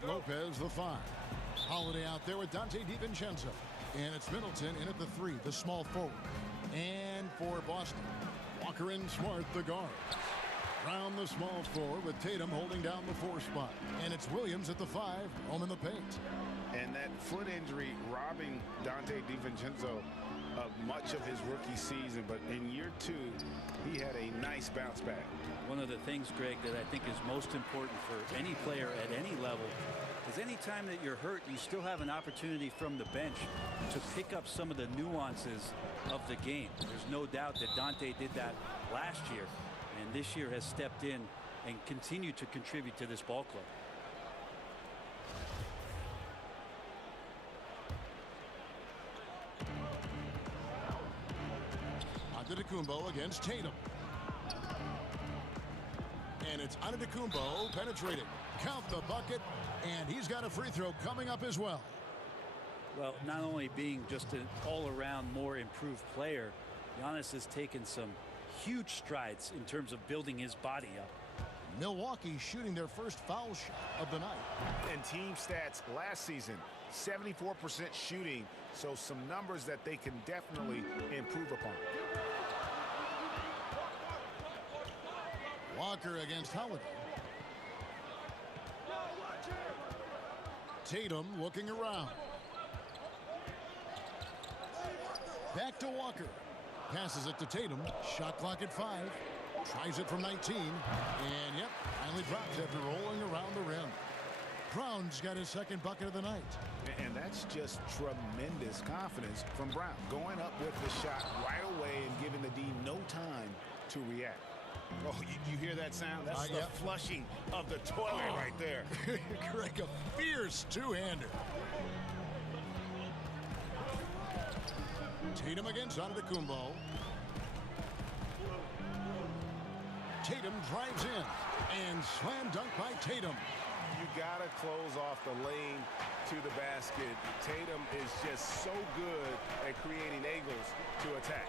with Lopez, the 5. Holiday out there with Dante DiVincenzo. And it's Middleton in at the 3, the small forward. And for Boston, Walker and Smart, the guard. Brown, the small forward, with Tatum holding down the 4 spot. And it's Williams at the 5, home in the paint. And that foot injury robbing Dante DiVincenzo of much of his rookie season. But in year 2, he had a nice bounce back. One of the things, Greg, that I think is most important for any player at any level is any time that you're hurt, you still have an opportunity from the bench to pick up some of the nuances of the game. There's no doubt that Dante did that last year, and this year has stepped in and continued to contribute to this ball club. Antetokounmpo against Tatum. And it's Antetokounmpo penetrating. Count the bucket, and he's got a free throw coming up as well. Well, not only being just an all-around more improved player, Giannis has taken some huge strides in terms of building his body up. Milwaukee shooting their first foul shot of the night. And team stats last season, 74% shooting, so some numbers that they can definitely improve upon. Walker against Holiday. Tatum looking around. Back to Walker. Passes it to Tatum. Shot clock at 5. Tries it from 19. And, yep, finally drops after rolling around the rim. Brown's got his second bucket of the night. And that's just tremendous confidence from Brown. Going up with the shot right away and giving the D no time to react. Oh, you hear that sound? That's the flushing of the toilet right there. Greg, a fierce two-hander. Tatum against Antetokounmpo. Tatum drives in and slam dunk by Tatum. You gotta close off the lane to the basket. Tatum is just so good at creating angles to attack.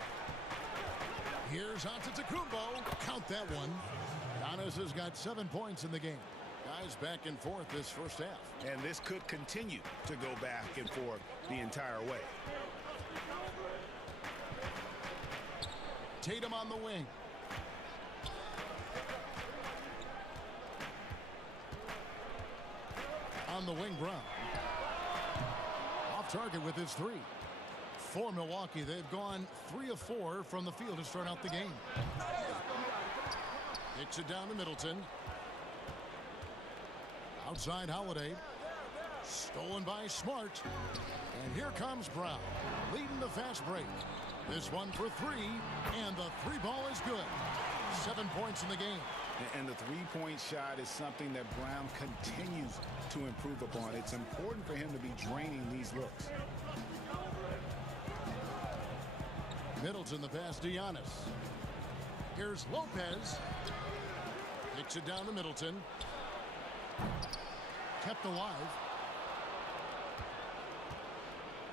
Here's Antetokounmpo. Count that one. Giannis has got 7 points in the game. Guys back and forth this first half. And this could continue to go back and forth the entire way. Tatum on the wing. On the wing, Brown. Off target with his 3. For Milwaukee, they've gone 3 of 4 from the field to start out the game. Kicks it down to Middleton. Outside Holiday. Stolen by Smart. And here comes Brown, leading the fast break. This one for 3, and the 3 ball is good. 7 points in the game. And the three-point shot is something that Brown continues to improve upon. It's important for him to be draining these looks. Middleton, the pass to Giannis. Here's Lopez. Kicks it down to Middleton. Kept alive.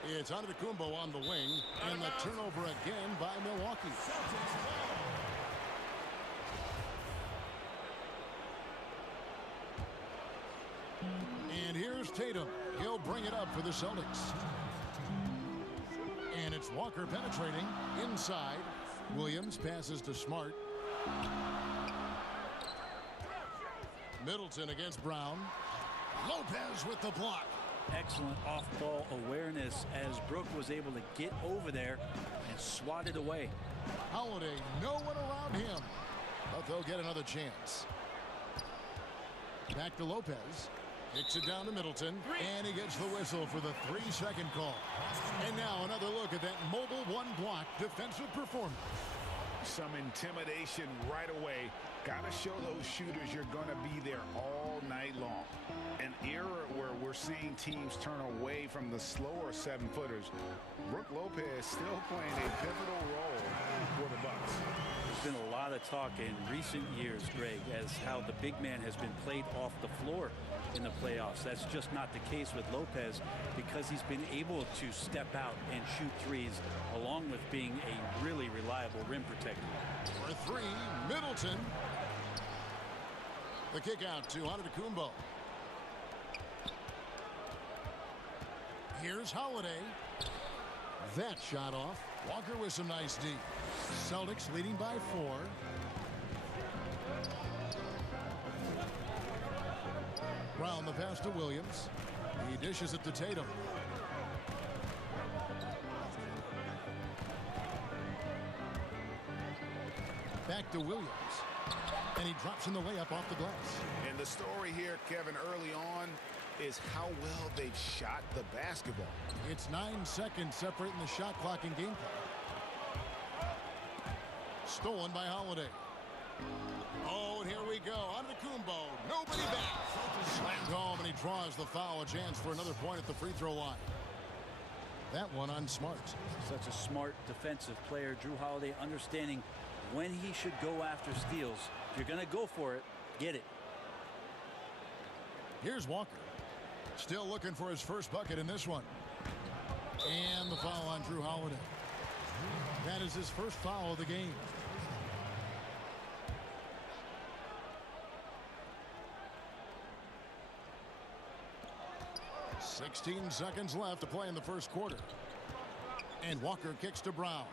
It's Antetokounmpo on the wing, and the turnover again by Milwaukee. And here's Tatum. He'll bring it up for the Celtics. And it's Walker penetrating inside. Williams passes to Smart. Middleton against Brown. Lopez with the block. Excellent off-ball awareness as Brook was able to get over there and swat it away. Holiday, no one around him, but they'll get another chance. Back to Lopez. Kicks it down to Middleton, and he gets the whistle for the 3-second call. And now another look at that mobile one-block defensive performance. Some intimidation right away. Got to show those shooters you're going to be there all night long. An era where we're seeing teams turn away from the slower 7-footers. Brook Lopez still playing a pivotal role for the Bucks. There's been a lot of talk in recent years, Greg, as how the big man has been played off the floor in the playoffs. That's just not the case with Lopez because he's been able to step out and shoot threes along with being a really reliable rim protector. For 3, Middleton. The kick out to Antetokounmpo. Here's Holiday. That shot off. Walker with some nice D. Celtics leading by 4. Brown the pass to Williams. He dishes it to Tatum. Back to Williams. And he drops in the layup off the glass. And the story here, Kevin, early on is how well they've shot the basketball. It's 9 seconds separating the shot clock and game clock. Stolen by Holiday. Oh, and here we go. On to Kumbo. Nobody back. Slammed home, and he draws the foul. A chance for another point at the free throw line. That one on Smart. Such a smart defensive player. Drew Holiday understanding when he should go after steals. If you're going to go for it, get it. Here's Walker. Still looking for his first bucket in this one. And the foul on Drew Holiday. That is his first foul of the game. "16 seconds left to play in the first quarter. And Walker kicks to Brown.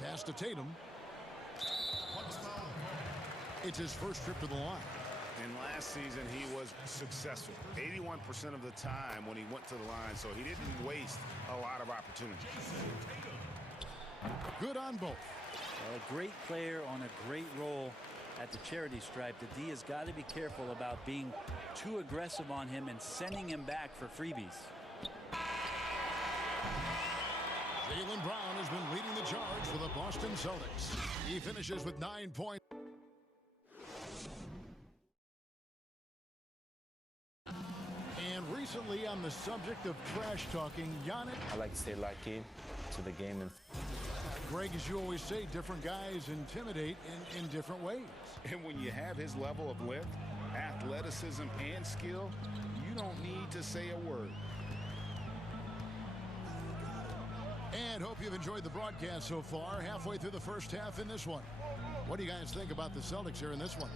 Pass to Tatum. It's his first trip to the line. And last season he was successful 81% of the time when he went to the line, so he didn't waste a lot of opportunities. Good on both. A great player on a great role at the charity stripe. The D has got to be careful about being too aggressive on him and sending him back for freebies. Jaylen Brown has been leading the charge for the Boston Celtics. He finishes with 9 points. And recently, on the subject of trash talking, Giannis. I like to stay locked in to the game. And Greg, as you always say, different guys intimidate in different ways. And when you have his level of length, athleticism, and skill, you don't need to say a word. And hope you've enjoyed the broadcast so far. Halfway through the first half in this one. What do you guys think about the Celtics here in this one?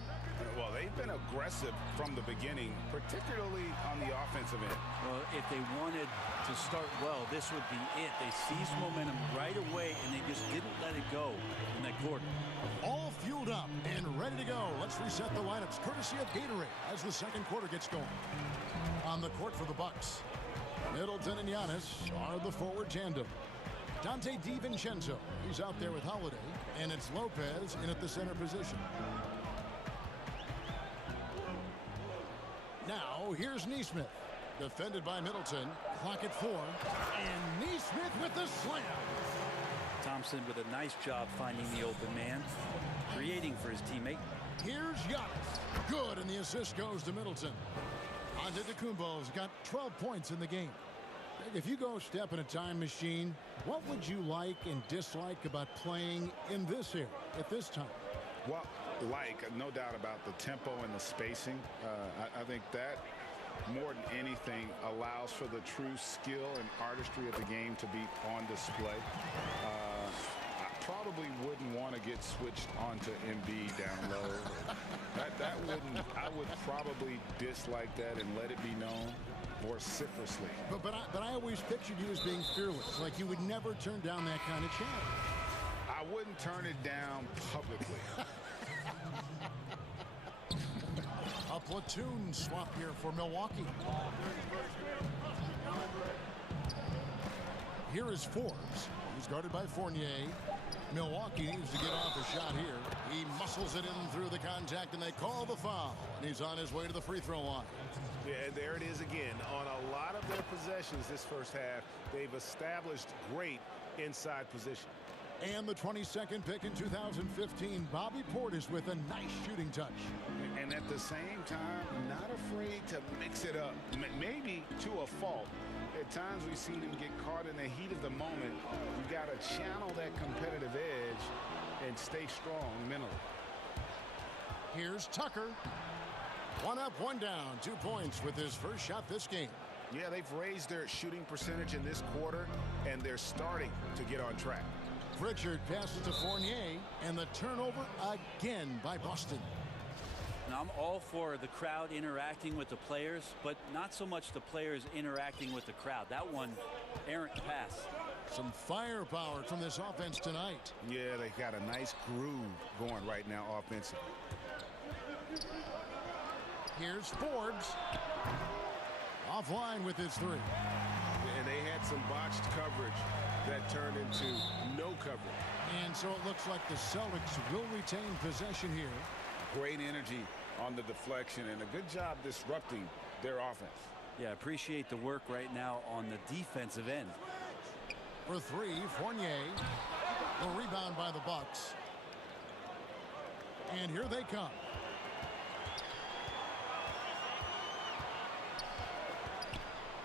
Well, they've been aggressive from the beginning, particularly on the offensive end. Well, if they wanted to start well, this would be it. They seized momentum right away, and they just didn't let it go in that quarter. All fueled up and ready to go. Let's reset the lineups, courtesy of Gatorade, as the second quarter gets going. On the court for the Bucks, Middleton and Giannis are the forward tandem. Dante DiVincenzo, he's out there with Holiday, and it's Lopez in at the center position. Now, here's Nesmith, defended by Middleton. Clock at 4, and Nesmith with the slam. Thompson with a nice job finding the open man, creating for his teammate. Here's Giannis. Good, and the assist goes to Middleton. Antetokounmpo's got 12 points in the game. If you go step in a time machine, what would you like and dislike about playing in this era at this time? Well, no doubt about the tempo and the spacing. I think that more than anything allows for the true skill and artistry of the game to be on display. I probably wouldn't want to get switched onto Embiid down low. I would probably dislike that and let it be known vociferously. But I always pictured you as being fearless, like you would never turn down that kind of challenge. I wouldn't turn it down publicly. A platoon swap here for Milwaukee. Here is Forbes. He's guarded by Fournier. Milwaukee needs to get off a shot here. He muscles it in through the contact, and they call the foul. And he's on his way to the free throw line. Yeah, there it is again. On a lot of their possessions this first half, they've established great inside position. And the 22nd pick in 2015, Bobby Portis with a nice shooting touch. And at the same time, not afraid to mix it up, maybe to a fault. At times we've seen him get caught in the heat of the moment. You got to channel that competitive edge and stay strong mentally. Here's Tucker. 1 up, 1 down, 2 points with his first shot this game. Yeah, they've raised their shooting percentage in this quarter, and they're starting to get on track. Pritchard passes to Fournier, and the turnover again by Boston. Now, I'm all for the crowd interacting with the players, but not so much the players interacting with the crowd. That one, errant pass. Some firepower from this offense tonight. Yeah, they got a nice groove going right now offensively. Here's Forbes. Offline with his three. And they had some botched coverage that turned into no coverage. And so it looks like the Celtics will retain possession here. Great energy on the deflection and a good job disrupting their offense. Yeah, appreciate the work right now on the defensive end. For three, Fournier. The rebound by the Bucks. And here they come.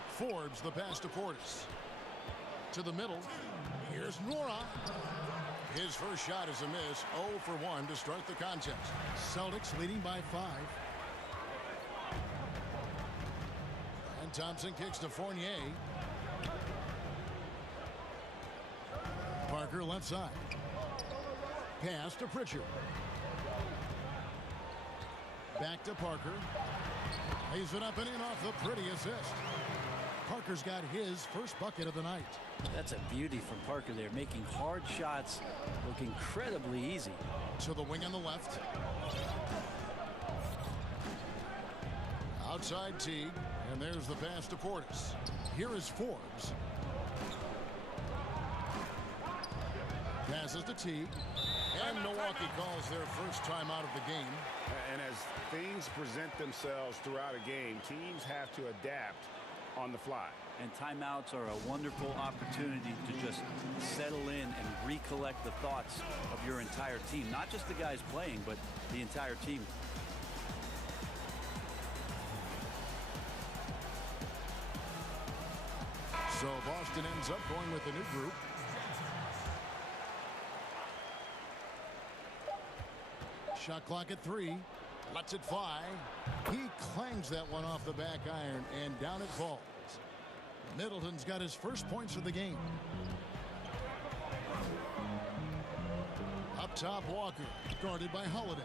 Forbes the pass to Portis. To the middle. Here's Nora. His first shot is a miss. 0 for 1 to start the contest. Celtics leading by 5. And Thompson kicks to Fournier. Parker left side. Pass to Pritchard. Back to Parker. Lays it up and in off the pretty assist. Parker's got his first bucket of the night. That's a beauty from Parker there, making hard shots look incredibly easy. To the wing on the left. Outside Teague, and there's the pass to Portis. Here is Forbes. Passes to Teague. And Milwaukee calls their first time out of the game. And as things present themselves throughout a game, teams have to adapt on the fly. And timeouts are a wonderful opportunity to just settle in and recollect the thoughts of your entire team. Not just the guys playing, but the entire team. So Boston ends up going with a new group. Shot clock at 3. Lets it fly. He clangs that one off the back iron, and down it falls. Middleton's got his first points of the game. Up top, Walker, guarded by Holiday.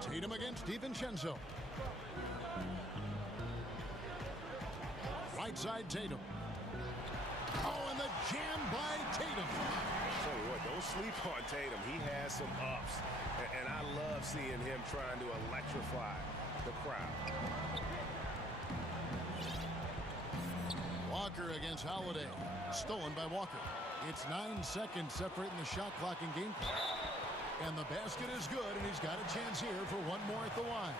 Tatum against DiVincenzo. Right side, Tatum. Oh, and the jam by Tatum. Tell you what, don't sleep on Tatum. He has some ups, and I love seeing him trying to electrify the crowd. Walker against Holiday. Stolen by Walker. It's 9 seconds separating the shot clock and game clock. And the basket is good, and he's got a chance here for one more at the line.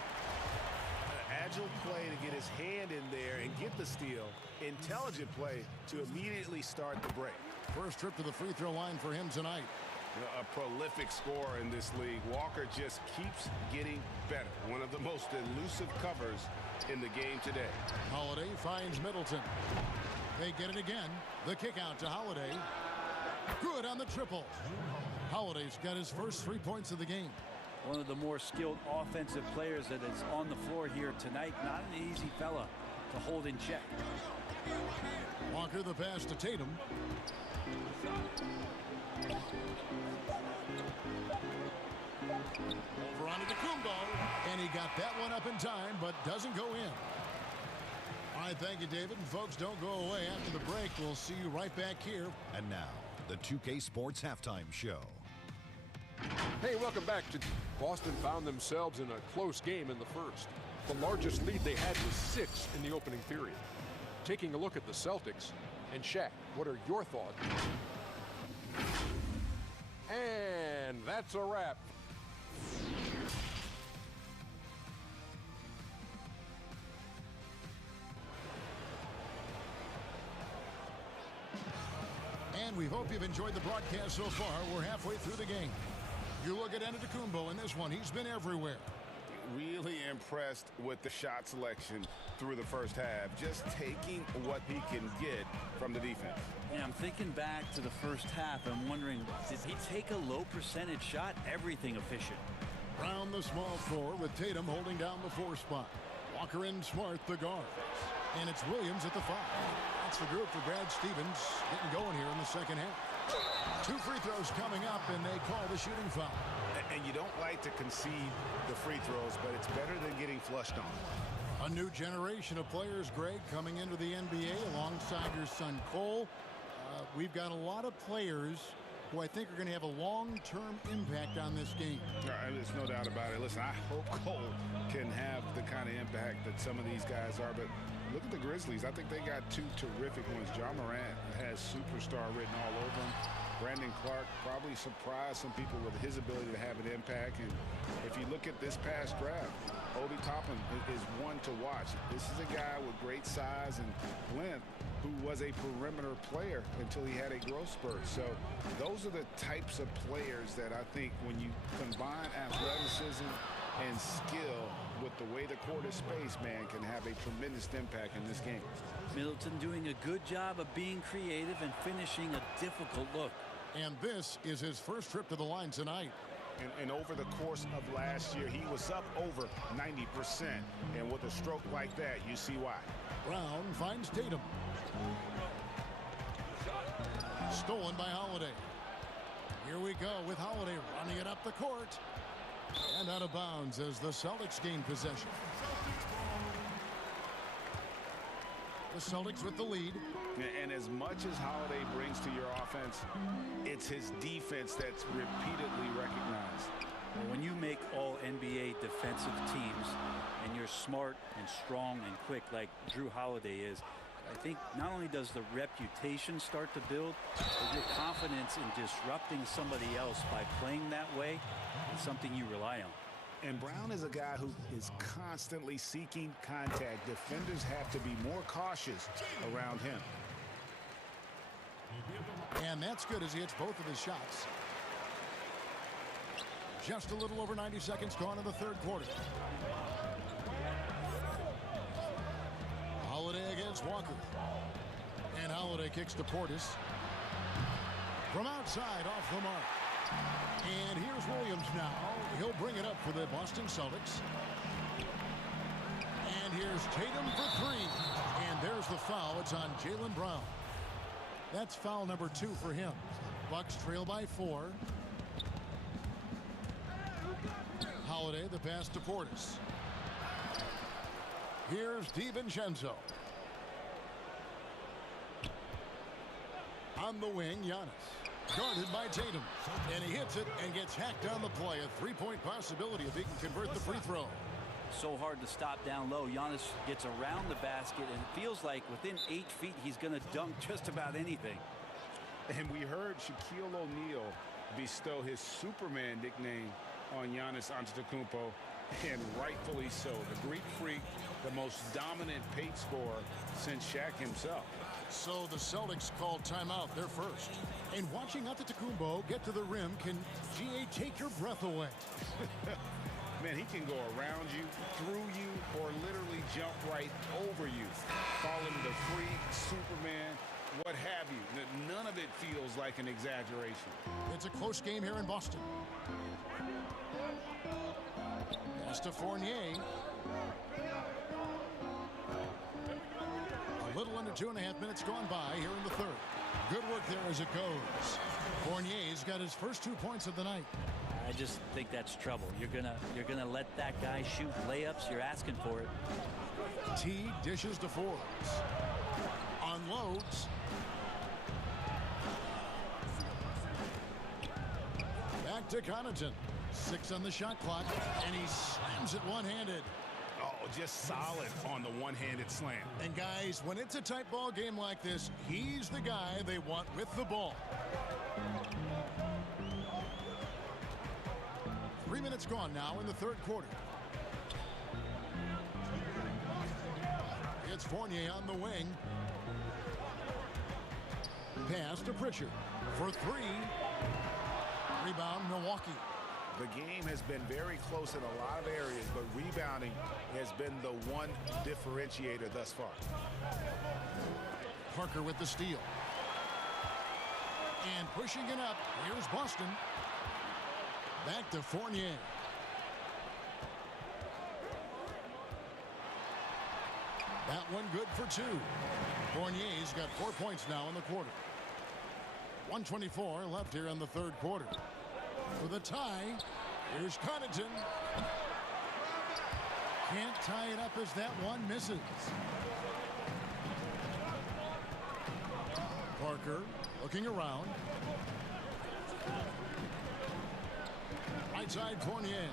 An agile play to get his hand in there and get the steal. Intelligent play to immediately start the break. First trip to the free throw line for him tonight. A prolific scorer in this league. Walker just keeps getting better. One of the most elusive covers in the game today. Holiday finds Middleton. They get it again. The kick out to Holiday. Good on the triple. Holiday's got his first 3 points of the game. One of the more skilled offensive players that is on the floor here tonight. Not an easy fella to hold in check. Walker the pass to Tatum. Over onto the Kumbo, and he got that one up in time, but doesn't go in. All right, thank you, David. And folks, don't go away. After the break, we'll see you right back here. And now, the 2K Sports Halftime Show. Hey, welcome back. Boston found themselves in a close game in the first. The largest lead they had was 6 in the opening period. Taking a look at the Celtics, and Shaq, what are your thoughts? And that's a wrap. And we hope you've enjoyed the broadcast so far. We're halfway through the game. You look at Antetokounmpo in this one. He's been everywhere. Really impressed with the shot selection through the first half. Just taking what he can get from the defense. Yeah, I'm thinking back to the first half. I'm wondering, did he take a low percentage shot? Everything efficient. Round the small floor with Tatum holding down the 4 spot. Walker and Smart the guards. And it's Williams at the 5. That's the group for Brad Stevens getting going here in the second half. Two free throws coming up, and they call the shooting foul. And you don't like to concede the free throws, but it's better than getting flushed on. A new generation of players, Greg, coming into the NBA alongside your son Cole. We've got a lot of players who I think are going to have a long-term impact on this game. There's no doubt about it. Listen, I hope Cole can have the kind of impact that some of these guys are, but look at the Grizzlies. I think they got two terrific ones. Ja Morant has superstar written all over him. Brandon Clark probably surprised some people with his ability to have an impact. And if you look at this past draft, Obi Toppin is one to watch. This is a guy with great size and length who was a perimeter player until he had a growth spurt. So those are the types of players that I think when you combine athleticism and skill with the way the court is spaced, man, can have a tremendous impact in this game. Middleton doing a good job of being creative and finishing a difficult look. And this is his first trip to the line tonight. And over the course of last year, he was up over 90%. And with a stroke like that, you see why. Brown finds Tatum. Stolen by Holiday. Here we go with Holiday running it up the court. And out of bounds as the Celtics gain possession. The Celtics with the lead. And as much as Holiday brings to your offense, it's his defense that's repeatedly recognized. Well, when you make all NBA defensive teams and you're smart and strong and quick like Drew Holiday is, I think not only does the reputation start to build, but your confidence in disrupting somebody else by playing that way is something you rely on. And Brown is a guy who is constantly seeking contact. Defenders have to be more cautious around him. And that's good as he hits both of his shots. Just a little over 90 seconds gone in the third quarter. Holiday against Walker. And Holiday kicks to Portis. From outside, off the mark. And here's Williams now. He'll bring it up for the Boston Celtics. And here's Tatum for three. And there's the foul. It's on Jaylen Brown. That's foul number 2 for him. Bucks trail by 4. Holiday, the pass to Portis. Here's DiVincenzo. On the wing, Giannis. Guarded by Tatum. And he hits it and gets hacked on the play. A three-point possibility if he can convert the free throw. So hard to stop down low. Giannis gets around the basket, and it feels like within 8 feet he's going to dunk just about anything. And we heard Shaquille O'Neal bestow his Superman nickname on Giannis Antetokounmpo, and rightfully so. The Greek Freak, the most dominant paint scorer since Shaq himself. So the Celtics called timeout. They're first. And watching Antetokounmpo get to the rim can, GA, take your breath away. Man, he can go around you, through you, or literally jump right over you. Call him the Freak, Superman, what have you. None of it feels like an exaggeration. It's a close game here in Boston. Pass to Fournier. A little under 2.5 minutes gone by here in the third. Good work there as it goes. Fournier's got his first 2 points of the night. I just think that's trouble. You're gonna let that guy shoot layups. You're asking for it. T dishes to Forbes. Unloads. Back to Connaughton. 6 on the shot clock, and he slams it one-handed. Oh, just solid on the one-handed slam. And guys, when it's a tight ball game like this, he's the guy they want with the ball. 3 minutes gone now in the third quarter. It's Fournier on the wing. Pass to Pritchard for 3. Rebound, Milwaukee. The game has been very close in a lot of areas, but rebounding has been the one differentiator thus far. Parker with the steal. And pushing it up, here's Boston. Back to Fournier. That one good for 2. Fournier's got 4 points now in the quarter. 1:24 left here in the third quarter. With a tie, here's Connaughton. Can't tie it up as that one misses. Parker looking around. Right side, Fournier.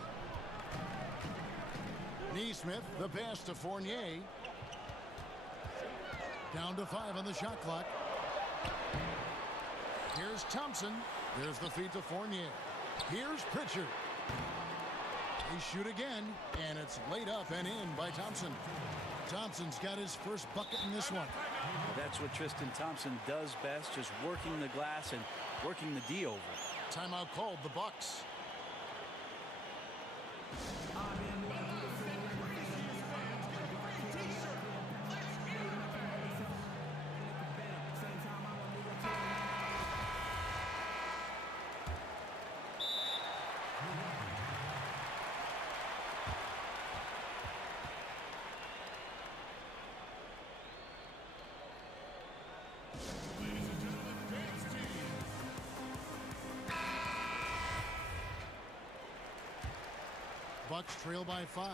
Neesmith, the pass to Fournier. Down to 5 on the shot clock. Here's Thompson. There's the feed to Fournier. Here's Pritchard. They shoot again, and it's laid up and in by Thompson. Thompson's got his first bucket in this one. That's what Tristan Thompson does best, just working the glass and working the D over. Timeout called, the Bucks. Bucks trail by 5.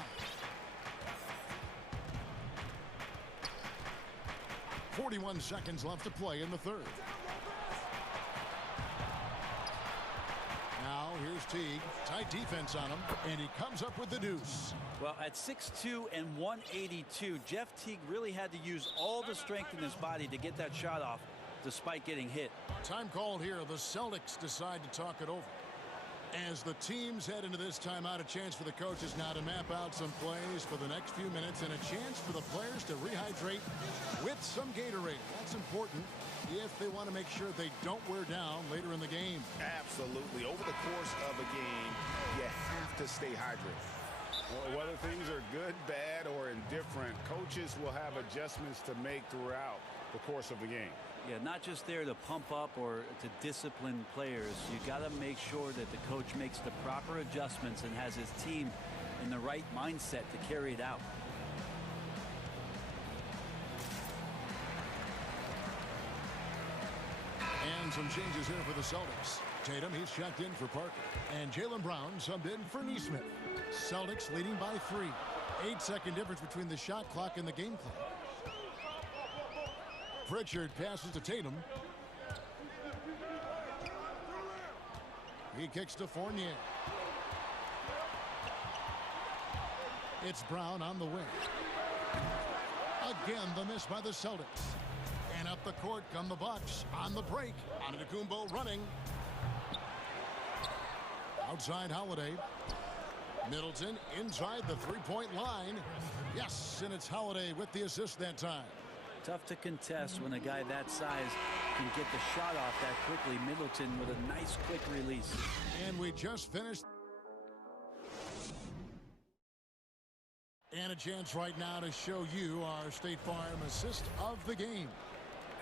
41 seconds left to play in the third. Now here's Teague. Tight defense on him, and he comes up with the deuce. Well, at 6'2" and 182, Jeff Teague really had to use all the strength in his body to get that shot off, despite getting hit. Time called here. The Celtics decide to talk it over. As the teams head into this timeout, a chance for the coaches now to map out some plays for the next few minutes and a chance for the players to rehydrate with some Gatorade. That's important if they want to make sure they don't wear down later in the game. Absolutely. Over the course of a game, you have to stay hydrated. Well, whether things are good, bad, or indifferent, coaches will have adjustments to make throughout the course of the game. Yeah, not just there to pump up or to discipline players. You got to make sure that the coach makes the proper adjustments and has his team in the right mindset to carry it out. And some changes here for the Celtics. Tatum, he's checked in for Parker. And Jaylen Brown subbed in for Neesmith. Celtics leading by 3. 8-second difference between the shot clock and the game clock. Pritchard passes to Tatum. He kicks to Fournier. It's Brown on the wing. Again, the miss by the Celtics. And up the court come the Bucks on the break. Antetokounmpo running. Outside Holiday. Middleton inside the three-point line. Yes, and it's Holiday with the assist that time. Tough to contest when a guy that size can get the shot off that quickly. Middleton with a nice quick release. And we just finished. And a chance right now to show you our State Farm assist of the game.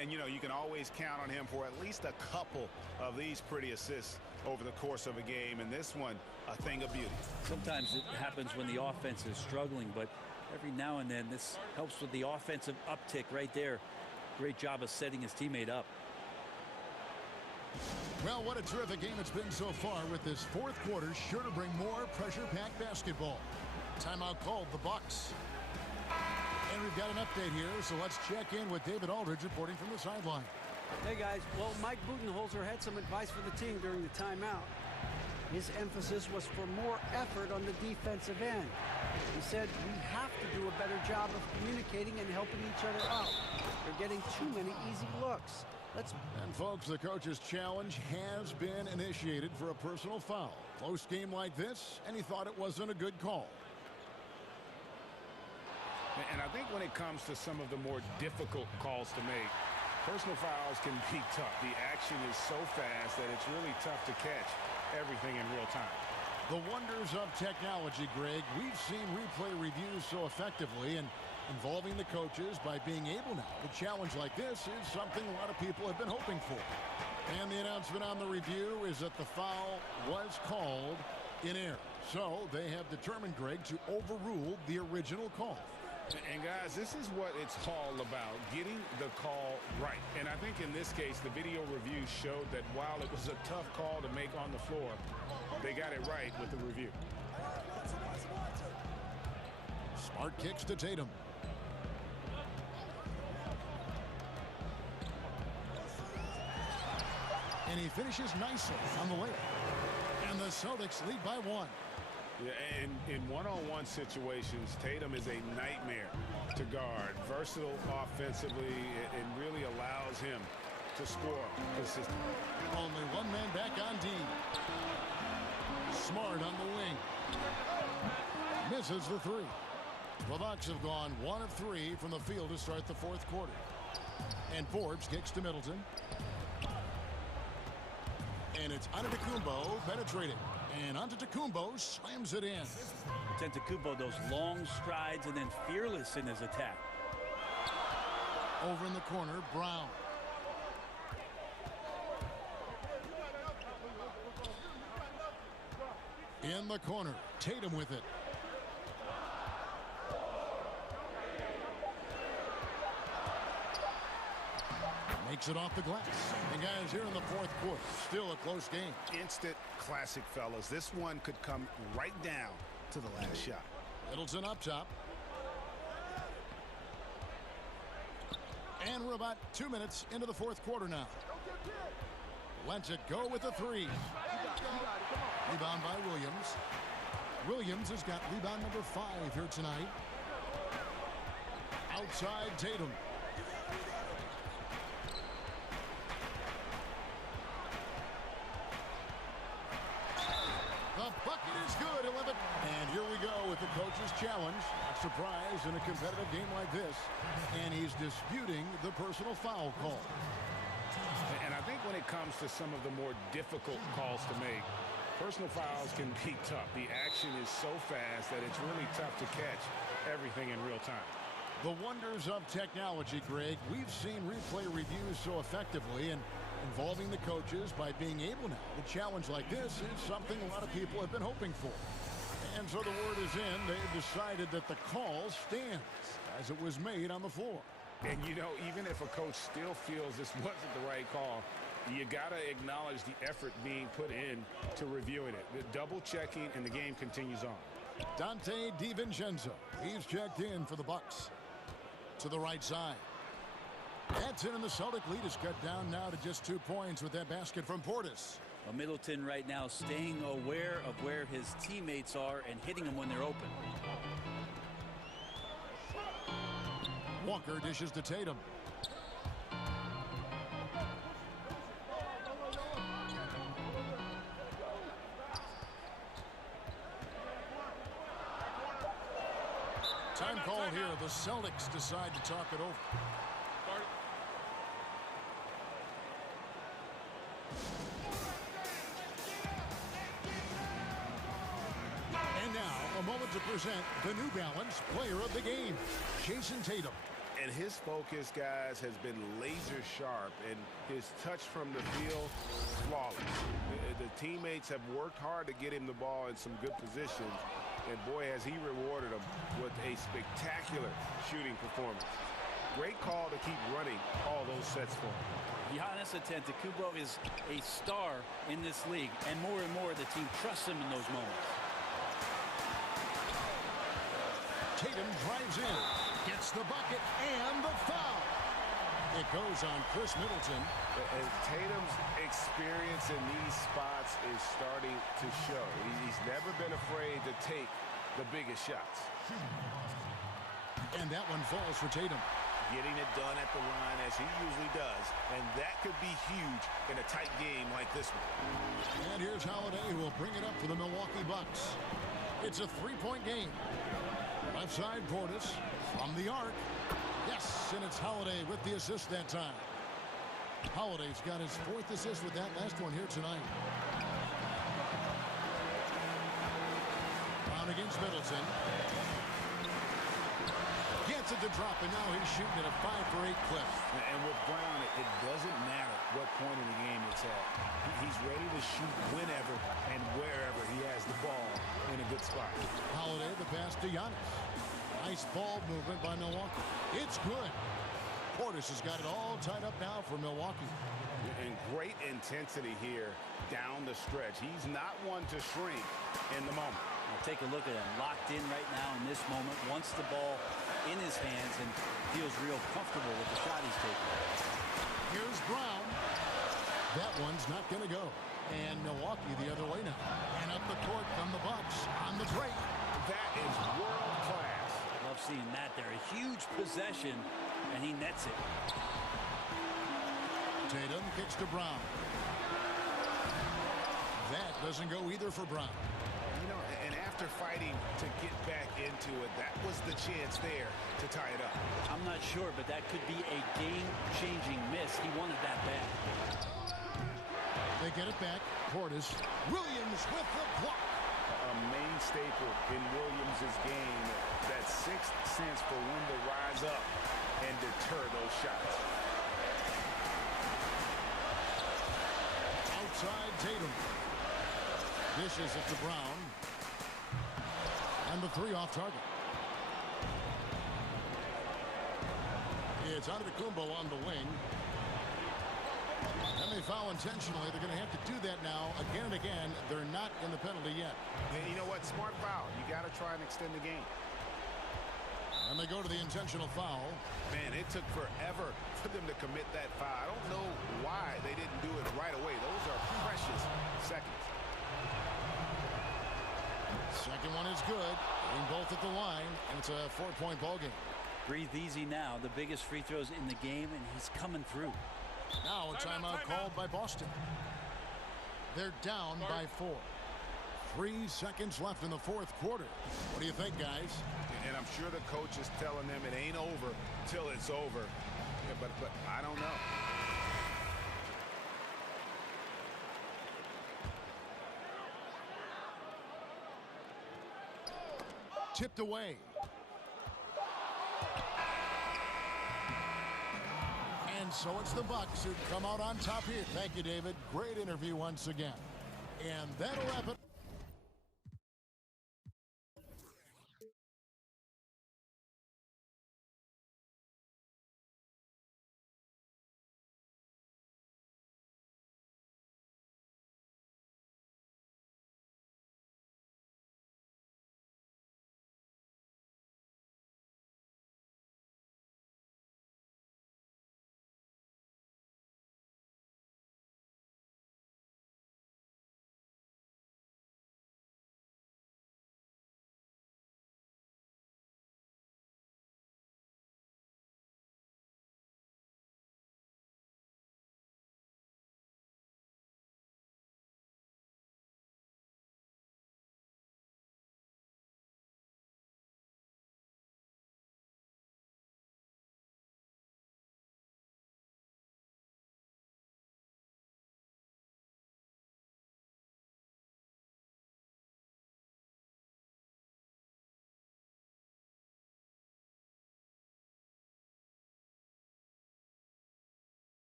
And, you know, you can always count on him for at least a couple of these pretty assists over the course of a game. And this one, a thing of beauty. Sometimes it happens when the offense is struggling, but every now and then this helps with the offensive uptick right there. Great job of setting his teammate up. Well, what a terrific game it's been so far, with this fourth quarter sure to bring more pressure-packed basketball. Timeout called, the Bucks. And we've got an update here, so let's check in with David Aldridge reporting from the sideline. Hey guys, well, Mike Budenholzer had some advice for the team during the timeout. His emphasis was for more effort on the defensive end. He said we have to do a better job of communicating and helping each other out. They're getting too many easy looks. And folks, the coach's challenge has been initiated for a personal foul. Close game like this, and he thought it wasn't a good call. And I think when it comes to some of the more difficult calls to make, personal fouls can be tough. The action is so fast that it's really tough to catch everything in real time. The wonders of technology, Greg. We've seen replay reviews so effectively, and involving the coaches by being able now to challenge like this is something a lot of people have been hoping for. And the announcement on the review is that the foul was called in error. So they have determined, Greg, to overrule the original call. And guys, this is what it's all about, getting the call right. And I think in this case, the video review showed that while it was a tough call to make on the floor, they got it right with the review. Smart kicks to Tatum. And he finishes nicely on the layup. And the Celtics lead by 1. Yeah, and in one-on-one situations, Tatum is a nightmare to guard. Versatile offensively, and really allows him to score consistently. Only one man back on D. Smart on the wing. Misses the 3. The Bucks have gone 1 of 3 from the field to start the 4th quarter. And Forbes kicks to Middleton. And it's Antetokounmpo penetrating. And Antetokounmpo slams it in. Antetokounmpo, those long strides and then fearless in his attack. Over in the corner, Brown. In the corner, Tatum with it. Makes it off the glass. And guys, here in the 4th quarter, still a close game. Instant classic, fellas. This one could come right down to the last shot. Middleton up top. And we're about 2 minutes into the 4th quarter now. Lets it go with the 3. Rebound by Williams. Williams has got rebound number 5 here tonight. Outside Tatum. The bucket is good, 11. And here we go with the coach's challenge. Not surprised in a competitive game like this. And he's disputing the personal foul call. And I think when it comes to some of the more difficult calls to make, personal fouls can be tough. The action is so fast that it's really tough to catch everything in real time. The wonders of technology, Greg. We've seen replay reviews so effectively, and involving the coaches by being able now to challenge like this is something a lot of people have been hoping for. And so the word is in. They've decided that the call stands as it was made on the floor. And, you know, even if a coach still feels this wasn't the right call, you got to acknowledge the effort being put in to reviewing it. The double checking, and the game continues on. Dante DiVincenzo. He's checked in for the Bucks. To the right side. That's in, and the Celtic lead is cut down now to just 2 points with that basket from Portis. Well, Middleton right now staying aware of where his teammates are and hitting them when they're open. Walker dishes to Tatum. Time call here. The Celtics decide to talk it over. And now, a moment to present the New Balance Player of the Game, Jason Tatum. And his focus, guys, has been laser sharp, and his touch from the field, flawless. The teammates have worked hard to get him the ball in some good positions, and boy, has he rewarded them with a spectacular shooting performance. Great call to keep running all those sets for him. Giannis Antetokounmpo is a star in this league, and more the team trusts him in those moments. Tatum drives in, gets the bucket, and the foul. It goes on Chris Middleton. And Tatum's experience in these spots is starting to show. He's never been afraid to take the biggest shots. And that one falls for Tatum. Getting it done at the line as he usually does. And that could be huge in a tight game like this one. And here's Holiday, who will bring it up for the Milwaukee Bucks. It's a 3-point game. Left side, Portis from the arc. Yes, and it's Holiday with the assist that time. Holiday's got his 4th assist with that last one here tonight. Brown against Middleton. Gets it to drop, and now he's shooting at a 5-for-8 clip. And with Brown, it doesn't matter what point in the game it's at. He's ready to shoot whenever and wherever he has the ball in a good spot. Holiday, the pass to Giannis. Nice ball movement by Milwaukee. It's good. Portis has got it all tied up now for Milwaukee. And great intensity here down the stretch. He's not one to shrink in the moment. Now take a look at him, locked in right now in this moment, wants the ball in his hands and feels real comfortable with the shot he's taking. Here's Brown. That one's not going to go. And Milwaukee the other way now. And up the court from the Bucks on the break. That is world class. Love seeing that there. A huge possession, and he nets it. Tatum kicks to Brown. That doesn't go either for Brown. You know, and after fighting to get back into it, that was the chance there to tie it up. I'm not sure, but that could be a game-changing miss. He wanted that bad. They get it back. Portis. Williams with the block. A main staple in Williams' game, that sixth sense for when to rise up and deter those shots. Outside Tatum. Dishes it to Brown. And the three off target. It's Antetokounmpo on the wing. And they foul intentionally. They're going to have to do that now again and again. They're not in the penalty yet. And you know what? Smart foul. You got to try and extend the game. And they go to the intentional foul. Man, it took forever for them to commit that foul. I don't know why they didn't do it right away. Those are precious seconds. Second one is good. Getting both at the line. And it's a 4-point ball game. Breathe easy now. The biggest free throws in the game, and he's coming through. Now a timeout called by Boston. They're down by 4. 3 seconds left in the fourth quarter. What do you think, guys? And I'm sure the coach is telling them it ain't over till it's over. Yeah, but I don't know. Tipped away. And so it's the Bucks who come out on top here. Thank you, David. Great interview once again. And that'll wrap it.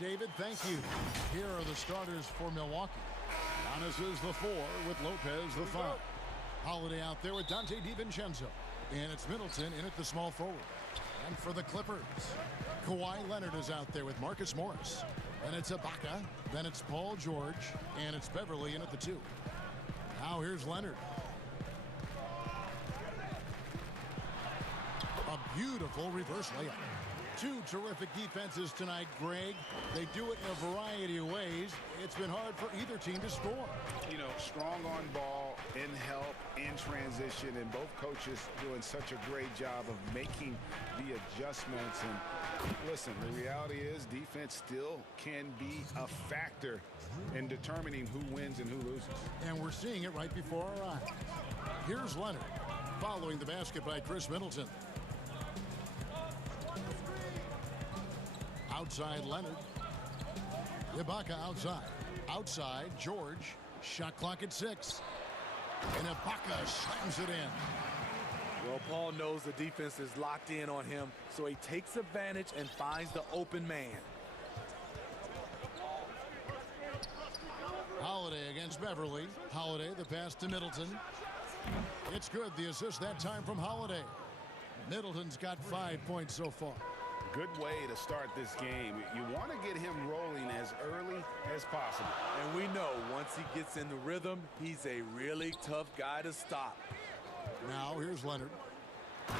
David, thank you. Here are the starters for Milwaukee. Giannis is the 4 with Lopez the 5. Holiday out there with Dante DiVincenzo. And it's Middleton in at the small forward. And for the Clippers, Kawhi Leonard is out there with Marcus Morris. And it's Ibaka. Then it's Paul George. And it's Beverly in at the 2. Now here's Leonard. A beautiful reverse layup. Two terrific defenses tonight, Greg. They do it in a variety of ways. It's been hard for either team to score. You know, strong on ball, in help, in transition, and both coaches doing such a great job of making the adjustments. And listen, the reality is defense still can be a factor in determining who wins and who loses. And we're seeing it right before our eyes. Here's Leonard, following the basket by Chris Middleton. Outside Leonard. Ibaka outside. Outside George. Shot clock at 6. And Ibaka slams it in. Well, Paul knows the defense is locked in on him, so he takes advantage and finds the open man. Holiday against Beverly. Holiday, the pass to Middleton. It's good, the assist that time from Holiday. Middleton's got 5 points so far. Good way to start this game. You want to get him rolling as early as possible. And we know once he gets in the rhythm, he's a really tough guy to stop. Now here's Leonard.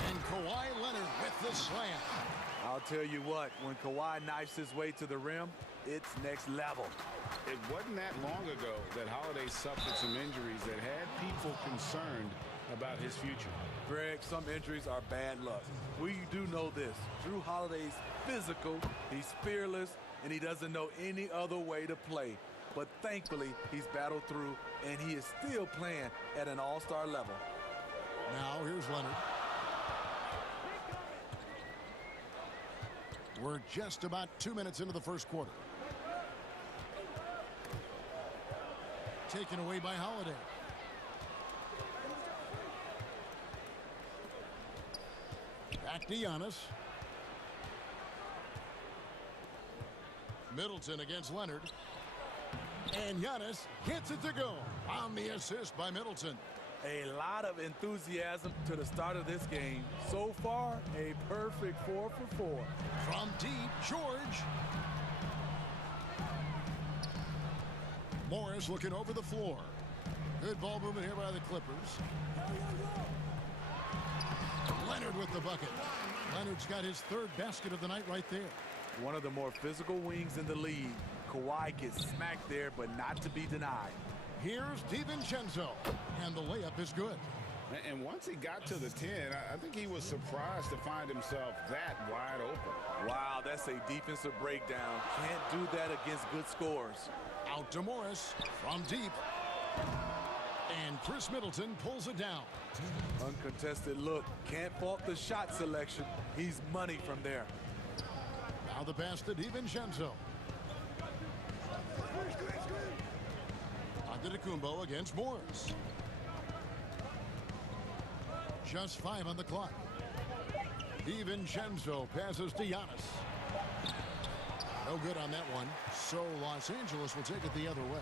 And Kawhi Leonard with the slam. I'll tell you what, when Kawhi knifes his way to the rim, it's next level. It wasn't that long ago that Holiday suffered some injuries that had people concerned about his future. Greg, some injuries are bad luck. We do know this. Drew Holiday's physical, he's fearless, and he doesn't know any other way to play. But thankfully, he's battled through, and he is still playing at an all-star level. Now here's Leonard. We're just about 2 minutes into the first quarter. Taken away by Holiday. Back to Giannis. Middleton against Leonard. And Giannis gets it to go on the assist by Middleton. A lot of enthusiasm to the start of this game. So far, a perfect 4 for 4. From deep, George. Morris looking over the floor. Good ball movement here by the Clippers. Leonard with the bucket. Leonard's got his 3rd basket of the night right there. One of the more physical wings in the league. Kawhi gets smacked there, but not to be denied. Here's DiVincenzo, and the layup is good. And once he got to the 10, I think he was surprised to find himself that wide open. Wow, that's a defensive breakdown. Can't do that against good scores. Out to Morris from deep. And Chris Middleton pulls it down. Uncontested look. Can't fault the shot selection. He's money from there. Now the pass to DiVincenzo. Antetokounmpo against Morris. Just 5 on the clock. DiVincenzo passes to Giannis. No good on that one. So Los Angeles will take it the other way.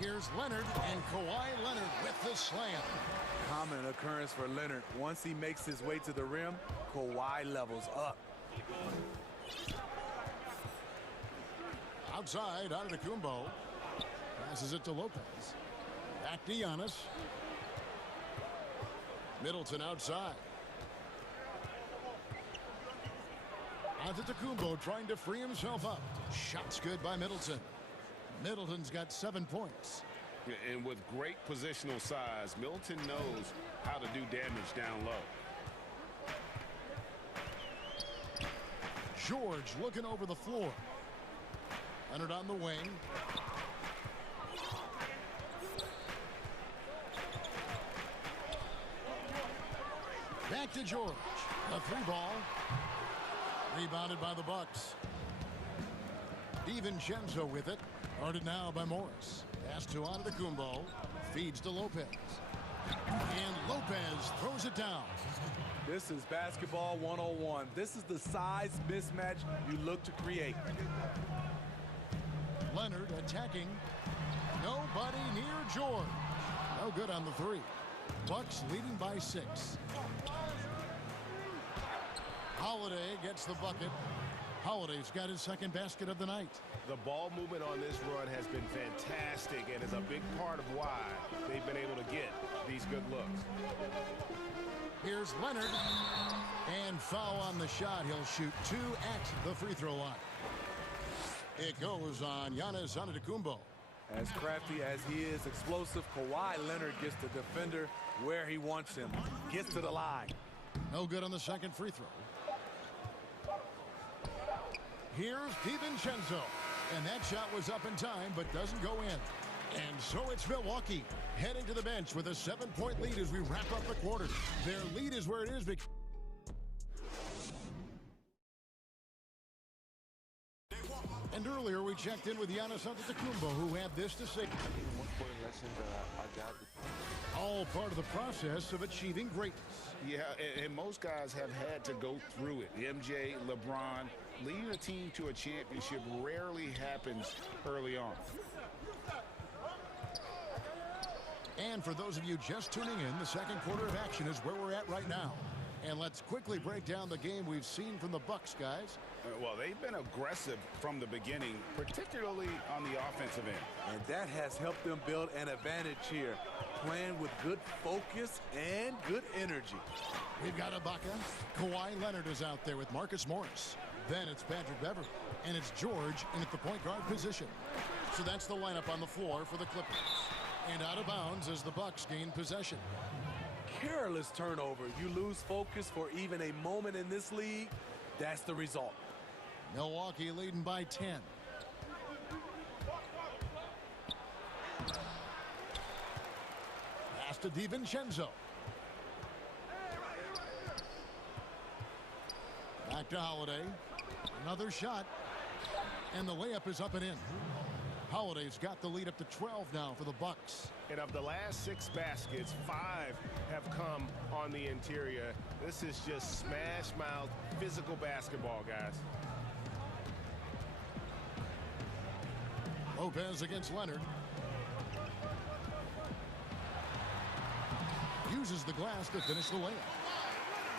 Here's Leonard, and Kawhi Leonard with the slam. Common occurrence for Leonard. Once he makes his way to the rim, Kawhi levels up. Outside, Antetokounmpo. Passes it to Lopez. Back to Giannis. Middleton outside. Antetokounmpo trying to free himself up. Shots good by Middleton. Middleton's got 7 points. And with great positional size, Middleton knows how to do damage down low. George looking over the floor. Leonard on the wing. Back to George. A 3 ball. Rebounded by the Bucks. DiVincenzo with it. Guarded now by Morris. Pass to Antetokounmpo. Feeds to Lopez. And Lopez throws it down. This is basketball 101. This is the size mismatch you look to create. Leonard attacking. Nobody near George. No good on the three. Bucks leading by 6. Holiday gets the bucket. Holiday's got his second basket of the night. The ball movement on this run has been fantastic and is a big part of why they've been able to get these good looks. Here's Leonard. And foul on the shot. He'll shoot 2 at the free throw line. It goes on Giannis Antetokounmpo. As crafty as he is explosive, Kawhi Leonard gets the defender where he wants him. Gets to the line. No good on the second free throw. Here's DiVincenzo. And that shot was up in time, but doesn't go in. And so it's Milwaukee heading to the bench with a 7-point lead as we wrap up the quarter. Their lead is where it is. And earlier we checked in with Giannis Antetokounmpo, who had this to say. One important lesson that I got. All part of the process of achieving greatness. Yeah, and most guys have had to go through it. MJ, LeBron, leading a team to a championship rarely happens early on. And for those of you just tuning in, the second quarter of action is where we're at right now. And let's quickly break down the game we've seen from the Bucks, guys. Well, they've been aggressive from the beginning, particularly on the offensive end. And that has helped them build an advantage here, playing with good focus and good energy. We've got Ibaka. Kawhi Leonard is out there with Marcus Morris. Then it's Patrick Beverley. And it's George in at the point guard position. So that's the lineup on the floor for the Clippers. And out of bounds as the Bucks gain possession. Careless turnover. You lose focus for even a moment in this league. That's the result. Milwaukee leading by 10. Pass to DiVincenzo. Back to Holiday. Another shot. And the layup is up and in. Holiday's got the lead up to 12 now for the Bucks. And of the last 6 baskets, 5 have come on the interior. This is just smash mouth physical basketball, guys. Lopez against Leonard. Uses the glass to finish the layup.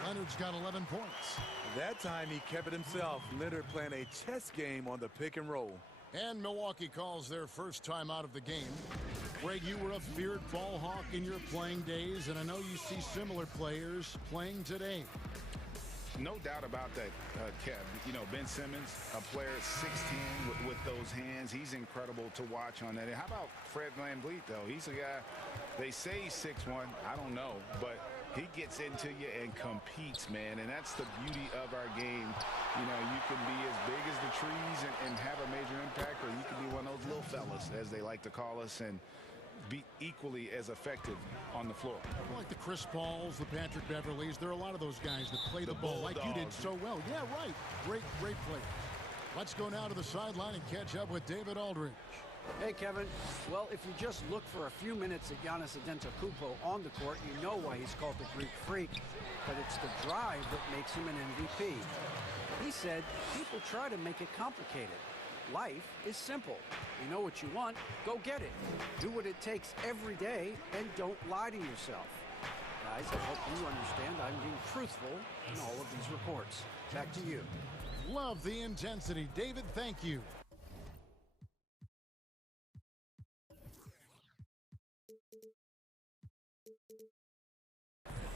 Leonard's got 11 points. That time he kept it himself. Leonard playing a chess game on the pick and roll. And Milwaukee calls their first time out of the game. Greg, you were a feared ball hawk in your playing days, and I know you see similar players playing today. No doubt about that, Kev. You know, Ben Simmons, a player at 6'10" with those hands. He's incredible to watch on that. And how about Fred VanVleet, though? He's a guy, they say he's 6'1". I don't know, but he gets into you and competes, man. And that's the beauty of our game. You know, you can be as big as the trees and have a major impact, or you can be one of those little fellas, as they like to call us, and be equally as effective on the floor. Like the Chris Pauls, the Patrick Beverleys, there are a lot of those guys that play the ball like you did so well. Yeah, right. Great players. Let's go now to the sideline and catch up with David Aldridge. Hey, Kevin. Well, if you just look for a few minutes at Giannis Antetokounmpo on the court, you know why he's called the Greek Freak. But it's the drive that makes him an MVP. He said, people try to make it complicated. Life is simple. You know what you want, go get it. Do what it takes every day and don't lie to yourself. Guys, I hope you understand I'm being truthful in all of these reports. Back to you. Love the intensity. David, thank you.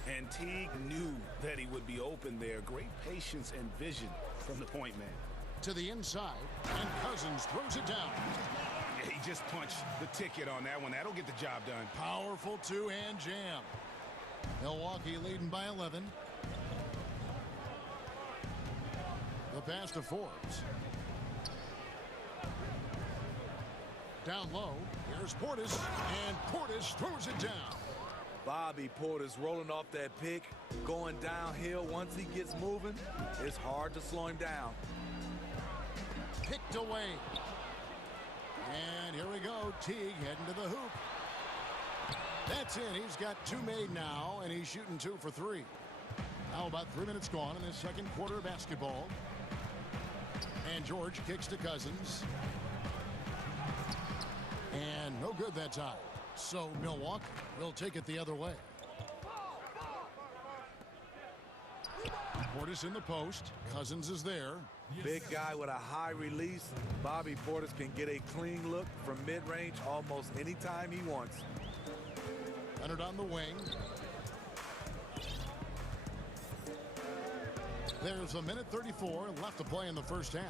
And Teague knew that he would be open there. Great patience and vision from the point man. To the inside, and Cousins throws it down. Yeah, he just punched the ticket on that one. That'll get the job done. Powerful two-hand jam. Milwaukee leading by 11. The pass to Forbes. Down low, here's Portis, and Portis throws it down. Bobby Portis rolling off that pick, going downhill. Once he gets moving, it's hard to slow him down. Picked away. And here we go. Teague heading to the hoop. That's it. He's got 2 made now, and he's shooting 2 for 3. Now about 3 minutes gone in this second quarter of basketball. And George kicks to Cousins. good that time. So Milwaukee will take it the other way. Portis in the post. Cousins is there. Big guy with a high release. Bobby Portis can get a clean look from mid-range almost anytime he wants. Leonard on the wing. There's a minute 34 left to play in the first half.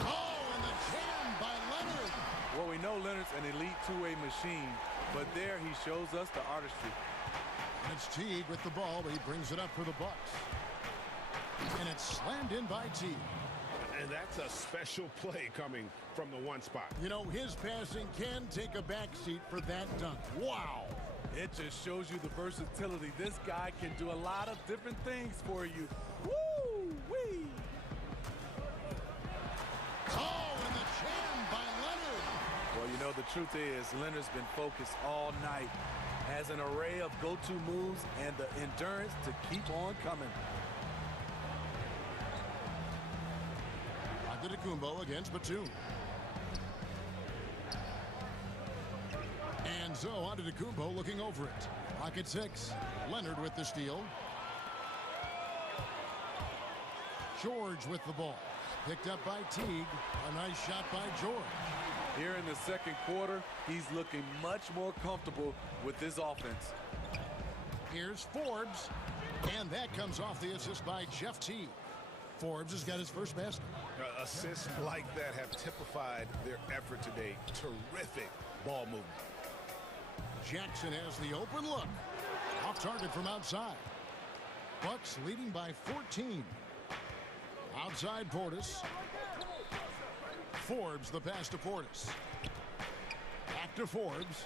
Oh, and the jam by Leonard. Well, we know Leonard's an elite two-way machine, but there he shows us the artistry. And it's Teague with the ball, but he brings it up for the Bucks. And it's slammed in by Teague. And that's a special play coming from the one spot. You know, his passing can take a backseat for that dunk. Wow. It just shows you the versatility. This guy can do a lot of different things for you. Woo-wee! Oh, and the jam by Leonard. Well, you know, the truth is Leonard's been focused all night. Has an array of go-to moves and the endurance to keep on coming. Antetokounmpo against Batum. And so Antetokounmpo looking over it. Pocket 6. Leonard with the steal. George with the ball. Picked up by Teague. A nice shot by George. Here in the second quarter, he's looking much more comfortable with this offense. Here's Forbes. And that comes off the assist by Jeff Teague. Forbes has got his first basket. Assists like that have typified their effort today. Terrific ball movement. Jackson has the open look. Off target from outside. Bucks leading by 14. Outside Portis. Forbes the pass to Portis. Back to Forbes.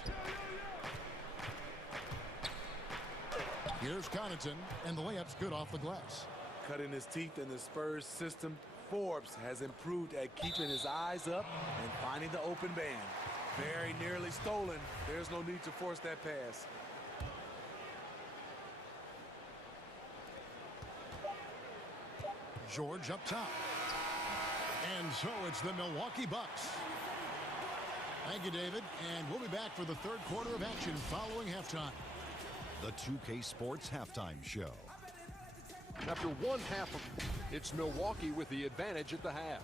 Here's Connaughton, and the layup's good off the glass. Cutting his teeth in the Spurs system, Forbes has improved at keeping his eyes up and finding the open man. Very nearly stolen. There's no need to force that pass. George up top. And so it's the Milwaukee Bucks. Thank you, David. And we'll be back for the third quarter of action following halftime. The 2K Sports Halftime Show. After one half, it's Milwaukee with the advantage at the half.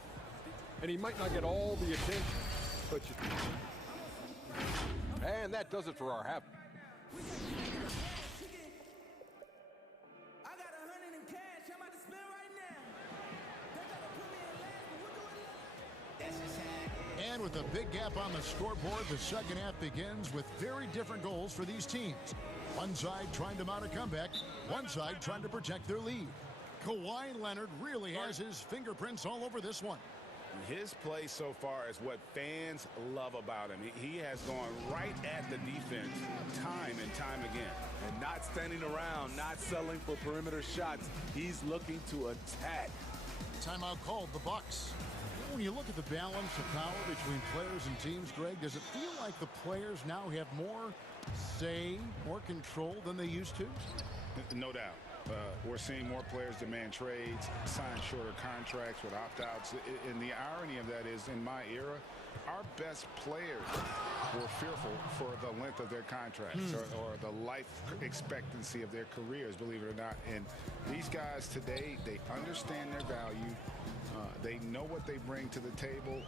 And he might not get all the attention, but and that does it for our half. And with a big gap on the scoreboard, the second half begins with very different goals for these teams. One side trying to mount a comeback, one side trying to protect their lead. Kawhi Leonard really has his fingerprints all over this one. His play so far is what fans love about him. He has gone right at the defense time and time again. And not standing around, not settling for perimeter shots. He's looking to attack. Timeout called, the Bucks. When you look at the balance of power between players and teams, Greg, does it feel like the players now have more say, more control than they used to? No doubt. We're seeing more players demand trades, sign shorter contracts with opt-outs. And the irony of that is, in my era, our best players were fearful for the length of their contracts or the life expectancy of their careers, believe it or not. And these guys today, they understand their value. They know what they bring to the table,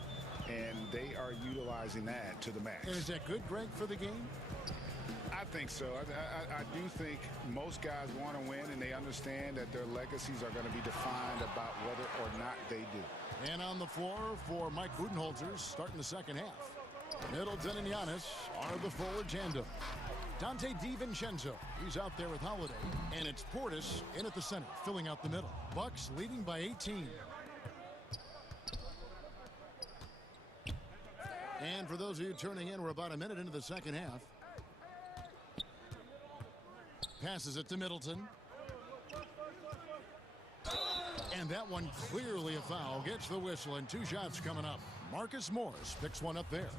and they are utilizing that to the max. And is that good, Greg, for the game? I think so. I do think most guys want to win, and they understand that their legacies are going to be defined about whether or not they do. And on the floor for Mike Budenholzer, starting the second half. Middleton and Giannis are the forward tandem. Dante DiVincenzo, he's out there with Holiday. And it's Portis in at the center, filling out the middle. Bucks leading by 18. And for those of you tuning in, we're about a minute into the second half. Passes it to Middleton. And that one clearly a foul. Gets the whistle, and two shots coming up. Marcus Morris picks one up there.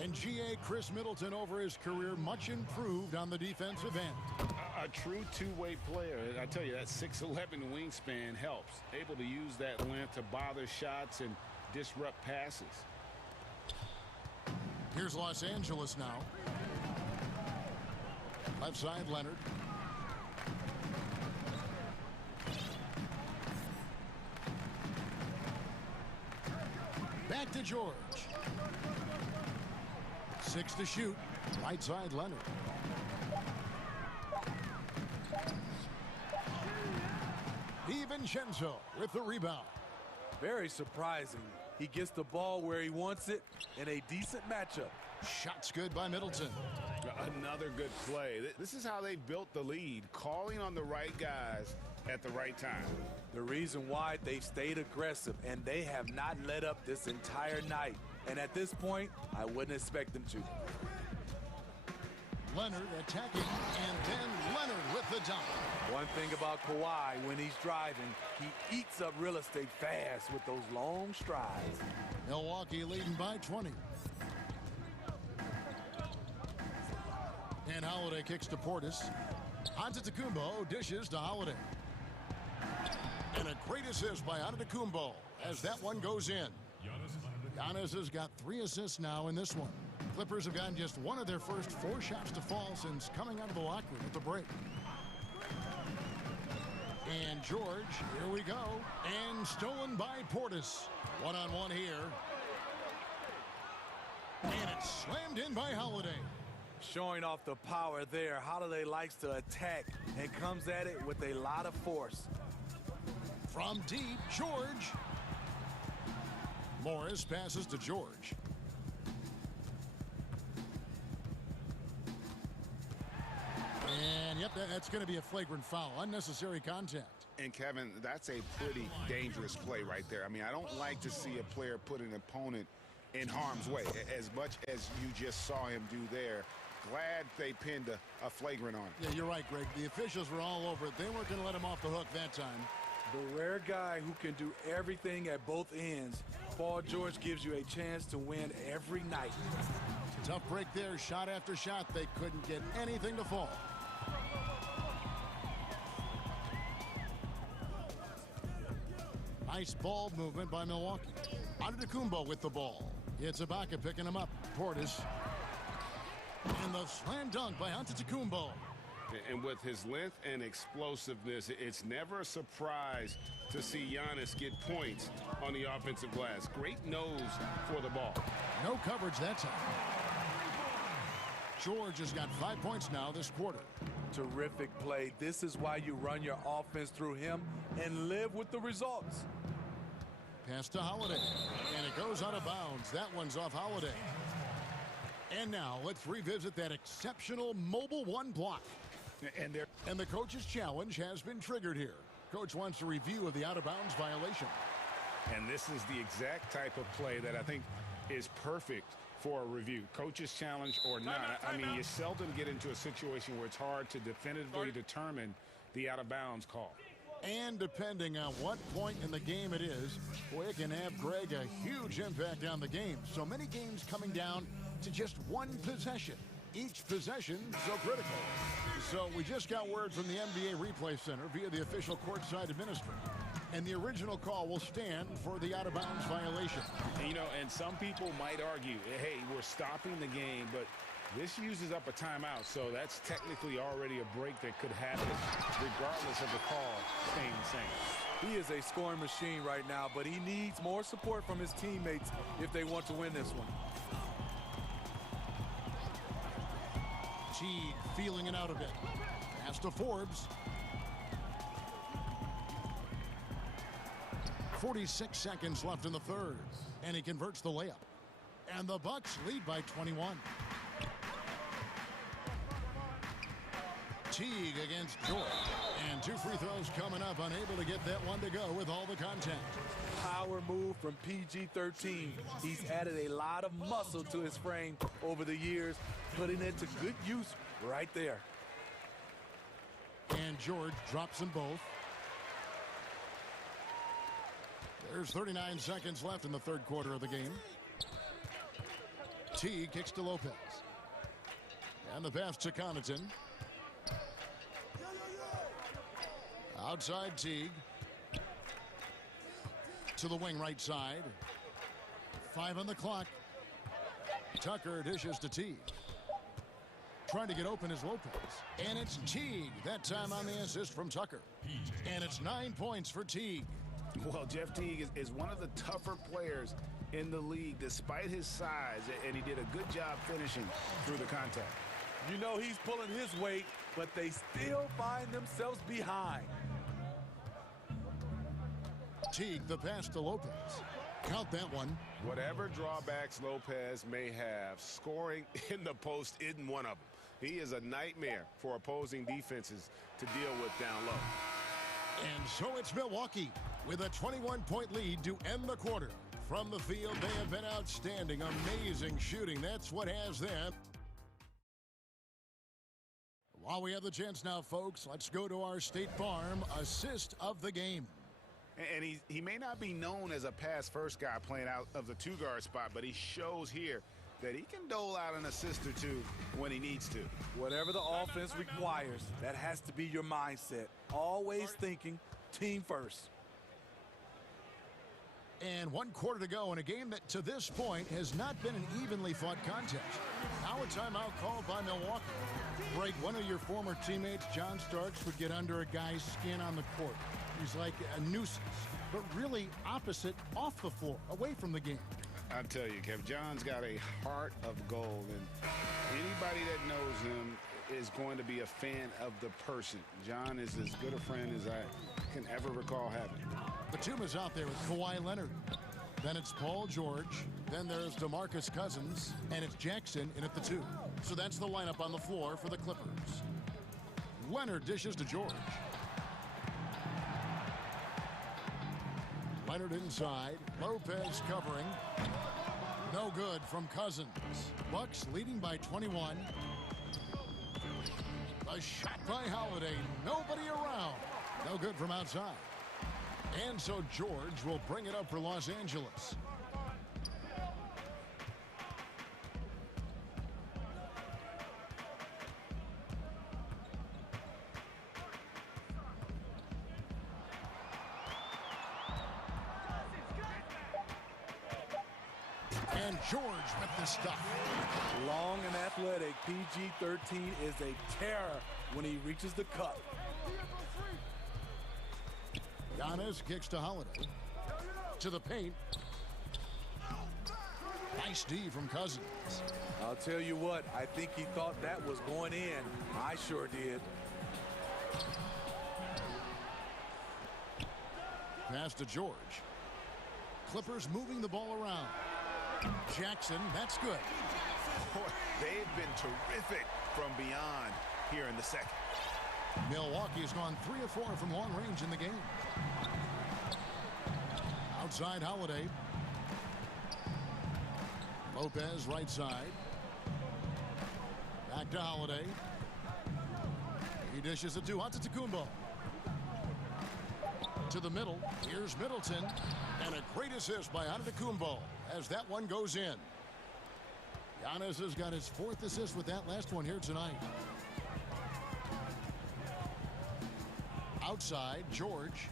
And G.A. Chris Middleton, over his career, much improved on the defensive end. A true two-way player. I tell you, that 6'11" wingspan helps. Able to use that length to bother shots and disrupt passes. Here's Los Angeles now. Left side, Leonard. Back to George. 6 to shoot. Right side, Leonard. DiVincenzo with the rebound. Very surprising. He gets the ball where he wants it in a decent matchup. Shots good by Middleton. Another good play. This is how they built the lead, calling on the right guys at the right time. The reason why they've stayed aggressive, and they have not let up this entire night. And at this point, I wouldn't expect them to. Leonard attacking, and then Leonard with the dunk. One thing about Kawhi, when he's driving, he eats up real estate fast with those long strides. Milwaukee leading by 20. And Holiday kicks to Portis. Antetokounmpo dishes to Holiday. And a great assist by Antetokounmpo as that one goes in. Giannis has got 3 assists now in this one. Clippers have gotten just one of their first 4 shots to fall since coming out of the locker room at the break. And George, here we go. And stolen by Portis. One-on-one here. And it's slammed in by Holiday. Showing off the power there. Holiday likes to attack and comes at it with a lot of force. From deep, George. Morris passes to George. And, yep, that's going to be a flagrant foul. Unnecessary contact. And, Kevin, that's a pretty dangerous play right there. I mean, I don't like to see a player put an opponent in harm's way, as much as you just saw him do there. Glad they pinned a flagrant on him. Yeah, you're right, Greg. The officials were all over it. They weren't going to let him off the hook that time. The rare guy who can do everything at both ends. Paul George gives you a chance to win every night. Tough break there. Shot after shot. They couldn't get anything to fall. Nice ball movement by Milwaukee. Antetokounmpo with the ball. It's Ibaka picking him up. Portis. And the slam dunk by Antetokounmpo. And with his length and explosiveness, it's never a surprise to see Giannis get points on the offensive glass. Great nose for the ball. No coverage that time. George has got 5 points now this quarter. Terrific play. This is why you run your offense through him and live with the results. Pass to Holiday. And it goes out of bounds. That one's off Holiday. And now let's revisit that exceptional mobile one block. And the coach's challenge has been triggered here. Coach wants a review of the out-of-bounds violation. And this is the exact type of play that I think is perfect for a review. Coach's challenge or not. I mean, you seldom get into a situation where it's hard to definitively determine the out-of-bounds call. And depending on what point in the game it is, boy, it can have, Greg, a huge impact on the game. So many games coming down to just one possession. Each possession so critical. So we just got word from the NBA Replay Center via the official courtside administrator. And the original call will stand for the out-of-bounds violation. You know, and some people might argue, hey, we're stopping the game, but this uses up a timeout, so that's technically already a break that could happen regardless of the call staying the same. He is a scoring machine right now, but he needs more support from his teammates if they want to win this one. Teague feeling it out a bit. Pass to Forbes. 46 seconds left in the third. And he converts the layup. And the Bucks lead by 21. Teague against George. And 2 free throws coming up. Unable to get that one to go with all the contact. Power move from PG-13. He's added a lot of muscle to his frame over the years, putting it to good use right there. And George drops them both. There's 39 seconds left in the third quarter of the game. Teague kicks to Lopez. And the pass to Connaughton. Outside Teague. To the wing right side. 5 on the clock. Tucker dishes to Teague. Trying to get open is Lopez. And it's Teague. That time on the assist from Tucker. And it's 9 points for Teague. Well, Jeff Teague is one of the tougher players in the league despite his size, and he did a good job finishing through the contact. You know he's pulling his weight, but they still find themselves behind. Teague, the pass to Lopez. Count that one. Whatever drawbacks Lopez may have, scoring in the post isn't one of them. He is a nightmare for opposing defenses to deal with down low. And so it's Milwaukee with a 21-point lead to end the quarter. From the field, they have been outstanding. Amazing shooting. That's what has them. While we have the chance now, folks, let's go to our State Farm assist of the game. And he may not be known as a pass-first guy playing out of the two-guard spot, but he shows here that he can dole out an assist or two when he needs to. Whatever the offense requires, that has to be your mindset. Always thinking team first. And 1 quarter to go in a game that to this point has not been an evenly fought contest. Now a timeout called by Milwaukee. Greg, one of your former teammates, John Starks, would get under a guy's skin on the court. He's like a nuisance, but really opposite off the floor, away from the game. I tell you, Kev, John's got a heart of gold, and anybody that knows him is going to be a fan of the person. John is as good a friend as I can ever recall having. Batuma's out there with Kawhi Leonard. Then it's Paul George. Then there's DeMarcus Cousins, and it's Jackson in at the 2. So that's the lineup on the floor for the Clippers. Leonard dishes to George. Leonard inside. Lopez covering. No good from Cousins. Bucks leading by 21. A shot by Holiday. Nobody around. No good from outside. And so George will bring it up for Los Angeles. And George with the stuff. Long and athletic, PG-13 is a terror when he reaches the cup. Giannis kicks to Holiday. To the paint. Nice D from Cousins. I'll tell you what, I think he thought that was going in. I sure did. Pass to George. Clippers moving the ball around. Jackson, that's good. Boy, they've been terrific from beyond here in the second. Milwaukee has gone 3 of 4 from long range in the game. Outside Holiday. Lopez right side. Back to Holiday. He dishes it to Antetokounmpo. To the middle. Here's Middleton. And a great assist by Antetokounmpo as that one goes in. Giannis has got his 4th assist with that last one here tonight. Outside, George.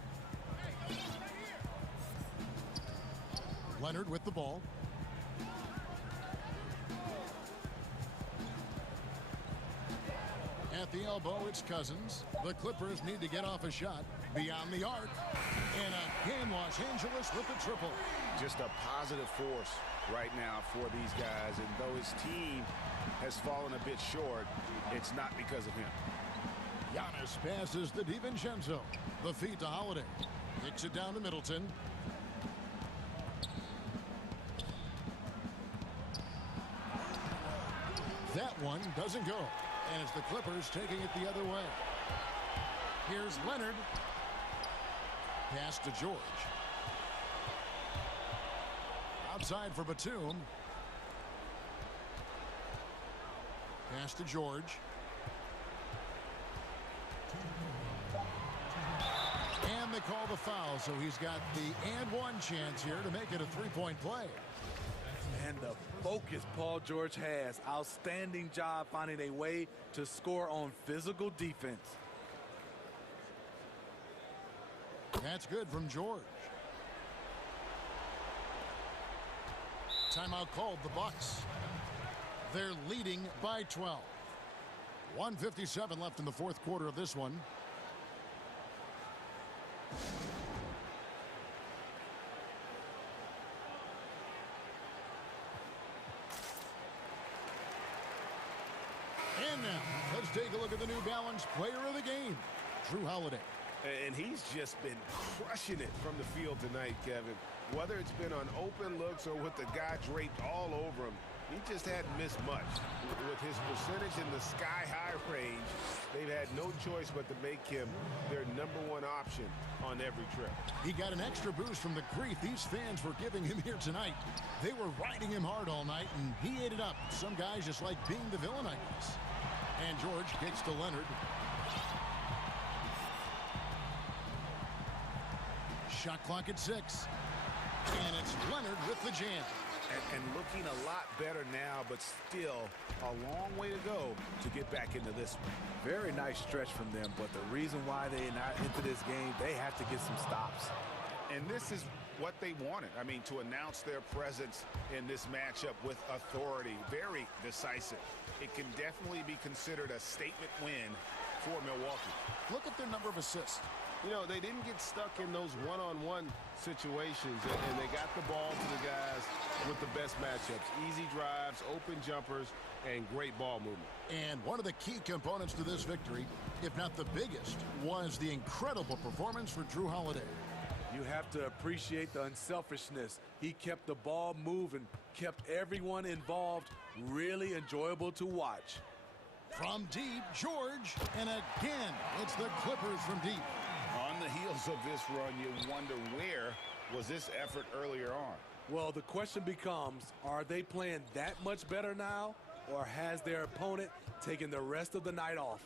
Leonard with the ball. At the elbow, it's Cousins. The Clippers need to get off a shot beyond the arc. And again, Los Angeles with the triple. Just a positive force right now for these guys. And though his team has fallen a bit short, it's not because of him. Giannis passes to DiVincenzo. The feed to Holiday. Kicks it down to Middleton. That one doesn't go. And it's the Clippers taking it the other way. Here's Leonard. Pass to George. Outside for Batum. Pass to George. And they call the foul, so he's got the and one chance here to make it a three-point play. And the focus Paul George has. Outstanding job finding a way to score on physical defense. That's good from George. Timeout called the Bucks. They're leading by 12. 1:57 left in the fourth quarter of this one. And now, let's take a look at the New Balance player of the game, Jrue Holiday. And he's just been crushing it from the field tonight, Kevin. Whether it's been on open looks or with the guy draped all over him, he just hadn't missed much. With his percentage in the sky-high range, they've had no choice but to make him their #1 option on every trip. He got an extra boost from the grief these fans were giving him here tonight. They were riding him hard all night, and he ate it up. Some guys just like being the villain, I guess. And George kicks to Leonard. Shot clock at 6. And it's Leonard with the jam. And looking a lot better now, but still a long way to go to get back into this one. Very nice stretch from them, but the reason why they're not into this game, they have to get some stops. And this is what they wanted. I mean, to announce their presence in this matchup with authority, very decisive. It can definitely be considered a statement win for Milwaukee. Look at their number of assists. You know, they didn't get stuck in those one-on-one situations, and they got the ball to the guys with the best matchups. Easy drives, open jumpers, and great ball movement. And one of the key components to this victory, if not the biggest, was the incredible performance for Jrue Holiday. You have to appreciate the unselfishness. He kept the ball moving, kept everyone involved, really enjoyable to watch. From deep, George, and again, it's the Clippers from deep. On the heels of this run, you wonder where was this effort earlier on? Well, the question becomes, are they playing that much better now, or has their opponent taken the rest of the night off?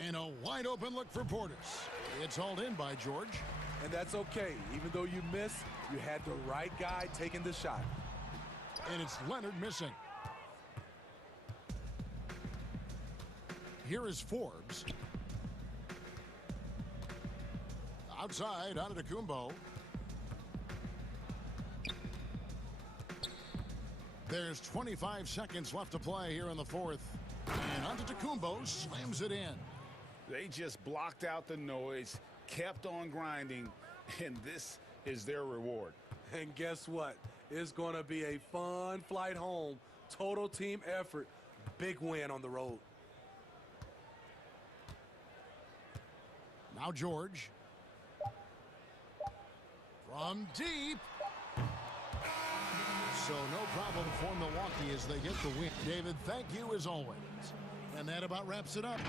And a wide open look for Portis. It's hauled in by George. And that's okay. Even though you miss, you had the right guy taking the shot. And it's Leonard missing. Here is Forbes. Outside, Antetokounmpo. There's 25 seconds left to play here in the fourth. And Antetokounmpo slams it in. They just blocked out the noise, kept on grinding, and this is their reward. And guess what? It's going to be a fun flight home. Total team effort. Big win on the road. Now George. From deep. So no problem for Milwaukee as they get the win. David, thank you as always. And that about wraps it up.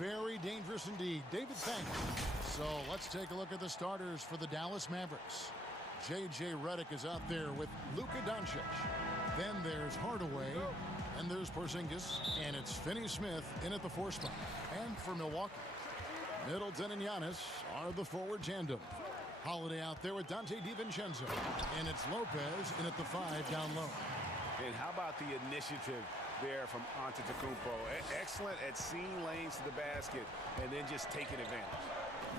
Very dangerous indeed. David, thanks. So let's take a look at the starters for the Dallas Mavericks. J.J. Redick is out there with Luka Doncic. Then there's Hardaway. And there's Porzingis. And it's Finney-Smith in at the 4 spot. And for Milwaukee, Middleton and Giannis are the forward tandem. Holiday out there with Dante DiVincenzo. And it's Lopez in at the 5 down low. And how about the initiative there from Antetokounmpo? Excellent at seeing lanes to the basket and then just taking advantage.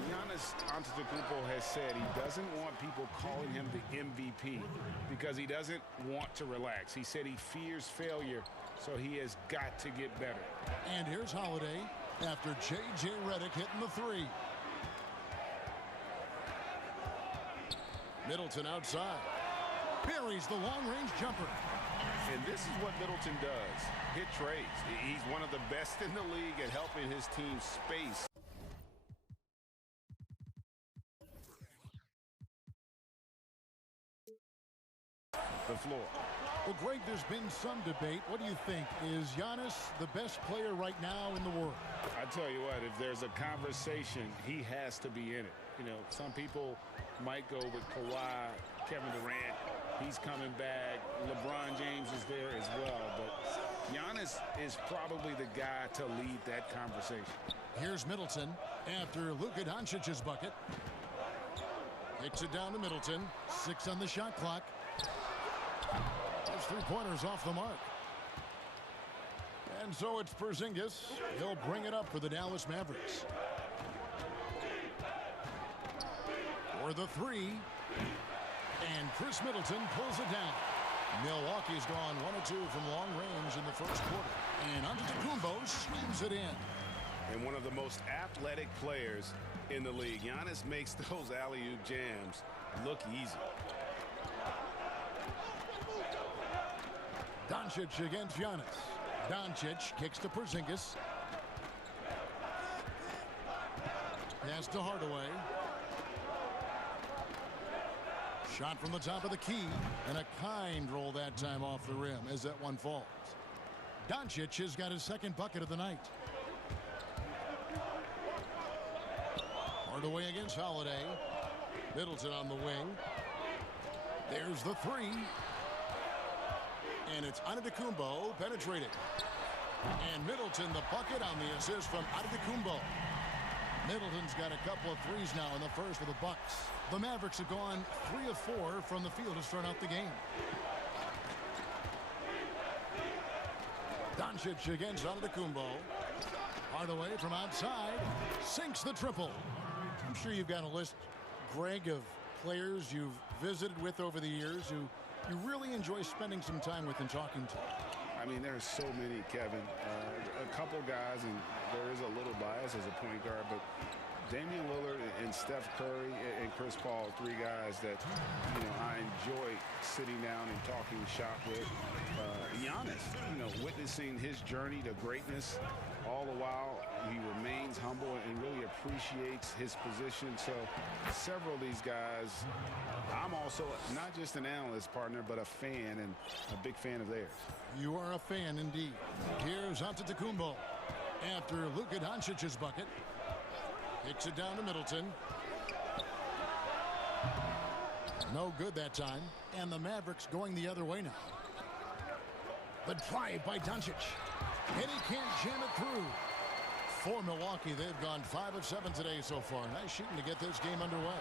Giannis Antetokounmpo has said he doesn't want people calling him the MVP because he doesn't want to relax. He said he fears failure, so he has got to get better. And here's Holiday after J.J. Redick hitting the 3. Middleton outside. Buries the long-range jumper. And this is what Middleton does. Hit trades. He's one of the best in the league at helping his team space the floor. Well, Greg, there's been some debate. What do you think? Is Giannis the best player right now in the world? I tell you what, if there's a conversation, he has to be in it. You know, some people might go with Kawhi, Kevin Durant. He's coming back. LeBron James is there as well. But Giannis is probably the guy to lead that conversation. Here's Middleton after Luka Doncic's bucket. Kicks it down to Middleton. 6 on the shot clock. Those 3-pointers off the mark. And so it's Porzingis. He'll bring it up for the Dallas Mavericks. For the 3. And Chris Middleton pulls it down. Milwaukee's gone 1 of 2 from long range in the first quarter. And Antetokounmpo slams it in. And one of the most athletic players in the league. Giannis makes those alley-oop jams look easy. Doncic against Giannis. Doncic kicks to Porzingis. Pass to Hardaway. Shot from the top of the key. And a kind roll that time off the rim as that one falls. Doncic has got his 2nd bucket of the night. Hardaway against Holiday. Middleton on the wing. There's the 3. And it's Antetokounmpo penetrating. And Middleton the bucket on the assist from Antetokounmpo. Middleton's got a couple of threes now in the first for the Bucks. The Mavericks have gone 3 of 4 from the field to start out the game. Doncic against Antetokounmpo. Hardaway from outside. Sinks the triple. I'm sure you've got a list, Greg, of players you've visited with over the years who you really enjoy spending some time with and talking to. I mean, there's so many, Kevin. A couple guys, and there is a little bias as a point guard, but Damian Lillard and Steph Curry and Chris Paul, 3 guys that, you know, I enjoy sitting down and talking shop with. Giannis, you know, witnessing his journey to greatness, all the while he remains humble and really appreciates his position. So several of these guys, I'm also not just an analyst, partner, but a fan and a big fan of theirs. You are a fan indeed. Here's Antetokounmpo after Luka Doncic's bucket. Kicks it down to Middleton. No good that time. And the Mavericks going the other way now. The drive by Doncic. And he can't jam it through. For Milwaukee, they've gone 5 of 7 today so far. Nice shooting to get this game underway.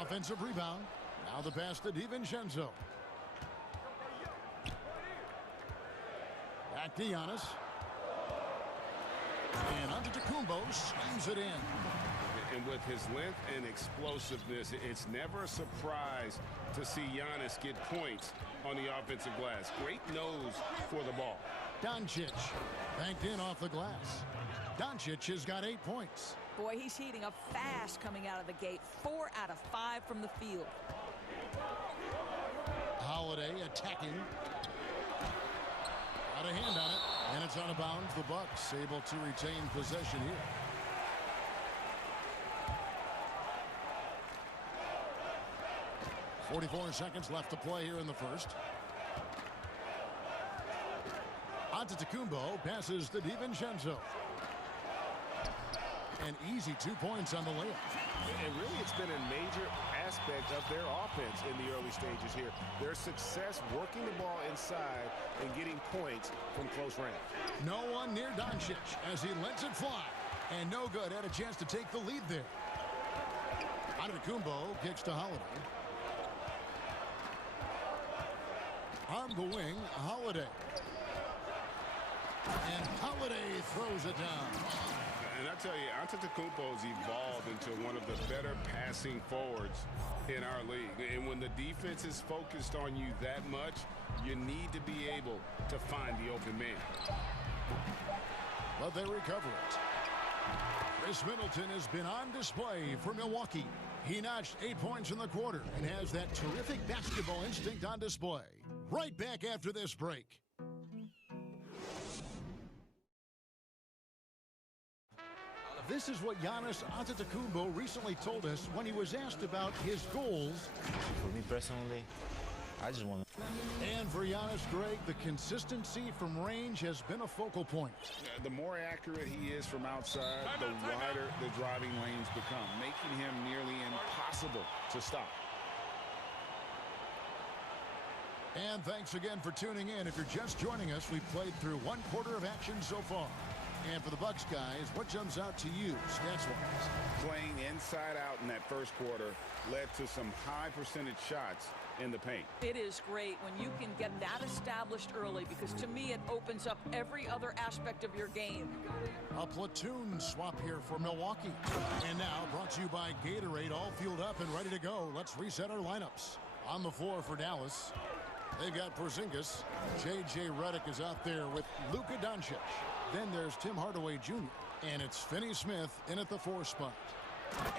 Offensive rebound. Now the pass to DiVincenzo. Back to Giannis. And Antetokounmpo slams it in. And with his length and explosiveness, it's never a surprise to see Giannis get points on the offensive glass. Great nose for the ball. Doncic banked in off the glass. Doncic has got 8 points. Boy, he's heating up fast coming out of the gate. 4 out of 5 from the field. Holiday attacking. Got a hand on it, and it's out of bounds. The Bucks able to retain possession here. .44 seconds left to play here in the first. Antetokounmpo passes to DiVincenzo. An easy 2 points on the layup. And really, it's been a major aspect of their offense in the early stages here. Their success working the ball inside and getting points from close range. No one near Doncic as he lets it fly. And no good. Had a chance to take the lead there. Antetokounmpo kicks to Holiday. On the wing, Holiday. And Holiday throws it down. And I tell you, Antetokounmpo's evolved into one of the better passing forwards in our league. And when the defense is focused on you that much, you need to be able to find the open man. But they recover it. Chris Middleton has been on display for Milwaukee. He notched 8 points in the quarter and has that terrific basketball instinct on display. Right back after this break. This is what Giannis Antetokounmpo recently told us when he was asked about his goals. For me personally, I just want to. And for Giannis, Greg, the consistency from range has been a focal point. The more accurate he is from outside, the wider the driving lanes become, making him nearly impossible to stop. And thanks again for tuning in. If you're just joining us, we've played through 1/4 of action so far. And for the Bucks guys, what jumps out to you stats-wise? Playing inside out in that first quarter led to some high percentage shots in the paint. It is great when you can get that established early, because to me it opens up every other aspect of your game. A platoon swap here for Milwaukee. And now brought to you by Gatorade, all fueled up and ready to go. Let's reset our lineups. On the floor for Dallas, they've got Porzingis. J.J. Redick is out there with Luka Doncic. Then there's Tim Hardaway Jr. And it's Finney Smith in at the 4 spot.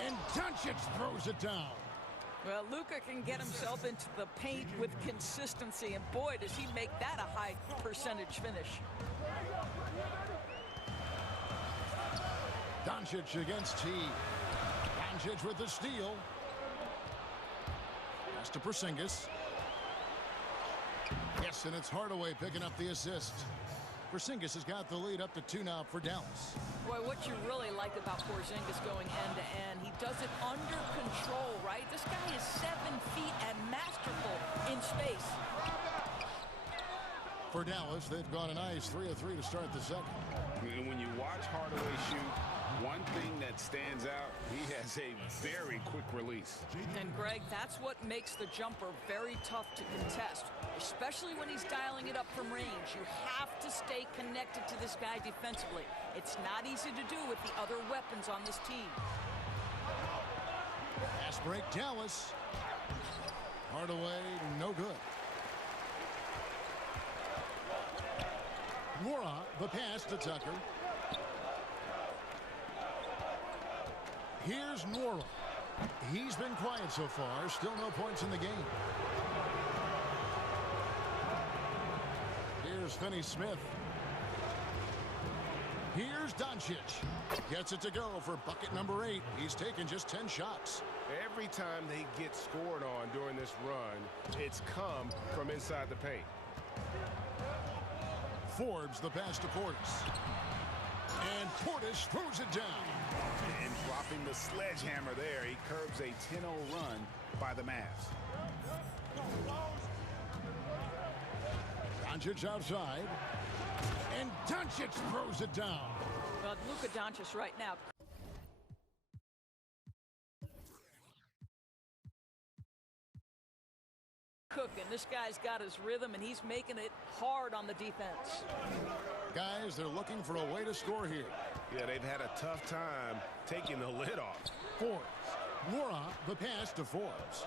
And Doncic throws it down. Well, Luka can get himself into the paint with consistency, and boy, does he make that a high percentage finish. Doncic against T. Doncic with the steal. Pass to Porzingis. Yes, and it's Hardaway picking up the assist. Porzingis has got the lead up to 2 now for Dallas. Boy, what you really like about Porzingis going end-to-end, he does it under control, right? This guy is 7 feet and masterful in space. For Dallas, they've gone a nice 3 of 3 to start the second. And when you watch Hardaway shoot, one thing that stands out, he has a very quick release. And Greg, that's what makes the jumper very tough to contest, especially when he's dialing it up from range. You have to stay connected to this guy defensively. It's not easy to do with the other weapons on this team. Pass break, Dallas. Hardaway, no good. Mora, the pass to Tucker. Here's Nora. He's been quiet so far. Still no points in the game. Here's Finney Smith. Here's Doncic. Gets it to go for bucket number 8. He's taken just 10 shots. Every time they get scored on during this run, it's come from inside the paint. Forbes the pass to Portis. And Portis throws it down. And dropping the sledgehammer there, he curbs a 10-0 run by the Mavs. Doncic outside. And Doncic throws it down. Well, Luka Doncic right now. Cooking. This guy's got his rhythm, and he's making it hard on the defense. Guys, they're looking for a way to score here. Yeah, they've had a tough time taking the lid off. Forbes. Mora, the pass to Forbes.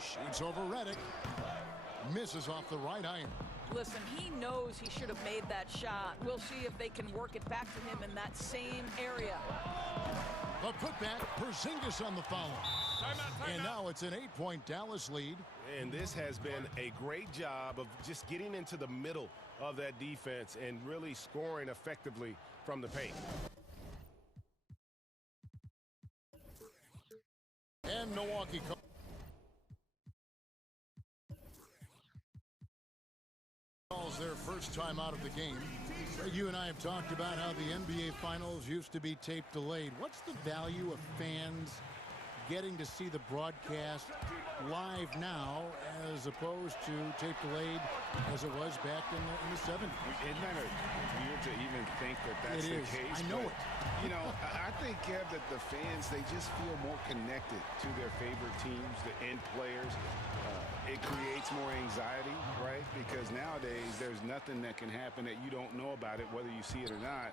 Shoots over Redick. Misses off the right iron. Listen, he knows he should have made that shot. We'll see if they can work it back to him in that same area. A putback, Porzingis on the follow. And now it's an 8-point Dallas lead. And this has been a great job of just getting into the middle of that defense and really scoring effectively from the paint. And Milwaukee calls is their first time out of the game. You and I have talked about how the NBA Finals used to be tape delayed. What's the value of fans getting to see the broadcast live now as opposed to tape delayed as it was back in the 70s? Isn't that weird to even think that that's the case? I know it. You know, I think, Kev, that the fans, they just feel more connected to their favorite teams, the end players. It creates more anxiety, right? Because nowadays there's nothing that can happen that you don't know about it, whether you see it or not.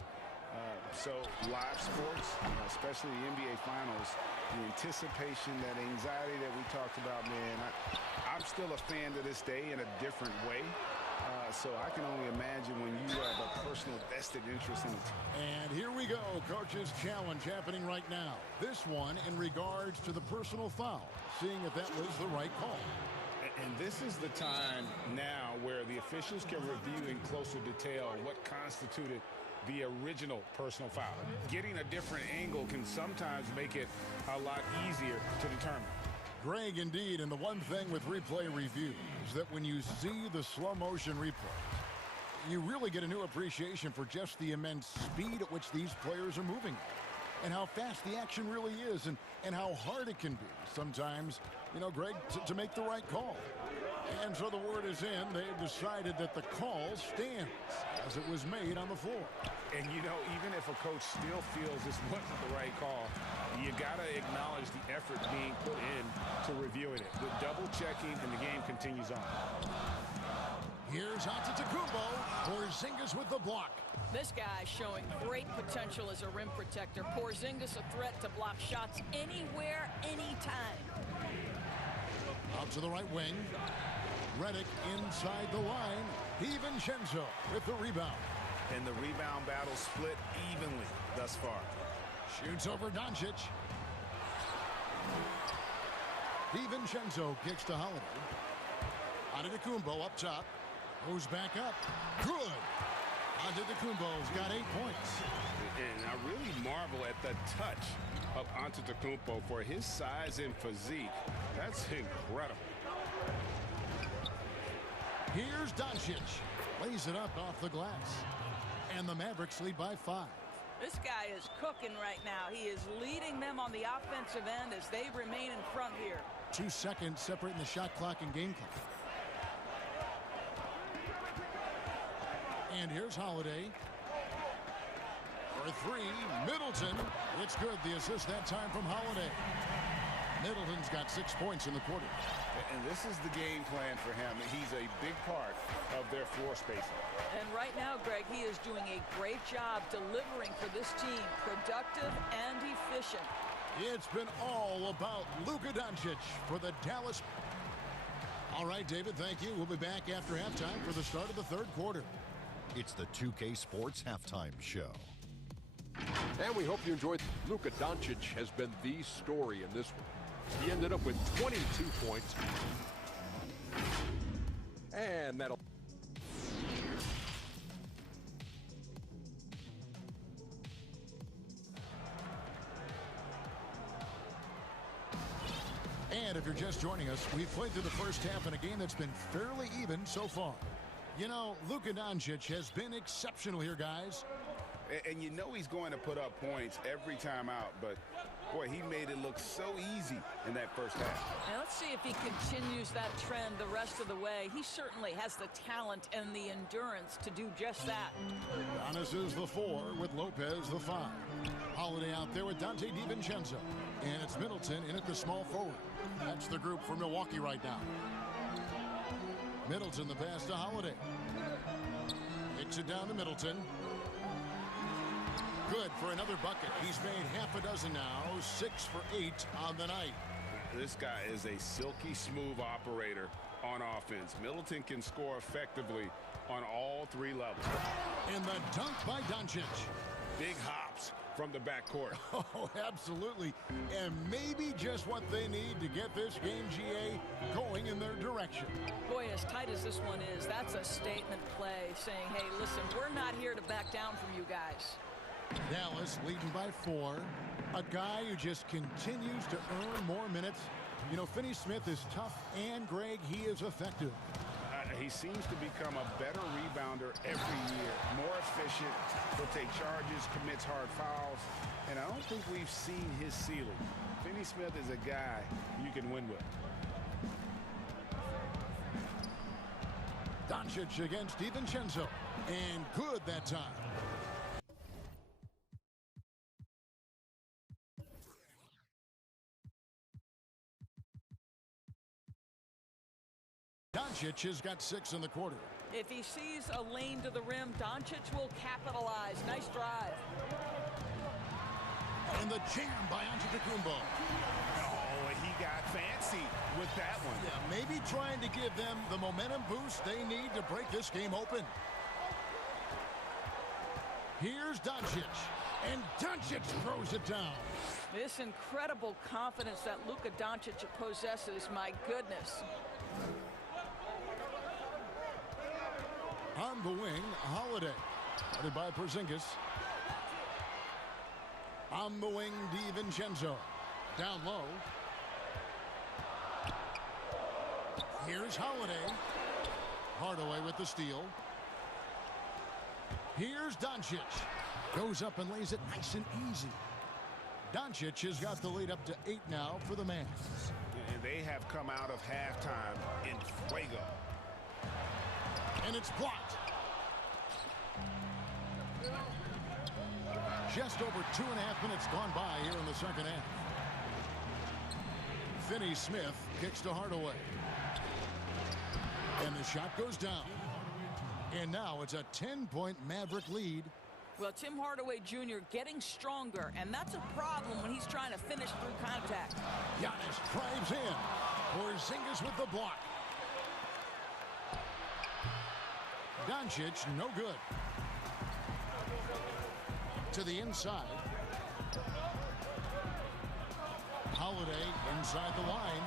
So live sports, especially the NBA Finals, the anticipation, that anxiety that we talked about, man, I'm still a fan to this day in a different way. So I can only imagine when you have a personal vested interest in it. And here we go, Coach's Challenge happening right now. This one in regards to the personal foul, seeing if that was the right call. And this is the time now where the officials can review in closer detail what constituted the original personal foul. Getting a different angle can sometimes make it a lot easier to determine. Greg, indeed, and the one thing with replay review is that when you see the slow motion replay, you really get a new appreciation for just the immense speed at which these players are moving and how fast the action really is and how hard it can be sometimes, you know, Greg, to make the right call. And so the word is in. They've decided that the call stands as it was made on the floor. And, you know, even if a coach still feels this wasn't the right call, you got to acknowledge the effort being put in to reviewing it. With double checking, and the game continues on. Here's Antetokounmpo. Porzingis with the block. This guy showing great potential as a rim protector. Porzingis a threat to block shots anywhere, anytime. Out to the right wing. Redick inside the line. DiVincenzo with the rebound. And the rebound battle split evenly thus far. Shoots over Doncic. DiVincenzo kicks to Holiday. Antetokounmpo up top. Goes back up. Good. Antetokounmpo's got 8 points. And I really marvel at the touch of Antetokounmpo for his size and physique. That's incredible. Here's Doncic. Lays it up off the glass. And the Mavericks lead by 5. This guy is cooking right now. He is leading them on the offensive end as they remain in front here. 2 seconds separating the shot clock and game clock. And here's Holiday. For 3, Middleton. It's good. The assist that time from Holiday. Middleton's got 6 points in the quarter. And this is the game plan for him. He's a big part of their floor spacing. And right now, Greg, he is doing a great job delivering for this team. Productive and efficient. It's been all about Luka Doncic for the Dallas. All right, David, thank you. We'll be back after halftime for the start of the third quarter. It's the 2K Sports Halftime Show. And we hope you enjoyed. Luka Doncic has been the story in this one. He ended up with 22 points. And that'll... And if you're just joining us, we've played through the first half in a game that's been fairly even so far. You know, Luka Doncic has been exceptional here, guys. And you know he's going to put up points every time out, but boy, he made it look so easy in that first half. Now let's see if he continues that trend the rest of the way. He certainly has the talent and the endurance to do just that. Giannis is the 4 with Lopez the 5. Holiday out there with Dante DiVincenzo. And it's Middleton in at the small forward. That's the group for Milwaukee right now. Middleton the pass to Holiday. Kicks it down to Middleton. Good for another bucket. He's made half a dozen now. 6 for 8 on the night. This guy is a silky smooth operator on offense. Middleton can score effectively on all 3 levels. And the dunk by Doncic. Big hops from the backcourt. Oh, absolutely. And maybe just what they need to get this game, GA, going in their direction. Boy, as tight as this one is, that's a statement play saying, hey, listen, we're not here to back down from you guys. Dallas leading by 4. A guy who just continues to earn more minutes. You know, Finney Smith is tough, and Greg, he is effective. He seems to become a better rebounder every year, more efficient. He'll take charges, commits hard fouls, and I don't think we've seen his ceiling. Finney Smith is a guy you can win with. Doncic against DiVincenzo, and good that time. Doncic has got 6 in the quarter. If he sees a lane to the rim, Doncic will capitalize. Nice drive. And the jam by Antetokounmpo. Oh, he got fancy with that one. Yeah, maybe trying to give them the momentum boost they need to break this game open. Here's Doncic, and Doncic throws it down. This incredible confidence that Luka Doncic possesses, my goodness. On the wing, Holiday, headed by Porzingis. On the wing, DiVincenzo. Down low. Here's Holiday. Hardaway with the steal. Here's Doncic. Goes up and lays it nice and easy. Doncic has got the lead up to 8 now for the Mavs. And they have come out of halftime in fuego. And it's blocked. Just over 2.5 minutes gone by here in the second half. Finney Smith kicks to Hardaway. And the shot goes down. And now it's a 10-point Maverick lead. Well, Tim Hardaway Jr. getting stronger, and that's a problem when he's trying to finish through contact. Giannis drives in. Porzingis with the block. Doncic, no good. To the inside. Holiday inside the line.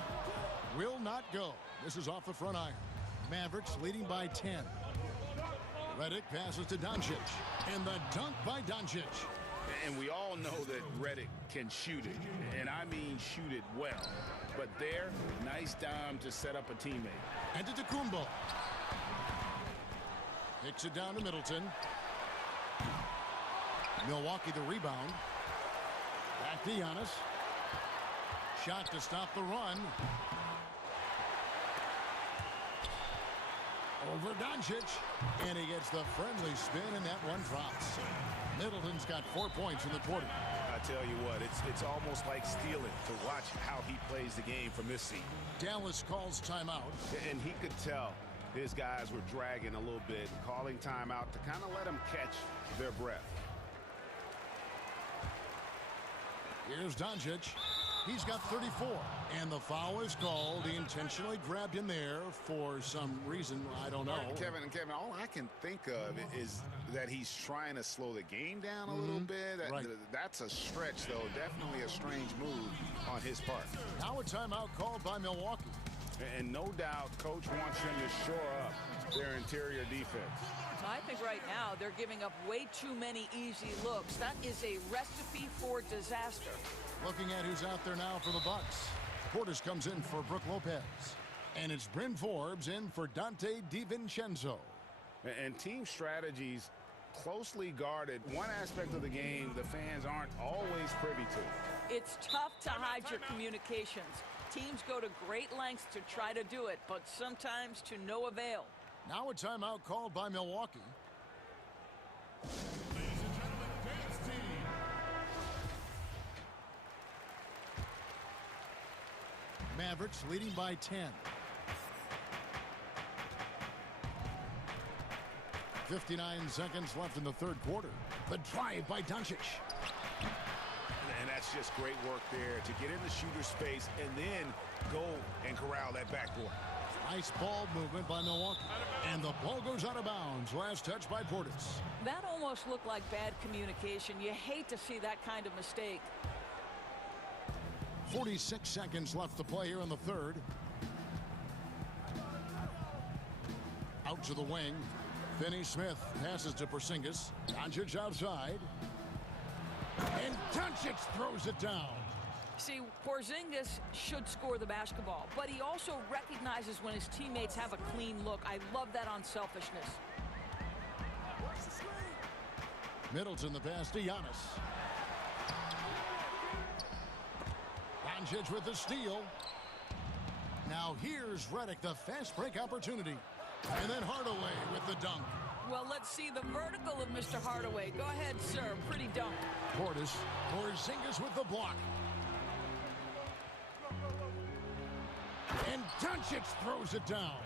Will not go. This is off the front iron. Mavericks leading by 10. Redick passes to Doncic. And the dunk by Doncic. And we all know that Redick can shoot it. And I mean shoot it well. But there, nice dime to set up a teammate. And to Antetokounmpo. Takes it down to Middleton. Milwaukee the rebound. Back to Giannis. Shot to stop the run. Over Doncic. And he gets the friendly spin, and that one drops. Middleton's got 4 points in the quarter. I tell you what, it's almost like stealing to watch how he plays the game from this seat. Dallas calls timeout. And he could tell his guys were dragging a little bit, calling timeout to kind of let them catch their breath. Here's Doncic. He's got 34. And the foul is called. He intentionally grabbed him there for some reason. I don't know. Kevin, all I can think of is that he's trying to slow the game down a little bit. Right. That's a stretch, though. Definitely a strange move on his part. Now a timeout called by Milwaukee. And no doubt, Coach wants him to shore up their interior defense. I think right now they're giving up way too many easy looks. That is a recipe for disaster. Looking at who's out there now for the Bucks. Portis comes in for Brook Lopez. And it's Bryn Forbes in for Dante DiVincenzo. And team strategies closely guarded. One aspect of the game the fans aren't always privy to. It's tough to hide your communications. Teams go to great lengths to try to do it, but sometimes to no avail. Now a timeout called by Milwaukee. Ladies and gentlemen, dance team. Mavericks leading by 10. 59 seconds left in the third quarter. The drive by Doncic. And that's just great work there to get in the shooter's space and then go and corral that backboard. Nice ball movement by Milwaukee. And the ball goes out of bounds. Last touch by Portis. That almost looked like bad communication. You hate to see that kind of mistake. 46 seconds left to play here in the third. Out to the wing. Finney Smith passes to Porzingis. Doncic outside. And Doncic throws it down. See, Porzingis should score the basketball, but he also recognizes when his teammates have a clean look. I love that unselfishness. Middleton, the pass to Giannis. Doncic with the steal. Now here's Redick, the fast break opportunity. And then Hardaway with the dunk. Well, let's see the vertical of Mr. Hardaway. Go ahead, sir. Pretty dunk. Porzingis with the block. And Doncic throws it down.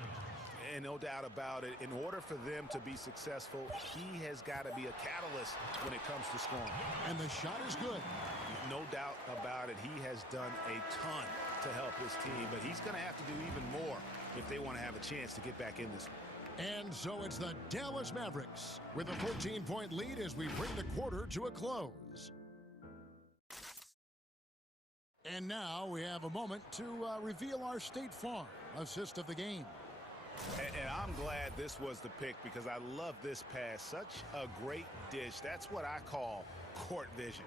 And no doubt about it, in order for them to be successful, he has got to be a catalyst when it comes to scoring. And the shot is good. No doubt about it. He has done a ton to help his team, but he's going to have to do even more if they want to have a chance to get back in this one. And so it's the Dallas Mavericks with a 14-point lead as we bring the quarter to a close. And now we have a moment to reveal our State Farm assist of the game. And I'm glad this was the pick because I love this pass. Such a great dish. That's what I call court vision.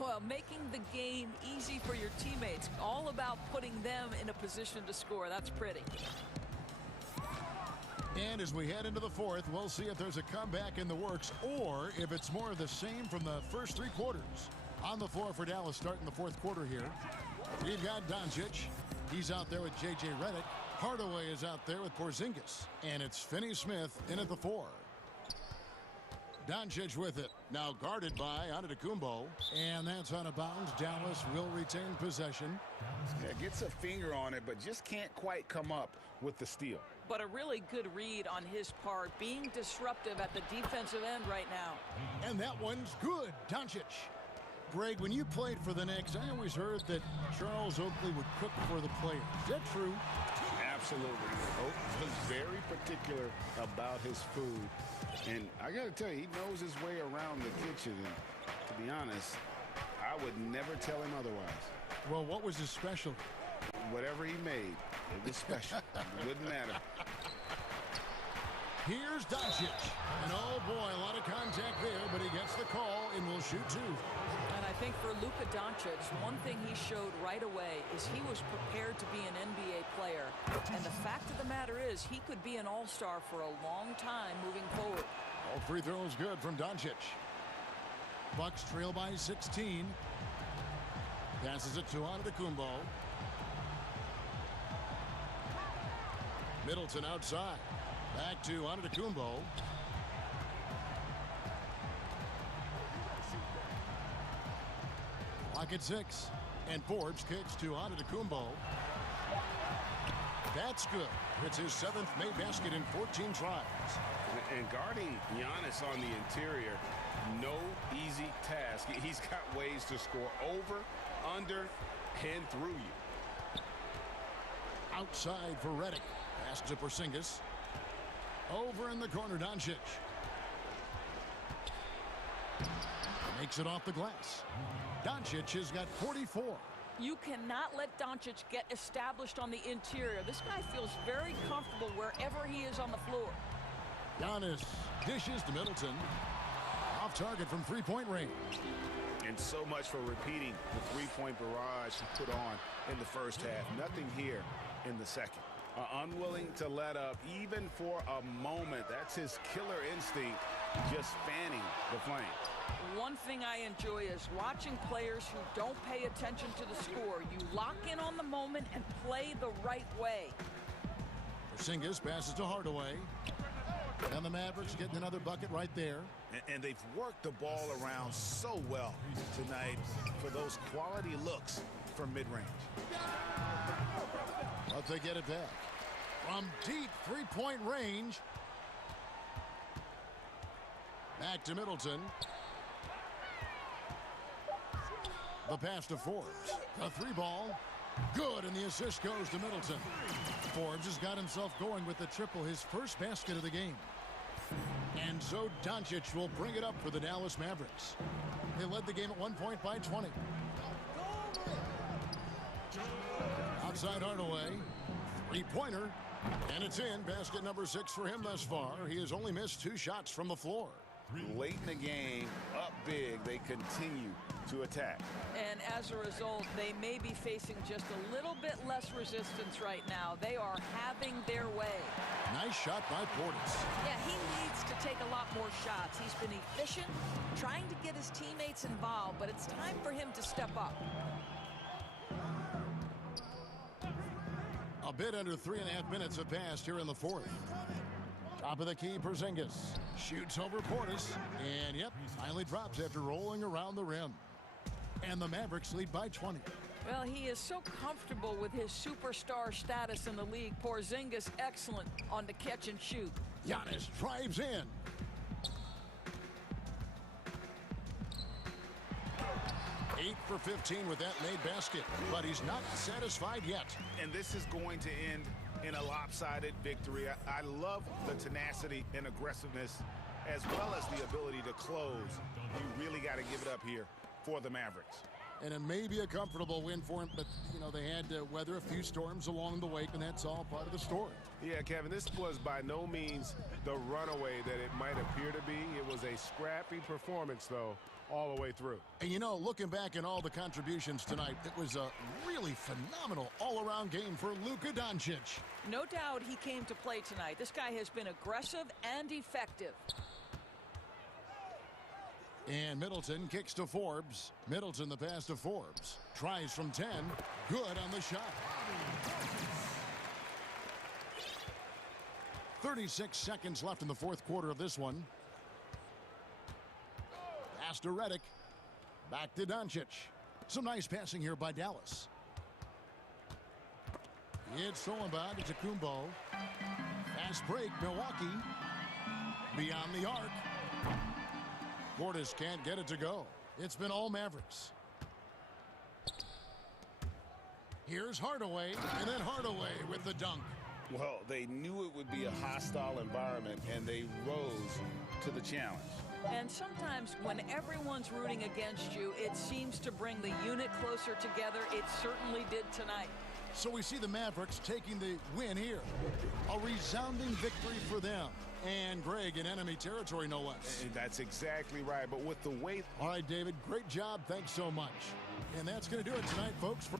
Well, making the game easy for your teammates. All about putting them in a position to score. That's pretty. And as we head into the fourth, we'll see if there's a comeback in the works or if it's more of the same from the first three quarters. On the floor for Dallas starting the fourth quarter here. We've got Doncic. He's out there with J.J. Redick. Hardaway is out there with Porzingis. And it's Finney-Smith in at the 4. Doncic with it. Now guarded by Antetokounmpo. And that's out of bounds. Dallas will retain possession. Yeah, gets a finger on it, but just can't quite come up with the steal. But a really good read on his part, being disruptive at the defensive end right now. And that one's good. Doncic. Greg, when you played for the Knicks, I always heard that Charles Oakley would cook for the players. Is that true? Absolutely. Oak was very particular about his food. And I got to tell you, he knows his way around the kitchen. And to be honest, I would never tell him otherwise. Well, what was his specialty? Whatever he made, it was special. It wouldn't matter. Here's Doncic. And oh boy, a lot of contact there, but he gets the call and will shoot 2. And I think for Luka Doncic, one thing he showed right away is he was prepared to be an NBA player. And the fact of the matter is he could be an all-star for a long time moving forward. All free throws good from Doncic. Bucks trail by 16. Passes it to Antetokounmpo. Middleton outside. Back to Antetokounmpo. Clock at 6. And Forbes kicks to Antetokounmpo. That's good. It's his 7th made basket in 14 tries. And guarding Giannis on the interior, no easy task. He's got ways to score over, under, and through you. Outside for Redick. Pass to Porzingis. Over in the corner, Doncic. Makes it off the glass. Doncic has got 44. You cannot let Doncic get established on the interior. This guy feels very comfortable wherever he is on the floor. Giannis dishes to Middleton. Off target from three-point range. And so much for repeating the three-point barrage he put on in the first half. Nothing here in the second. Unwilling to let up even for a moment. That's his killer instinct, just fanning the flame. One thing I enjoy is watching players who don't pay attention to the score. You lock in on the moment and play the right way. Porzingis passes to Hardaway. And the Mavericks getting another bucket right there. And they've worked the ball around so well tonight for those quality looks from mid-range. But they get it back. From deep three-point range. Back to Middleton. The pass to Forbes. The three ball. Good, and the assist goes to Middleton. Forbes has got himself going with the triple, his first basket of the game. And so Doncic will bring it up for the Dallas Mavericks. They led the game at 1 point by 20. Outside Hardaway. Three-pointer. And it's in. Basket number 6 for him thus far. He has only missed 2 shots from the floor. Late in the game, up big, they continue to attack. And as a result, they may be facing just a little bit less resistance right now. They are having their way. Nice shot by Portis. Yeah, he needs to take a lot more shots. He's been efficient, trying to get his teammates involved, but it's time for him to step up. A bit under 3.5 minutes have passed here in the fourth. Top of the key, Porzingis shoots over Portis, and yep, finally drops after rolling around the rim. And the Mavericks lead by 20. Well, he is so comfortable with his superstar status in the league. Porzingis excellent on the catch and shoot. Giannis drives in. Eight for 15 with that made basket, but he's not satisfied yet. And this is going to end in a lopsided victory. I love the tenacity and aggressiveness as well as the ability to close. You really got to give it up here for the Mavericks. And it may be a comfortable win for him, but, you know, they had to weather a few storms along the way, and that's all part of the story. Yeah, Kevin, this was by no means the runaway that it might appear to be. It was a scrappy performance, though, all the way through. And, you know, looking back at all the contributions tonight, it was a really phenomenal all-around game for Luka Doncic. No doubt he came to play tonight. This guy has been aggressive and effective. And Middleton kicks to Forbes. Middleton the pass to Forbes. Tries from 10. Good on the shot. 36 seconds left in the fourth quarter of this one. Pass to Redick. Back to Doncic. Some nice passing here by Dallas. It's stolen by Antetokounmpo. Fast break, Milwaukee. Beyond the arc. Portis can't get it to go. It's been all Mavericks. Here's Hardaway, and then Hardaway with the dunk. Well, they knew it would be a hostile environment, and they rose to the challenge. And sometimes when everyone's rooting against you, it seems to bring the unit closer together. It certainly did tonight. So we see the Mavericks taking the win here. A resounding victory for them. And Greg in enemy territory, no less. And that's exactly right. But with the way... All right, David, great job. Thanks so much. And that's going to do it tonight, folks.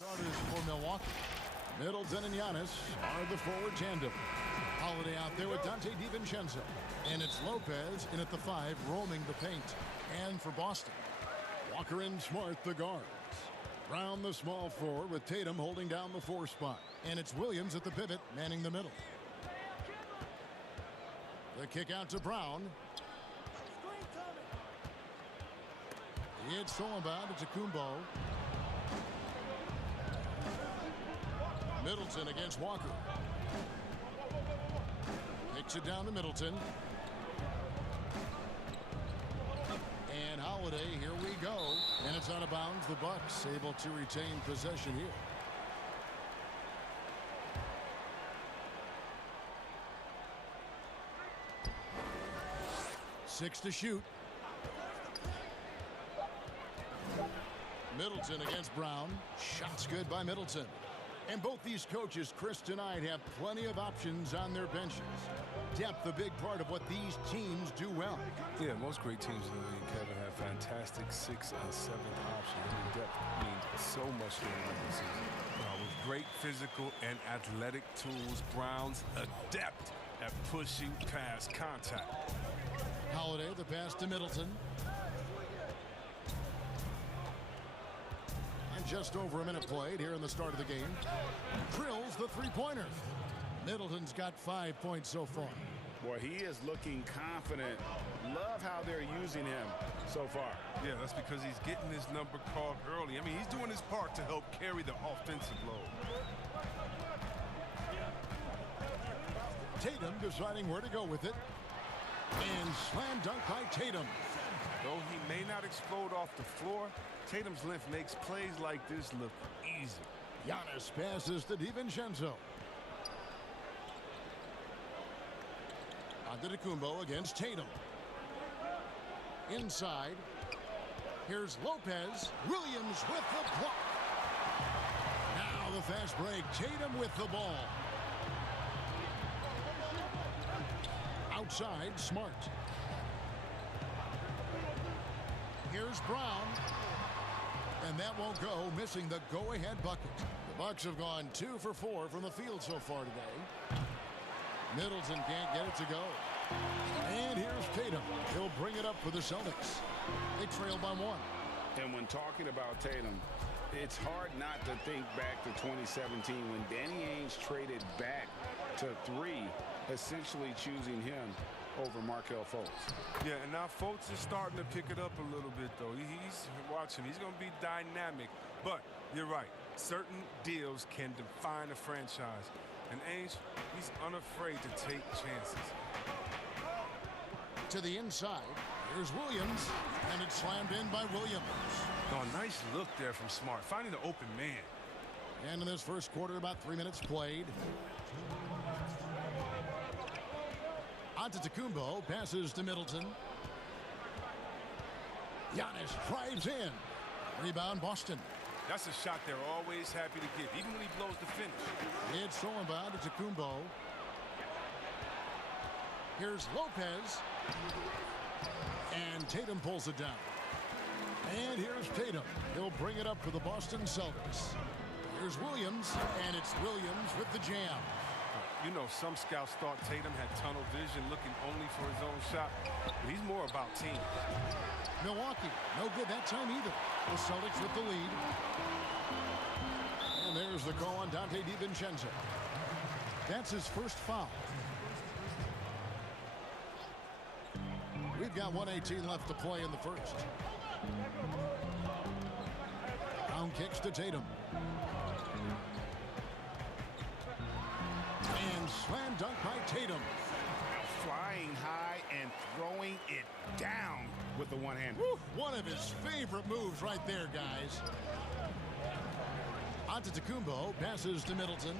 Starters for Milwaukee. Middleton and Giannis are the forward tandem. Holiday out there with Dante DiVincenzo. And it's Lopez in at the 5, roaming the paint. And for Boston, Walker and Smart, the guards. Brown, the small forward, with Tatum holding down the 4 spot. And it's Williams at the pivot, manning the middle. The kick out to Brown. It's Solomon to Kumbo. Middleton against Walker. Kicks it down to Middleton. And Holiday, here we go. And it's out of bounds. The Bucks able to retain possession here. Six to shoot. Middleton against Brown. Shots good by Middleton. And both these coaches, Chris, tonight have plenty of options on their benches. Depth, a big part of what these teams do well. Yeah, most great teams in the league, Kevin, have fantastic 6th and 7th options. I mean, depth means so much during the season. With great physical and athletic tools, Brown's adept at pushing past contact. Holiday, the pass to Middleton. And just over a minute played here in the start of the game. Drills the three-pointer. Middleton's got 5 points so far. Boy, he is looking confident. Love how they're using him so far. Yeah, that's because he's getting his number called early. I mean, he's doing his part to help carry the offensive load. Tatum deciding where to go with it. And slam dunk by Tatum. Though he may not explode off the floor, Tatum's length makes plays like this look easy. Giannis passes to DiVincenzo. Antetokounmpo against Tatum. Inside. Here's Lopez. Williams with the block. Now the fast break. Tatum with the ball. Outside, Smart. Here's Brown. And that won't go, missing the go-ahead bucket. The Bucks have gone 2 for 4 from the field so far today. Middleton can't get it to go. And here's Tatum. He'll bring it up for the Celtics. They trail by 1. And when talking about Tatum, it's hard not to think back to 2017 when Danny Ainge traded back to 3, essentially choosing him over Markelle Fultz. Yeah, and now Fultz is starting to pick it up a little bit, though. He's watching. He's going to be dynamic. But you're right. Certain deals can define a franchise. And Ainge, he's unafraid to take chances. To the inside. Here's Williams. And it's slammed in by Williams. Oh, nice look there from Smart, finding the open man. And in this first quarter, about 3 minutes played. Antetokounmpo passes to Middleton. Giannis drives in. Rebound, Boston. That's a shot they're always happy to give, even when he blows the finish. It's Solomon to Kumbo. Here's Lopez. And Tatum pulls it down. And here's Tatum. He'll bring it up for the Boston Celtics. Here's Williams, and it's Williams with the jam. You know, some scouts thought Tatum had tunnel vision, looking only for his own shot. But he's more about team. Milwaukee, no good that time either. The Celtics with the lead. And there's the call on Dante DiVincenzo. That's his first foul. We've got 1:18 left to play in the first. Brown kicks to Tatum. And slam dunk by Tatum. Flying high and throwing it down with the one-hand. One of his favorite moves right there, guys. Antetokounmpo passes to Middleton.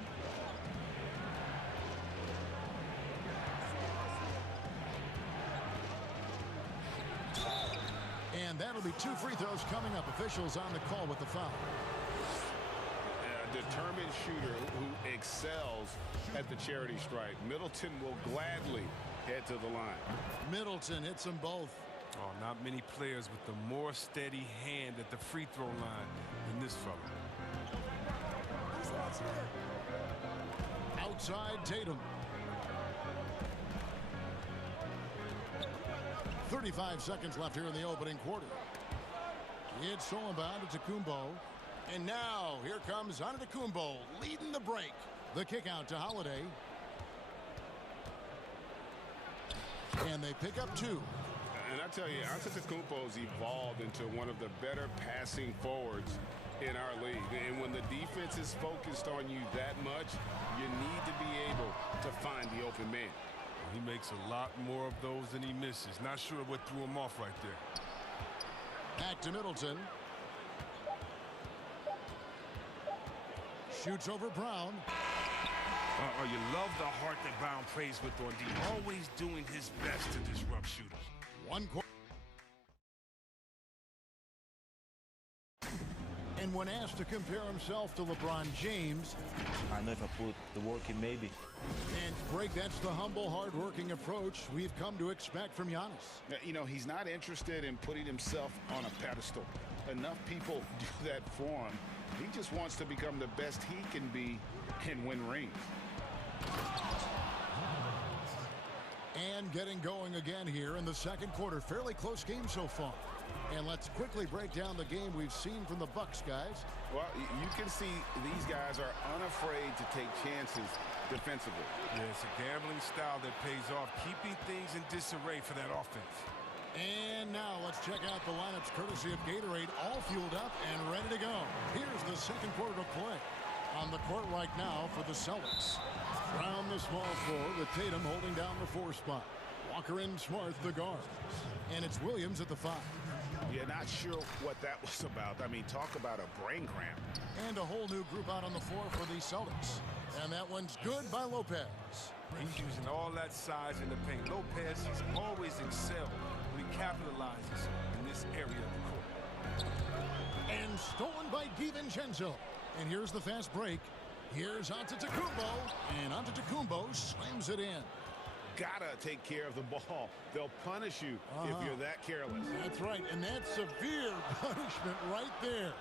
And that'll be 2 free throws coming up. Officials on the call with the foul. A determined shooter who excels at the charity stripe. Middleton will gladly head to the line. Middleton hits them both. Oh, not many players with the more steady hand at the free throw line than this fella. Outside Tatum. 35 seconds left here in the opening quarter. It's stolen by Antetokounmpo. And now here comes Antetokounmpo leading the break. The kick out to Holiday. And they pick up two. And I tell you, Antetokounmpo's evolved into one of the better passing forwards in our league. And when the defense is focused on you that much, you need to be able to find the open man. He makes a lot more of those than he misses. Not sure what threw him off right there. Back to Middleton. Shoots over Brown. You love the heart that Brown plays with on D. Always doing his best to disrupt shooters. One quarter. And when asked to compare himself to LeBron James, I know if I put the work in, maybe. And Greg, that's the humble, hard-working approach we've come to expect from Giannis. You know, he's not interested in putting himself on a pedestal. Enough people do that for him. He just wants to become the best he can be and win rings. And getting going again here in the second quarter. Fairly close game so far. And let's quickly break down the game we've seen from the Bucks, guys. Well, you can see these guys are unafraid to take chances defensively. Yeah, it's a gambling style that pays off, keeping things in disarray for that offense. And now let's check out the lineups courtesy of Gatorade, all fueled up and ready to go. Here's the second quarter to play. On the court right now for the Celtics. Brown the small floor with Tatum holding down the 4 spot. Walker and Smart the guards. And it's Williams at the 5. Yeah, not sure what that was about. I mean, talk about a brain cramp. And a whole new group out on the floor for the Celtics. And that one's good by Lopez. He's using all that size in the paint. Lopez, he's always excelled when he capitalizes in this area of the court. And stolen by DiVincenzo. And here's the fast break. Here's Antetokounmpo. And Antetokounmpo slams it in. Gotta take care of the ball. They'll punish you if you're that careless. That's right, and that's severe punishment right there.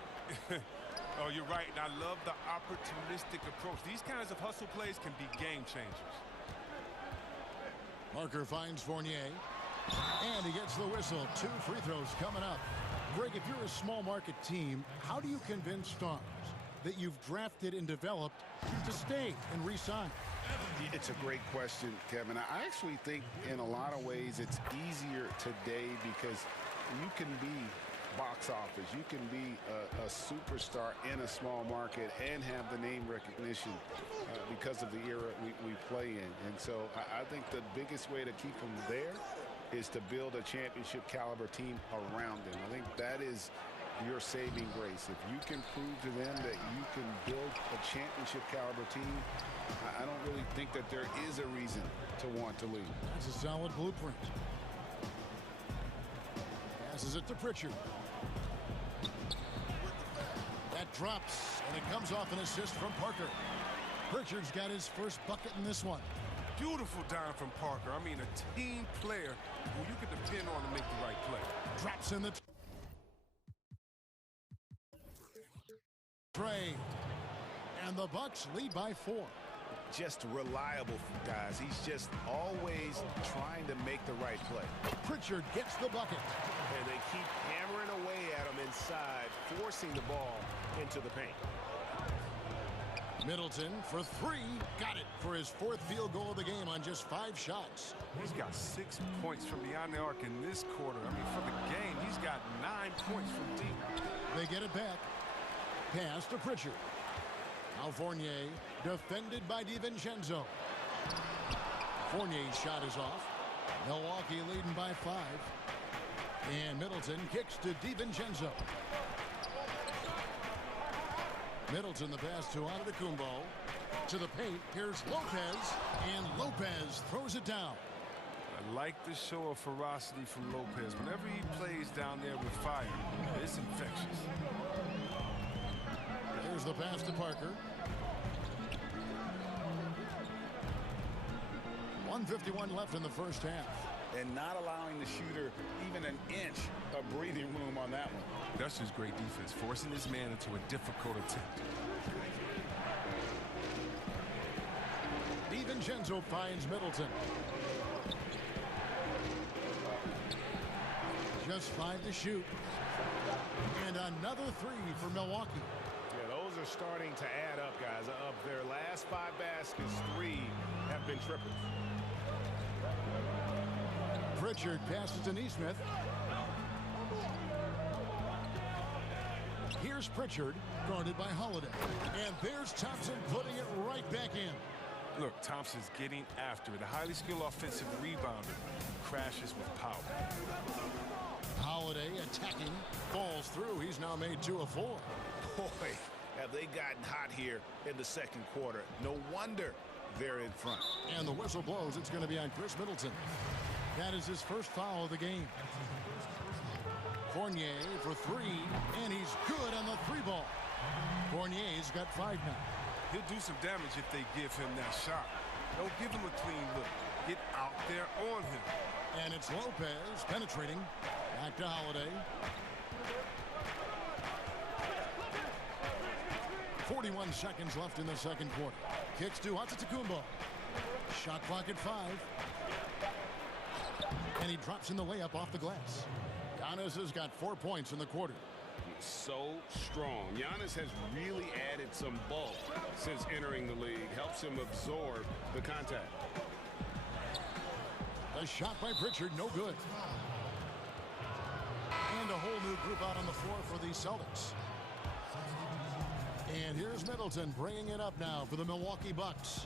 Oh, you're right, and I love the opportunistic approach. These kinds of hustle plays can be game changers. Parker finds Fournier, and he gets the whistle. 2 free throws coming up. Greg, if you're a small market team, how do you convince stars that you've drafted and developed to stay and re-sign? It's a great question, Kevin. I actually think in a lot of ways it's easier today because you can be box office. You can be a superstar in a small market and have the name recognition because of the era we play in. And so I think the biggest way to keep them there is to build a championship caliber team around them. I think that is your saving grace. If you can prove to them that you can build a championship caliber team, I don't really think that there is a reason to want to leave. That's a solid blueprint. Passes it to Pritchard. That drops, and it comes off an assist from Parker. Pritchard's got his first bucket in this one. Beautiful dime from Parker. I mean, a team player who you can depend on to make the right play. Drops in the trade. And the Bucks lead by 4. Just reliable, guys. He's just always trying to make the right play. Pritchard gets the bucket. And they keep hammering away at him inside, forcing the ball into the paint. Middleton for 3. Got it for his 4th field goal of the game on just 5 shots. He's got 6 points from beyond the arc in this quarter. I mean, for the game, he's got 9 points from deep. They get it back. Pass to Pritchard. Now Fournier, defended by DiVincenzo. Fournier's shot is off. Milwaukee leading by 5. And Middleton kicks to DiVincenzo. Middleton the pass to Antetokounmpo. To the paint, here's Lopez. And Lopez throws it down. I like the show of ferocity from Lopez. Whenever he plays down there with fire, it's infectious. Here's the pass to Parker. 1:51 left in the first half. and not allowing the shooter even an inch of breathing room on that one. That's just great defense, forcing this man into a difficult attempt. DiVincenzo finds Middleton. Just 5 to shoot. And another 3 for Milwaukee. Yeah, those are starting to add up, guys. Of their last 5 baskets, 3 have been triples. Pritchard passes to Neesmith. Here's Pritchard, guarded by Holiday. And there's Thompson putting it right back in. Look, Thompson's getting after it. A highly skilled offensive rebounder. Crashes with power. Holiday attacking. Falls through. He's now made 2 of 4. Boy, have they gotten hot here in the second quarter. No wonder they're in front. And the whistle blows. It's going to be on Chris Middleton. That is his first foul of the game. Fournier for 3, and he's good on the 3 ball. Fournier's got 5 now. He'll do some damage if they give him that shot. Don't give him a clean look. Get out there on him. And it's Lopez penetrating. Back to Holiday. 41 seconds left in the second quarter. Kicks to Antetokounmpo. Shot clock at 5. And he drops in the layup off the glass. Giannis has got 4 points in the quarter. So strong. Giannis has really added some bulk since entering the league. Helps him absorb the contact. A shot by Pritchard, no good. And a whole new group out on the floor for the Celtics. And here's Middleton bringing it up now for the Milwaukee Bucks.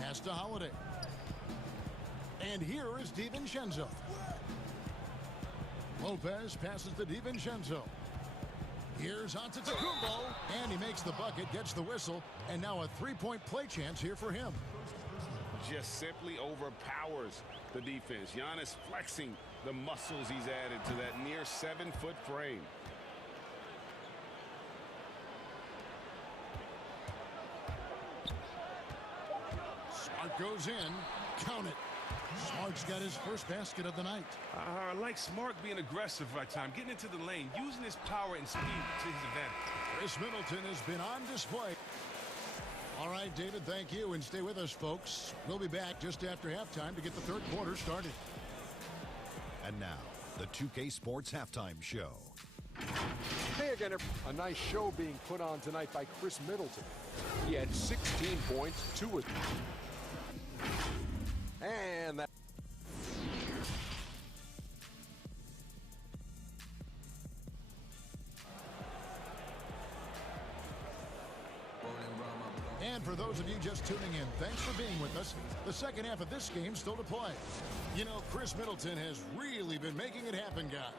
Pass to Holiday. And here is DiVincenzo. Lopez passes to DiVincenzo. Here's Antetokounmpo, and he makes the bucket, gets the whistle, and now a 3-point play chance here for him. Just simply overpowers the defense. Giannis flexing the muscles he's added to that near 7-foot frame. Smart goes in. Count it. Smart's got his first basket of the night. I like Smart being aggressive right time, getting into the lane, using his power and speed to his advantage. Chris Middleton has been on display. All right, David, thank you, and stay with us, folks. We'll be back just after halftime to get the third quarter started. And now, the 2K Sports Halftime Show. Hey again, a nice show being put on tonight by Chris Middleton. He had 16 points, 2 of them. And that. And for those of you just tuning in, thanks for being with us. The second half of this game still to play. You know, Chris Middleton has really been making it happen, guys.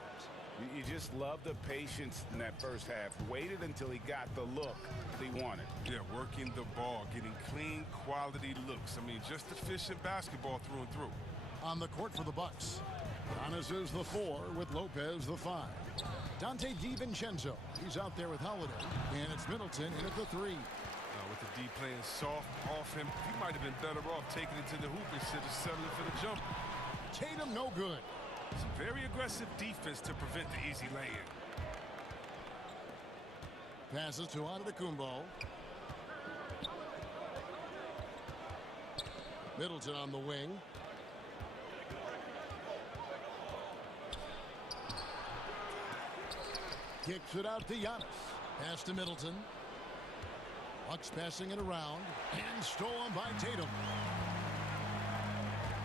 You just love the patience in that first half. Waited until he got the look he wanted. Yeah, working the ball, getting clean, quality looks. I mean, just efficient basketball through and through. On the court for the Bucks. Giannis is the 4 with Lopez the 5. Dante DiVincenzo, he's out there with Holiday. And it's Middleton in at the 3. With the D playing soft off him, he might have been better off taking it to the hoop instead of settling for the jump. Tatum no good. Some very aggressive defense to prevent the easy lay-in. Passes to Antetokounmpo. Middleton on the wing. Kicks it out to Giannis. Pass to Middleton. Bucks passing it around. And stolen by Tatum.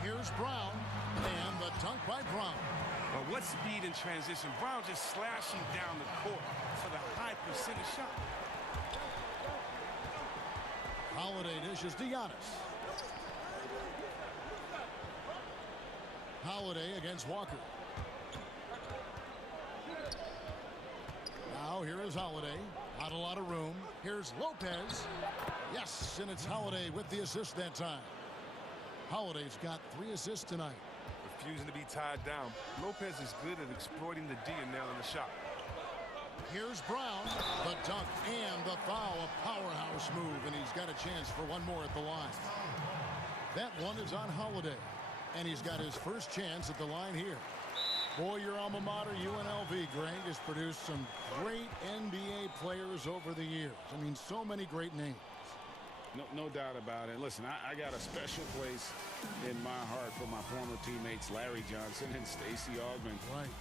Here's Brown. And the dunk by Brown. But what speed in transition. Brown just slashing down the court for the high percentage shot. Holiday dishes to Giannis. Holiday against Walker. Now here is Holiday. Not a lot of room. Here's Lopez. Yes, and it's Holiday with the assist that time. Holiday's got 3 assists tonight. Refusing to be tied down. Lopez is good at exploiting the D and nailing the shot. Here's Brown. The dunk and the foul. A powerhouse move, and he's got a chance for one more at the line. That one is on Holiday. And he's got his first chance at the line here. Boy, your alma mater, UNLV, Greg, has produced some great NBA players over the years. I mean, so many great names. No doubt about it. Listen, I got a special place in my heart for my former teammates Larry Johnson and Stacey Augmon. Right.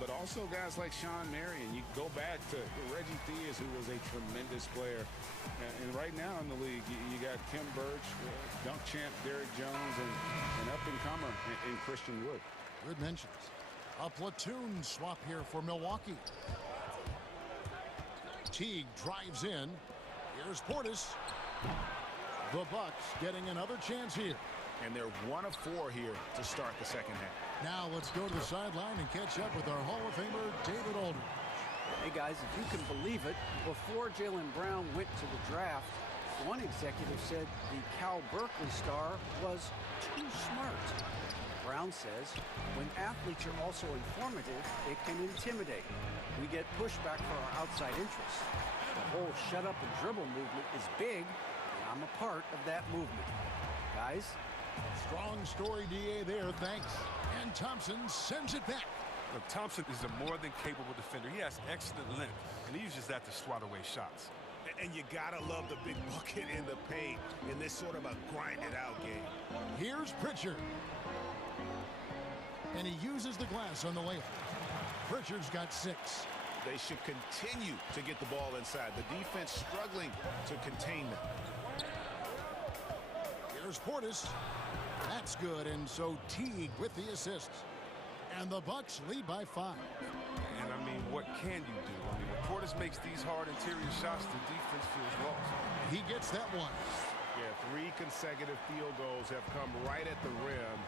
But also guys like Sean Marion. You go back to Reggie Theus, who was a tremendous player. And right now in the league, you got Kim Birch, dunk champ Derrick Jones, and up-and-comer in Christian Wood. Good mentions. A platoon swap here for Milwaukee. Teague drives in. Here's Portis. The Bucks getting another chance here. And they're 1 of 4 here to start the second half. Now let's go to the sideline and catch up with our Hall of Famer, David Aldridge. Hey, guys, if you can believe it, before Jaylen Brown went to the draft, one executive said the Cal Berkeley star was too smart. Brown says, when athletes are also informative, it can intimidate. We get pushback for our outside interests. The whole shut up and dribble movement is big, and I'm a part of that movement. Guys? Strong story, DA, there, thanks. And Thompson sends it back. Look, Thompson is a more than capable defender. He has excellent length, and he uses that to swat away shots. And you gotta love the big bucket in the paint in this sort of a grinded-out game. Here's Pritchard. And he uses the glass on the layup. Pritchard's got 6. They should continue to get the ball inside. The defense struggling to contain them. Here's Portis. That's good, and so Teague with the assist. And the Bucks lead by 5. And, I mean, what can you do? I mean, when Portis makes these hard interior shots, the defense feels lost. He gets that one. Yeah, 3 consecutive field goals have come right at the rim.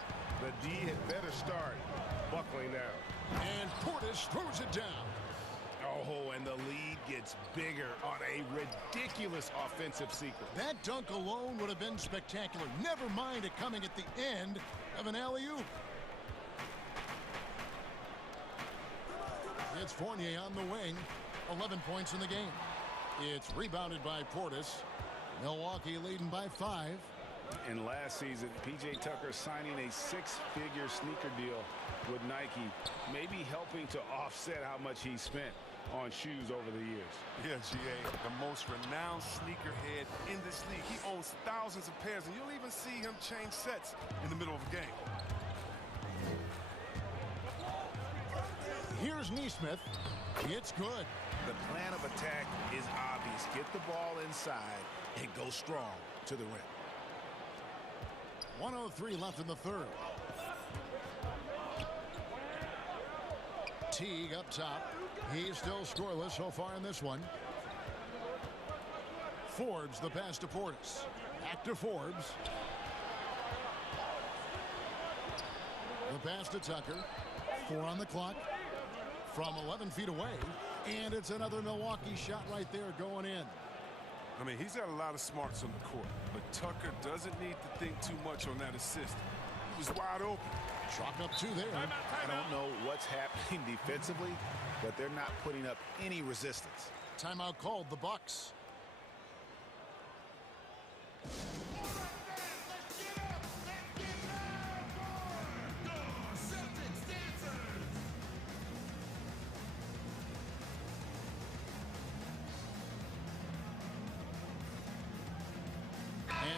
The D had better start buckling down. And Portis throws it down. Oh, and the lead gets bigger on a ridiculous offensive sequence. That dunk alone would have been spectacular. Never mind it coming at the end of an alley-oop. It's Fournier on the wing. 11 points in the game. It's rebounded by Portis. Milwaukee leading by 5. And last season, P.J. Tucker signing a 6-figure sneaker deal with Nike, maybe helping to offset how much he spent on shoes over the years. Yeah, G.A., the most renowned sneakerhead in this league. He owns thousands of pairs, and you'll even see him change sets in the middle of a game. Here's Neesmith. It's good. The plan of attack is obvious. Get the ball inside and go strong to the rim. 1:03 left in the third. Teague up top. He's still scoreless so far in this one. Forbes the pass to Portis. Back to Forbes. The pass to Tucker. 4 on the clock. From 11 feet away. And it's another Milwaukee shot right there going in. I mean, he's got a lot of smarts on the court, but Tucker doesn't need to think too much on that assist. He was wide open. Chalk up 2 there. I don't know what's happening defensively, but they're not putting up any resistance. Timeout called, the Bucks.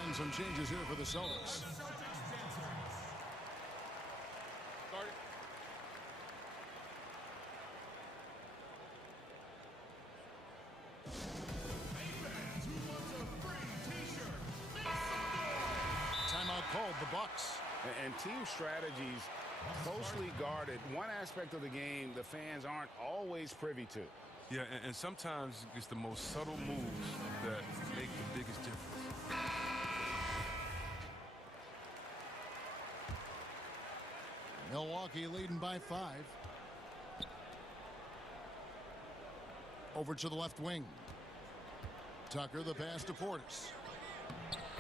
And some changes here for the Celtics. Timeout called, the Bucks. And team strategies closely guarded. One aspect of the game the fans aren't always privy to. Yeah, and sometimes it's the most subtle moves that make the biggest difference. Milwaukee leading by 5. Over to the left wing. Tucker the pass to Portis.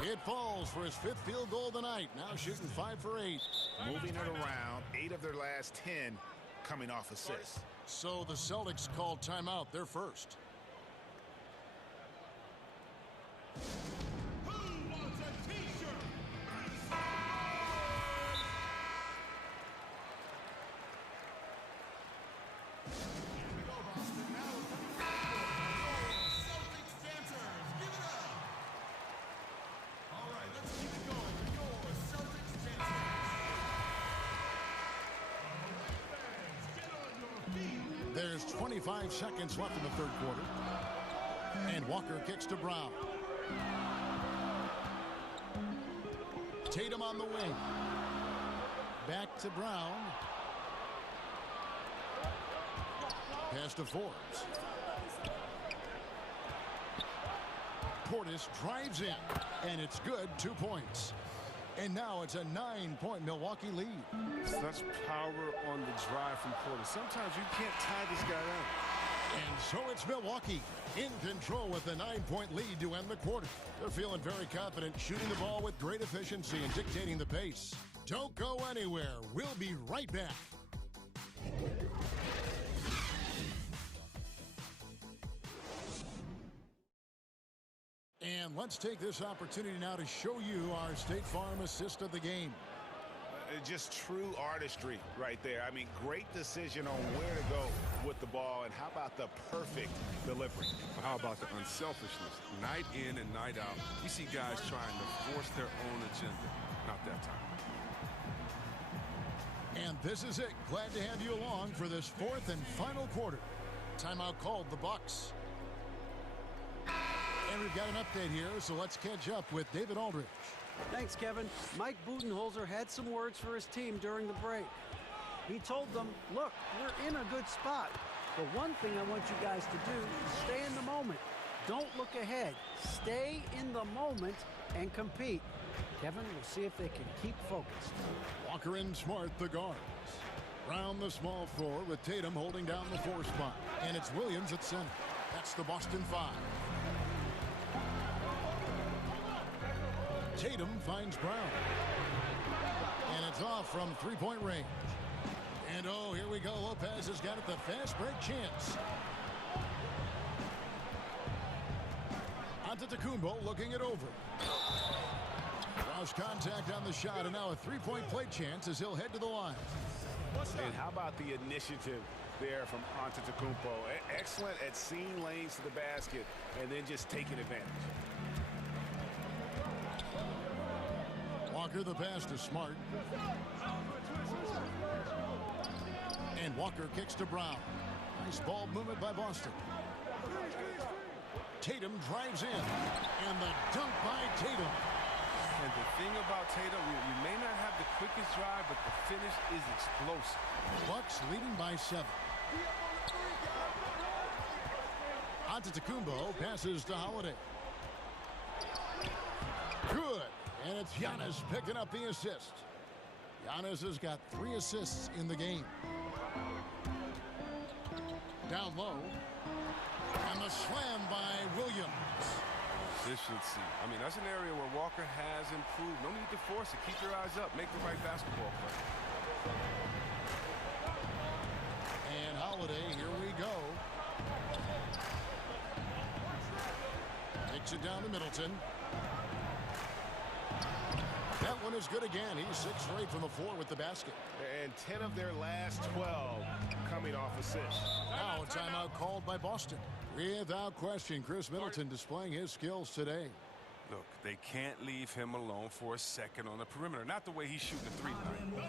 It falls for his 5th field goal of the night. Now shooting 5 for 8. Moving it around, 8 of their last 10 coming off assists. So the Celtics called timeout, their first. There's 25 seconds left in the third quarter. And Walker kicks to Brown. Tatum on the wing. Back to Brown. Pass to Forbes. Portis drives in, and it's good. 2 points. And now it's a 9-point Milwaukee lead. Such power on the drive from Portis. Sometimes you can't tie this guy down. And so it's Milwaukee in control with a 9-point lead to end the quarter. They're feeling very confident, shooting the ball with great efficiency and dictating the pace. Don't go anywhere. We'll be right back. And let's take this opportunity now to show you our State Farm assist of the game. Just true artistry right there. I mean, great decision on where to go with the ball, and how about the perfect delivery? How about the unselfishness? Night in and night out, you see guys trying to force their own agenda. Not that time. And this is it. Glad to have you along for this fourth and final quarter. Timeout called the Bucks. And we've got an update here, so let's catch up with David Aldridge. Thanks, Kevin. Mike Budenholzer had some words for his team during the break. He told them, look, we're in a good spot. The one thing I want you guys to do is stay in the moment. Don't look ahead. Stay in the moment and compete. Kevin, we'll see if they can keep focused. Walker and Smart, the guards. Brown, the small forward, with Tatum holding down the 4 spot. And it's Williams at center. That's the Boston 5. Tatum finds Brown. And it's off from 3-point range. And oh, here we go. Lopez has got it, the fast break chance. Antetokounmpo looking it over. Cross contact on the shot, and now a 3-point play chance as he'll head to the line. And how about the initiative there from Antetokounmpo? Excellent at seeing lanes to the basket and then just taking advantage. Walker the pass to Smart. And Walker kicks to Brown. Nice ball movement by Boston. Tatum drives in. And the dunk by Tatum. And the thing about Tatum, you may not have the quickest drive, but the finish is explosive. Bucks leading by 7. Antetokounmpo passes to Holiday. Good. And it's Giannis picking up the assist. Giannis has got 3 assists in the game. Down low. And the slam by Williams. Efficiency. I mean, that's an area where Walker has improved. No need to force it. Keep your eyes up. Make the right basketball play. And Holiday, here we go. Takes it down to Middleton. That one is good again. He's 6 straight from the floor with the basket. And 10 of their last 12 coming off assists. Now a timeout called by Boston. Without question, Chris Middleton displaying his skills today. Look, they can't leave him alone for a second on the perimeter. Not the way he's shooting the 3 tonight.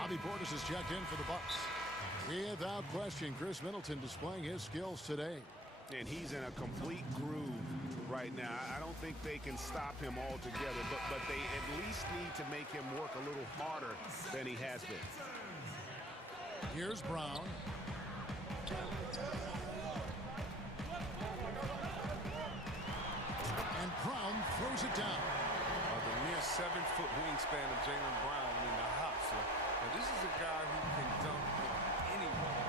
Bobby Portis has checked in for the Bucks. Without question, Chris Middleton displaying his skills today. And he's in a complete groove right now. I don't think they can stop him altogether, but they at least need to make him work a little harder than he has been. Here's Brown. And Brown throws it down. The near 7-foot wingspan of Jaylen Brown in the house. Now, this is a guy who can dunk on anyone.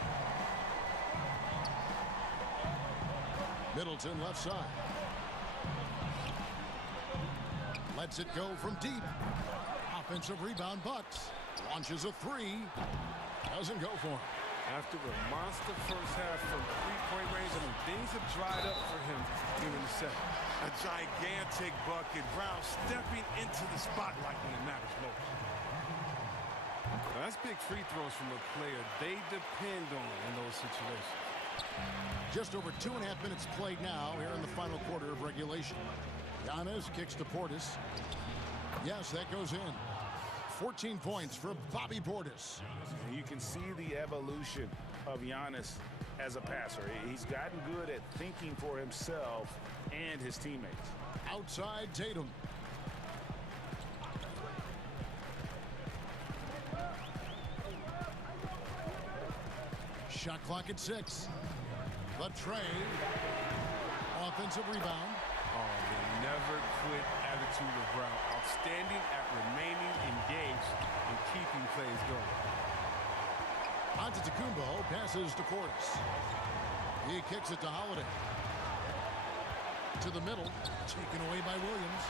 Middleton left side. Lets it go from deep. Offensive rebound, Bucks. Launches a 3. Doesn't go for him. After a monster first half from 3-point range, I mean, things have dried up for him here in the second. A gigantic bucket. Brown stepping into the spotlight when it matters most. Now, that's big free throws from a player they depend on in those situations. Just over 2.5 minutes played now here in the final quarter of regulation. Giannis kicks to Portis. Yes, that goes in. 14 points for Bobby Portis. You can see the evolution of Giannis as a passer. He's gotten good at thinking for himself and his teammates. Outside Tatum. Shot clock at 6. The trade. Offensive rebound. Oh, the never quit attitude of Brown. Outstanding at remaining engaged and keeping plays going. Antetokounmpo passes to Portis. He kicks it to Holiday. To the middle. Taken away by Williams.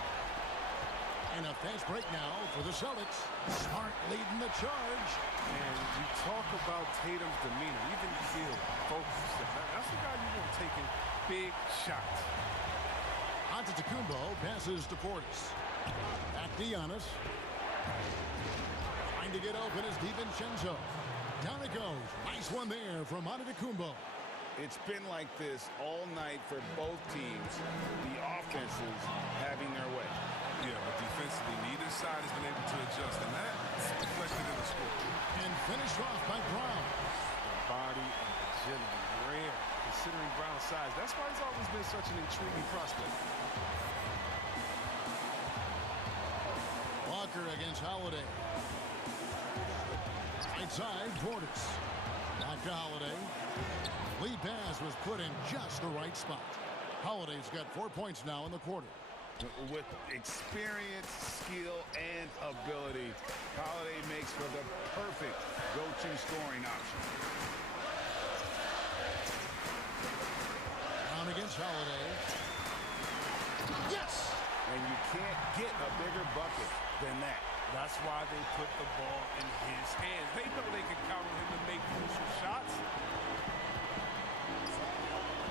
And a fast break now for the Celtics. Smart leading the charge. And we talk about Tatum's demeanor, even feel focused. That's the guy you want taking big shots. Antetokounmpo passes to Portis. Back to Giannis. Trying to get open is DiVincenzo. Down it goes. Nice one there from Antetokounmpo. It's been like this all night for both teams. The offenses having their way. Yeah, but defensively, neither side has been able to adjust, and that's reflected in the score. And finished off by Brown. The body and agility, rare, considering Brown's size. That's why he's always been such an intriguing prospect. Walker against Holiday. Right side, Portis. Back to Holiday. Lead pass was put in just the right spot. Holiday's got 4 points now in the quarter. With experience, skill, and ability, Holiday makes for the perfect go-to scoring option. Down against Holiday. Yes! And you can't get a bigger bucket than that. That's why they put the ball in his hands. They know they can count on him to make crucial shots.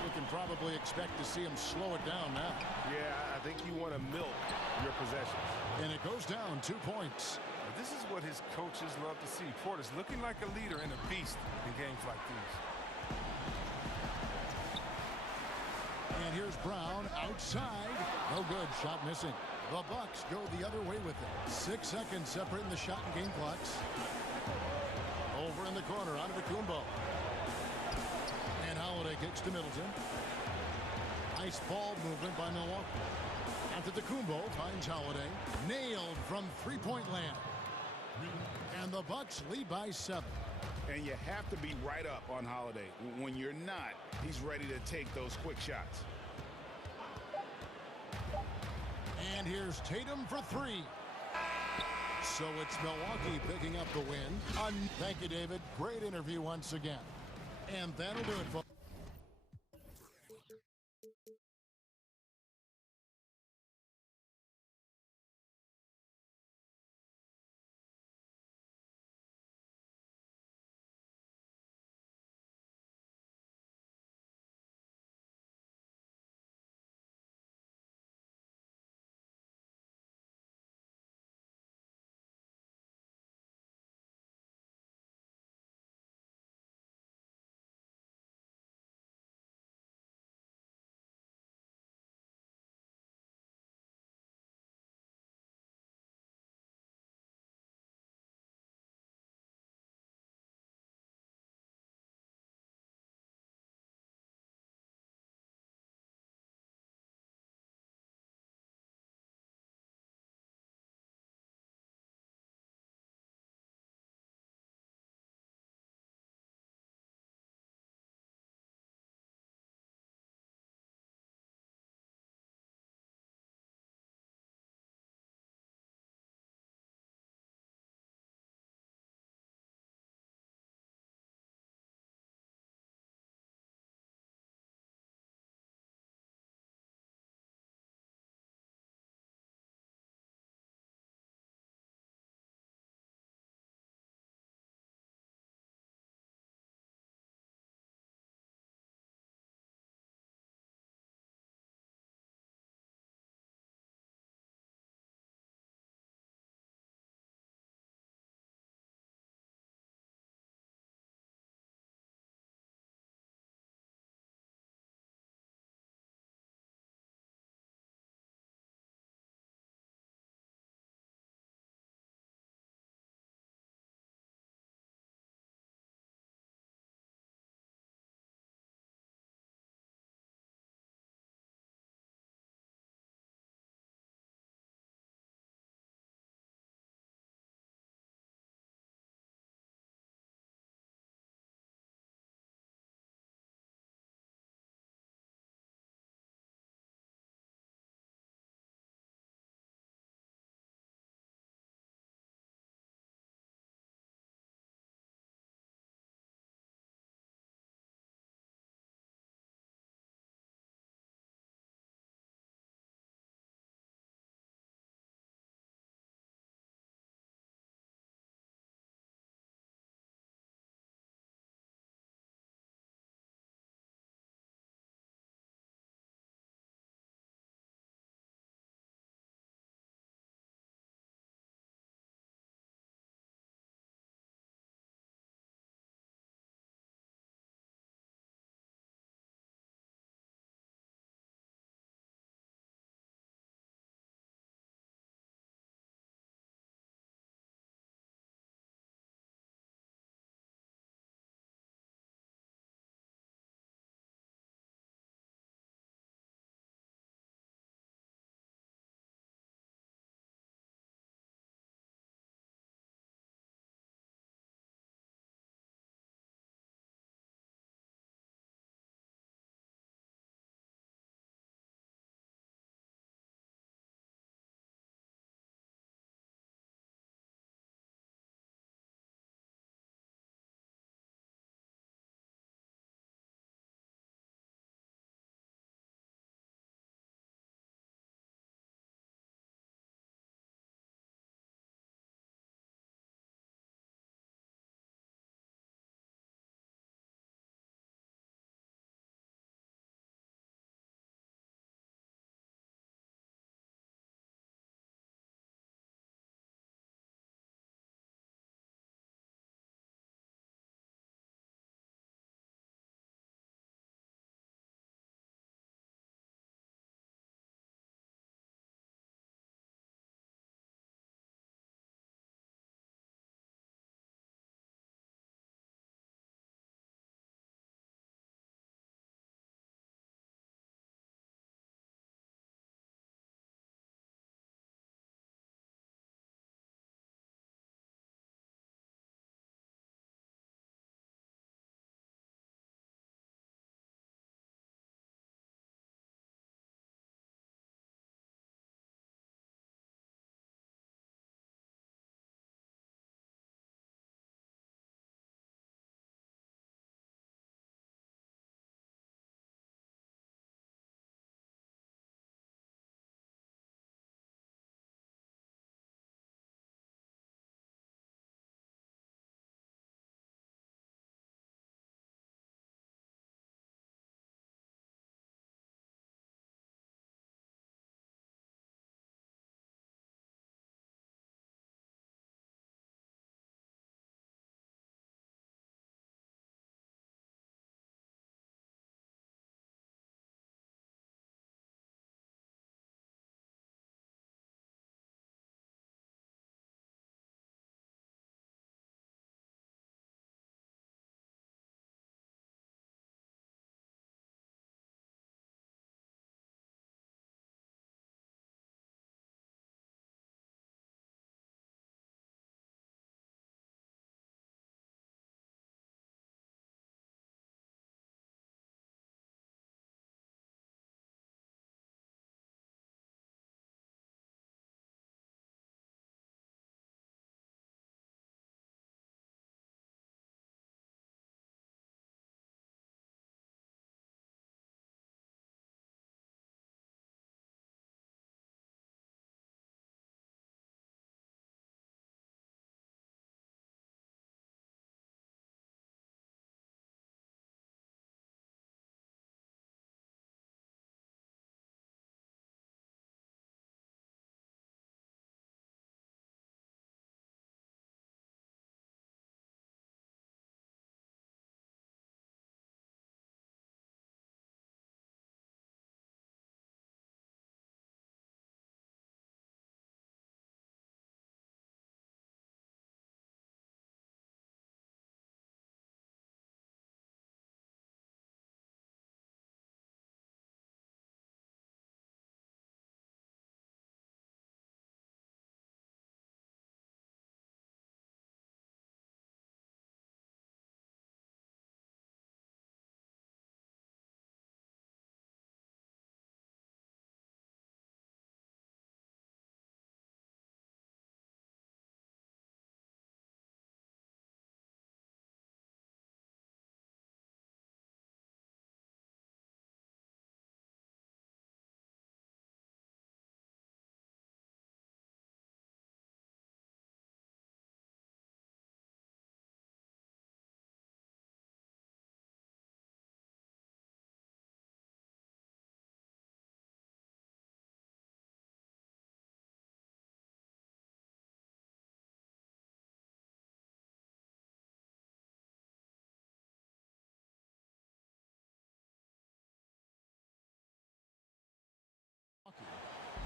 You can probably expect to see him slow it down now. Yeah, I think you want to milk your possessions. And it goes down 2 points. This is what his coaches love to see. Portis looking like a leader and a beast in games like these. And here's Brown outside. No good. Shot missing. The Bucks go the other way with it. 6 seconds separating the shot and game clocks. Over in the corner, Antetokounmpo. And Holiday kicks to Middleton. Nice ball movement by Milwaukee. Antetokounmpo finds Holiday. Nailed from three-point land. And the Bucks lead by 7. And you have to be right up on Holiday. When you're not, he's ready to take those quick shots. And here's Tatum for 3. So it's Milwaukee picking up the win. Thank you, David. Great interview once again. And that'll do it, folks.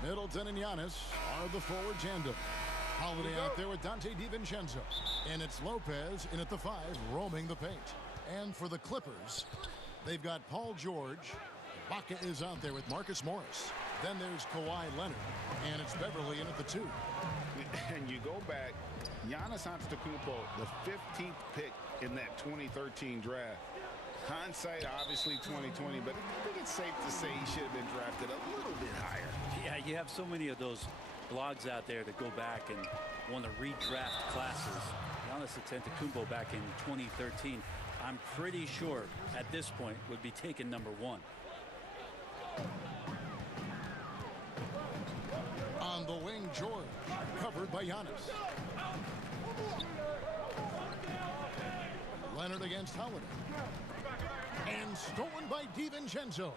Middleton and Giannis are the forward tandem. Holiday out there with Dante DiVincenzo. And it's Lopez in at the 5, roaming the paint. And for the Clippers, they've got Paul George. Baca is out there with Marcus Morris. Then there's Kawhi Leonard. And it's Beverly in at the 2. And you go back, Giannis Antetokounmpo, the 15th pick in that 2013 draft. Hindsight, obviously 2020, but I think it's safe to say he should have been drafted a little bit higher. Yeah, you have so many of those blogs out there that go back and want to redraft classes. Giannis Antetokounmpo back in 2013, I'm pretty sure at this point would be taken number 1. On the wing, George, covered by Giannis. Leonard against Holiday. And stolen by DiVincenzo.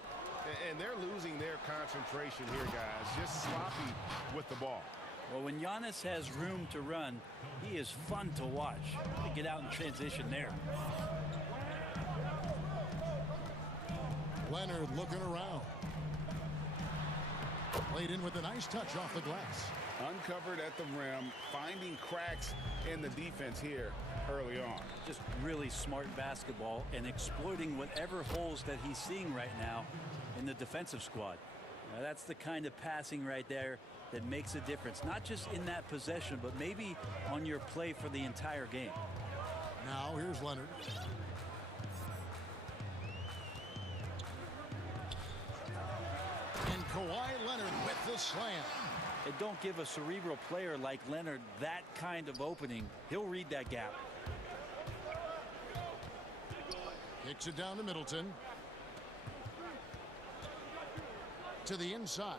And they're losing their concentration here, guys. Just sloppy with the ball. Well, when Giannis has room to run, he is fun to watch. To get out in transition there. Leonard looking around. Played in with a nice touch off the glass. Uncovered at the rim, finding cracks in the defense here early on. Just really smart basketball and exploiting whatever holes that he's seeing right now in the defensive squad. Now, that's the kind of passing right there that makes a difference, not just in that possession, but maybe on your play for the entire game. Now here's Leonard. And Kawhi Leonard with the slam. And don't give a cerebral player like Leonard that kind of opening. He'll read that gap. Kicks it down to Middleton. To the inside.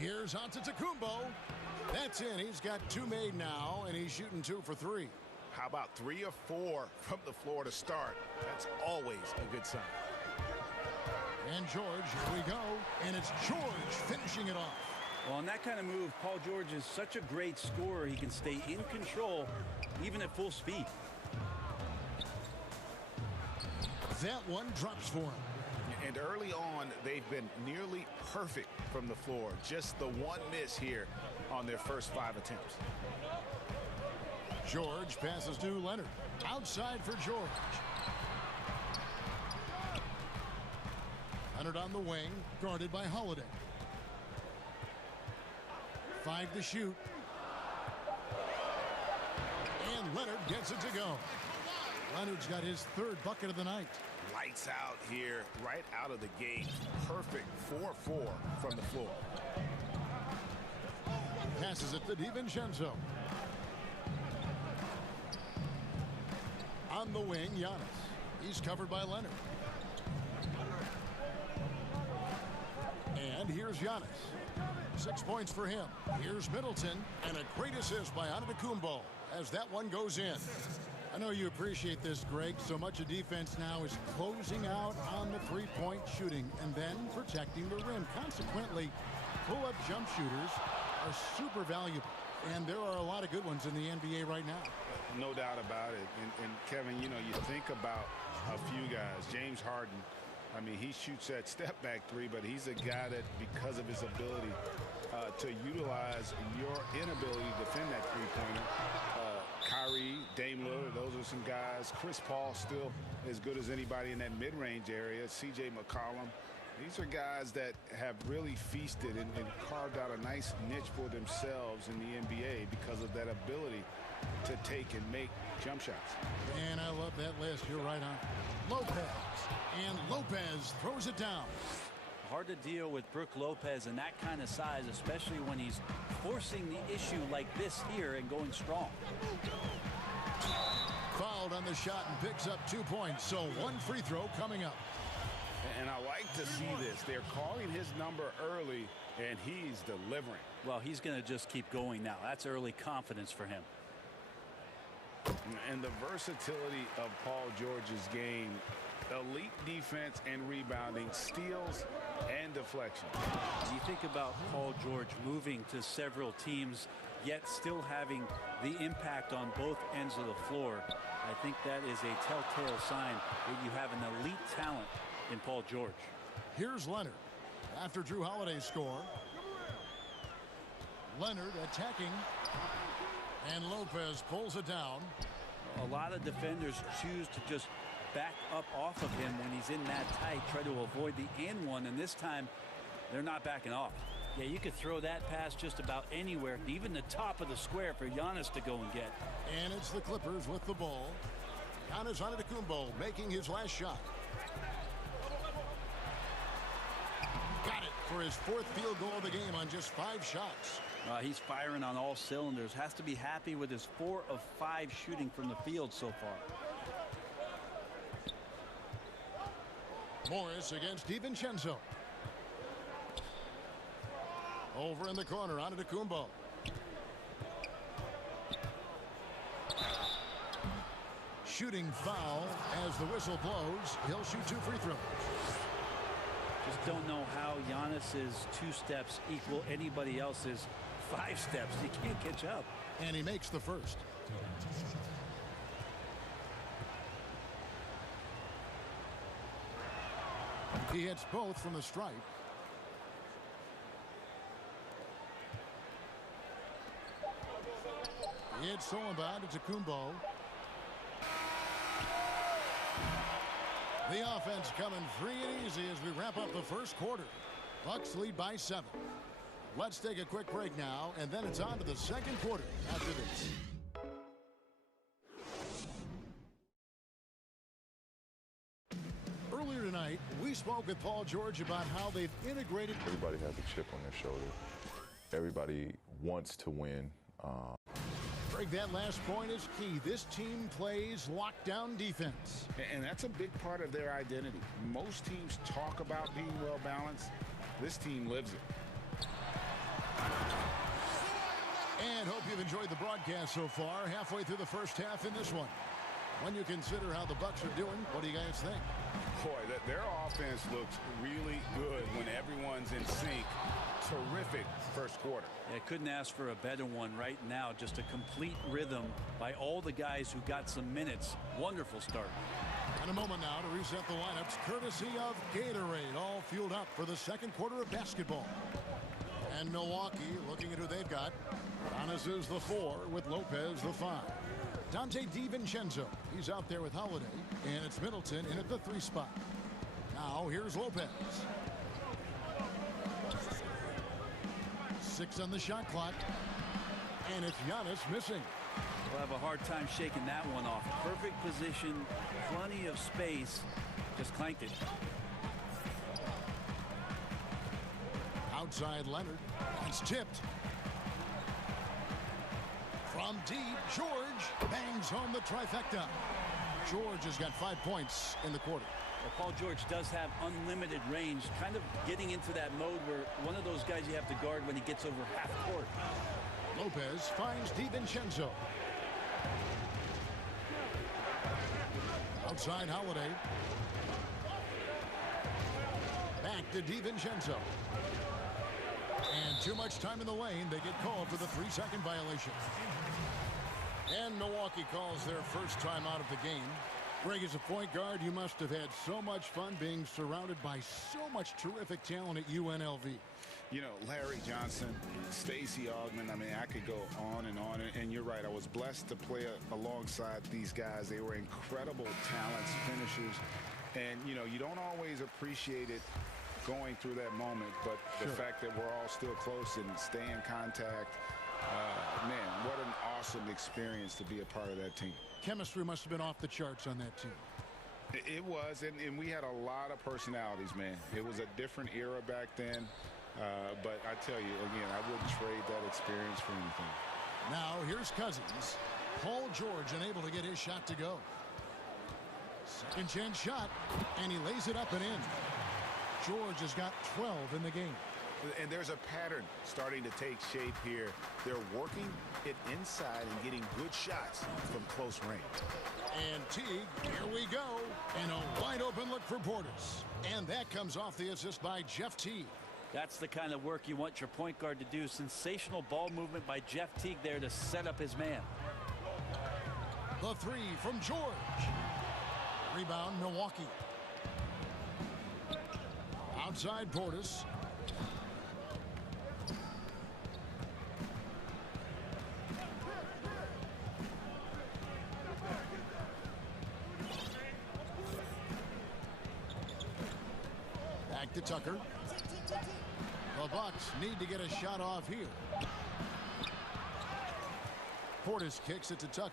Here's Antetokounmpo. That's in. He's got 2 made now, and he's shooting 2 for 3. How about 3 or 4 from the floor to start? That's always a good sign. And George, here we go. And it's George finishing it off. Well, on that kind of move, Paul George is such a great scorer. He can stay in control, even at full speed. That one drops for him. And early on, they've been nearly perfect from the floor. Just the one miss here on their first 5 attempts. George passes to Leonard. Outside for George. Leonard on the wing, guarded by Holiday. 5 to shoot. And Leonard gets it to go. Leonard's got his 3rd bucket of the night. Lights out here, right out of the gate. Perfect 4-4 from the floor. Passes it to DiVincenzo. On the wing, Giannis. He's covered by Leonard. And here's Giannis. 6 points for him. Here's Middleton. And a great assist by Antetokounmpo as that one goes in. I know you appreciate this, Greg. So much of defense now is closing out on the 3-point shooting and then protecting the rim. Consequently, pull-up jump shooters are super valuable. And there are a lot of good ones in the NBA right now. No doubt about it. And Kevin, you know, you think about a few guys. James Harden. I mean, he shoots that step-back 3, but he's a guy that, because of his ability to utilize your inability to defend that 3-pointer, Kyrie, Dame Lillard, those are some guys. Chris Paul still as good as anybody in that mid-range area. C.J. McCollum. These are guys that have really feasted and carved out a nice niche for themselves in the NBA because of that ability to take and make jump shots. And I love that list. You're right on. Lopez. And Lopez throws it down. Hard to deal with Brook Lopez in that kind of size, especially when he's forcing the issue like this here and going strong. Fouled on the shot and picks up 2 points. So 1 free throw coming up. And I like to see this. They're calling his number early, and he's delivering. Well, he's going to just keep going now. That's early confidence for him. And the versatility of Paul George's game. Elite defense and rebounding, steals and deflection. You think about Paul George moving to several teams, yet still having the impact on both ends of the floor. I think that is a telltale sign that you have an elite talent in Paul George. Here's Leonard. After Drew Holiday's score, Leonard attacking. And Lopez pulls it down. A lot of defenders choose to just back up off of him when he's in that tight, try to avoid the and one, and this time they're not backing off. Yeah, you could throw that pass just about anywhere, even the top of the square for Giannis to go and get. And it's the Clippers with the ball. Giannis Antetokounmpo making his last shot. Got it for his 4th field goal of the game on just 5 shots. He's firing on all cylinders. Has to be happy with his 4 of 5 shooting from the field so far. Morris against DiVincenzo. Over in the corner, Antetokounmpo. Shooting foul as the whistle blows. He'll shoot 2 free throws. Just don't know how Giannis's 2 steps equal anybody else's 5 steps. He can't catch up. And he makes the first. He hits both from the stripe. It's Solomon to Kumbo. The offense coming free and easy as we wrap up the first quarter. Bucks lead by 7. Let's take a quick break now, and then it's on to the second quarter after this. Earlier tonight, we spoke with Paul George about how they've integrated. Everybody has a chip on their shoulder. Everybody wants to win. Greg, that last point is key. This team plays lockdown defense. And that's a big part of their identity. Most teams talk about being well balanced. This team lives it. And hope you've enjoyed the broadcast so far. Halfway through the first half in this one. When you consider how the Bucks are doing, what do you guys think? Boy, their offense looks really good when everyone's in sync. Terrific first quarter. Yeah, couldn't ask for a better one right now. Just a complete rhythm by all the guys who got some minutes. Wonderful start. And a moment now to reset the lineups, courtesy of Gatorade, all fueled up for the second quarter of basketball. And Milwaukee looking at who they've got. Giannis is the 4 with Lopez the 5. Dante DiVincenzo, he's out there with Holiday, and it's Middleton in at the 3 spot. Now here's Lopez. 6 on the shot clock, and it's Giannis missing. We'll have a hard time shaking that one off. Perfect position, plenty of space, just clanked it. Outside Leonard, it's tipped. From deep, George bangs home the trifecta. George has got 5 points in the quarter. Well, Paul George does have unlimited range, kind of getting into that mode where one of those guys you have to guard when he gets over half court. Lopez finds DiVincenzo. Outside Holiday. Back to DiVincenzo. And too much time in the lane. They get called for the 3-second violation. And Milwaukee calls their first time out of the game. Greg, as a point guard, you must have had so much fun being surrounded by so much terrific talent at UNLV. You know, Larry Johnson, Stacey Augmon, I mean, I could go on. And you're right, I was blessed to play alongside these guys. They were incredible talents, finishers. And, you know, you don't always appreciate it going through that moment, but the fact that we're all still close and stay in contact, man, what an awesome experience to be a part of that team. Chemistry must have been off the charts on that team. It was, and we had a lot of personalities, man. It was a different era back then, but I tell you, again, I wouldn't trade that experience for anything. Now, here's Cousins. Paul George unable to get his shot to go. Second chance shot, and he lays it up and in. George has got 12 in the game. And there's a pattern starting to take shape here. They're working it inside and getting good shots from close range. And Teague, here we go. And a wide open look for Portis. And that comes off the assist by Jeff Teague. That's the kind of work you want your point guard to do. Sensational ball movement by Jeff Teague there to set up his man. The 3 from George. Rebound, Milwaukee. Outside Portis. Back to Tucker. The Bucks need to get a shot off here. Portis kicks it to Tucker.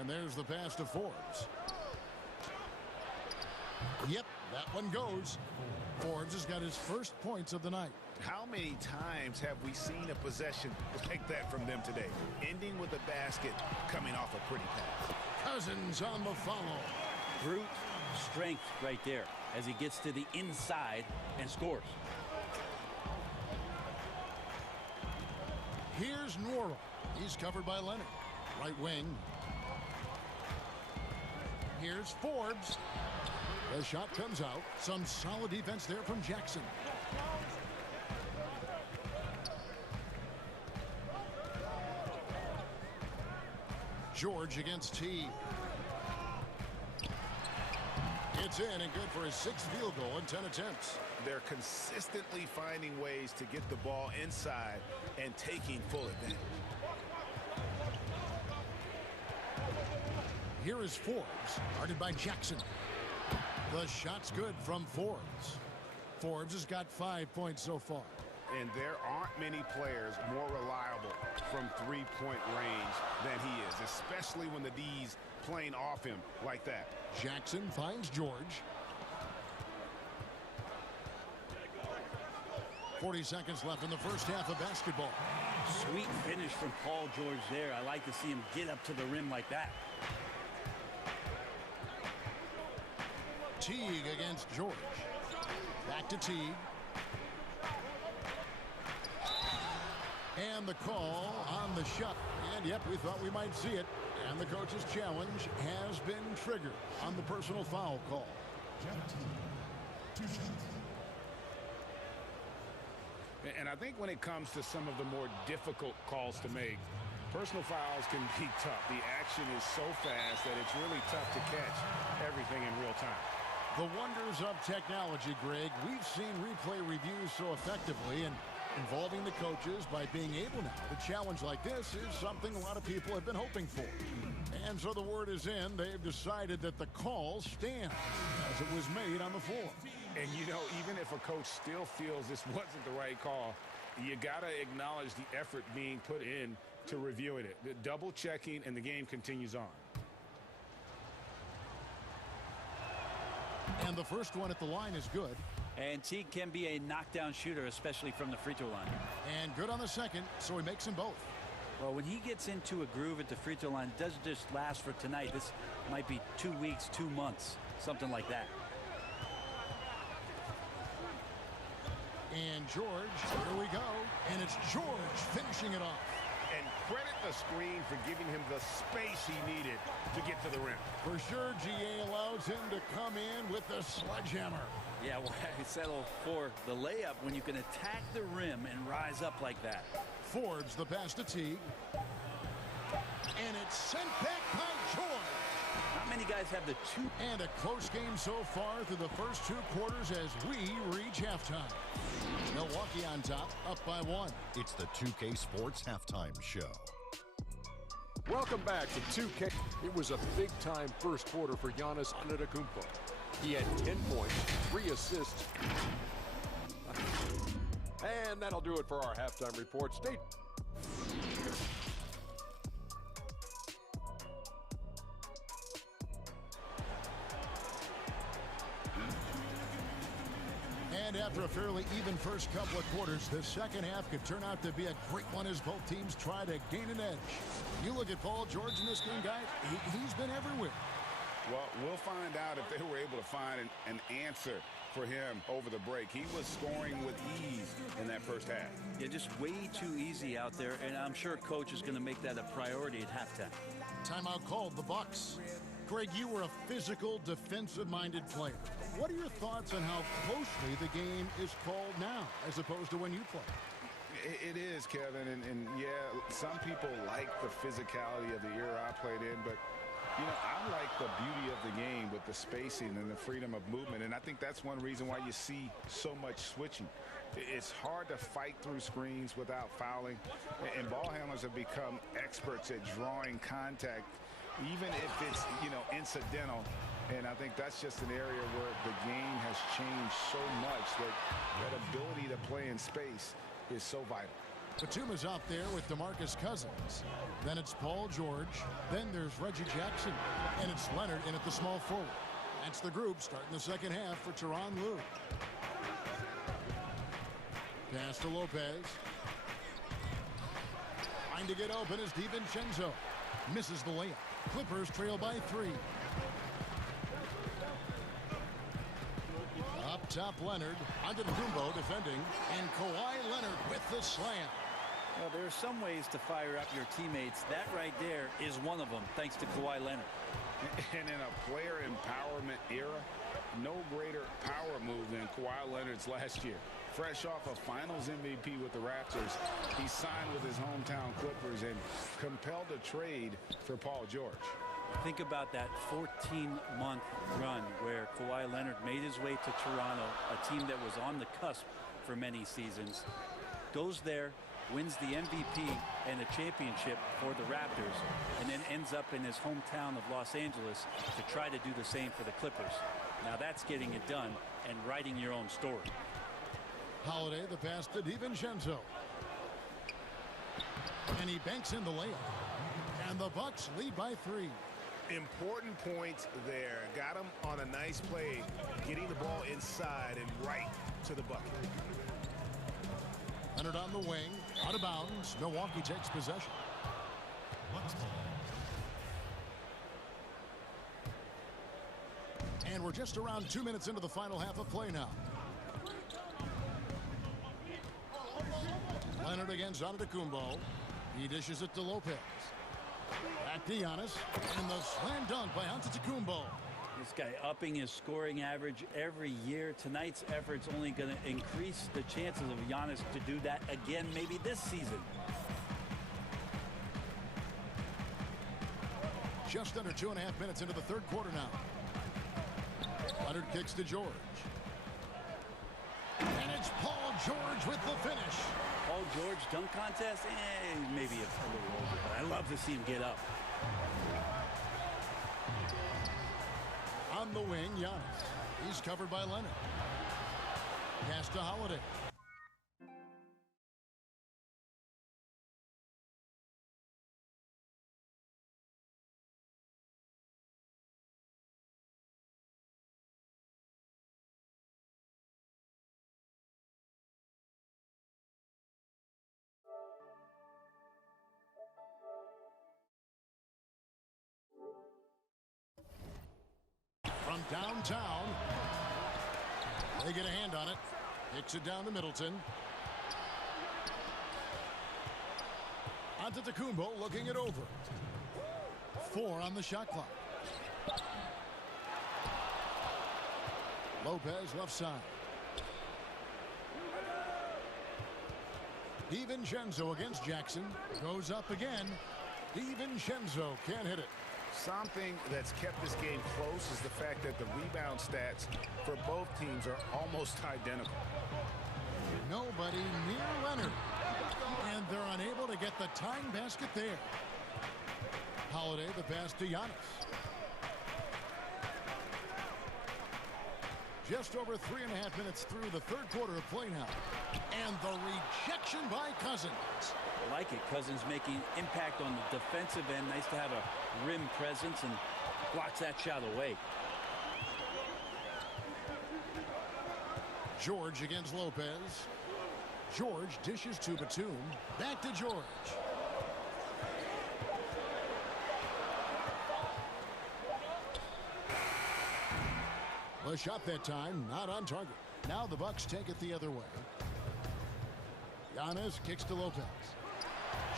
And there's the pass to Forbes. Yep, that one goes. Forbes has got his first points of the night. How many times have we seen a possession like that from them today? Ending with a basket, coming off a pretty pass. Cousins on the follow. Brute strength right there as he gets to the inside and scores. Here's Norrell. He's covered by Leonard. Right wing. Here's Forbes. The shot comes out. Some solid defense there from Jackson. George against T. It's in and good for his 6th field goal in 10 attempts. They're consistently finding ways to get the ball inside and taking full advantage. Here is Forbes, guarded by Jackson. The shot's good from Forbes. Forbes has got 5 points so far. And there aren't many players more reliable from three-point range than he is, especially when the D's playing off him like that. Jackson finds George. 40 seconds left in the first half of basketball. Sweet finish from Paul George there. I like to see him get up to the rim like that. Teague against George. Back to Teague. And the call on the shot. And yep, we thought we might see it. And the coach's challenge has been triggered on the personal foul call. And I think when it comes to some of the more difficult calls to make, personal fouls can be tough. The action is so fast that it's really tough to catch everything in real time. The wonders of technology, Greg. We've seen replay reviews so effectively, and involving the coaches by being able now to challenge like this is something a lot of people have been hoping for. And so the word is in. They've decided that the call stands as it was made on the floor. And, you know, even if a coach still feels this wasn't the right call, you got to acknowledge the effort being put in to reviewing it. The double checking, and the game continues on. And the first one at the line is good. And Teague can be a knockdown shooter, especially from the free throw line. And good on the second, so he makes them both. Well, when he gets into a groove at the free throw line, it doesn't just last for tonight. This might be 2 weeks, 2 months, something like that. And George, here we go. And it's George finishing it off. And credit the screen for giving him the space he needed to get to the rim. For sure, GA allows him to come in with the sledgehammer. Yeah, well, I settle for the layup when you can attack the rim and rise up like that. Forbes the pass to Teague. And it's sent back by George. Not many guys have the two. And a close game so far through the first 2 quarters as we reach halftime. Milwaukee on top, up by 1. It's the 2K Sports Halftime Show. Welcome back to 2K. It was a big-time first quarter for Giannis Antetokounmpo. He had 10 points, 3 assists. And that'll do it for our halftime report. Stay. And after a fairly even first couple of quarters, the second half could turn out to be a great one as both teams try to gain an edge. You look at Paul George in this game, guys, he's been everywhere. Well, we'll find out if they were able to find an answer for him over the break. He was scoring with ease in that first half. Yeah, just way too easy out there, and I'm sure coach is going to make that a priority at halftime. Timeout called, the Bucks. Greg, you were a physical, defensive-minded player. What are your thoughts on how closely the game is called now as opposed to when you played? It is, Kevin, and yeah, some people like the physicality of the era I played in, but you know, I like the beauty of the game with the spacing and the freedom of movement, and I think that's one reason why you see so much switching. It's hard to fight through screens without fouling, and ball handlers have become experts at drawing contact, even if it's, you know, incidental, And I think that's just an area where the game has changed so much that ability to play in space is so vital. Batum is out there with DeMarcus Cousins. Then it's Paul George. Then there's Reggie Jackson. And it's Leonard in at the small forward. That's the group starting the second half for Tyronn Lue. Pass to Lopez. Trying to get open is DiVincenzo. Misses the layup. Clippers trail by 3. Up top, Leonard. Antetokounmpo defending. And Kawhi Leonard with the slam. Well, there are some ways to fire up your teammates. That right there is one of them, thanks to Kawhi Leonard. And in a player empowerment era, no greater power move than Kawhi Leonard's last year. Fresh off a Finals MVP with the Raptors, he signed with his hometown Clippers and compelled a trade for Paul George. Think about that 14-month run where Kawhi Leonard made his way to Toronto, a team that was on the cusp for many seasons. Goes there, wins the MVP and a championship for the Raptors, and then ends up in his hometown of Los Angeles to try to do the same for the Clippers. Now that's getting it done and writing your own story. Holiday, the pass to DiVincenzo. And he banks in the layup. And the Bucks lead by 3. Important points there. Got him on a nice play, getting the ball inside and right to the bucket. Leonard on the wing, out of bounds. Milwaukee takes possession. And we're just around 2 minutes into the final half of play now. Leonard against Antetokounmpo. He dishes it to Lopez. Back to Giannis. And the slam dunk by Antetokounmpo. This guy upping his scoring average every year. Tonight's effort's only going to increase the chances of Giannis to do that again maybe this season. Just under 2.5 minutes into the third quarter now. Leonard kicks to George. And it's Paul George with the finish. Paul George dunk contest? Maybe a little over, but I love to see him get up. On the wing, Giannis. He's covered by Leonard. Pass to Holiday. From downtown, they get a hand on it. Kicks it down to Middleton. Antetokounmpo looking it over. 4 on the shot clock. Lopez left side. DiVincenzo against Jackson. Goes up again. DiVincenzo can't hit it. Something that's kept this game close is the fact that the rebound stats for both teams are almost identical. Nobody near Leonard. And they're unable to get the tying basket there. Holiday, the pass to Giannis. Just over 3.5 minutes through the third quarter of play now. And the rejection by Cousins. I like it. Cousins making impact on the defensive end. Nice to have a rim presence and blocks that shot away. George against Lopez. George dishes to Batum. Back to George. The shot that time not on target. Now the Bucks take it the other way. Giannis kicks to Lopez.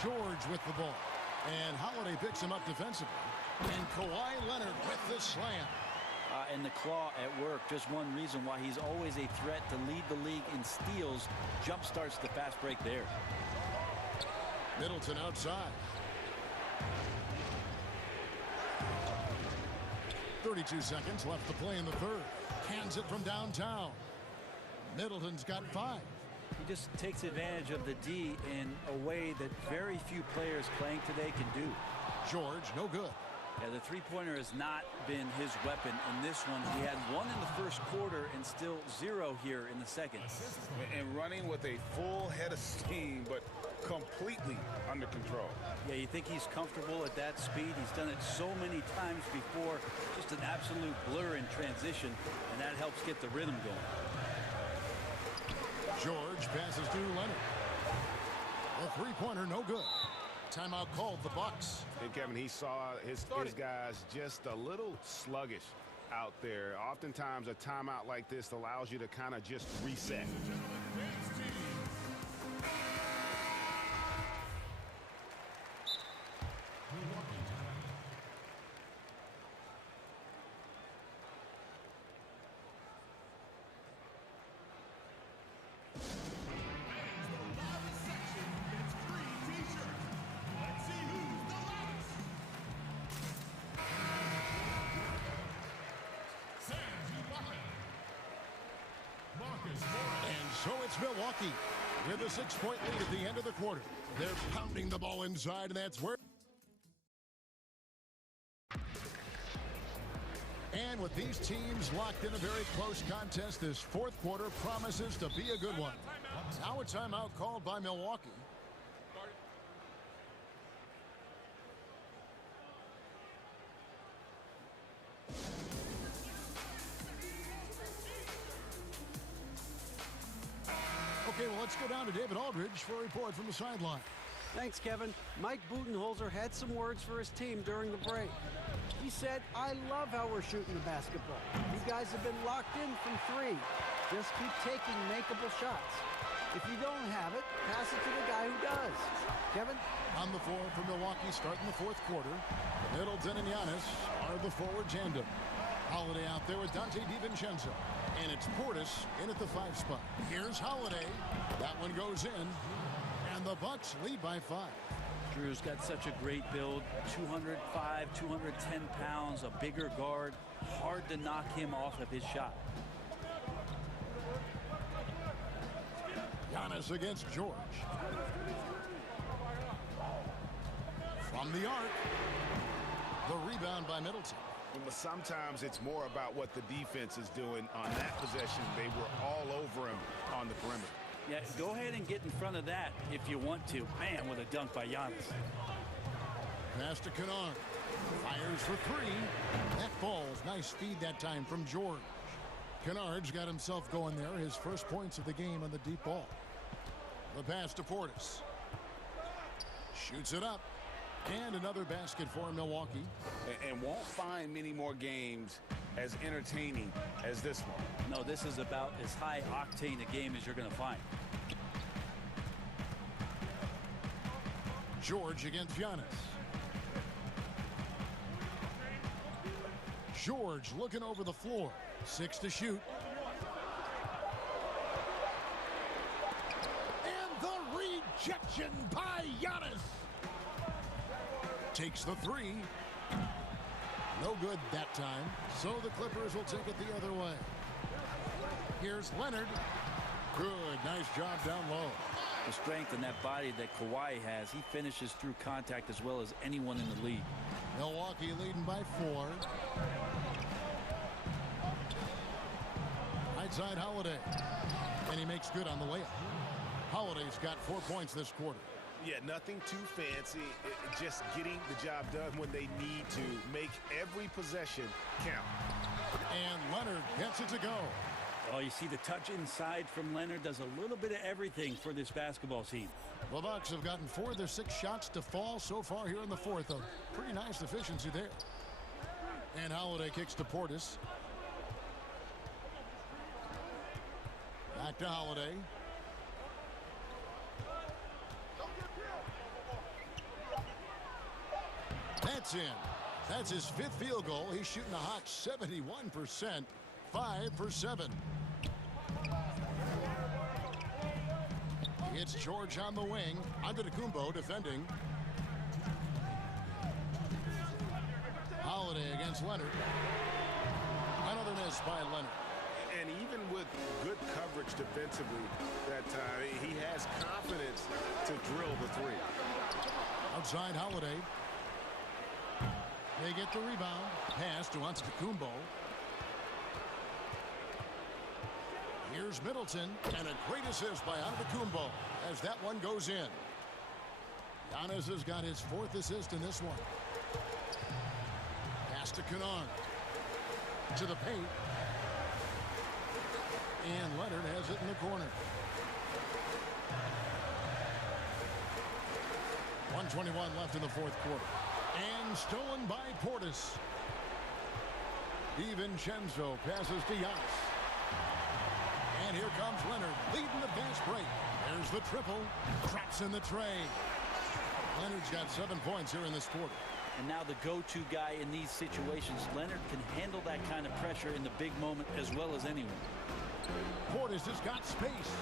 George with the ball. And Holiday picks him up defensively. And Kawhi Leonard with the slam. And the claw at work. Just one reason why he's always a threat to lead the league in steals. Jump starts the fast break there. Middleton outside. 32 seconds left to play in the third. Cans it from downtown. Middleton's got 5. He just takes advantage of the D in a way that very few players playing today can do. George, no good. Yeah, the three-pointer has not been his weapon in this one. He had one in the first quarter and still 0 here in the second. And running with a full head of steam, but completely under control. Yeah, you think he's comfortable at that speed. He's done it so many times before. Just an absolute blur in transition, and that helps get the rhythm going. George passes to Leonard. A three-pointer, no good. Timeout called, the Bucks. And Kevin, he saw his guys just a little sluggish out there. Oftentimes, a timeout like this allows you to kind of just reset. And so it's Milwaukee with a 6-point lead at the end of the quarter. They're pounding the ball inside, and that's where. And with these teams locked in a very close contest, this fourth quarter promises to be a good one. Now a timeout called by Milwaukee. Okay, well, let's go down to David Aldridge for a report from the sideline. Thanks, Kevin. Mike Budenholzer had some words for his team during the break. He said, "I love how we're shooting the basketball. You guys have been locked in from 3. Just keep taking makeable shots. If you don't have it, pass it to the guy who does." Kevin? On the floor for Milwaukee starting the fourth quarter. Middleton and Giannis are the forward tandem. Holiday out there with Dante DiVincenzo. And it's Portis in at the 5 spot. Here's Holiday. That one goes in. And the Bucks lead by 5. Drew's got such a great build. 205, 210 pounds, a bigger guard. Hard to knock him off of his shot. Giannis against George. From the arc. The rebound by Middleton. But sometimes it's more about what the defense is doing on that possession. They were all over him on the perimeter. Yeah, go ahead and get in front of that if you want to. Man, with a dunk by Giannis. Pass to Kennard. Fires for 3. That falls. Nice feed that time from George. Kennard's got himself going there. His first points of the game on the deep ball. The pass to Portis. Shoots it up. And another basket for Milwaukee. And won't find many more games as entertaining as this one. No, this is about as high octane a game as you're going to find. George against Giannis. George looking over the floor. 6 to shoot. And the rejection by Giannis. Takes the 3. No good that time. So the Clippers will take it the other way. Here's Leonard. Good. Nice job down low. The strength in that body that Kawhi has, he finishes through contact as well as anyone in the league. Milwaukee leading by 4. Right side Holiday. And he makes good on the layup. Holiday's got 4 points this quarter. Yeah, nothing too fancy. Just getting the job done when they need to. Make every possession count. And Leonard gets it to go. Oh, you see the touch inside from Leonard does a little bit of everything for this basketball team. The Bucks have gotten 4 of their 6 shots to fall so far here in the fourth. A pretty nice efficiency there. And Holiday kicks to Portis. Back to Holiday. That's in. That's his 5th field goal. He's shooting a hot 71%. 5 for 7. It's George on the wing. Antetokounmpo defending. Holiday against Leonard. Another miss by Leonard. And even with good coverage defensively that time, he has confidence to drill the 3. Outside Holiday. They get the rebound. Pass to Antetokounmpo. Here's Middleton, and a great assist by Antetokounmpo as that one goes in. Giannis has got his 4th assist in this one. Pass to Kennard. To the paint. And Leonard has it in the corner. 1:21 left in the 4th quarter. And stolen by Portis. DiVincenzo passes to Giannis. And here comes Leonard, leading the fast break. There's the triple. Drops in the tray. Leonard's got 7 points here in this quarter. And now the go-to guy in these situations. Leonard can handle that kind of pressure in the big moment as well as anyone. Portis has got space.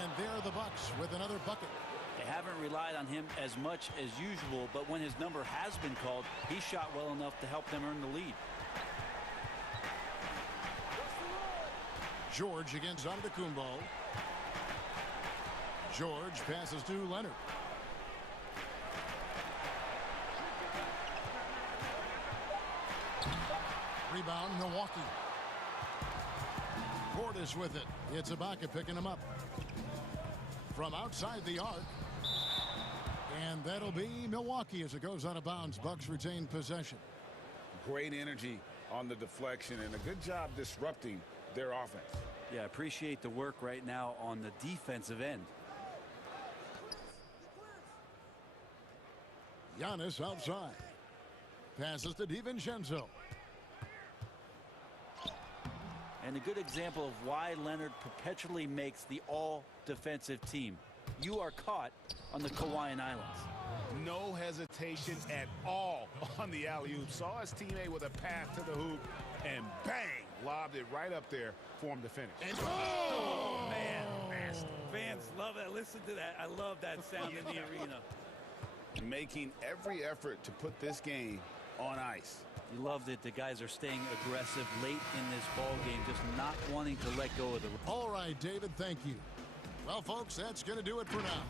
And there are the Bucks with another bucket. They haven't relied on him as much as usual, but when his number has been called, he shot well enough to help them earn the lead. George against Antetokounmpo. George passes to Leonard. Rebound, Milwaukee. Portis with it. It's Ibaka picking him up. From outside the arc. And that'll be Milwaukee as it goes out of bounds. Bucks retain possession. Great energy on the deflection and a good job disrupting their offense. Yeah, appreciate the work right now on the defensive end. Giannis outside. Passes to DiVincenzo. And a good example of why Leonard perpetually makes the all-defensive team. You are caught on the Hawaiian Islands. No hesitation at all on the alley-oop. Saw his teammate with a path to the hoop, and bang, lobbed it right up there for him to finish. And oh, man. Fans love that. Listen to that. I love that sound in the arena. Making every effort to put this game on ice. You loved it. The guys are staying aggressive late in this ball game, just not wanting to let go of the... All right, David, thank you. Well, folks, that's going to do it for now.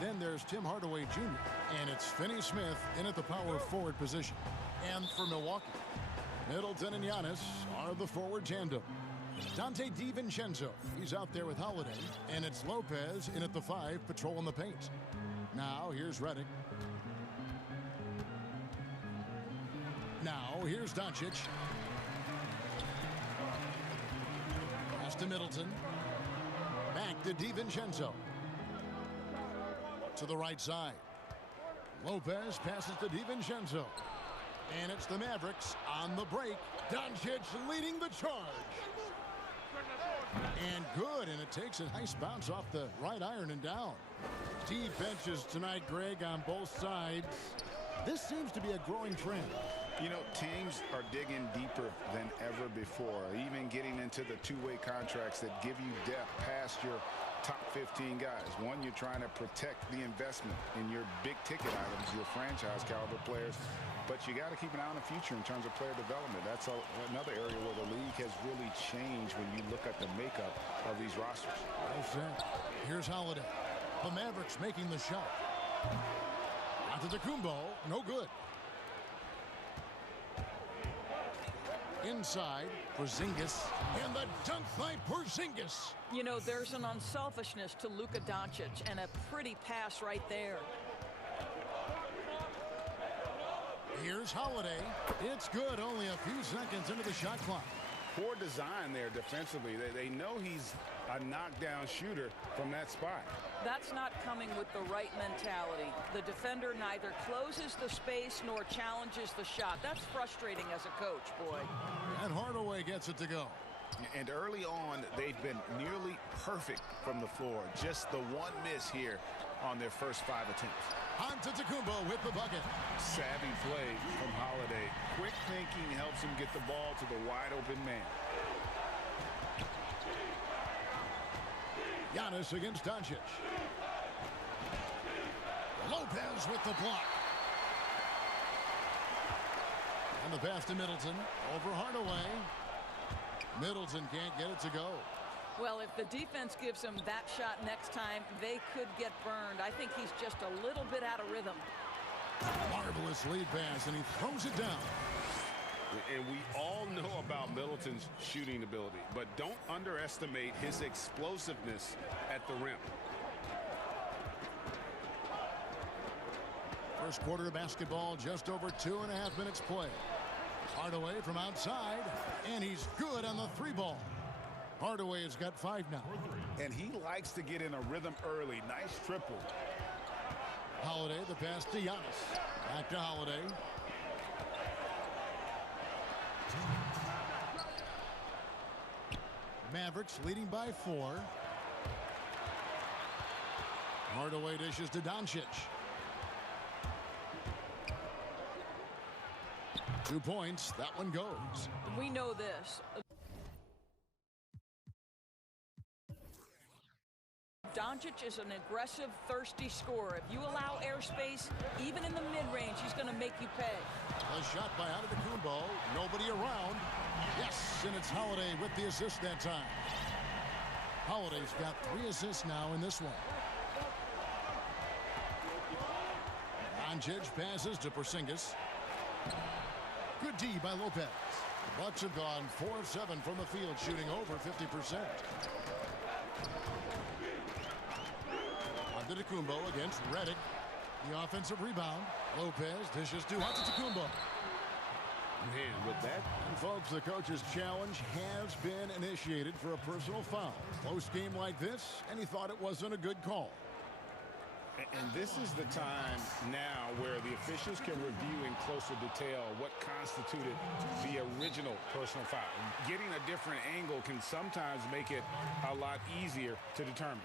Then there's Tim Hardaway Jr. And it's Finney Smith in at the power forward position. And for Milwaukee, Middleton and Giannis are the forward tandem. Dante DiVincenzo, he's out there with Holiday. And it's Lopez in at the 5, patrolling the paint. Now here's Redick. Now here's Doncic. Pass to Middleton. Back to DiVincenzo. To the right side. Lopez passes to DiVincenzo. And it's the Mavericks on the break. Doncic leading the charge. And good, and it takes a nice bounce off the right iron and down. Deep benches tonight, Greg, on both sides. This seems to be a growing trend. You know, teams are digging deeper than ever before, even getting into the two-way contracts that give you depth past your top 15 guys. One, you're trying to protect the investment in your big-ticket items, your franchise-caliber players, but you got to keep an eye on the future in terms of player development. That's another area where the league has really changed when you look at the makeup of these rosters. Well said. Here's Holiday. The Mavericks making the shot. Antetokounmpo, no good. Inside, Porzingis, and the dunk by Porzingis. You know, there's an unselfishness to Luka Doncic, and a pretty pass right there. Here's Holiday. It's good, only a few seconds into the shot clock. Poor design there defensively. They know he's a knockdown shooter from that spot. That's not coming with the right mentality. The defender neither closes the space nor challenges the shot. That's frustrating as a coach, boy. And Hardaway gets it to go. And early on, they've been nearly perfect from the floor. Just the one miss here on their first 5 attempts. Antetokounmpo with the bucket. Savvy play from Holiday. Quick thinking helps him get the ball to the wide open man. Giannis against Doncic. Lopez with the block. And the pass to Middleton. Over Hardaway. Middleton can't get it to go. Well, if the defense gives him that shot next time, they could get burned. I think he's just a little bit out of rhythm. Marvelous lead pass, and he throws it down. And we all know about Middleton's shooting ability, but don't underestimate his explosiveness at the rim. First quarter of basketball, just over 2.5 minutes play. Hardaway from outside, and he's good on the 3 ball. Hardaway has got 5 now. And he likes to get in a rhythm early. Nice triple. Holiday, the pass to Giannis. Back to Holiday. Mavericks leading by 4. Hardaway dishes to Doncic. 2 points. That one goes. We know this. Doncic is an aggressive, thirsty scorer. If you allow airspace, even in the mid-range, he's going to make you pay. A shot by Antetokounmpo. Nobody around. Yes, and it's Holiday with the assist that time. Holiday's got 3 assists now in this one. Doncic passes to Porzingis. Good D by Lopez. The Bucks have gone 4 of 7 from the field, shooting over 50%. Antetokounmpo against Redick. The offensive rebound. Lopez dishes to Antetokounmpo. Man, with that. And folks, the coach's challenge has been initiated for a personal foul. Close game like this, and he thought it wasn't a good call. And this is the time now where the officials can review in closer detail what constituted the original personal foul. Getting a different angle can sometimes make it a lot easier to determine.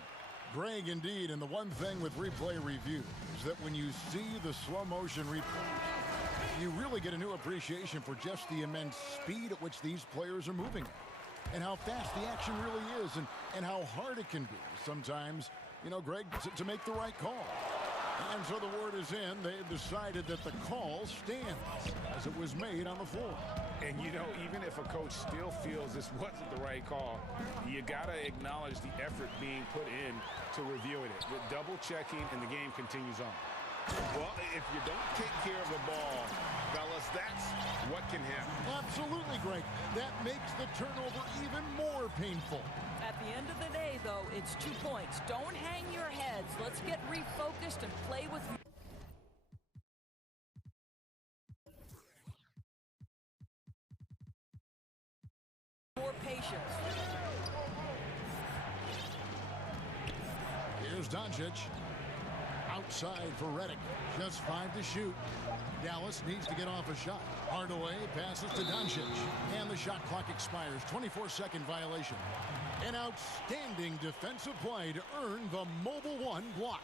Greg, indeed, and the one thing with replay review is that when you see the slow motion replay, you really get a new appreciation for just the immense speed at which these players are moving and how fast the action really is and how hard it can be sometimes, you know, Greg, to make the right call. And so the word is in. They've decided that the call stands as it was made on the floor. And, you know, even if a coach still feels this wasn't the right call, you got to acknowledge the effort being put in to reviewing it. With double checking, and the game continues on. Well, if you don't take care of the ball, fellas, that's what can happen. Absolutely, Greg. That makes the turnover even more painful. At the end of the day, though, it's 2 points. Don't hang your heads. Let's get refocused and play with more patience. Here's Doncic. Outside for Redick. Just 5 to shoot. Dallas needs to get off a shot. Hardaway passes to Doncic. And the shot clock expires. 24-second violation. An outstanding defensive play to earn the Mobile One block.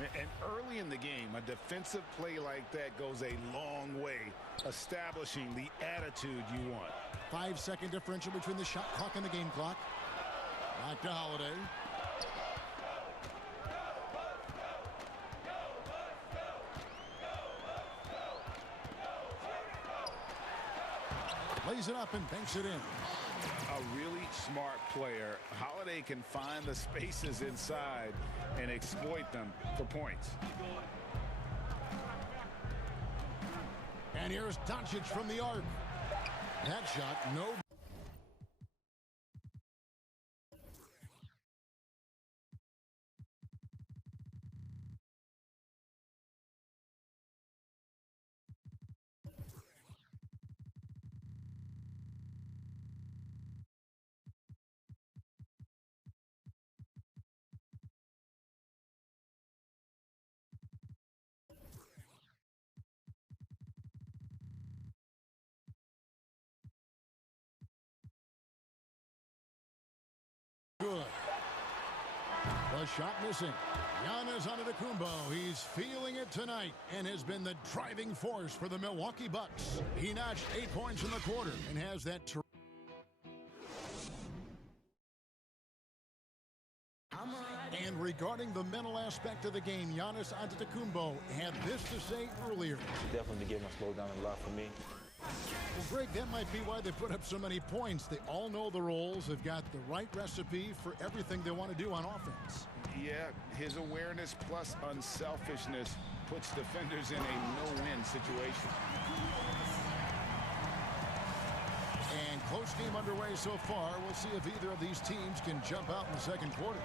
And early in the game, a defensive play like that goes a long way, establishing the attitude you want. 5-second differential between the shot clock and the game clock. Back to Holiday. Lays it up and banks it in. A really smart player. Holiday can find the spaces inside and exploit them for points. And here's Doncic from the arc. That shot, no. Good. The shot missing. Giannis Antetokounmpo. He's feeling it tonight and has been the driving force for the Milwaukee Bucks. He notched 8 points in the quarter and has that. And regarding the mental aspect of the game, Giannis Antetokounmpo had this to say earlier. Definitely the game has slowed down a lot for me. Well, Greg, that might be why they put up so many points. They all know the roles. They've got the right recipe for everything they want to do on offense. Yeah, his awareness plus unselfishness puts defenders in a no-win situation. And close game underway so far. We'll see if either of these teams can jump out in the second quarter.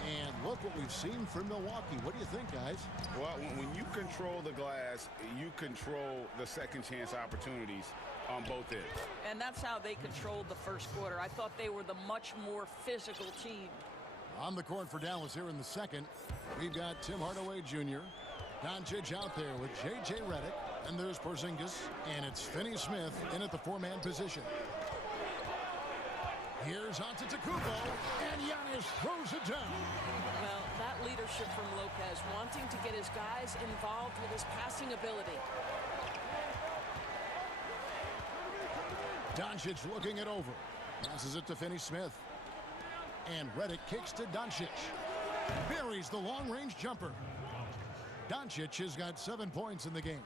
And look what we've seen from Milwaukee. What do you think, guys? Well, when you control the glass, you control the second chance opportunities on both ends. And that's how they controlled the first quarter. I thought they were the much more physical team. On the court for Dallas here in the second, we've got Tim Hardaway Jr., Doncic out there with J.J. Redick, and there's Porzingis, and it's Finney-Smith in at the four-man position. Here's Antetokounmpo, and Giannis throws it down. Well, that leadership from Lopez, wanting to get his guys involved with his passing ability. Doncic looking it over. Passes it to Finney-Smith. And Redick kicks to Doncic. Buries the long-range jumper. Doncic has got 7 points in the game.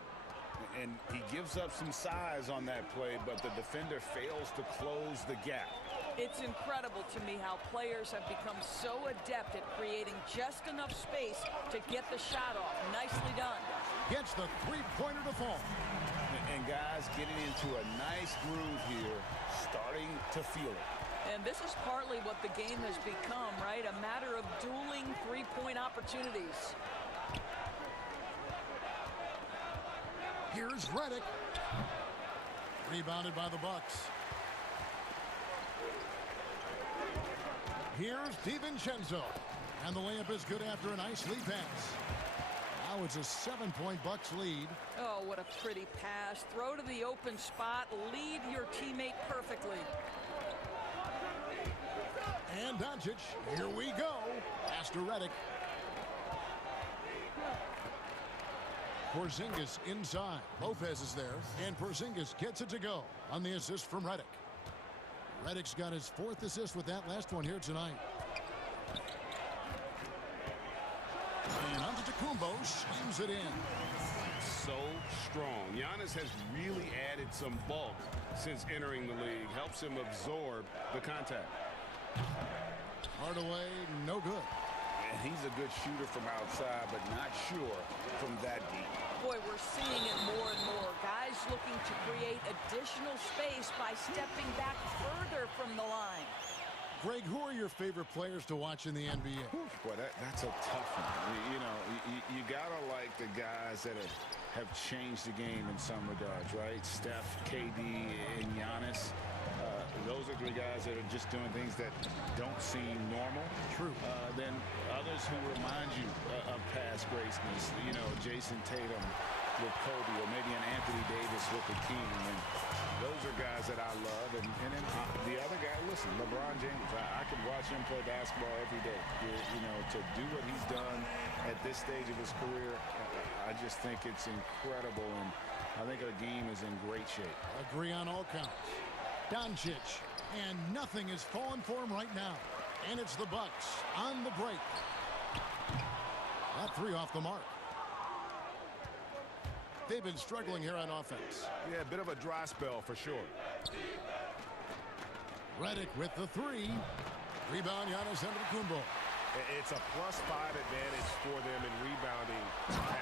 And he gives up some size on that play, but the defender fails to close the gap. It's incredible to me how players have become so adept at creating just enough space to get the shot off. Nicely done. Gets the three-pointer to fall. And guys getting into a nice groove here, starting to feel it. And this is partly what the game has become, right? A matter of dueling three-point opportunities. Here's Redick. Rebounded by the Bucks. Here's DiVincenzo. And the layup is good after a nice lead pass. Now it's a 7-point Bucks lead. Oh, what a pretty pass. Throw to the open spot. Lead your teammate perfectly. And Doncic, here we go. Pass to Redick. Porzingis inside. Lopez is there. And Porzingis gets it to go on the assist from Redick. Redick's got his 4th assist with that last one here tonight. And Antetokounmpo Antetokounmpo slams it in. So strong. Giannis has really added some bulk since entering the league. Helps him absorb the contact. Hardaway, no good. And he's a good shooter from outside, but not sure from that deep. Boy, we're seeing it more and more. Guys looking to create additional space by stepping back further from the line. Greg, who are your favorite players to watch in the NBA? Boy, that's a tough one. You know, you gotta like the guys that have changed the game in some regards, right? Steph, KD, and Giannis. Those are the guys that are just doing things that don't seem normal. True. Then others who remind you of past greatness. You know, Jason Tatum with Kobe, or maybe an Anthony Davis with the King. And those are guys that I love. And then the other guy, listen, LeBron James. I could watch him play basketball every day. You know, to do what he's done at this stage of his career, I just think it's incredible. And I think our game is in great shape. Agree on all counts. Doncic, and nothing is falling for him right now. And it's the Bucks on the break. That three off the mark. They've been struggling here on offense. Yeah, a bit of a dry spell for sure. Redick with the three. Rebound, Giannis Antetokounmpo. It's a +5 advantage for them in rebounding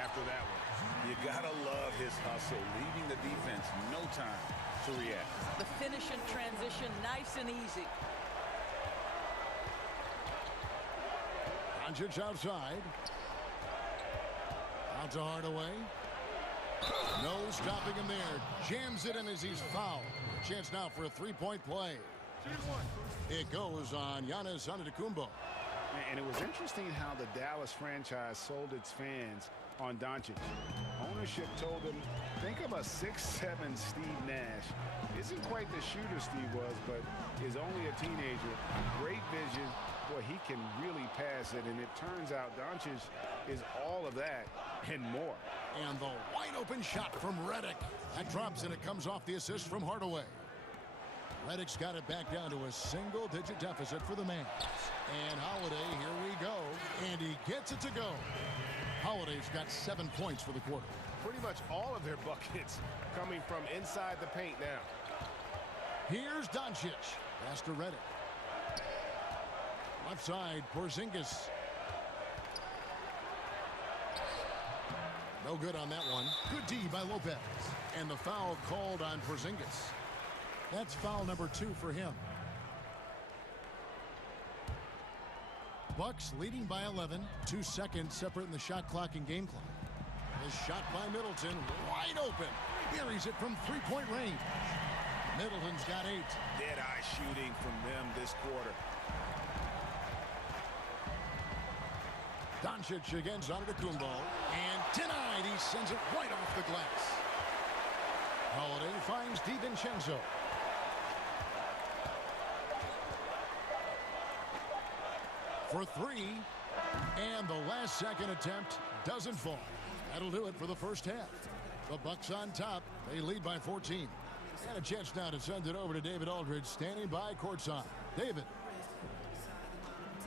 after that one. You gotta love his hustle, leaving the defense no time to react. The finish and transition, nice and easy. Doncic outside. Out to Hardaway. No stopping him there. Jams it in as he's fouled. Chance now for a three-point play. It goes on Giannis Antetokounmpo. And it was interesting how the Dallas franchise sold its fans on Doncic. Ownership told them, think of a 6'7" Steve Nash. Isn't quite the shooter Steve was, but is only a teenager. Great vision. Boy, he can really pass it. And it turns out Doncic is all of that and more. And the wide open shot from Redick. That drops and it comes off the assist from Hardaway. Redick's got it back down to a single-digit deficit for the man. And Holiday, here we go. And he gets it to go. Holiday's got 7 points for the quarter. Pretty much all of their buckets coming from inside the paint now. Here's Doncic. Pass to Redick. Left side, Porzingis. No good on that one. Good D by Lopez. And the foul called on Porzingis. That's foul number 2 for him. Bucks leading by 11. 2 seconds separating the shot clock and game clock. The shot by Middleton, wide open. Buries it from three-point range. Middleton's got 8. Dead-eye shooting from them this quarter. Doncic against Antetokounmpo. And denied. He sends it right off the glass. Holiday finds DiVincenzo. For 3. And the last second attempt doesn't fall. That'll do it for the first half. The Bucks on top. They lead by 14. And a chance now to send it over to David Aldridge, standing by courtside. David.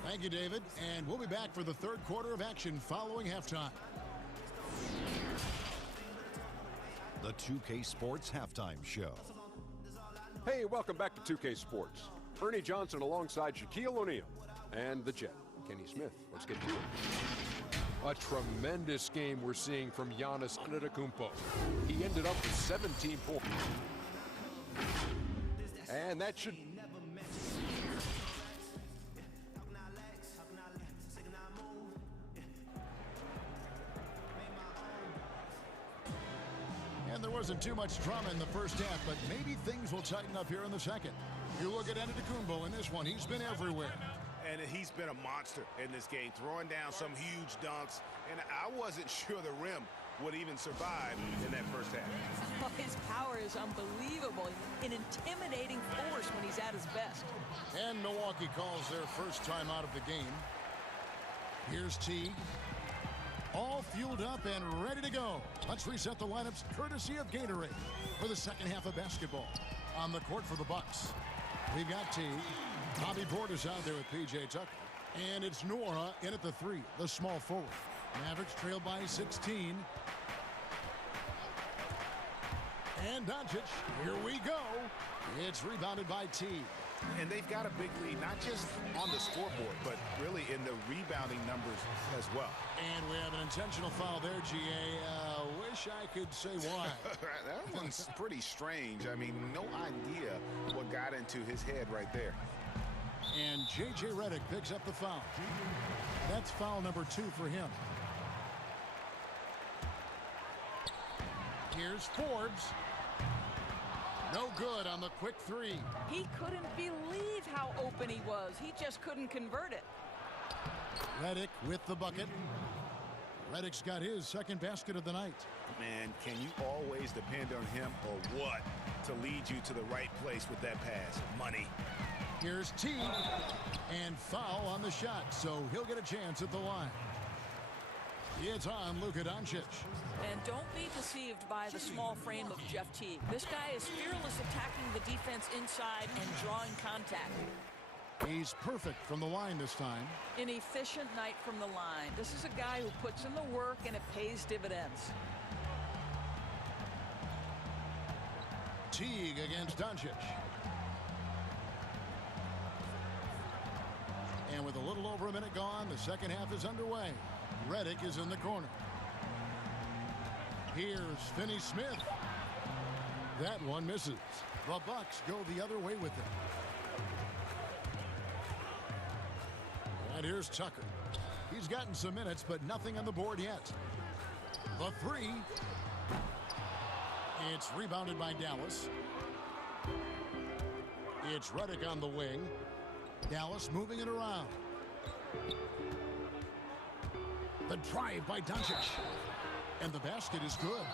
Thank you, David. And we'll be back for the third quarter of action following halftime. The 2K Sports Halftime Show. Hey, welcome back to 2K Sports. Ernie Johnson alongside Shaquille O'Neal and the Jet, Kenny Smith. Let's get to it. A tremendous game we're seeing from Giannis Antetokounmpo. He ended up with 17 points. And that should... And there wasn't too much drama in the first half, but maybe things will tighten up here in the second. You look at Antetokounmpo in this one. He's been everywhere. And he's been a monster in this game, throwing down some huge dunks. And I wasn't sure the rim would even survive in that first half. Oh, his power is unbelievable. An intimidating force when he's at his best. And Milwaukee calls their first time out of the game. Here's Teague. All fueled up and ready to go. Let's reset the lineups courtesy of Gatorade for the second half of basketball. On the court for the Bucks, we've got Teague. Bobby Portis out there with P.J. Tucker. And it's Nora in at the 3, the small forward. Mavericks trail by 16. And Doncic, here we go. It's rebounded by T. And they've got a big lead, not just on the scoreboard, but really in the rebounding numbers as well. And we have an intentional foul there, GA. Wish I could say why. That one's pretty strange. I mean, no idea what got into his head right there. And J.J. Redick picks up the foul. That's foul number 2 for him. Here's Forbes. No good on the quick 3. He couldn't believe how open he was. He just couldn't convert it. Redick with the bucket. Redick's got his second basket of the night. Man, can you always depend on him or what to lead you to the right place with that pass? Money. Here's T. And foul on the shot, so he'll get a chance at the line. It's on Luka Doncic. And don't be deceived by the small frame of Jeff Teague. This guy is fearless attacking the defense inside and drawing contact. He's perfect from the line this time. An efficient night from the line. This is a guy who puts in the work and it pays dividends. Teague against Doncic. And with a little over a minute gone, the second half is underway. Redick is in the corner. Here's Finney-Smith. That one misses. The Bucks go the other way with it. And here's Tucker. He's gotten some minutes, but nothing on the board yet. The 3. It's rebounded by Dallas. It's Redick on the wing. Dallas moving it around. The drive by Doncic. And the basket is good.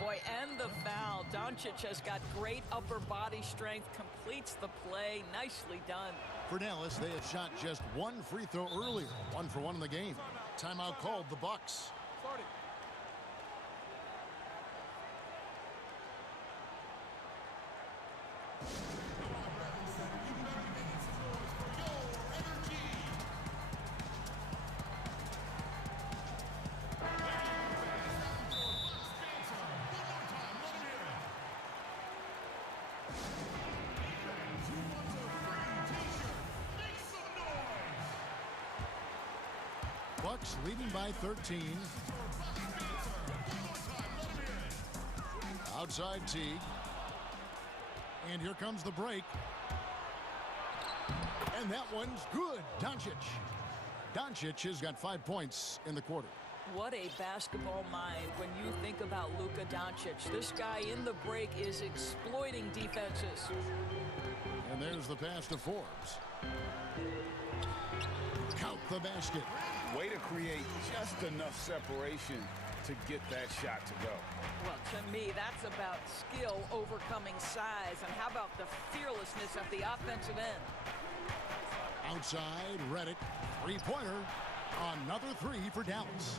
Boy, and the foul. Doncic has got great upper body strength, completes the play. Nicely done. For Dallas, they had shot just one free throw earlier. 1 for 1 in the game. Timeout called the Bucks. Bucks leading by 13. Outside Teague. And here comes the break. And that one's good. Doncic has got 5 points in the quarter. What a basketball mind when you think about Luka Doncic. This guy in the break is exploiting defenses. And there's the pass to Forbes. Count the basket. Way to create just enough separation to get that shot to go. Well, to me, that's about skill overcoming size. And how about the fearlessness of the offensive end? Outside, Redick. Three-pointer. Another 3 for Dallas.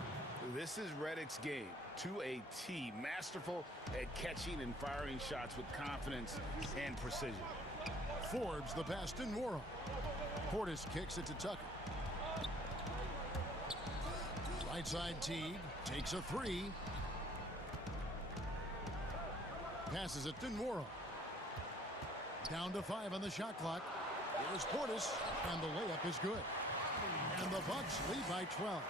This is Redick's game. To a T. Masterful at catching and firing shots with confidence and precision. Forbes the pass to Nwora. Portis kicks it to Tucker. Right side Teague takes a 3. Passes it to Nwora. Down to 5 on the shot clock. Here's Portis, and the layup is good. And the Bucks lead by 12.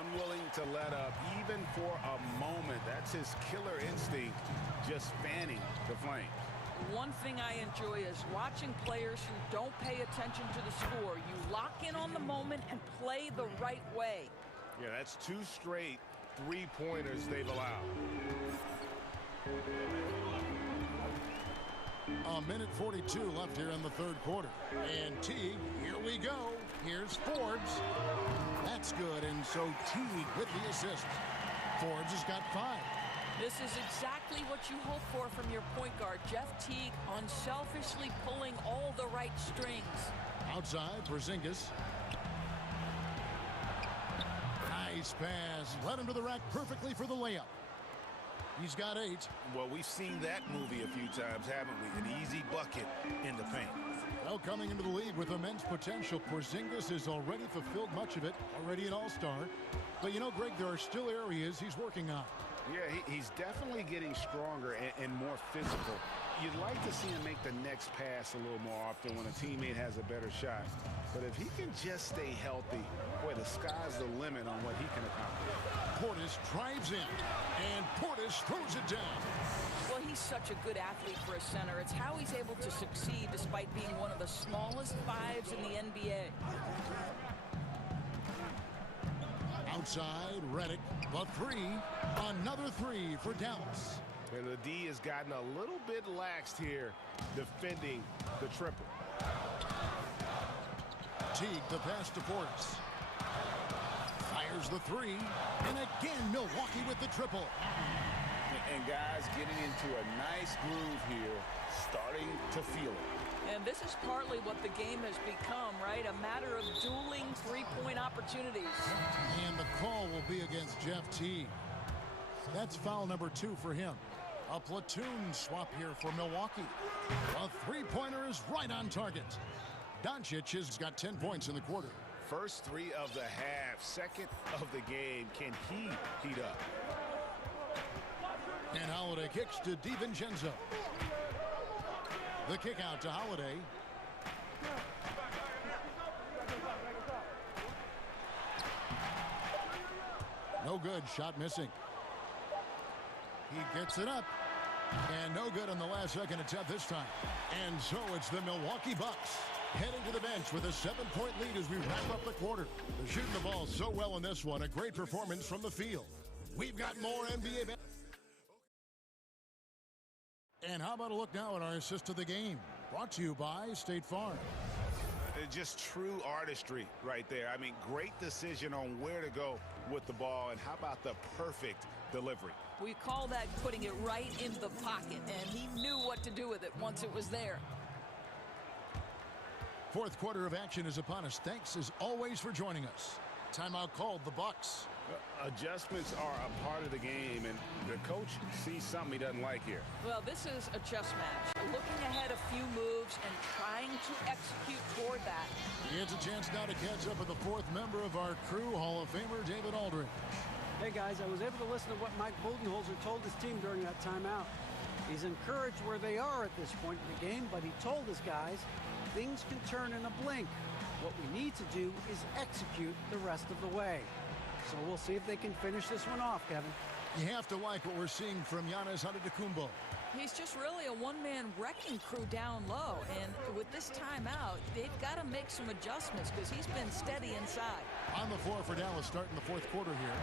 Unwilling to let up even for a moment. That's his killer instinct, just fanning the flames. One thing I enjoy is watching players who don't pay attention to the score. You lock in on the moment and play the right way. Yeah, that's 2 straight 3-pointers they've allowed. A minute 42 left here in the third quarter. And Teague, here we go. Here's Forbes. That's good, and so Teague with the assist. Forbes has got 5. This is exactly what you hope for from your point guard, Jeff Teague, unselfishly pulling all the right strings. Outside, Porzingis. Nice pass. Led him to the rack perfectly for the layup. He's got 8. Well, we've seen that movie a few times, haven't we? An easy bucket in the paint. Well, coming into the league with immense potential, Porzingis has already fulfilled much of it. Already an all-star. But, you know, Greg, there are still areas he's working on. Yeah, he's definitely getting stronger and more physical. You'd like to see him make the next pass a little more often when a teammate has a better shot. But if he can just stay healthy, boy, the sky's the limit on what he can accomplish. Portis drives in, and Portis throws it down. Well, he's such a good athlete for a center. It's how he's able to succeed despite being one of the smallest fives in the NBA. Outside, Redick, the three. Another three for Dallas. And the D has gotten a little bit laxed here, defending the triple. Teague, the pass to Portis. Fires the three. And again, Milwaukee with the triple. And guys getting into a nice groove here, starting to feel it. And this is partly what the game has become, right? A matter of dueling three-point opportunities. And the call will be against Jeff Teague. That's foul number 2 for him. A platoon swap here for Milwaukee. A three-pointer is right on target. Doncic has got 10 points in the quarter. First 3 of the half, second of the game. Can he heat up? And Holiday kicks to DiVincenzo. The kick out to Holiday. No good. Shot missing. He gets it up. And no good on the last second attempt this time. And so it's the Milwaukee Bucks heading to the bench with a 7-point lead as we wrap up the quarter. They're shooting the ball so well in this one. A great performance from the field. We've got more NBA. And how about a look now at our assist of the game? Brought to you by State Farm. Just true artistry right there. I mean, great decision on where to go with the ball. And how about the perfect delivery? We call that putting it right in the pocket, and he knew what to do with it once it was there. Fourth quarter of action is upon us. Thanks, as always, for joining us. Timeout called the Bucks. Adjustments are a part of the game, and the coach sees something he doesn't like here. Well, this is a chess match. Looking ahead a few moves and trying to execute toward that. He gets a chance now to catch up with the fourth member of our crew, Hall of Famer David Aldridge. Hey, guys, I was able to listen to what Mike Budenholzer told his team during that timeout. He's encouraged where they are at this point in the game, but he told his guys things can turn in a blink. What we need to do is execute the rest of the way. So we'll see if they can finish this one off, Kevin. You have to like what we're seeing from Giannis Antetokounmpo. He's just really a one-man wrecking crew down low. And with this timeout, they've got to make some adjustments because he's been steady inside. On the floor for Dallas starting the fourth quarter here.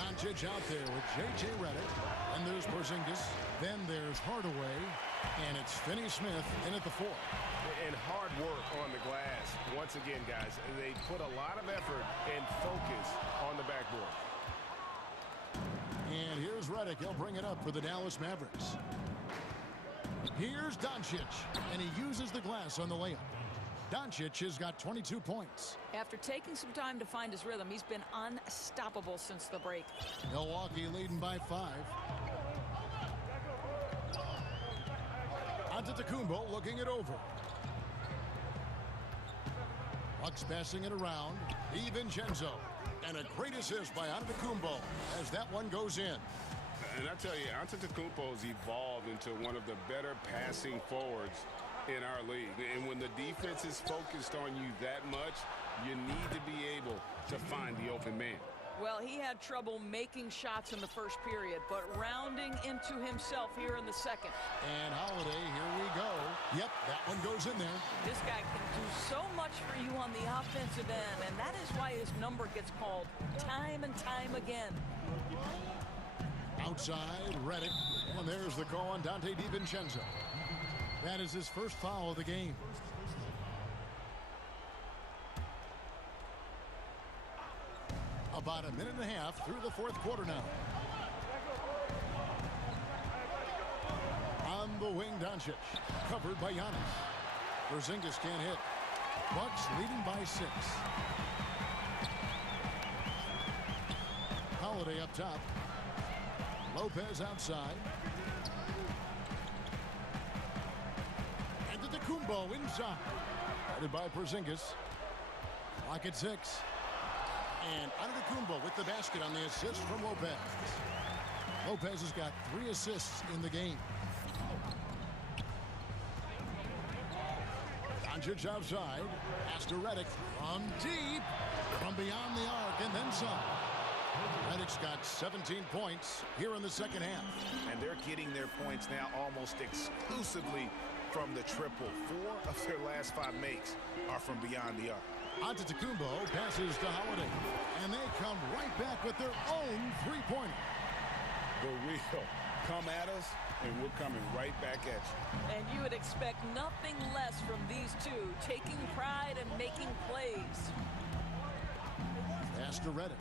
Doncic out there with J.J. Redick. And there's Porzingis. Then there's Hardaway. And it's Finney-Smith in at the 4. And hard work on the glass. Once again, guys, they put a lot of effort and focus on the backboard. And here's Redick. He'll bring it up for the Dallas Mavericks. Here's Doncic, and he uses the glass on the layup. Doncic has got 22 points. After taking some time to find his rhythm, he's been unstoppable since the break. Milwaukee leading by 5. Antetokounmpo looking it over. Bucks passing it around. DiVincenzo. And a great assist by Antetokounmpo as that one goes in. And I tell you, Antetokounmpo's evolved into one of the better passing forwards in our league. And when the defense is focused on you that much, you need to be able to find the open man. Well, he had trouble making shots in the first period, but rounding into himself here in the second. And Holiday, here we go. Yep, that one goes in there. This guy can do so much for you on the offensive end, and that is why his number gets called time and time again. Outside, Redick. And there's the call on Donte DiVincenzo. That is his first foul of the game. About a minute and a half through the fourth quarter now. On the wing, Doncic. Covered by Giannis. Porzingis can't hit. Bucks leading by 6. Holiday up top. Lopez outside. Antetokounmpo inside. Headed by Porzingis. Clock at 6. And Antetokounmpo with the basket on the assist from Lopez. Lopez has got 3 assists in the game. Doncic outside. Pass to Redick from deep. From beyond the arc and then some. Redick's got 17 points here in the second half. And they're getting their points now almost exclusively from the triple. 4 of their last 5 makes are from beyond the arc. Antetokounmpo passes to Holiday. And they come right back with their own three-pointer. The real come at us, and we're coming right back at you. And you would expect nothing less from these two, taking pride and making plays. Pass to Redick.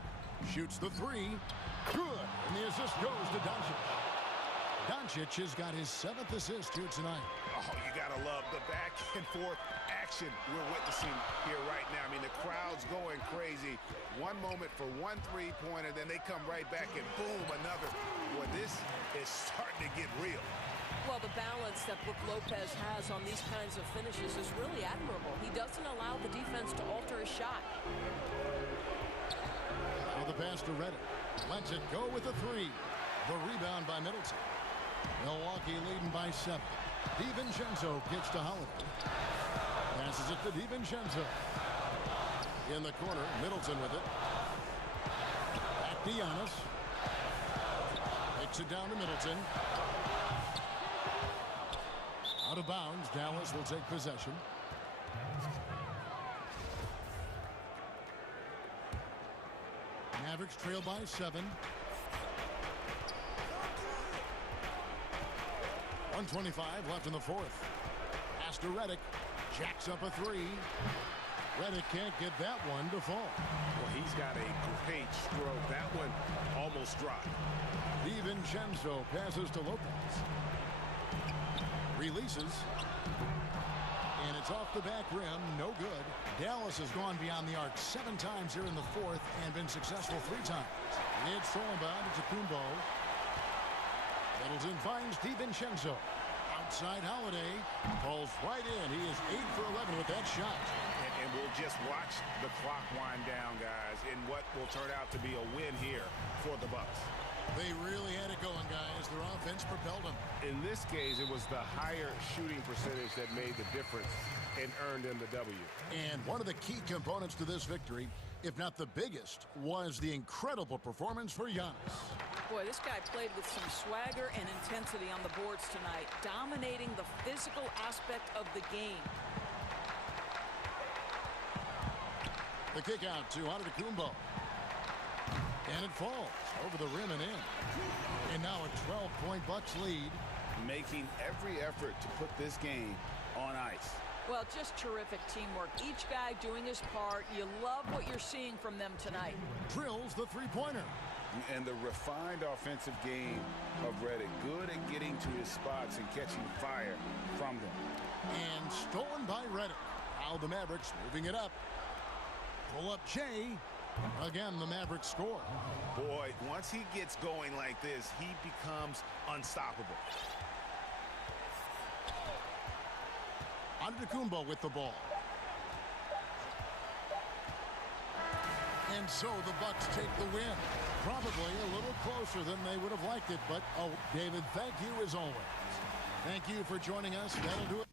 Shoots the 3. Good. And the assist goes to Doncic. Doncic has got his 7th assist here tonight. Oh, you got to love the back and forth action we're witnessing here right now. I mean, the crowd's going crazy. One moment for one three-pointer, then they come right back and boom, another. Boy, this is starting to get real. Well, the balance that Brook Lopez has on these kinds of finishes is really admirable. He doesn't allow the defense to alter his shot. Now the pass to Redick. Lets it go with a 3. The rebound by Middleton. Milwaukee leading by 7. DiVincenzo gets to Holiday. Passes it to DiVincenzo. In the corner, Middleton with it. Back to Giannis. Takes it down to Middleton. Out of bounds, Dallas will take possession. Mavericks trail by 7. 1:25 left in the 4th. Pass to Redick. Jacks up a 3. Redick can't get that one to fall. Well, he's got a great stroke. That one almost dropped. DiVincenzo passes to Lopez. Releases. And it's off the back rim. No good. Dallas has gone beyond the arc 7 times here in the 4th and been successful 3 times. It's thrown by Antetokounmpo. Middleton finds DiVincenzo. Outside Holiday. Falls right in. He is 8 for 11 with that shot. And we'll just watch the clock wind down, guys, in what will turn out to be a win here for the Bucks. They really had it going, guys. Their offense propelled them. In this case, it was the higher shooting percentage that made the difference and earned them the W. And one of the key components to this victory, if not the biggest, was the incredible performance for Giannis. Boy, this guy played with some swagger and intensity on the boards tonight, dominating the physical aspect of the game. The kick out to Antetokounmpo. And it falls over the rim and in. And now a 12-point Bucks lead. Making every effort to put this game on ice. Well, just terrific teamwork. Each guy doing his part. You love what you're seeing from them tonight. Drills the three-pointer. And the refined offensive game of Redick. Good at getting to his spots and catching fire from them. And stolen by Redick. Now the Mavericks moving it up. Pull up Jay. Again, the Mavericks score. Boy, once he gets going like this, he becomes unstoppable. Antetokounmpo with the ball. And so the Bucks take the win. Probably a little closer than they would have liked it, but, oh, David, thank you as always. Thank you for joining us. That'll do it.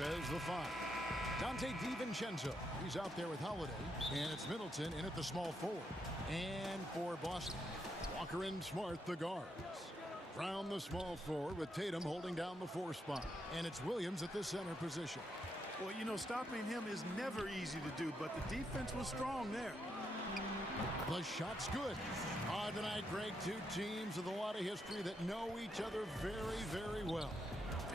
Lopez the five. Dante DiVincenzo, he's out there with Holiday. And it's Middleton in at the small forward. And for Boston, Walker and Smart the guards. Brown the small forward with Tatum holding down the 4 spot. And it's Williams at the center position. Well, you know, stopping him is never easy to do, but the defense was strong there. The shot's good. Tonight, Greg, two teams with a lot of history that know each other very, very well.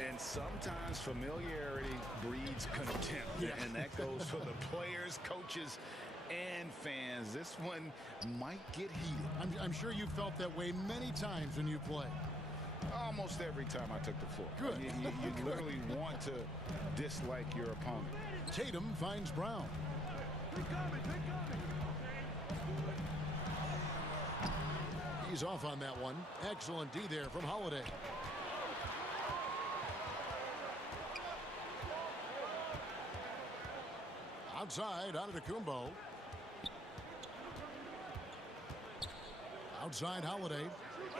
And sometimes familiarity breeds contempt. Yeah. And that goes for the players, coaches, and fans. This one might get heated. I'm sure you felt that way many times when you play. Almost every time I took the floor. Good. You literally want to dislike your opponent. Tatum finds Brown. He's off on that one. Excellent D there from Holiday. Outside, Antetokounmpo. Outside, Holiday.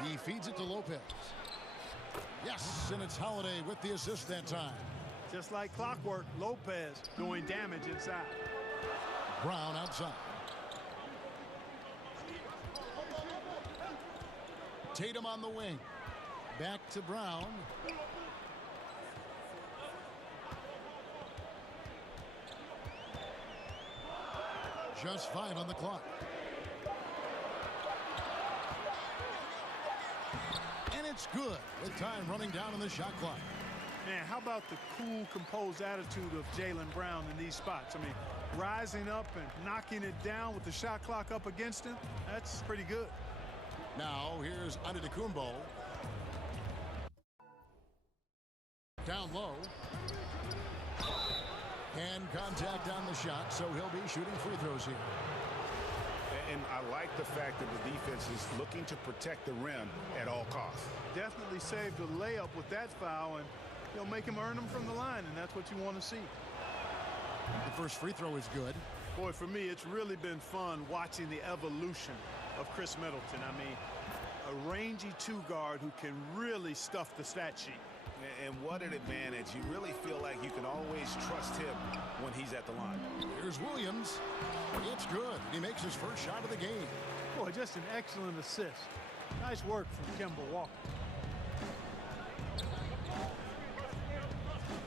He feeds it to Lopez. Yes, and it's Holiday with the assist that time. Just like clockwork, Lopez doing damage inside. Brown outside. Tatum on the wing. Back to Brown. Just 5 on the clock. And it's good with time running down on the shot clock. Man, how about the cool, composed attitude of Jaylen Brown in these spots? I mean, rising up and knocking it down with the shot clock up against him, that's pretty good. Now, here's Antetokounmpo. Down low. And contact on the shot, so he'll be shooting free throws here. And I like the fact that the defense is looking to protect the rim at all costs. Definitely saved a layup with that foul, and he'll make him earn them from the line, and that's what you want to see. The first free throw is good. Boy, for me, it's really been fun watching the evolution of Chris Middleton. I mean, a rangy 2-guard who can really stuff the stat sheet. And what an advantage. You really feel like you can always trust him when he's at the line. Here's Williams. It's good. He makes his first shot of the game. Boy, just an excellent assist. Nice work from Kemba Walker.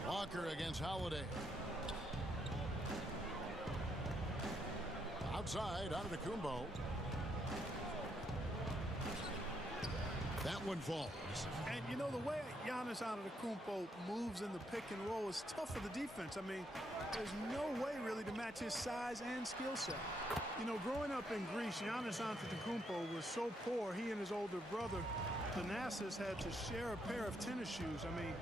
Walker against Holiday. Outside, Antetokounmpo. That one falls. And you know, the way Giannis Antetokounmpo moves in the pick and roll is tough for the defense. I mean, there's no way really to match his size and skill set. You know, growing up in Greece, Giannis Antetokounmpo was so poor, he and his older brother, Thanasis, had to share a pair of tennis shoes. I mean,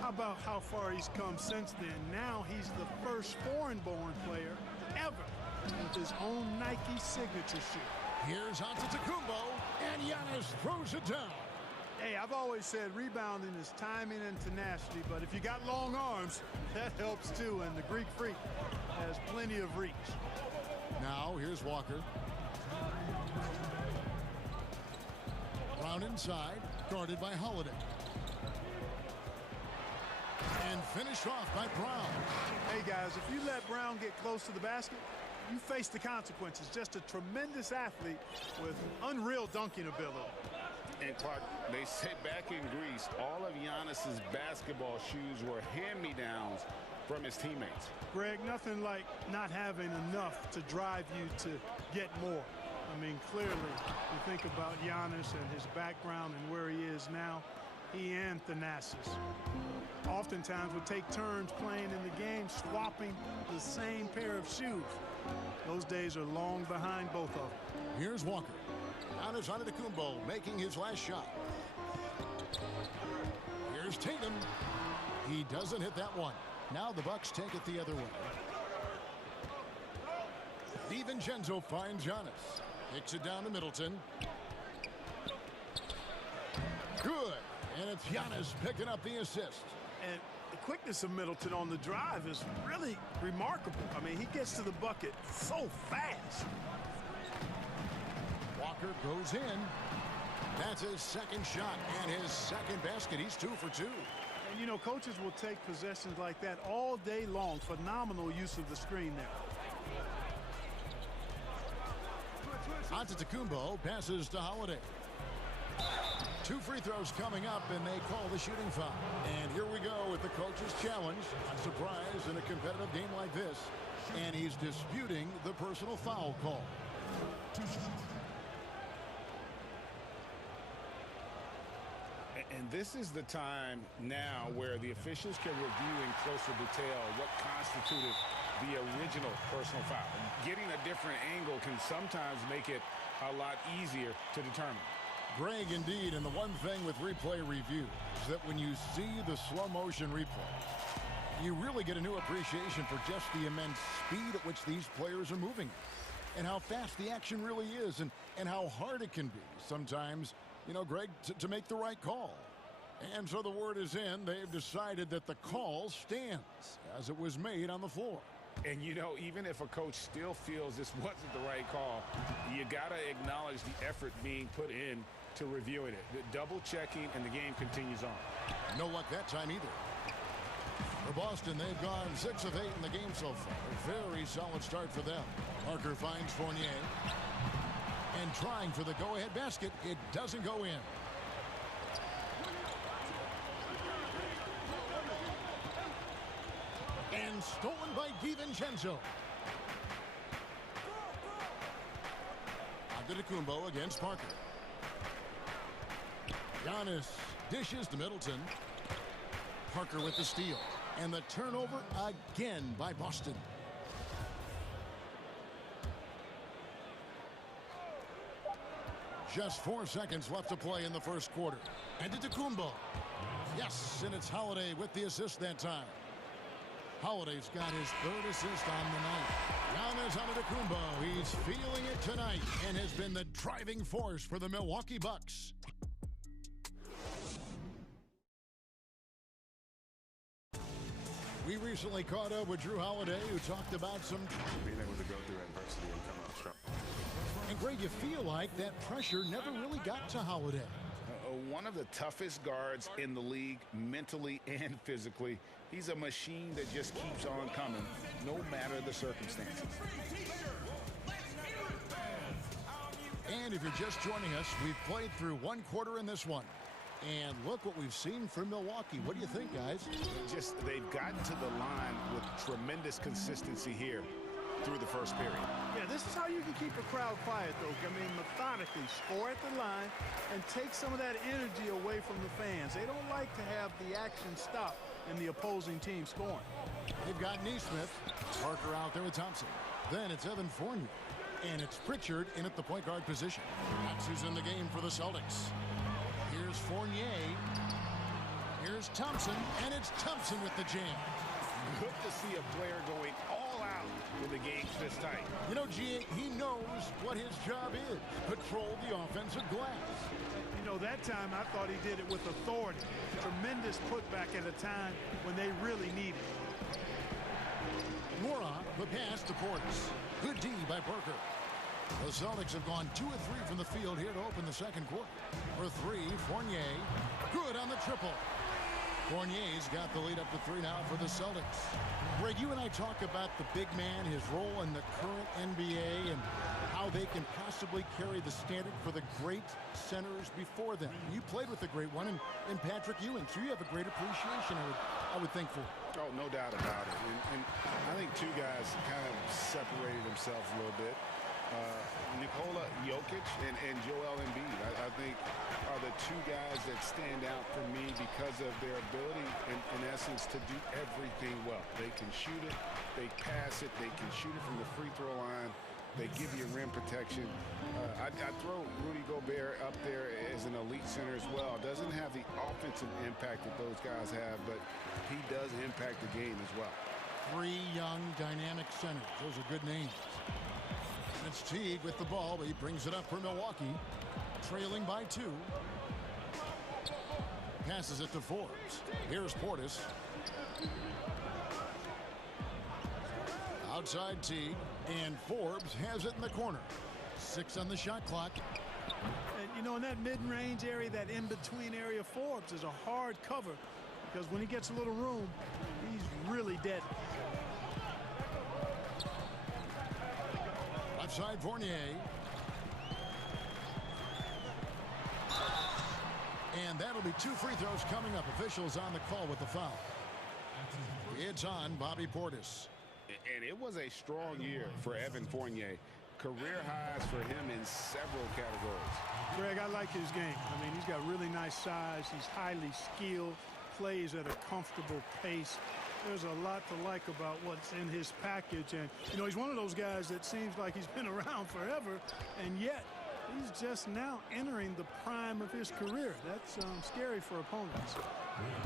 how about how far he's come since then? Now he's the first foreign-born player ever with his own Nike signature shoe. Here's Antetokounmpo, and Giannis throws it down. Hey, I've always said rebounding is timing and tenacity, but if you got long arms, that helps too, and the Greek Freak has plenty of reach. Now, here's Walker. Brown inside, guarded by Holiday. And finished off by Brown. Hey, guys, if you let Brown get close to the basket, you face the consequences. Just a tremendous athlete with unreal dunking ability. And Clark, they say back in Greece, all of Giannis's basketball shoes were hand-me-downs from his teammates. Greg, nothing like not having enough to drive you to get more. I mean, clearly, you think about Giannis and his background and where he is now, he and Thanasis oftentimes would take turns playing in the game, swapping the same pair of shoes. Those days are long behind both of them. Here's Walker. Giannis Antetokounmpo making his last shot. Here's Tatum. He doesn't hit that one. Now the Bucks take it the other way. DiVincenzo finds Giannis. Kicks it down to Middleton. Good. And it's Giannis picking up the assist. And the quickness of Middleton on the drive is really remarkable. I mean, he gets to the bucket so fast. Walker goes in. That's his second shot and his second basket. He's 2 for 2. And, you know, coaches will take possessions like that all day long. Phenomenal use of the screen there. Antetokounmpo passes to Holiday. 2 free throws coming up, and they call the shooting foul. And here we go with the coach's challenge. A surprise in a competitive game like this. And he's disputing the personal foul call. And this is the time now where the officials can review in closer detail what constituted the original personal foul. Getting a different angle can sometimes make it a lot easier to determine. Greg, indeed, and the one thing with replay review is that when you see the slow motion replay, you really get a new appreciation for just the immense speed at which these players are moving and how fast the action really is and how hard it can be sometimes, you know, Greg, to make the right call. And so the word is in. They've decided that the call stands as it was made on the floor. And, you know, even if a coach still feels this wasn't the right call, you got to acknowledge the effort being put in to reviewing it. The double checking, and the game continues on. No luck that time either. For Boston, they've gone 6 of 8 in the game so far. A very solid start for them. Parker finds Fournier. And trying for the go-ahead basket. It doesn't go in. And stolen by DiVincenzo. Antetokounmpo against Parker. Giannis dishes to Middleton. Parker with the steal. And the turnover again by Boston. Just 4 seconds left to play in the first quarter. Antetokounmpo. Yes, and it's Holiday with the assist that time. Holiday's got his 3rd assist on the night. Giannis Antetokounmpo, he's feeling it tonight and has been the driving force for the Milwaukee Bucks. We recently caught up with Drew Holiday, who talked about some being able to go through adversity and come out strong. And Greg, you feel like that pressure never really got to Holiday. One of the toughest guards in the league, mentally and physically. He's a machine that just keeps on coming, no matter the circumstances. And if you're just joining us, we've played through 1 quarter in this one. And look what we've seen from Milwaukee. What do you think, guys? They've gotten to the line with tremendous consistency here through the first period. Yeah, this is how you can keep a crowd quiet, though. I mean, methodically score at the line and take some of that energy away from the fans. They don't like to have the action stop in the opposing team scoring. They've got Neesmith. Parker out there with Thompson. Then it's Evan Fournier. And it's Pritchard in at the point guard position. That's who's in the game for the Celtics. Here's Fournier. Here's Thompson. And it's Thompson with the jam. Good to see a player going all out when the game's this tight. You know, G.A., he knows what his job is. Control the offensive glass. You know, that time I thought he did it with authority. Tremendous putback at a time when they really need it. Moron, the pass to Portis. Good D by Parker. The Celtics have gone 2 of 3 from the field here to open the second quarter. For 3, Fournier. Good on the triple. Fournier's got the lead up to 3 now for the Celtics. Greg, you and I talk about the big man, his role in the current NBA, and how they can possibly carry the standard for the great centers before them. You played with the great one in Patrick Ewing, so you have a great appreciation, I would think, for. Oh, no doubt about it. And I think 2 guys kind of separated themselves a little bit. Nikola Jokic and Joel Embiid, I think, are the 2 guys that stand out for me because of their ability, in essence, to do everything well. They can shoot it, they pass it, they can shoot it from the free throw line, they give you rim protection. I'd throw Rudy Gobert up there as an elite center as well. Doesn't have the offensive impact that those guys have, but he does impact the game as well. 3 young, dynamic centers. Those are good names. It's Teague with the ball, but he brings it up for Milwaukee. Trailing by 2. Passes it to Forbes. Here's Portis. Outside Teague, and Forbes has it in the corner. 6 on the shot clock. And, you know, in that mid-range area, that in-between area, Forbes is a hard cover because when he gets a little room, he's really deadly. Left side, Fournier. And that'll be 2 free throws coming up. Officials on the call with the foul. It's on Bobby Portis. And it was a strong year for Evan Fournier. Career highs for him in several categories. Greg, I like his game. I mean, he's got really nice size. He's highly skilled, plays at a comfortable pace. There's a lot to like about what's in his package. And, you know, he's one of those guys that seems like he's been around forever, and yet he's just now entering the prime of his career. That's scary for opponents.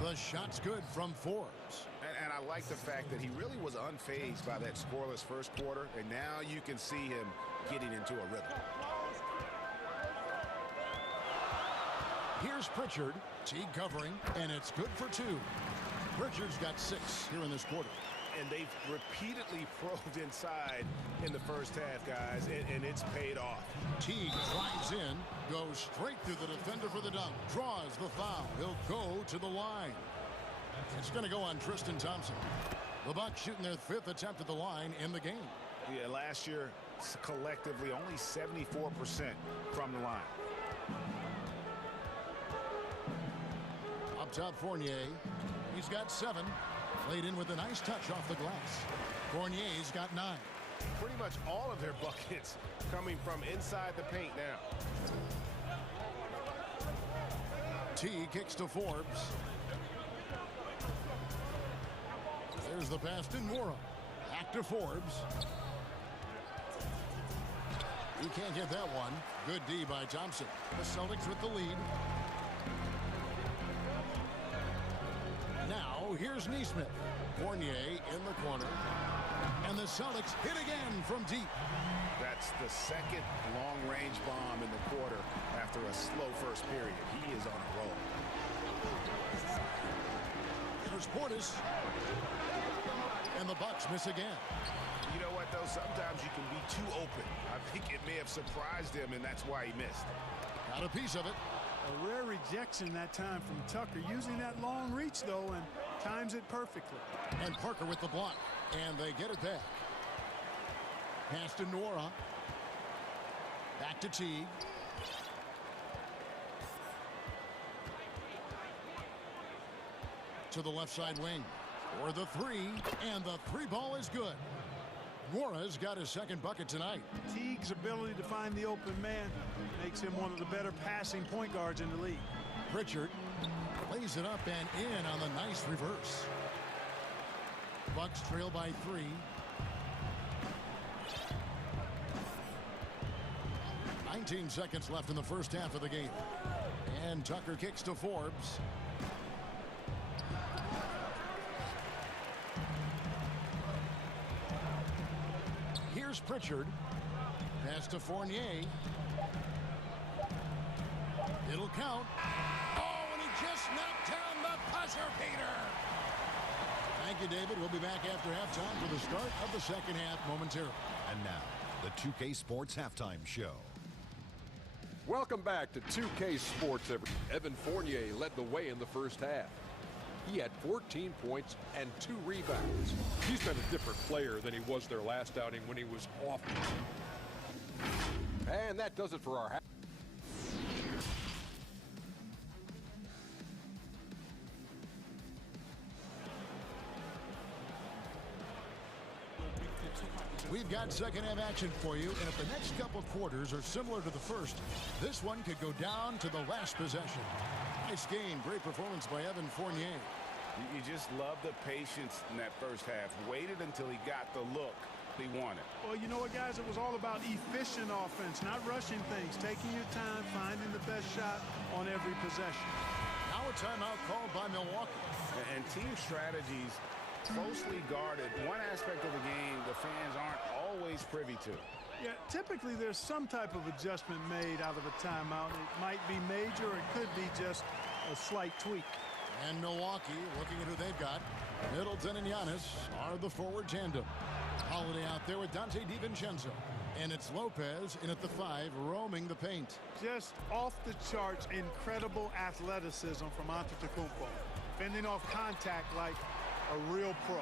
The shot's good from Forbes. And I like the fact that he really was unfazed by that scoreless first quarter, and now you can see him getting into a rhythm. Here's Pritchard. Teague covering, and it's good for 2. Pritchard's got 6 here in this quarter. And they've repeatedly probed inside in the first half, guys, and it's paid off. Teague drives in, goes straight through the defender for the dunk, draws the foul. He'll go to the line. It's going to go on Tristan Thompson. The Bucks shooting their 5th attempt at the line in the game. Yeah, last year, collectively, only 74% from the line. Up top, Fournier. He's got 7. Laid in with a nice touch off the glass. Fournier's got 9. Pretty much all of their buckets coming from inside the paint now. T kicks to Forbes. There's the pass to Nora. Back to Forbes. He can't get that one. Good D by Thompson. The Celtics with the lead. Now, here's Neesmith. Fournier in the corner. And the Celtics hit again from deep. That's the second long-range bomb in the quarter after a slow first period. He is on a roll. There's Portis. And the Bucks miss again. You know what, though? Sometimes you can be too open. I think it may have surprised him, and that's why he missed. Got a piece of it. A rare rejection that time from Tucker, using that long reach, though, and times it perfectly. And Parker with the block, and they get it back. Pass to Nora. Back to Teague. To the left side wing. For the 3, and the 3 ball is good. Nora's got his 2nd bucket tonight. Teague's ability to find the open man makes him one of the better passing point guards in the league. Pritchard lays it up and in on the nice reverse. Bucks trail by 3. "19 seconds left in the first half of the game. And Tucker kicks to Forbes. Here's Pritchard. Pass to Fournier. It'll count. Oh, and he just knocked down the buzzer beater. Thank you, David. We'll be back after halftime for the start of the second half momentarily. And now, the 2K Sports Halftime Show. Welcome back to 2K Sports. Evan Fournier led the way in the first half. He had 14 points and 2 rebounds. He's been a different player than he was their last outing when he was off. And that does it for our half. We've got second half action for you, and if the next couple quarters are similar to the first, this one could go down to the last possession. Nice game, great performance by Evan Fournier. You just love the patience in that first half. Waited until he got the look he wanted. Well, you know what, guys? It was all about efficient offense, not rushing things, taking your time, finding the best shot on every possession. Now a timeout called by Milwaukee. And team strategies closely guarded. One aspect of the game the fans aren't always privy to. Yeah, typically there's some type of adjustment made out of a timeout. It might be major, or it could be just a slight tweak. And Milwaukee, looking at who they've got, Middleton and Giannis are the forward tandem. Holiday out there with Dante DiVincenzo. And it's Lopez in at the 5, roaming the paint. Just off the charts, incredible athleticism from Antetokounmpo. fending off contact like a real pro.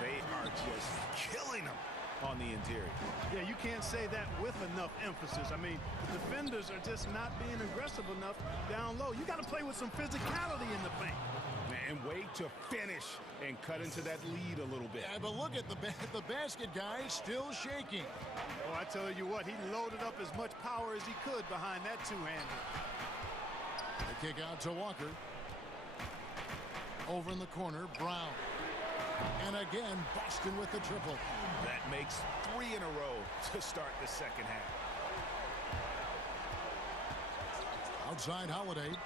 They are just killing them on the interior. Yeah, you can't say that with enough emphasis. I mean, defenders are just not being aggressive enough down low. You got to play with some physicality in the paint. And wait to finish and cut into that lead a little bit. Yeah, but look at the basket guy still shaking. Oh, I tell you what, he loaded up as much power as he could behind that two-hander. The kick out to Walker. Over in the corner, Brown. And again, Boston with the triple. That makes 3 in a row to start the second half. Outside Holiday.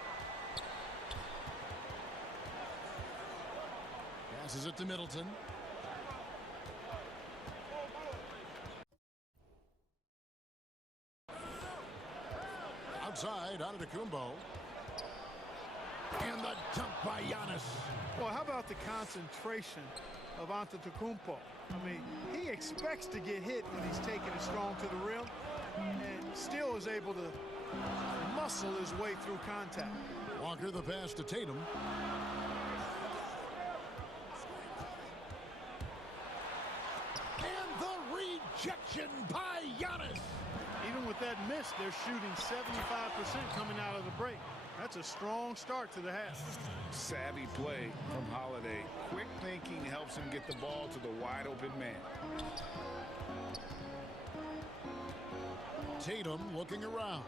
Passes it to Middleton. Outside, Antetokounmpo. And the dunk by Giannis. Well, how about the concentration of Antetokounmpo? I mean, he expects to get hit when he's taking it strong to the rim and still is able to muscle his way through contact. Walker the pass to Tatum. And the rejection by Giannis. Even with that miss, they're shooting 75% coming out of the break. That's a strong start to the half. Savvy play from Holiday. Quick thinking helps him get the ball to the wide open man. Tatum looking around.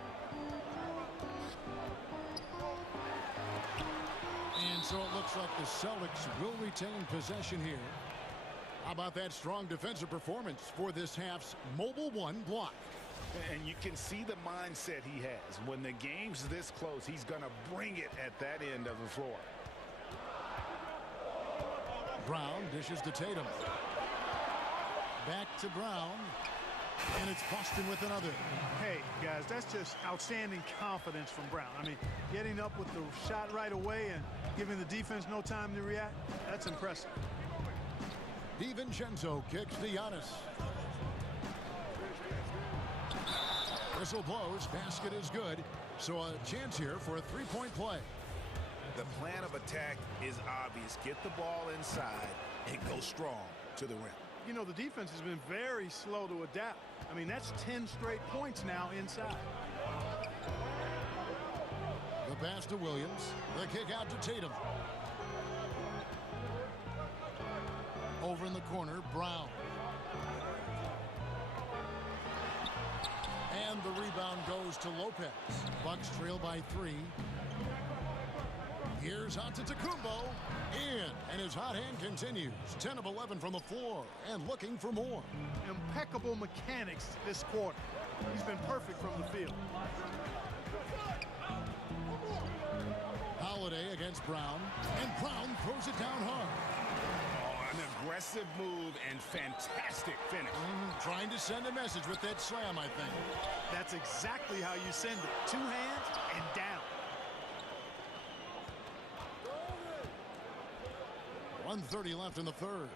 And so it looks like the Celtics will retain possession here. How about that strong defensive performance for this half's Mobile One block? And you can see the mindset he has. When the game's this close, he's going to bring it at that end of the floor. Brown dishes to Tatum. Back to Brown. And it's Boston with another. Hey, guys, that's just outstanding confidence from Brown. I mean, getting up with the shot right away and giving the defense no time to react, that's impressive. DiVincenzo kicks to Giannis. Whistle blows, basket is good, so a chance here for a three-point play. The plan of attack is obvious. Get the ball inside and go strong to the rim. You know, the defense has been very slow to adapt. I mean, that's 10 straight points now inside. The pass to Williams. The kick out to Tatum. Over in the corner, Brown. And the rebound goes to Lopez. Bucks trail by 3. Here's Antetokounmpo in, and his hot hand continues. 10 of 11 from the floor and looking for more. Impeccable mechanics this quarter. He's been perfect from the field. Holiday against Brown, and Brown throws it down hard. An aggressive move and fantastic finish. Trying to send a message with that slam, I think. That's exactly how you send it. 2 hands and down. 1:30 left in the third.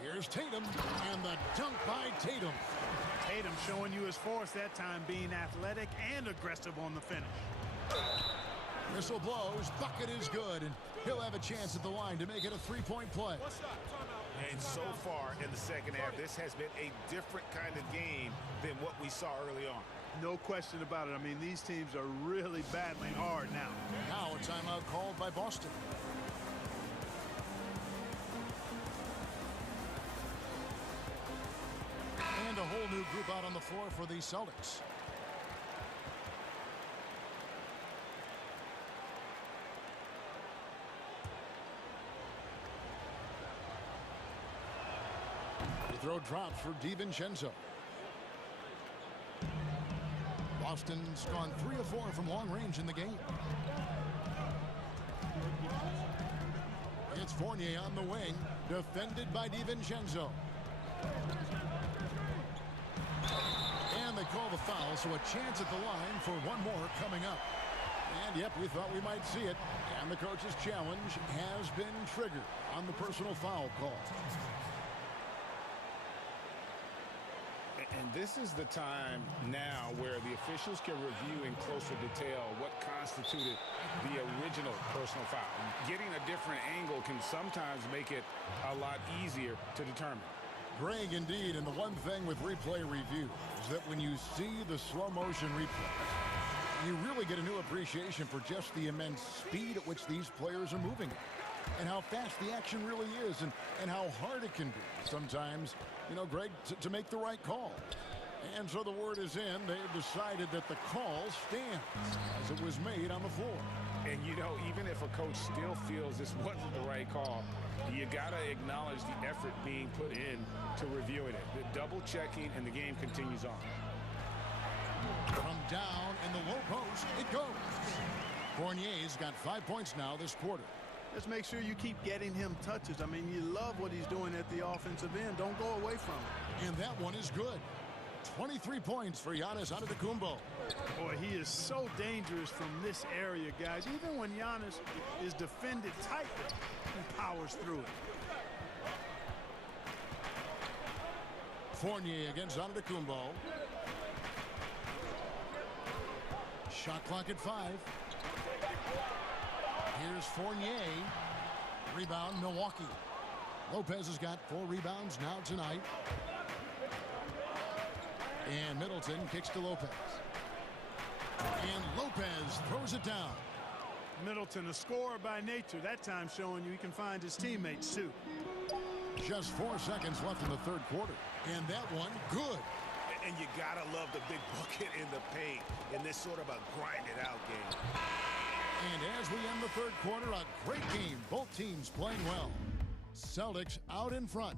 Here's Tatum, and the dunk by Tatum. Tatum showing you his force that time, being athletic and aggressive on the finish. Whistle blows, bucket is good, and he'll have a chance at the line to make it a three-point play. And so far in the second half, this has been a different kind of game than what we saw early on. No question about it. I mean, these teams are really battling hard now. Now a timeout called by Boston. And a whole new group out on the floor for the Celtics. The throw drops for DiVincenzo. Boston's gone 3 of 4 from long range in the game. It's Fournier on the wing, defended by DiVincenzo. And they call the foul, so a chance at the line for one more coming up. And yep, we thought we might see it. And the coach's challenge has been triggered on the personal foul call. And this is the time now where the officials can review in closer detail what constituted the original personal foul. Getting a different angle can sometimes make it a lot easier to determine. Greg, indeed, and the one thing with replay review is that when you see the slow motion replay, you really get a new appreciation for just the immense speed at which these players are moving and how fast the action really is and how hard it can be sometimes, Greg, to make the right call. And so the word is in. They have decided that the call stands as it was made on the floor. And, even if a coach still feels this wasn't the right call, you got to acknowledge the effort being put in to reviewing it. The double checking, and the game continues on. From down in the low post, it goes. Fournier's got 5 points now this quarter. Just make sure you keep getting him touches. I mean, you love what he's doing at the offensive end. Don't go away from it. And that one is good. 23 points for Giannis Antetokounmpo. Boy, he is so dangerous from this area, guys. Even when Giannis is defended tightly, he powers through it. Fournier against Antetokounmpo. Shot clock at 5. Here's Fournier. Rebound, Milwaukee. Lopez has got 4 rebounds now tonight. And Middleton kicks to Lopez. And Lopez throws it down. Middleton, a scorer by nature, that time showing you he can find his teammates too. Just 4 seconds left in the third quarter. And that one, good. And you gotta love the big bucket in the paint in this sort of a grind-it-out game. And as we end the third quarter, a great game. Both teams playing well. Celtics out in front.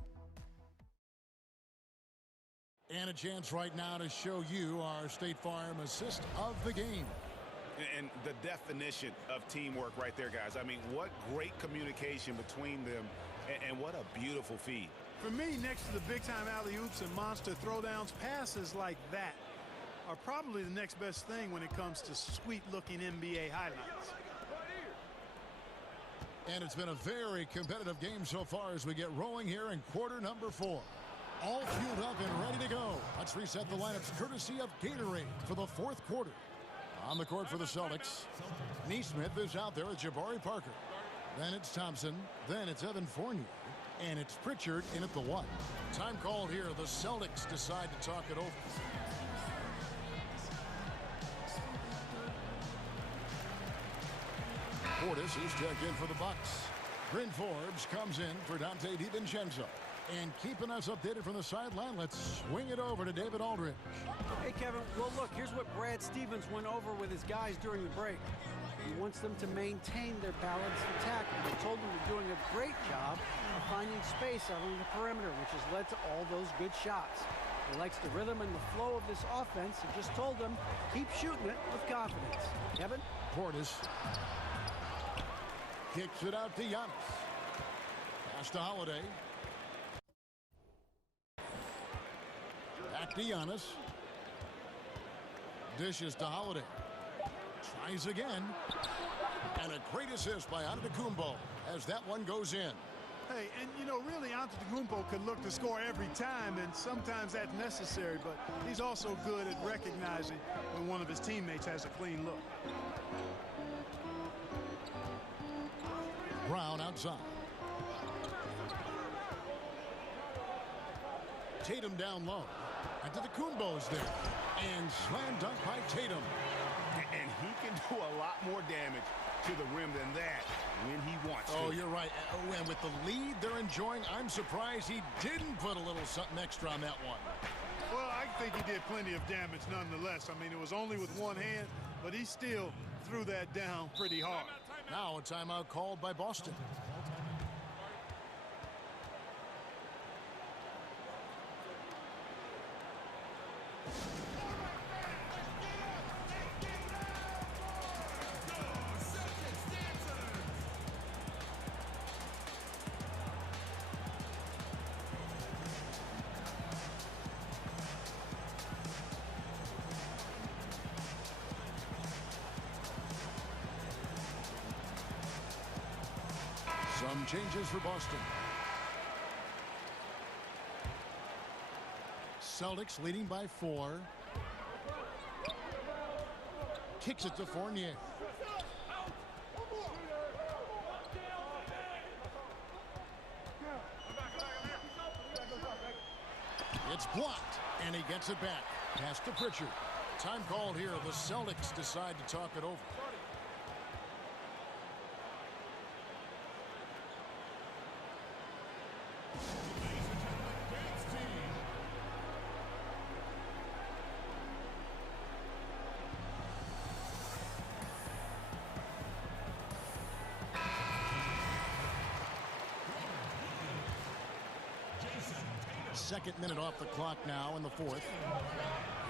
And a chance right now to show you our State Farm assist of the game. And the definition of teamwork right there, guys. I mean, what great communication between them, and what a beautiful feed. For me, next to the big-time alley-oops and monster throwdowns, passes like that are probably the next best thing when it comes to sweet-looking NBA highlights. And it's been a very competitive game so far as we get rolling here in quarter number 4. All fueled up and ready to go. Let's reset the lineups courtesy of Gatorade for the fourth quarter. On the court for the Celtics, Neesmith is out there with Jabari Parker. Then it's Thompson. Then it's Evan Fournier. And it's Pritchard in at the 1. Time called here. The Celtics decide to talk it over. Portis is checked in for the Bucks. Bryn Forbes comes in for Dante DiVincenzo. And keeping us updated from the sideline, let's swing it over to David Aldridge. Hey, Kevin. Well, look, here's what Brad Stevens went over with his guys during the break. He wants them to maintain their balanced attack. He told them they're doing a great job of finding space along the perimeter, which has led to all those good shots. He likes the rhythm and the flow of this offense. He just told them, keep shooting it with confidence. Kevin? Portis kicks it out to Giannis. Pass to Holiday. Back to Giannis. Dishes to Holiday. Tries again. And a great assist by Antetokounmpo as that one goes in. Hey, and really Antetokounmpo could look to score every time, and sometimes that's necessary, but he's also good at recognizing when one of his teammates has a clean look. Brown outside. Tatum down low. Antetokounmpo's there. And slam dunk by Tatum. And he can do a lot more damage to the rim than that when he wants to. Oh, you're right. And with the lead they're enjoying, I'm surprised he didn't put a little something extra on that one. Well, I think he did plenty of damage nonetheless. I mean, it was only with one hand, but he still threw that down pretty hard. Now a timeout called by Boston. Some changes for Boston. Celtics leading by 4. Kicks it to Fournier. It's blocked, and he gets it back. Pass to Pritchard. Time called here. The Celtics decide to talk it over. Second minute off the clock now in the 4th.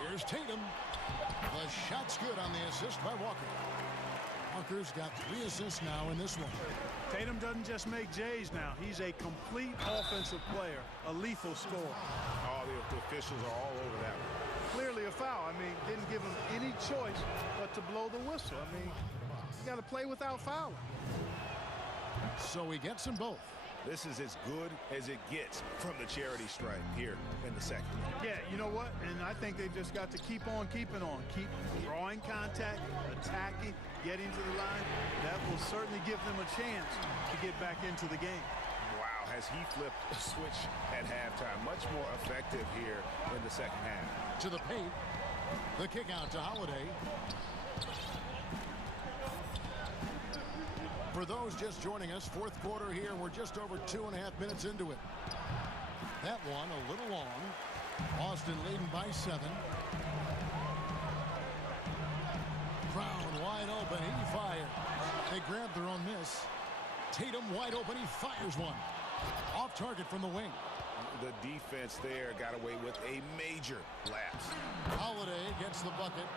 Here's Tatum. The shot's good on the assist by Walker. Walker's got 3 assists now in this one. Tatum doesn't just make J's now. He's a complete offensive player, a lethal scorer. All the officials are all over that one. Clearly a foul. I mean, didn't give him any choice but to blow the whistle. I mean, you got to play without fouling. So he gets them both. This is as good as it gets from the charity stripe here in the second. Yeah, you know what? And I think they've just got to keep on keeping on. Keep drawing contact, attacking, getting to the line. That will certainly give them a chance to get back into the game. Wow, has he flipped a switch at halftime. Much more effective here in the second half. To the paint. The kick out to Holiday. For those just joining us, 4th quarter here. We're just over 2.5 minutes into it. That one a little long. Boston leading by 7. Brown wide open. He fires. They grab their own miss. Tatum wide open. He fires one. Off target from the wing. The defense there got away with a major lapse. Holiday gets the bucket.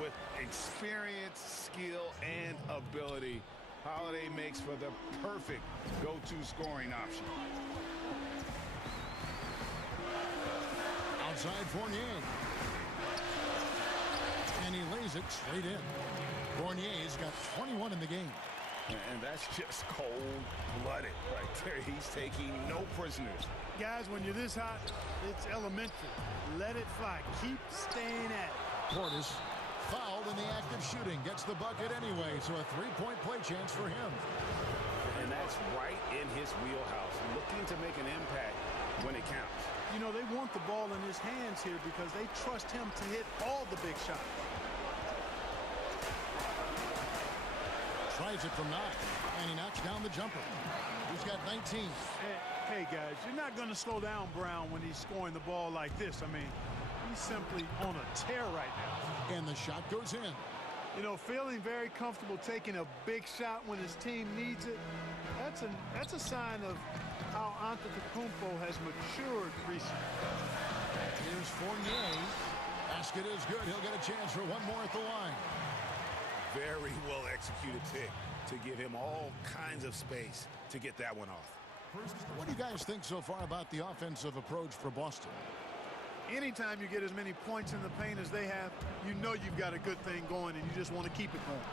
With experience, skill, and ability, Holiday makes for the perfect go-to scoring option. Outside Fournier. And he lays it straight in. Fournier's got 21 in the game. And that's just cold-blooded right there. He's taking no prisoners. Guys, when you're this hot, it's elementary. Let it fly. Keep staying at it. Portis fouled in the act of shooting. Gets the bucket anyway, so a 3-point play chance for him. And that's right in his wheelhouse. Looking to make an impact when it counts. You know, they want the ball in his hands here because they trust him to hit all the big shots. Tries it from 9, and he knocks down the jumper. He's got 19. Hey, guys, you're not going to slow down Brown when he's scoring the ball like this. I mean, he's simply on a tear right now. And the shot goes in. You know, feeling very comfortable taking a big shot when his team needs it, that's a sign of how Antetokounmpo has matured recently. Here's Fournier. Basket is good. He'll get a chance for one more at the line. Very well executed pick to give him all kinds of space to get that one off. What do you guys think so far about the offensive approach for Boston? Anytime you get as many points in the paint as they have, you know you've got a good thing going and you just want to keep it going.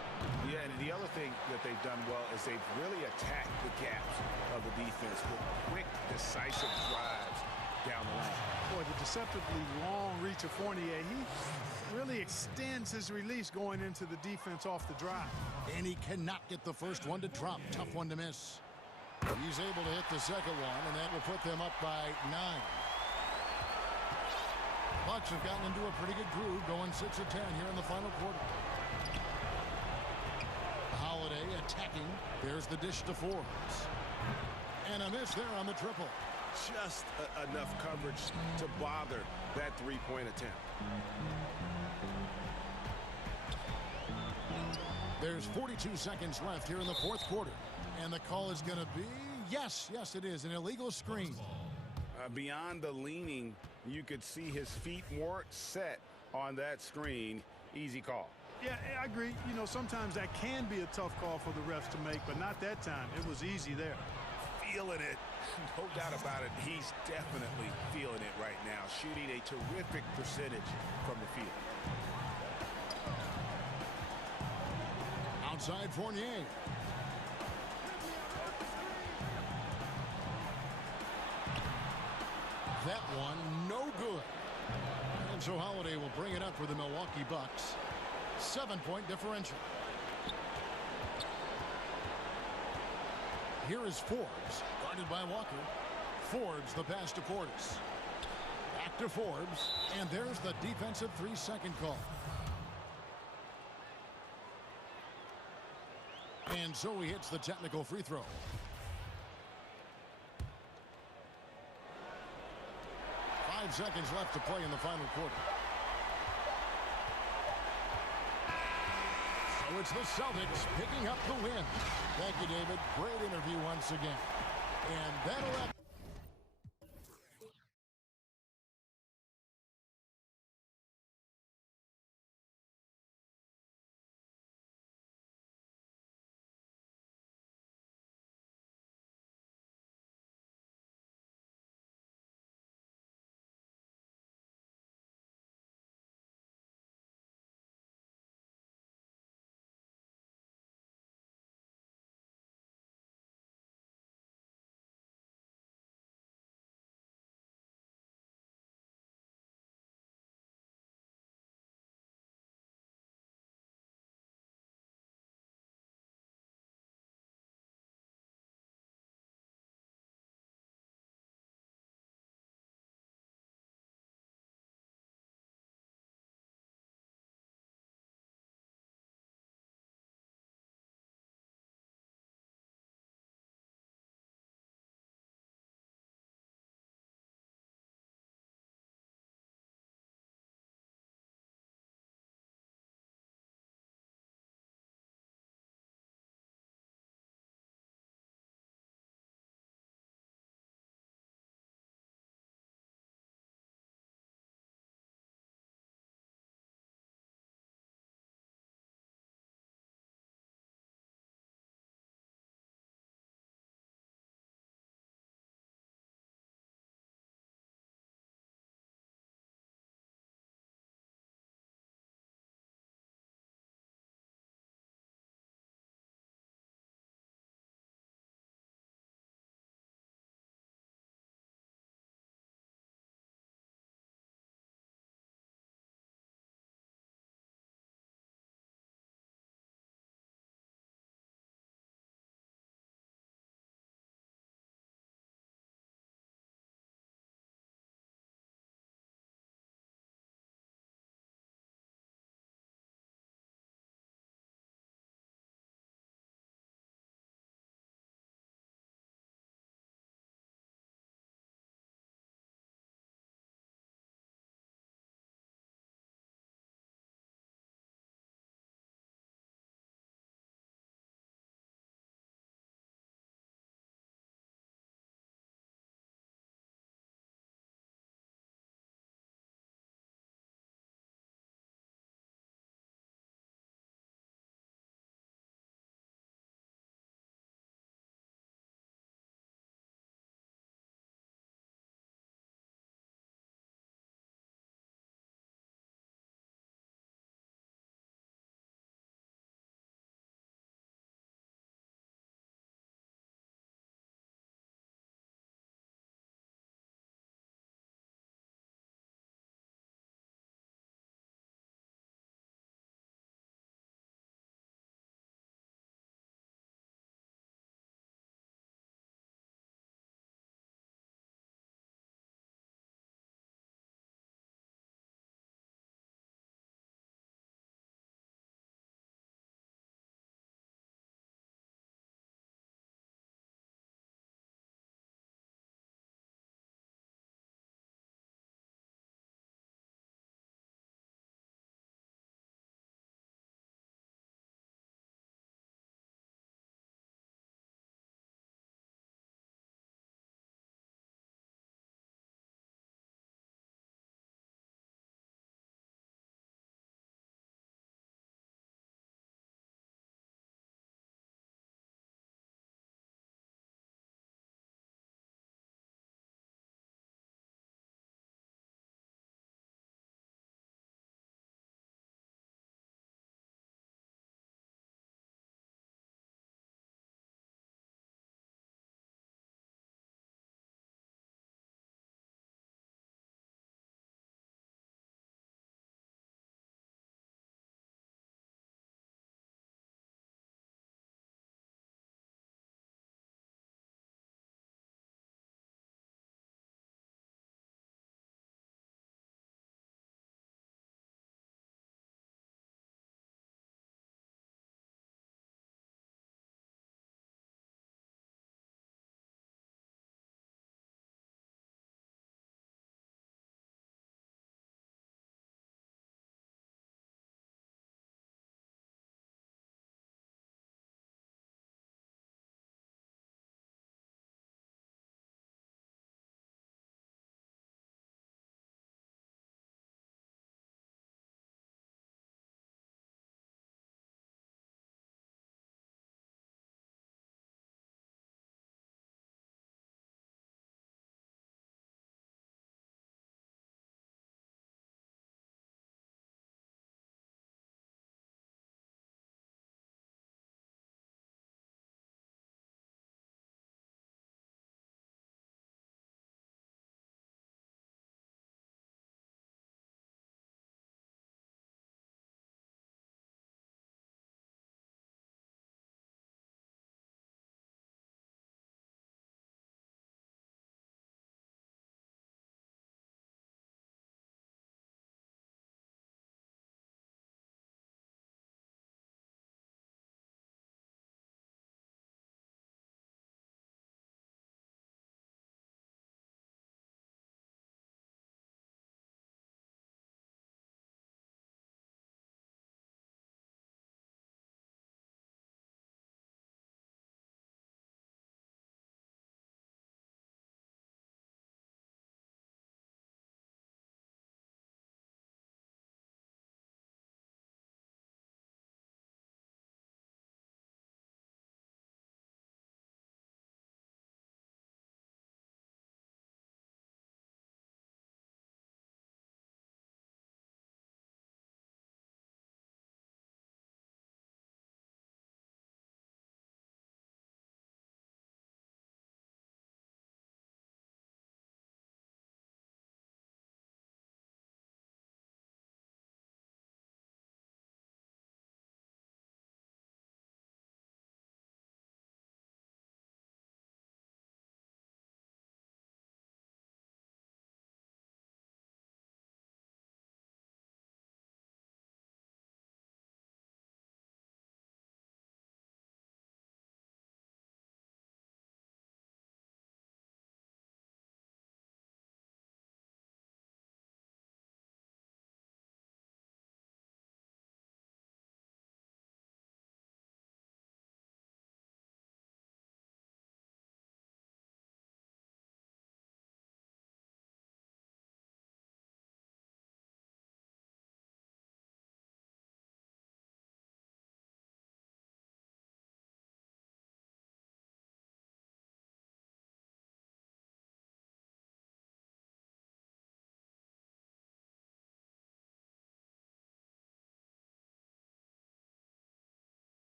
Yeah, and the other thing that they've done well is they've really attacked the gaps of the defense with quick, decisive drives down the lane. Boy, the deceptively long reach of Fournier, he really extends his release going into the defense off the drive. And he cannot get the first one to drop. Tough one to miss. He's able to hit the second one, and that will put them up by 9. Bucks have gotten into a pretty good groove, going 6 of 10 here in the final quarter. Holiday attacking. There's the dish to Forbes. And a miss there on the triple. Just enough coverage to bother that three-point attempt. There's 42 seconds left here in the 4th quarter. And the call is going to be, yes, it is, an illegal screen. Beyond the leaning, you could see his feet weren't set on that screen. Easy call. Yeah, I agree. You know, sometimes that can be a tough call for the refs to make, but not that time. It was easy there. Feeling it. No doubt about it. He's definitely feeling it right now. Shooting a terrific percentage from the field. Outside Fournier. That one, no good. so Holiday will bring it up for the Milwaukee Bucks. 7-point differential. Here is Forbes, guarded by Walker. Forbes, the pass to Portis. Back to Forbes, and there's the defensive 3-second call. And so he hits the technical free throw. 5 seconds left to play in the final quarter. So it's the Celtics picking up the win. Thank you, David. Great interview once again. And that'll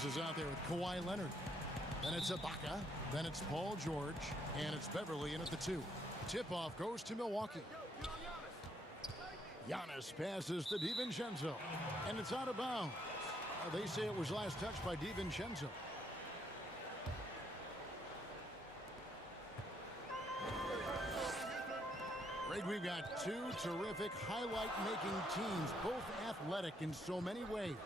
Giannis is out there with Kawhi Leonard. Then it's Ibaka. Then it's Paul George. And it's Beverly in at the 2. Tip-off goes to Milwaukee. Giannis passes to DiVincenzo. And it's out of bounds. They say it was last touched by DiVincenzo. Greg, we've got two terrific highlight-making teams, both athletic in so many ways.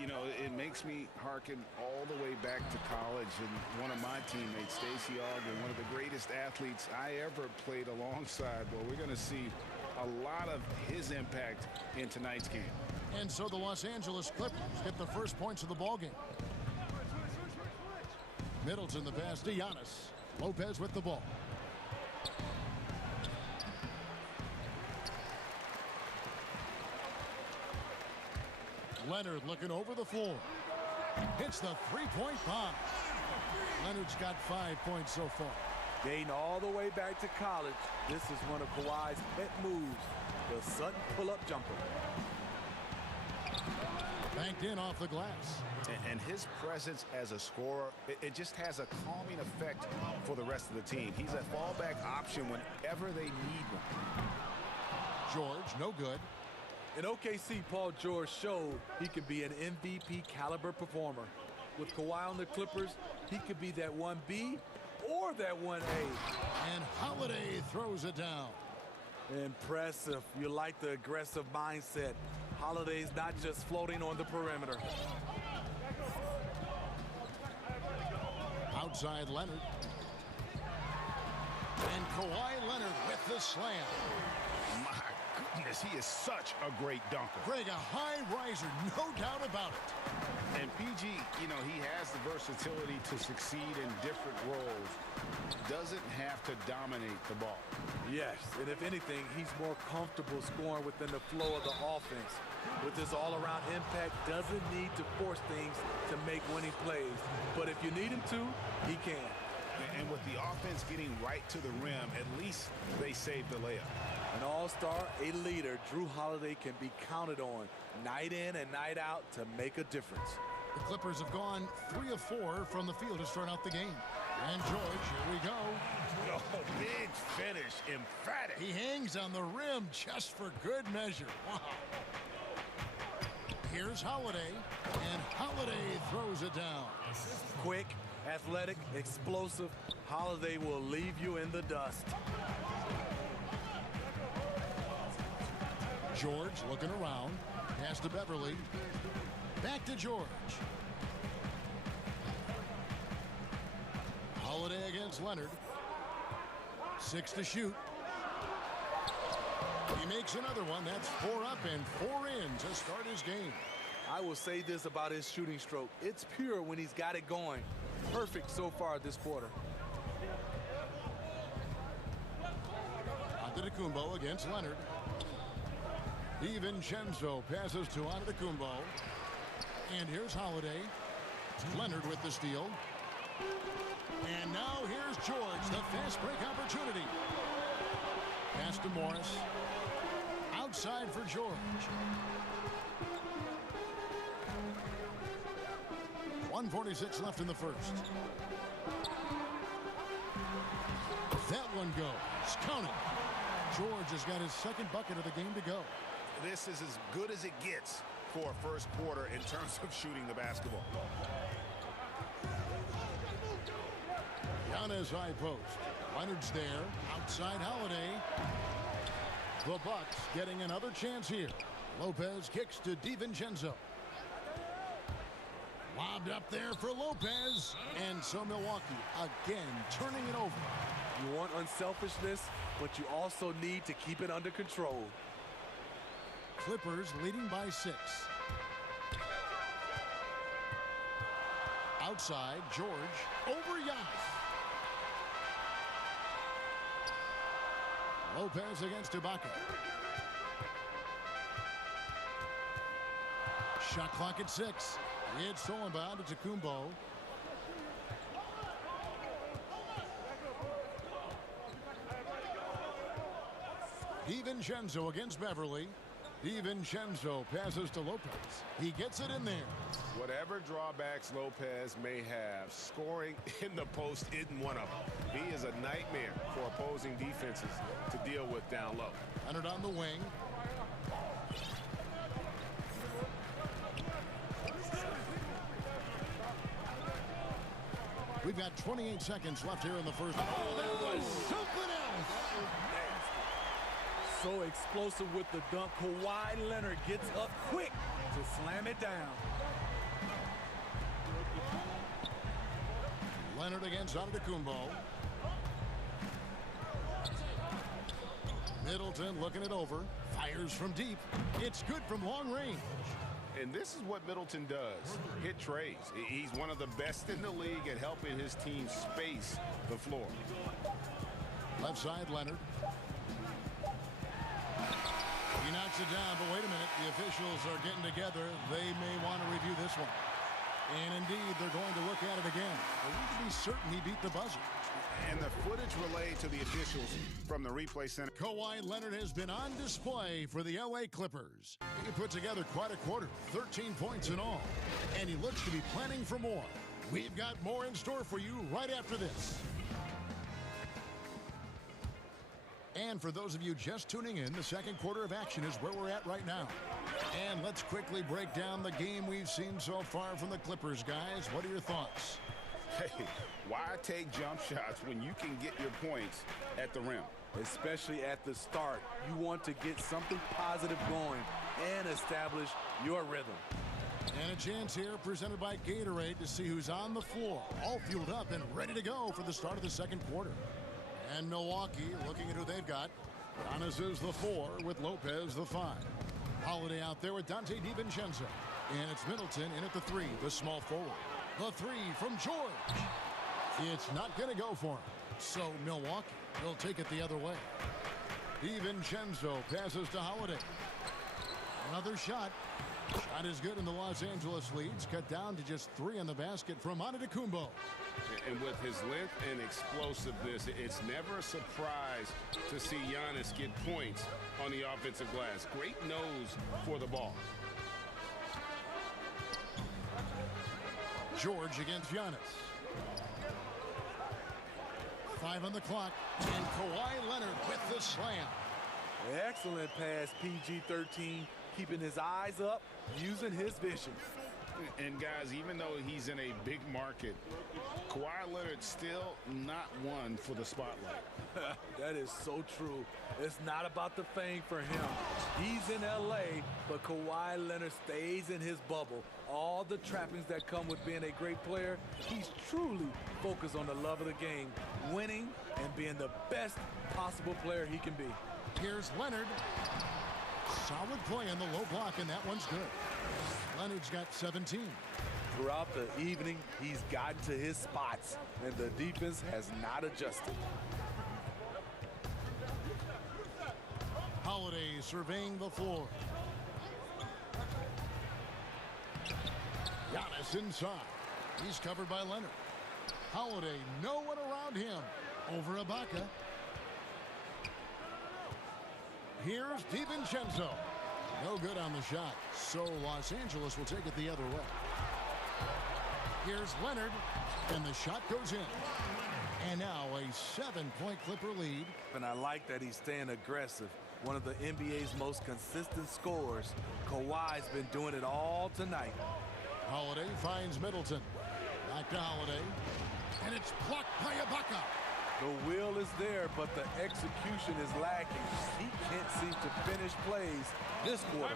You know, it makes me hearken all the way back to college, and one of my teammates, Stacey Ogden, one of the greatest athletes I ever played alongside. Well, we're going to see a lot of his impact in tonight's game. And so the Los Angeles Clippers get the first points of the ballgame. Middleton the pass to Giannis. Lopez with the ball. Leonard looking over the floor. Hits the three-point bomb. Leonard's got 5 points so far. Dating all the way back to college, this is one of Kawhi's pet moves, the Sutton pull-up jumper. Banked in off the glass. And his presence as a scorer, it just has a calming effect for the rest of the team. He's a fallback option whenever they need one. George, no good. In OKC, Paul George showed he could be an MVP caliber performer. With Kawhi on the Clippers, he could be that 1B or that 1A. And Holiday throws it down. Impressive. You like the aggressive mindset. Holiday's not just floating on the perimeter. Outside Leonard. And Kawhi Leonard with the slam. My goodness, he is such a great dunker. Greg, a high riser, no doubt about it. And PG, you know, he has the versatility to succeed in different roles. Doesn't have to dominate the ball. Yes, and if anything, he's more comfortable scoring within the flow of the offense. With his all-around impact, doesn't need to force things to make winning plays. But if you need him to, he can. And with the offense getting right to the rim, at least they saved the layup. An all-star, a leader, Drew Holiday can be counted on night in and night out to make a difference. The Clippers have gone 3 of 4 from the field to start out the game. And George, here we go. Oh, big finish, emphatic. He hangs on the rim just for good measure. Wow. Here's Holiday, and Holiday throws it down. Quick, athletic, explosive. Holiday will leave you in the dust. George looking around. Pass to Beverly. Back to George. Holiday against Leonard. 6 to shoot. He makes another one. That's 4 up and 4 in to start his game. I will say this about his shooting stroke. It's pure when he's got it going. Perfect so far this quarter. Antetokounmpo against Leonard. DiVincenzo passes to Antetokounmpo. And here's Holiday. Leonard with the steal. And now here's George, the fast break opportunity. Pass to Morris. Outside for George. 1:46 left in the first. That one goes. Count it. George has got his second bucket of the game to go. This is as good as it gets for a first quarter in terms of shooting the basketball. Giannis high post. Leonard's there. Outside Holiday. The Bucks getting another chance here. Lopez kicks to DiVincenzo. Lobbed up there for Lopez. And so Milwaukee again turning it over. You want unselfishness, but you also need to keep it under control. Clippers leading by 6. Outside, George over Giannis. Lopez against Ibaka. Shot clock at 6. It's stolen by Antetokounmpo. DiVincenzo against Beverly. DiVincenzo passes to Lopez. He gets it in there. Whatever drawbacks Lopez may have, scoring in the post isn't one of them. He is a nightmare for opposing defenses to deal with down low. Leonard on the wing. We've got 28 seconds left here in the first. Oh, that was something else. So explosive with the dunk. Kawhi Leonard gets up quick to slam it down. Leonard against Antetokounmpo. Middleton looking it over. Fires from deep. It's good from long range. And this is what Middleton does. Hit trays. He's one of the best in the league at helping his team space the floor. Left side, Leonard. He knocks it down, but wait a minute. The officials are getting together. They may want to review this one. And indeed, they're going to look at it again. They need to be certain he beat the buzzer. And the footage relayed to the officials from the replay center. Kawhi Leonard has been on display for the LA Clippers. He put together quite a quarter, 13 points in all. And he looks to be planning for more. We've got more in store for you right after this. And for those of you just tuning in, the second quarter of action is where we're at right now. And let's quickly break down the game we've seen so far from the Clippers, guys. What are your thoughts? Hey, why take jump shots when you can get your points at the rim? Especially at the start. You want to get something positive going and establish your rhythm. And a chance here presented by Gatorade to see who's on the floor, all fueled up and ready to go for the start of the second quarter. And Milwaukee looking at who they've got. Giannis is the 4 with Lopez the 5. Holiday out there with Dante DiVincenzo. And it's Middleton in at the 3, the small forward. The 3 from George. It's not going to go for him. So Milwaukee will take it the other way. DiVincenzo passes to Holiday. Another shot. Shot is good, and the Los Angeles leads cut down to just 3 in the basket from Antetokounmpo. And with his length and explosiveness, it's never a surprise to see Giannis get points on the offensive glass. Great nose for the ball. George against Giannis. 5 on the clock, and Kawhi Leonard with the slam. Excellent pass, PG-13, keeping his eyes up, using his vision. And guys, even though he's in a big market, Kawhi Leonard's still not one for the spotlight. That is so true. It's not about the fame for him. He's in LA, but Kawhi Leonard stays in his bubble. All the trappings that come with being a great player, he's truly focused on the love of the game, winning and being the best possible player he can be. Here's Leonard. Solid play on the low block, and that one's good. Leonard's got 17. Throughout the evening, he's gotten to his spots, and the defense has not adjusted. Holiday surveying the floor. Giannis inside. He's covered by Leonard. Holiday, no one around him. Over Ibaka. Here's DiVincenzo. No good on the shot. So Los Angeles will take it the other way. Here's Leonard, and the shot goes in. And now a 7-point Clipper lead. And I like that he's staying aggressive. One of the NBA's most consistent scorers. Kawhi's been doing it all tonight. Holiday finds Middleton. Back to Holiday. And it's blocked by Ibaka. The will is there, but the execution is lacking. He can't seem to finish plays this quarter.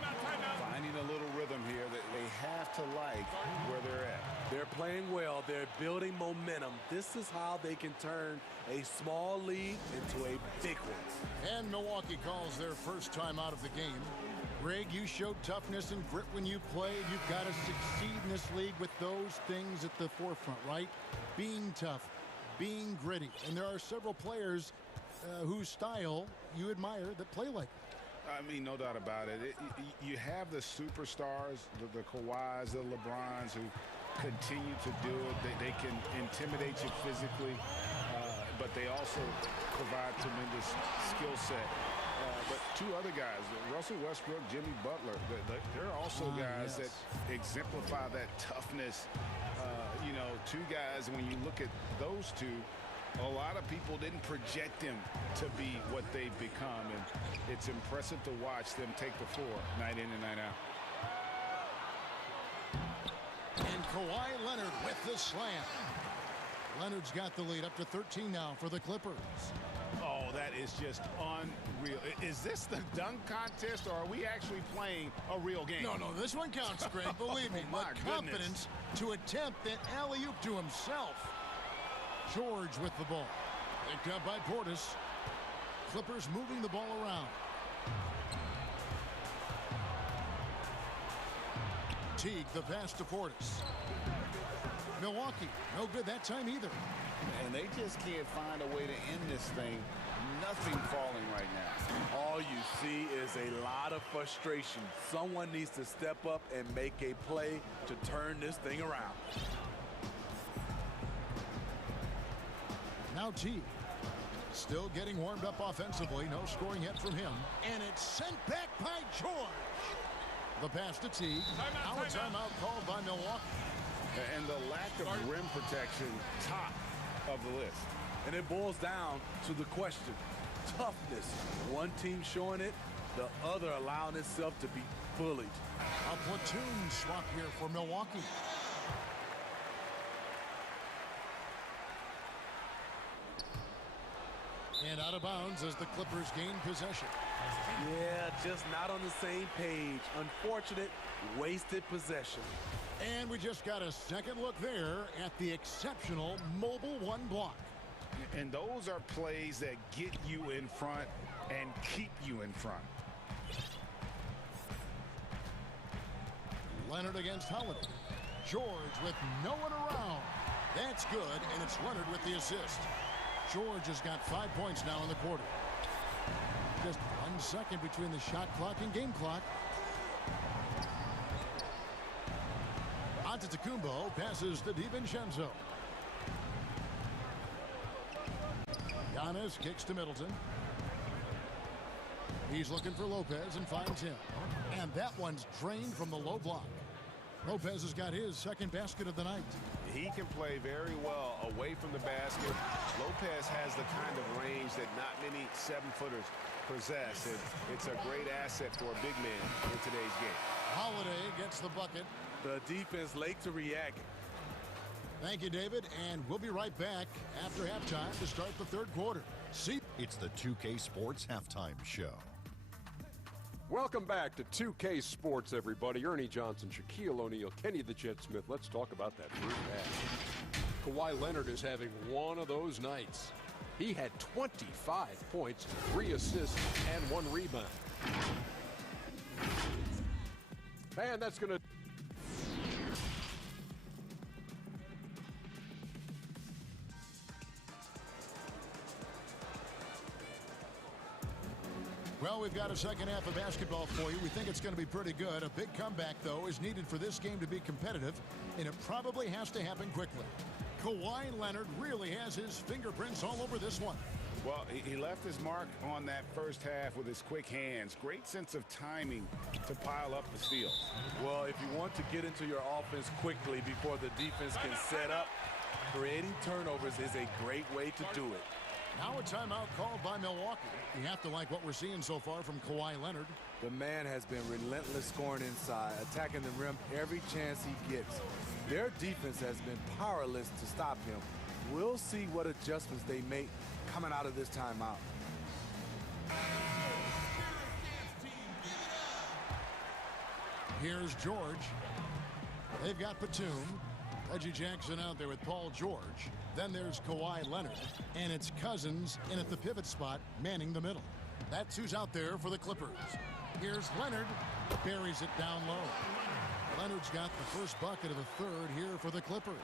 Finding a little rhythm here that they have to like where they're at. They're playing well. They're building momentum. This is how they can turn a small lead into a big one. And Milwaukee calls their first time out of the game. Greg, you showed toughness and grit when you played. You've got to succeed in this league with those things at the forefront, right? Being tough, being gritty. And there are several players whose style you admire that play like that. I mean, no doubt about it. You have the superstars, the Kawhis, the LeBrons, who continue to do it. They can intimidate you physically, but they also provide tremendous skill set. but two other guys, Russell Westbrook, Jimmy Butler, they're also guys that exemplify that toughness. You know, two guys, when you look at those two, a lot of people didn't project them to be what they've become, and it's impressive to watch them take the floor night in and night out. And Kawhi Leonard with the slam. Leonard's got the lead up to 13 now for the Clippers. Oh, that is just unreal. Is this the dunk contest, or are we actually playing a real game? No, this one counts, Greg. Believe me. My the confidence to attempt that alley-oop to himself. George with the ball. Picked up by Portis. Clippers moving the ball around. Teague, the pass to Portis. Milwaukee, no good that time either. And they just can't find a way to end this thing. Nothing falling right now. All you see is a lot of frustration. Someone needs to step up and make a play to turn this thing around. Now Teague. Still getting warmed up offensively. No scoring yet from him. And it's sent back by George. The pass to Teague. Now a timeout called by Milwaukee. And the lack of rim protection, top of the list. And it boils down to the question. Toughness. One team showing it, the other allowing itself to be bullied. A platoon swap here for Milwaukee. And out of bounds as the Clippers gain possession. Yeah, just not on the same page. Unfortunate, wasted possession. And we just got a second look there at the exceptional mobile one block. And those are plays that get you in front and keep you in front. Leonard against Holiday. George with no one around. That's good, and it's Leonard with the assist. George has got 5 points now in the quarter. Just 1 second between the shot clock and game clock. Antetokounmpo passes to DiVincenzo. Giannis kicks to Middleton. He's looking for Lopez and finds him. And that one's drained from the low block. Lopez has got his second basket of the night. He can play very well away from the basket. Lopez has the kind of range that not many 7-footers possess. And it's a great asset for a big man in today's game. Holiday gets the bucket. The defense late to react. Thank you, David. And we'll be right back after halftime to start the third quarter. See, it's the 2K Sports Halftime Show. Welcome back to 2K Sports, everybody. Ernie Johnson, Shaquille O'Neal, Kenny the Jet Smith. Let's talk about that first half. Kawhi Leonard is having one of those nights. He had 25 points, 3 assists, and 1 rebound. Man, that's going to... Well, we've got a second half of basketball for you. We think it's going to be pretty good. A big comeback, though, is needed for this game to be competitive, and it probably has to happen quickly. Kawhi Leonard really has his fingerprints all over this one. Well, he left his mark on that first half with his quick hands. Great sense of timing to pile up the steals. Well, if you want to get into your offense quickly before the defense can set up, creating turnovers is a great way to do it. Now a timeout called by Milwaukee. You have to like what we're seeing so far from Kawhi Leonard. The man has been relentless scoring inside, attacking the rim every chance he gets. Their defense has been powerless to stop him. We'll see what adjustments they make coming out of this timeout. Here's George. They've got Batum. Reggie Jackson out there with Paul George. Then there's Kawhi Leonard. And it's Cousins in at the pivot spot, manning the middle. That's who's out there for the Clippers. Here's Leonard. Buries it down low. Leonard's got the first bucket of the third here for the Clippers.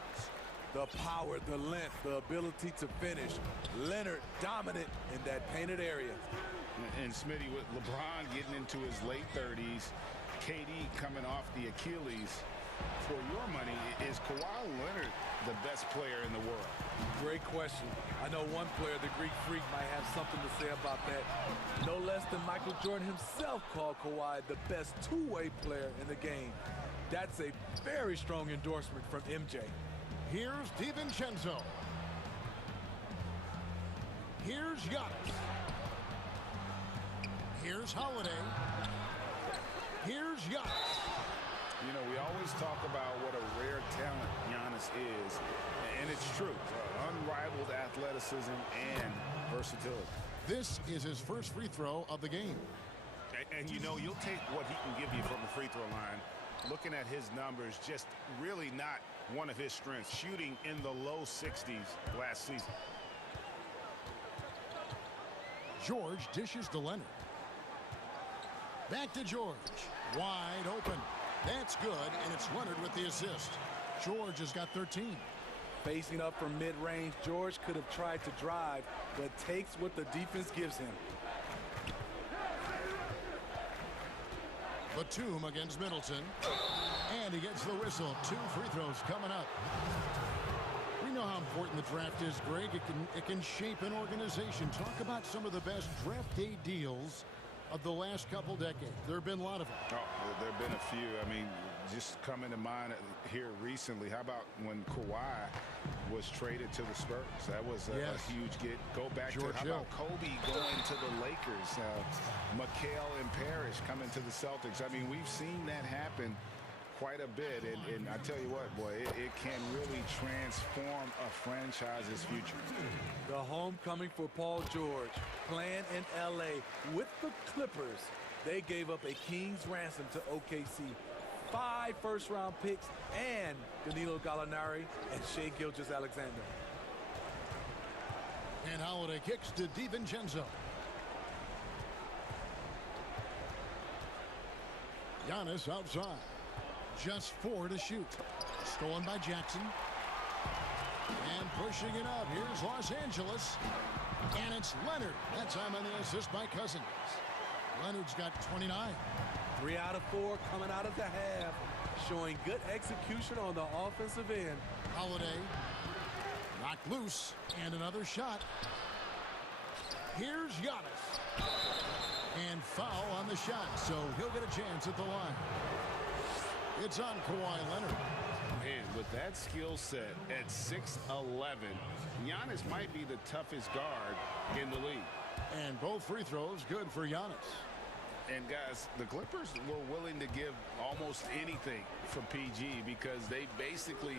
The power, the length, the ability to finish. Leonard dominant in that painted area. And Smitty, with LeBron getting into his late 30s, KD coming off the Achilles. For your money, is Kawhi Leonard the best player in the world? Great question. I know one player, the Greek Freak, might have something to say about that. No less than Michael Jordan himself called Kawhi the best two-way player in the game. That's a very strong endorsement from MJ. Here's DiVincenzo. Here's Giannis. Here's Holiday. Here's Giannis. You know, we always talk about what a rare talent Giannis is, and it's true. Unrivaled athleticism and versatility. This is his first free throw of the game. And you know, you'll take what he can give you from the free throw line. Looking at his numbers, just really not one of his strengths. Shooting in the low 60s last season. George dishes to Leonard. Back to George. Wide open. That's good, and it's Leonard with the assist. George has got 13. Facing up from mid-range, George could have tried to drive, but takes what the defense gives him. Batum against Middleton. And he gets the whistle. 2 free throws coming up. We know how important the draft is, Greg. It can shape an organization. Talk about some of the best draft day deals of the last couple decades. There have been a lot of them. Oh, there have been a few. I mean, just coming to mind here recently. How about when Kawhi was traded to the Spurs? That was a huge get. Go back George to how about Kobe going to the Lakers? McHale and Parrish coming to the Celtics. I mean, we've seen that happen quite a bit, and I tell you what, boy, it can really transform a franchise's future. The homecoming for Paul George, playing in L.A. with the Clippers. They gave up a king's ransom to OKC, 5 first-round picks, and Danilo Gallinari and Shai Gilgeous-Alexander. And Holiday kicks to DiVincenzo. Giannis outside. Just 4 to shoot. Stolen by Jackson. And pushing it up. Here's Los Angeles. And it's Leonard. That time on the assist by Cousins. Leonard's got 29. 3 out of 4 coming out of the half. Showing good execution on the offensive end. Holiday knocked loose. And another shot. Here's Giannis. And foul on the shot. So he'll get a chance at the line. It's on Kawhi Leonard. Man, with that skill set at 6'11", Giannis might be the toughest guard in the league. And both free throws good for Giannis. And guys, the Clippers were willing to give almost anything for PG because they basically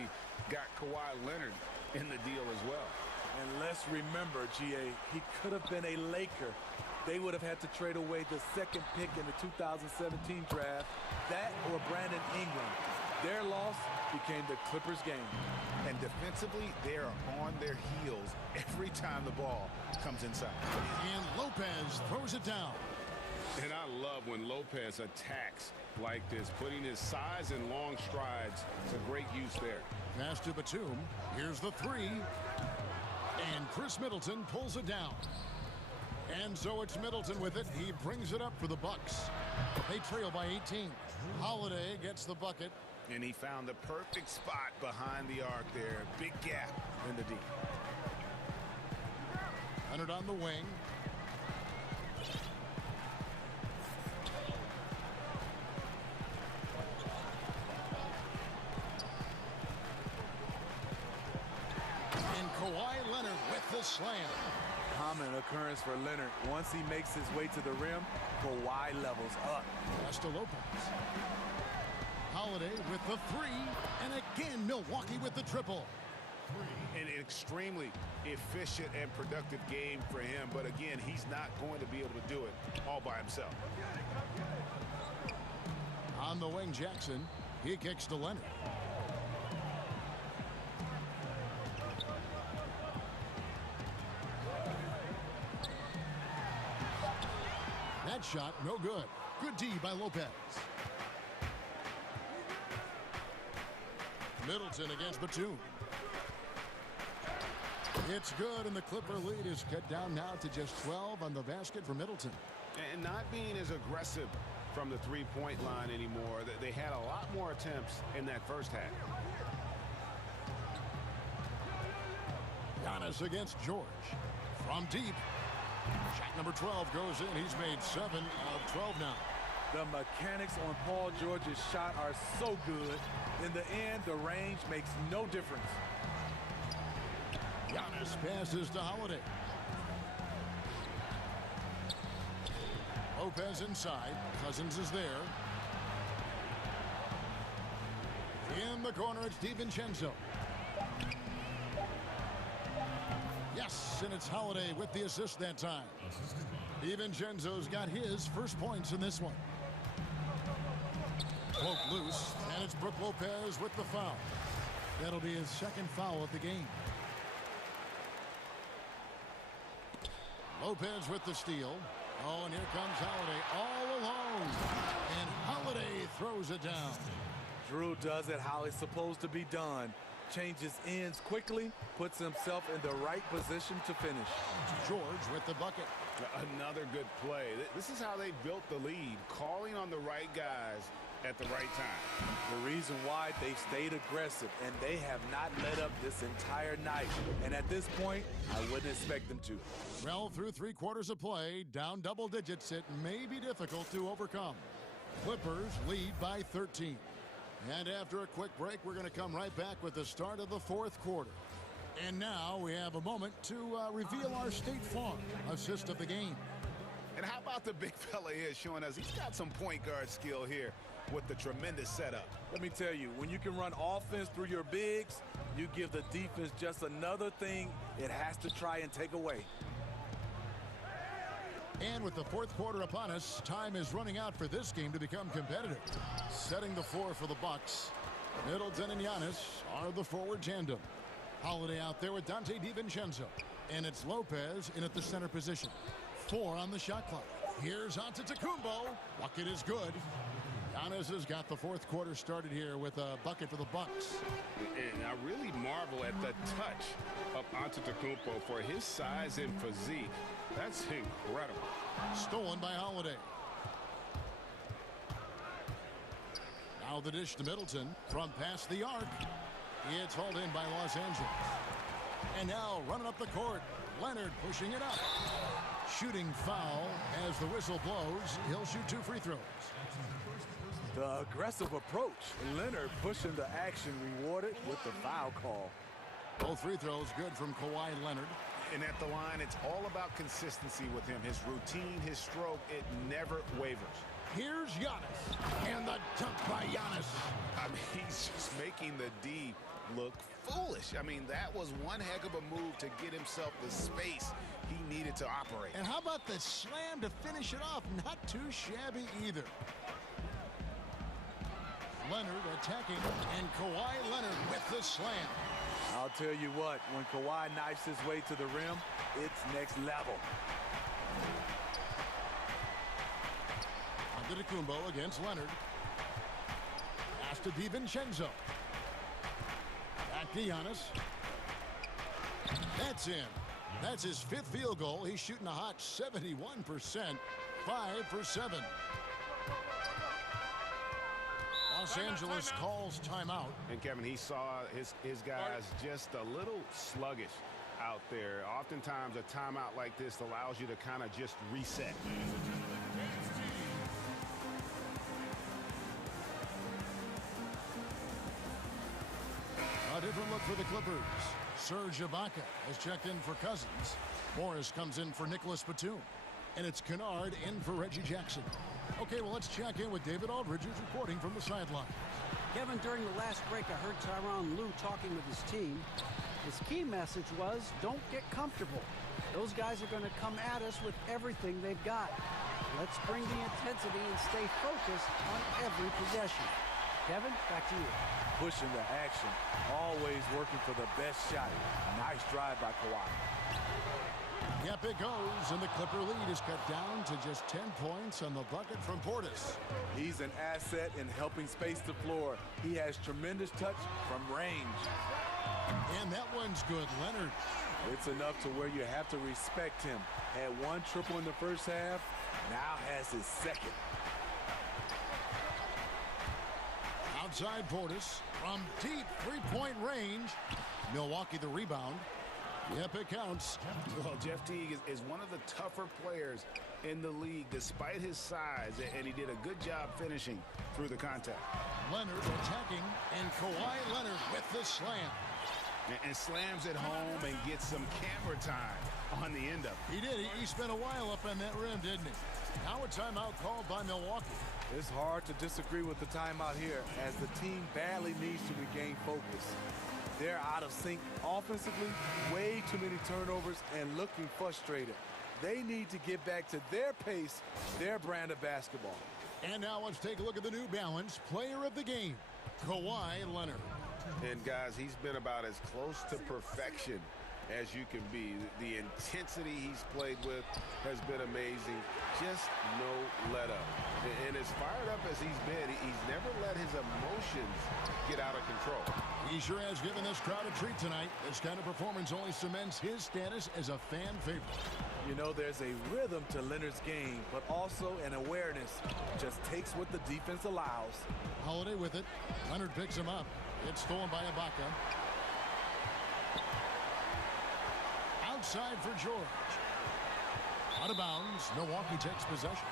got Kawhi Leonard in the deal as well. And let's remember, GA, he could have been a Laker. They would have had to trade away the 2nd pick in the 2017 draft, that or Brandon Ingram. Their loss became the Clippers' game. And defensively, they are on their heels every time the ball comes inside. And Lopez throws it down. And I love when Lopez attacks like this, putting his size and long strides to great use there. Pass to Batum. Here's the 3. And Chris Middleton pulls it down. And so it's Middleton with it. He brings it up for the Bucks. They trail by 18. Holiday gets the bucket. And he found the perfect spot behind the arc there. Big gap in the D. Leonard on the wing. And Kawhi Leonard with the slam. Common occurrence for Leonard. Once he makes his way to the rim, Kawhi levels up. Pass to Lopez. Holiday with the 3. And again, Milwaukee with the triple. An extremely efficient and productive game for him. But again, he's not going to be able to do it all by himself. On the wing, Jackson. He kicks to Leonard. That shot, no good. Good D by Lopez. Middleton against Batum. It's good, and the Clipper lead is cut down now to just 12 on the basket for Middleton. And not being as aggressive from the three-point line anymore. They had a lot more attempts in that first half. Giannis against George. From deep. Shot number 12 goes in. He's made 7 of 12 now. The mechanics on Paul George's shot are so good. In the end, the range makes no difference. Giannis passes to Holiday. Lopez inside. Cousins is there. In the corner, it's DiVincenzo. Yes, and it's Holiday with the assist that time. DiVincenzo's got his first points in this one. Broke loose, and it's Brook Lopez with the foul. That'll be his second foul of the game. Lopez with the steal. Oh, and here comes Holiday all alone. And Holiday throws it down. Drew does it how it's supposed to be done. Changes ends quickly, puts himself in the right position to finish. George with the bucket. Another good play. This is how they built the lead, calling on the right guys at the right time. The reason why they stayed aggressive, and they have not let up this entire night. And at this point, I wouldn't expect them to. Well, through 3 quarters of play, down double digits, it may be difficult to overcome. Clippers lead by 13. And after a quick break, we're going to come right back with the start of the 4th quarter. And now we have a moment to reveal our State Farm assist of the game. And how about the big fella here showing us he's got some point guard skill here with the tremendous setup. Let me tell you, when you can run offense through your bigs, you give the defense just another thing it has to try and take away. And with the 4th quarter upon us, time is running out for this game to become competitive. Setting the floor for the Bucks. Middleton and Giannis are the forward tandem. Holiday out there with Dante DiVincenzo. And it's Lopez in at the center position. 4 on the shot clock. Here's Antetokounmpo. Bucket is good. Giannis has got the 4th quarter started here with a bucket for the Bucks. And I really marvel at the touch of Antetokounmpo for his size and physique. That's incredible. Stolen by Holiday. Now the dish to Middleton from past the arc. It's hauled in by Los Angeles. And now running up the court, Leonard pushing it up. Shooting foul as the whistle blows. He'll shoot 2 free throws. The aggressive approach. Leonard pushing the action, rewarded with the foul call. Both free throws good from Kawhi Leonard. And at the line, it's all about consistency with him. His routine, his stroke, it never wavers. Here's Giannis. And the dunk by Giannis. I mean, he's just making the D look foolish. I mean, that was one heck of a move to get himself the space he needed to operate. And how about the slam to finish it off? Not too shabby either. Leonard attacking, and Kawhi Leonard with the slam. I'll tell you what, when Kawhi knifes his way to the rim, it's next level. Antetokounmpo against Leonard. Pass to DiVincenzo. Back to Giannis. That's in. That's his 5th field goal. He's shooting a hot 71%. 5 for 7. Los Angeles calls timeout. And Kevin, he saw his guys just a little sluggish out there. Oftentimes a timeout like this allows you to kind of just reset. A different look for the Clippers. Serge Ibaka has checked in for Cousins. Morris comes in for Nicholas Batum. And it's Kennard in for Reggie Jackson. Okay, well, let's check in with David Aldridge, who's reporting from the sideline. Kevin, during the last break, I heard Tyronn Lue talking with his team. His key message was, don't get comfortable. Those guys are going to come at us with everything they've got. Let's bring the intensity and stay focused on every possession. Kevin, back to you. Pushing the action, always working for the best shot. Nice drive by Kawhi. Yep, it goes, and the Clipper lead is cut down to just 10 points on the bucket from Portis. He's an asset in helping space the floor. He has tremendous touch from range. And that one's good, Leonard. It's enough to where you have to respect him. Had 1 triple in the first half, now has his 2nd. Outside Portis from deep 3-point range. Milwaukee the rebound. Yep, it counts. Well, Jeff Teague is one of the tougher players in the league despite his size, and he did a good job finishing through the contact. Leonard attacking, and Kawhi Leonard with the slam. And slams it home and gets some camera time on the end of it. He did. He spent a while up on that rim, didn't he? Now a timeout called by Milwaukee. It's hard to disagree with the timeout here as the team badly needs to regain focus. They're out of sync offensively, way too many turnovers, and looking frustrated. They need to get back to their pace, their brand of basketball. And now let's take a look at the New Balance player of the game, Kawhi Leonard. And guys, he's been about as close to perfection as you can be. The intensity he's played with has been amazing. Just no let up. And as fired up as he's been, he's never let his emotions get out of control. He sure has given this crowd a treat tonight. This kind of performance only cements his status as a fan favorite. You know, there's a rhythm to Leonard's game, but also an awareness. Just takes what the defense allows. Holiday with it. Leonard picks him up. It's stolen by Ibaka. Outside for George. Out of bounds. Milwaukee takes possession.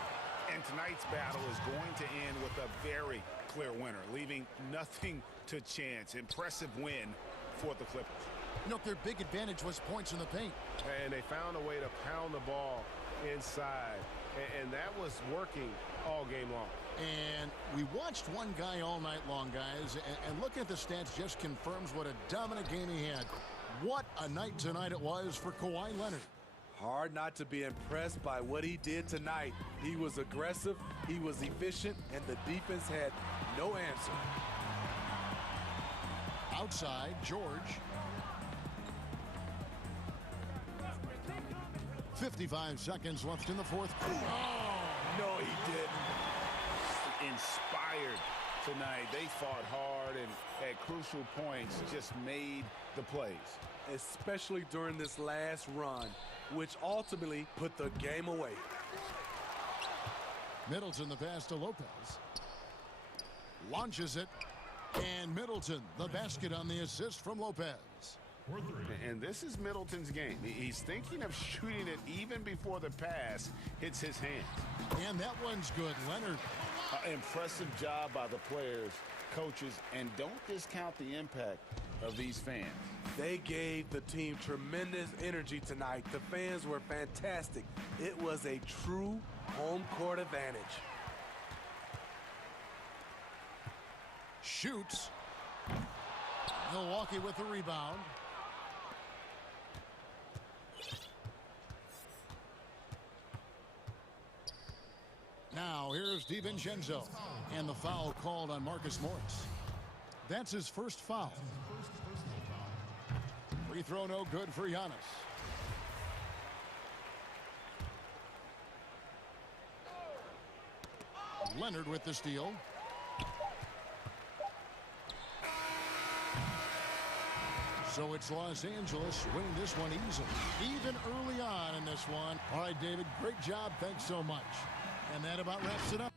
And tonight's battle is going to end with a very clear winner, leaving nothing to chance. Impressive win for the Clippers. You know, their big advantage was points in the paint. And they found a way to pound the ball inside. And that was working all game long. And we watched one guy all night long, guys. And looking at the stats just confirms what a dominant game he had. What a night tonight it was for Kawhi Leonard. Hard not to be impressed by what he did tonight. He was aggressive, he was efficient, and the defense had no answer. Outside, George. 55 seconds left in the fourth quarter. Oh, no, he didn't. Inspired tonight. They fought hard and at crucial points just made the plays. Especially during this last run, which ultimately put the game away. Middleton the pass to Lopez. Launches it. And Middleton, the basket on the assist from Lopez. And this is Middleton's game. He's thinking of shooting it even before the pass hits his hands. And that one's good. Leonard. Impressive job by the players, coaches, and don't discount the impact of these fans. They gave the team tremendous energy tonight. The fans were fantastic. It was a true home court advantage. Shoots. Milwaukee with the rebound. Now here's DiVincenzo. And the foul called on Marcus Morris. That's his first foul. Free throw no good for Giannis. Leonard with the steal. So it's Los Angeles winning this one easily, even early on in this one. All right, David, great job. Thanks so much. And that about wraps it up.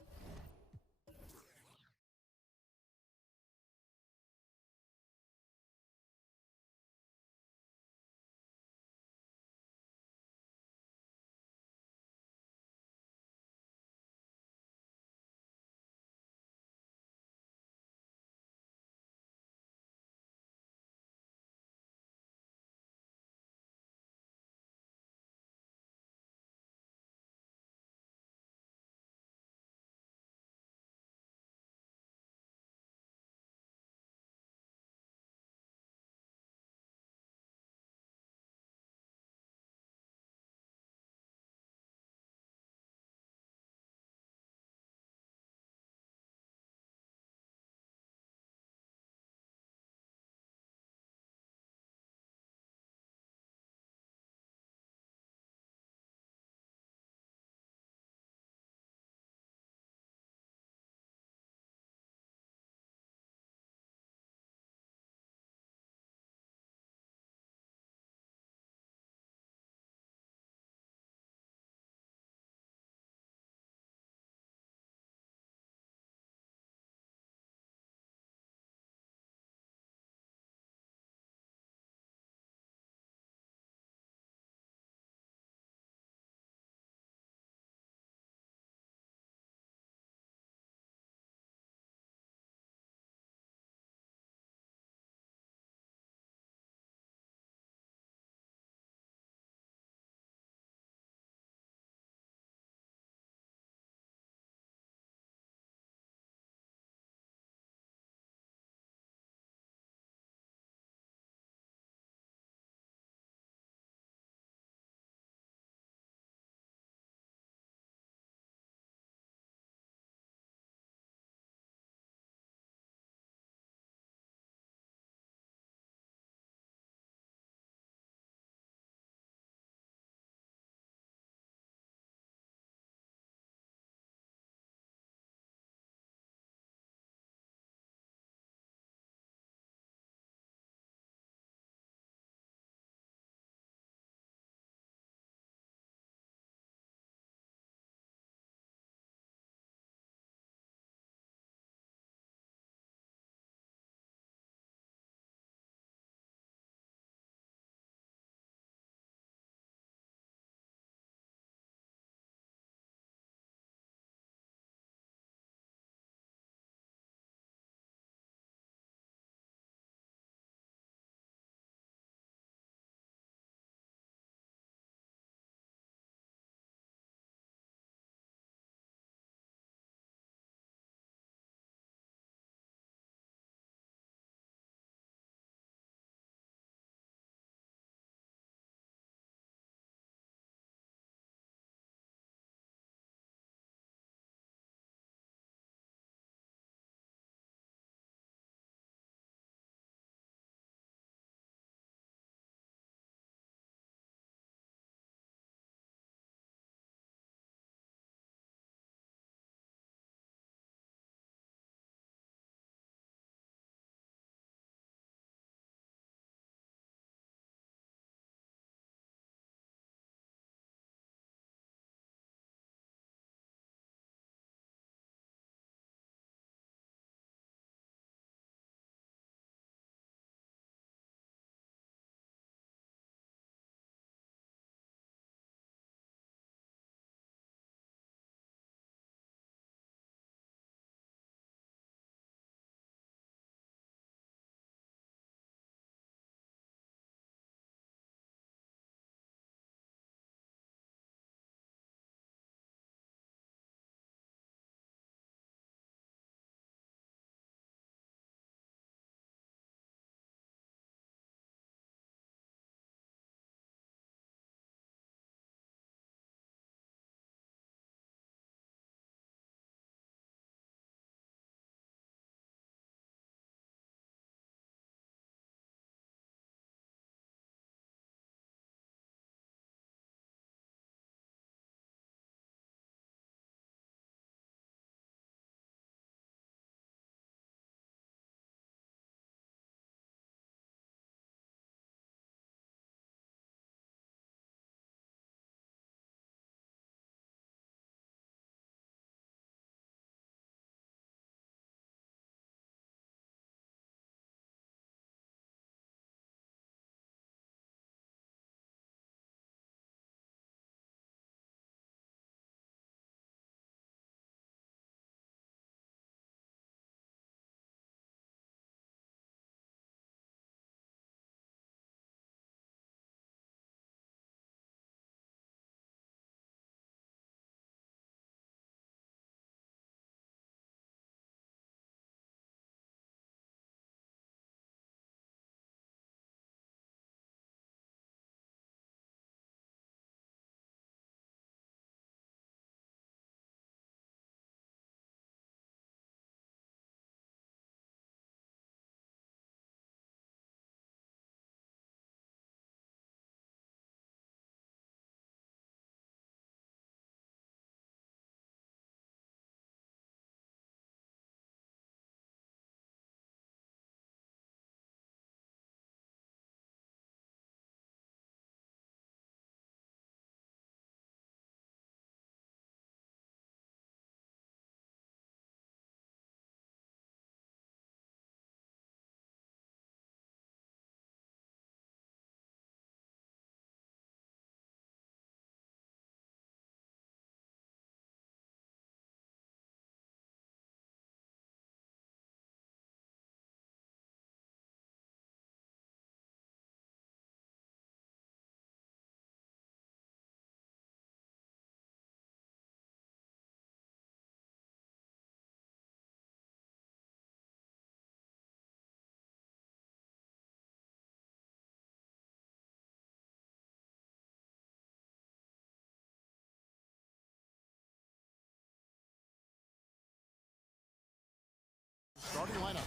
starting lineup.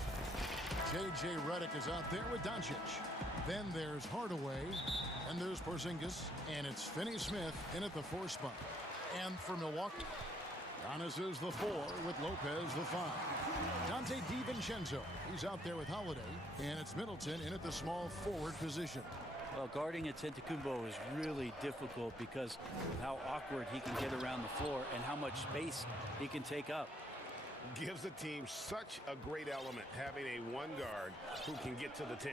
J.J. Redick is out there with Doncic. Then there's Hardaway, and there's Porzingis, and it's Finney-Smith in at the 4 spot. And for Milwaukee, Giannis is the 4 with Lopez the 5. Dante DiVincenzo, he's out there with Holiday, and it's Middleton in at the small forward position. Well, guarding Antetokounmpo is really difficult because of how awkward he can get around the floor and how much space he can take up. Gives the team such a great element having a 1 guard who can get to the 10.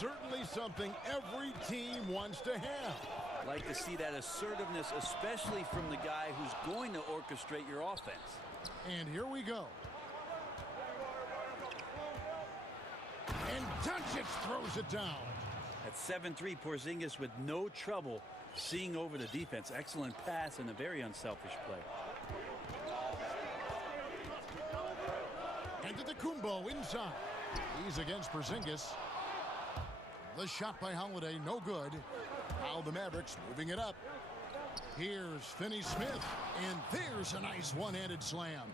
Certainly something every team wants to have. Like to see that assertiveness, especially from the guy who's going to orchestrate your offense. And here we go. And Doncic throws it down. At 7-3, Porzingis with no trouble seeing over the defense. Excellent pass and a very unselfish play. Antetokounmpo inside. He's against Porzingis. The shot by Holiday, no good. Now the Mavericks moving it up. Here's Finney-Smith, and there's a nice one-handed slam.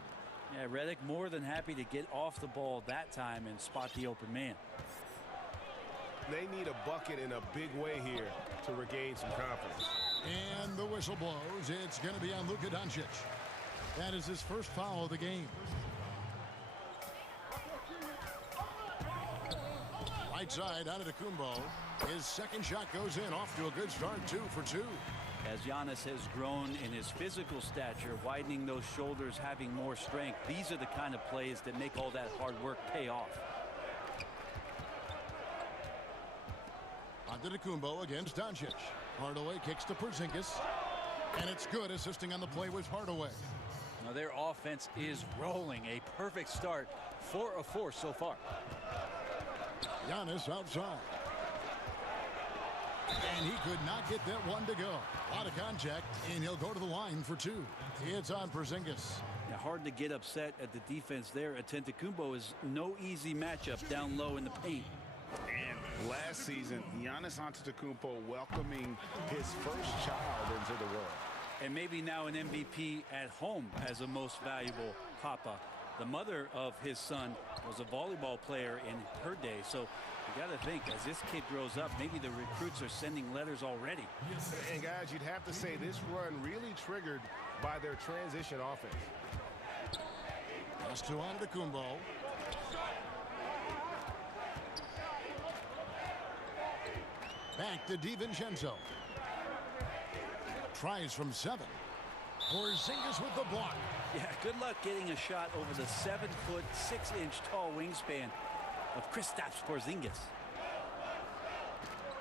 Yeah, Redick more than happy to get off the ball that time and spot the open man. They need a bucket in a big way here to regain some confidence. And the whistle blows. It's going to be on Luka Doncic. That is his first foul of the game. Right side, Antetokounmpo. His second shot goes in, off to a good start, 2 for 2. As Giannis has grown in his physical stature, widening those shoulders, having more strength, these are the kind of plays that make all that hard work pay off. Antetokounmpo against Doncic. Hardaway kicks to Porzingis. And it's good. Assisting on the play was Hardaway. Now their offense is rolling. A perfect start. 4 of 4 so far. Giannis outside. And he could not get that one to go. A lot of contact, and he'll go to the line for 2. It's on Porzingis. Now, hard to get upset at the defense there. Antetokounmpo is no easy matchup down low in the paint. And last season, Giannis Antetokounmpo welcoming his first child into the world. And maybe now an MVP at home as a most valuable papa. The mother of his son was a volleyball player in her day. So you got to think, as this kid grows up, maybe the recruits are sending letters already. And guys, you'd have to say this run really triggered by their transition offense. Pass to Antetokounmpo. Back to DiVincenzo. Tries from 7. Porzingis with the block. Yeah, good luck getting a shot over the 7-foot, 6-inch tall wingspan of Kristaps Porzingis.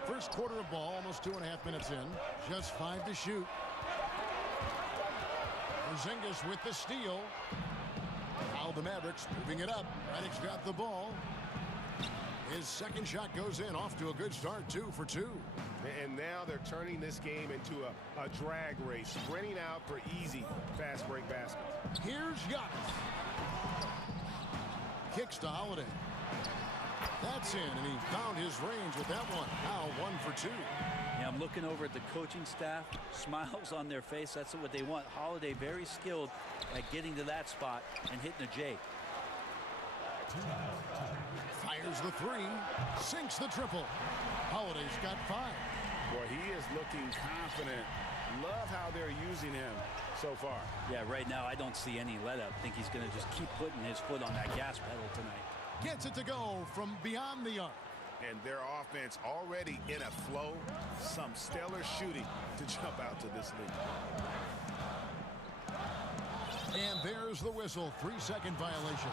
First quarter of ball, almost 2.5 minutes in. Just 5 to shoot. Porzingis with the steal. Now the Mavericks moving it up. Redick's got the ball. His second shot goes in, off to a good start, 2 for 2. And now they're turning this game into a drag race, sprinting out for easy fast break baskets. Here's Giannis. Kicks to Holiday. That's in, and he found his range with that one. Now 1 for 2. Yeah, I'm looking over at the coaching staff. Smiles on their face. That's what they want. Holiday very skilled at getting to that spot and hitting a J. Fires the 3. Sinks the triple. Holiday's got 5. Boy, he is looking confident. Love how they're using him so far. Yeah, right now I don't see any let up. Think he's going to just keep putting his foot on that gas pedal tonight. Gets it to go from beyond the arc. And their offense already in a flow. Some stellar shooting to jump out to this lead. And there's the whistle. 3-second violation.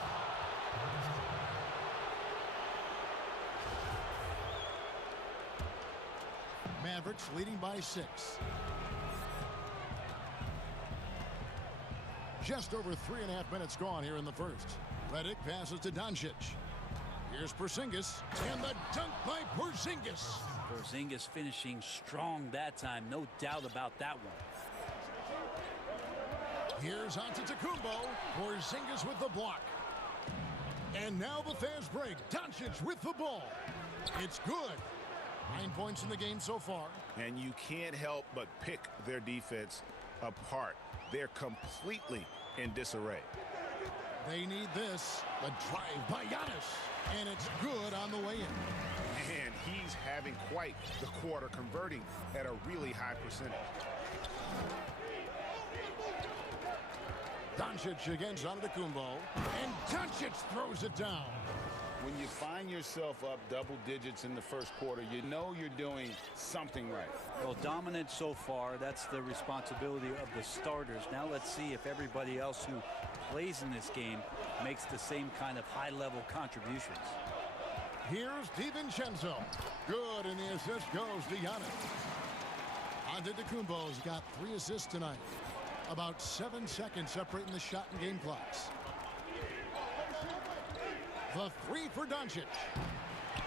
Mavericks leading by 6. Just over 3.5 minutes gone here in the first. Redick passes to Doncic. Here's Porzingis, and the dunk by Porzingis. Porzingis finishing strong that time, no doubt about that one. Here's Antetokounmpo. Porzingis with the block. And now the fast break. Doncic with the ball. It's good. 9 points in the game so far. And you can't help but pick their defense apart. They're completely in disarray. They need this. The drive by Giannis. And it's good on the way in. And he's having quite the quarter, converting at a really high percentage. Doncic against Antetokounmpo. And Doncic throws it down. When you find yourself up double digits in the first quarter, you know you're doing something right. Well, dominant so far. That's the responsibility of the starters. Now let's see if everybody else who plays in this game makes the same kind of high-level contributions. Here's DiVincenzo. Good, and the assist goes to Giannis. Antetokounmpo's got 3 assists tonight. About 7 seconds separating the shot and game clocks. The 3 for Doncic.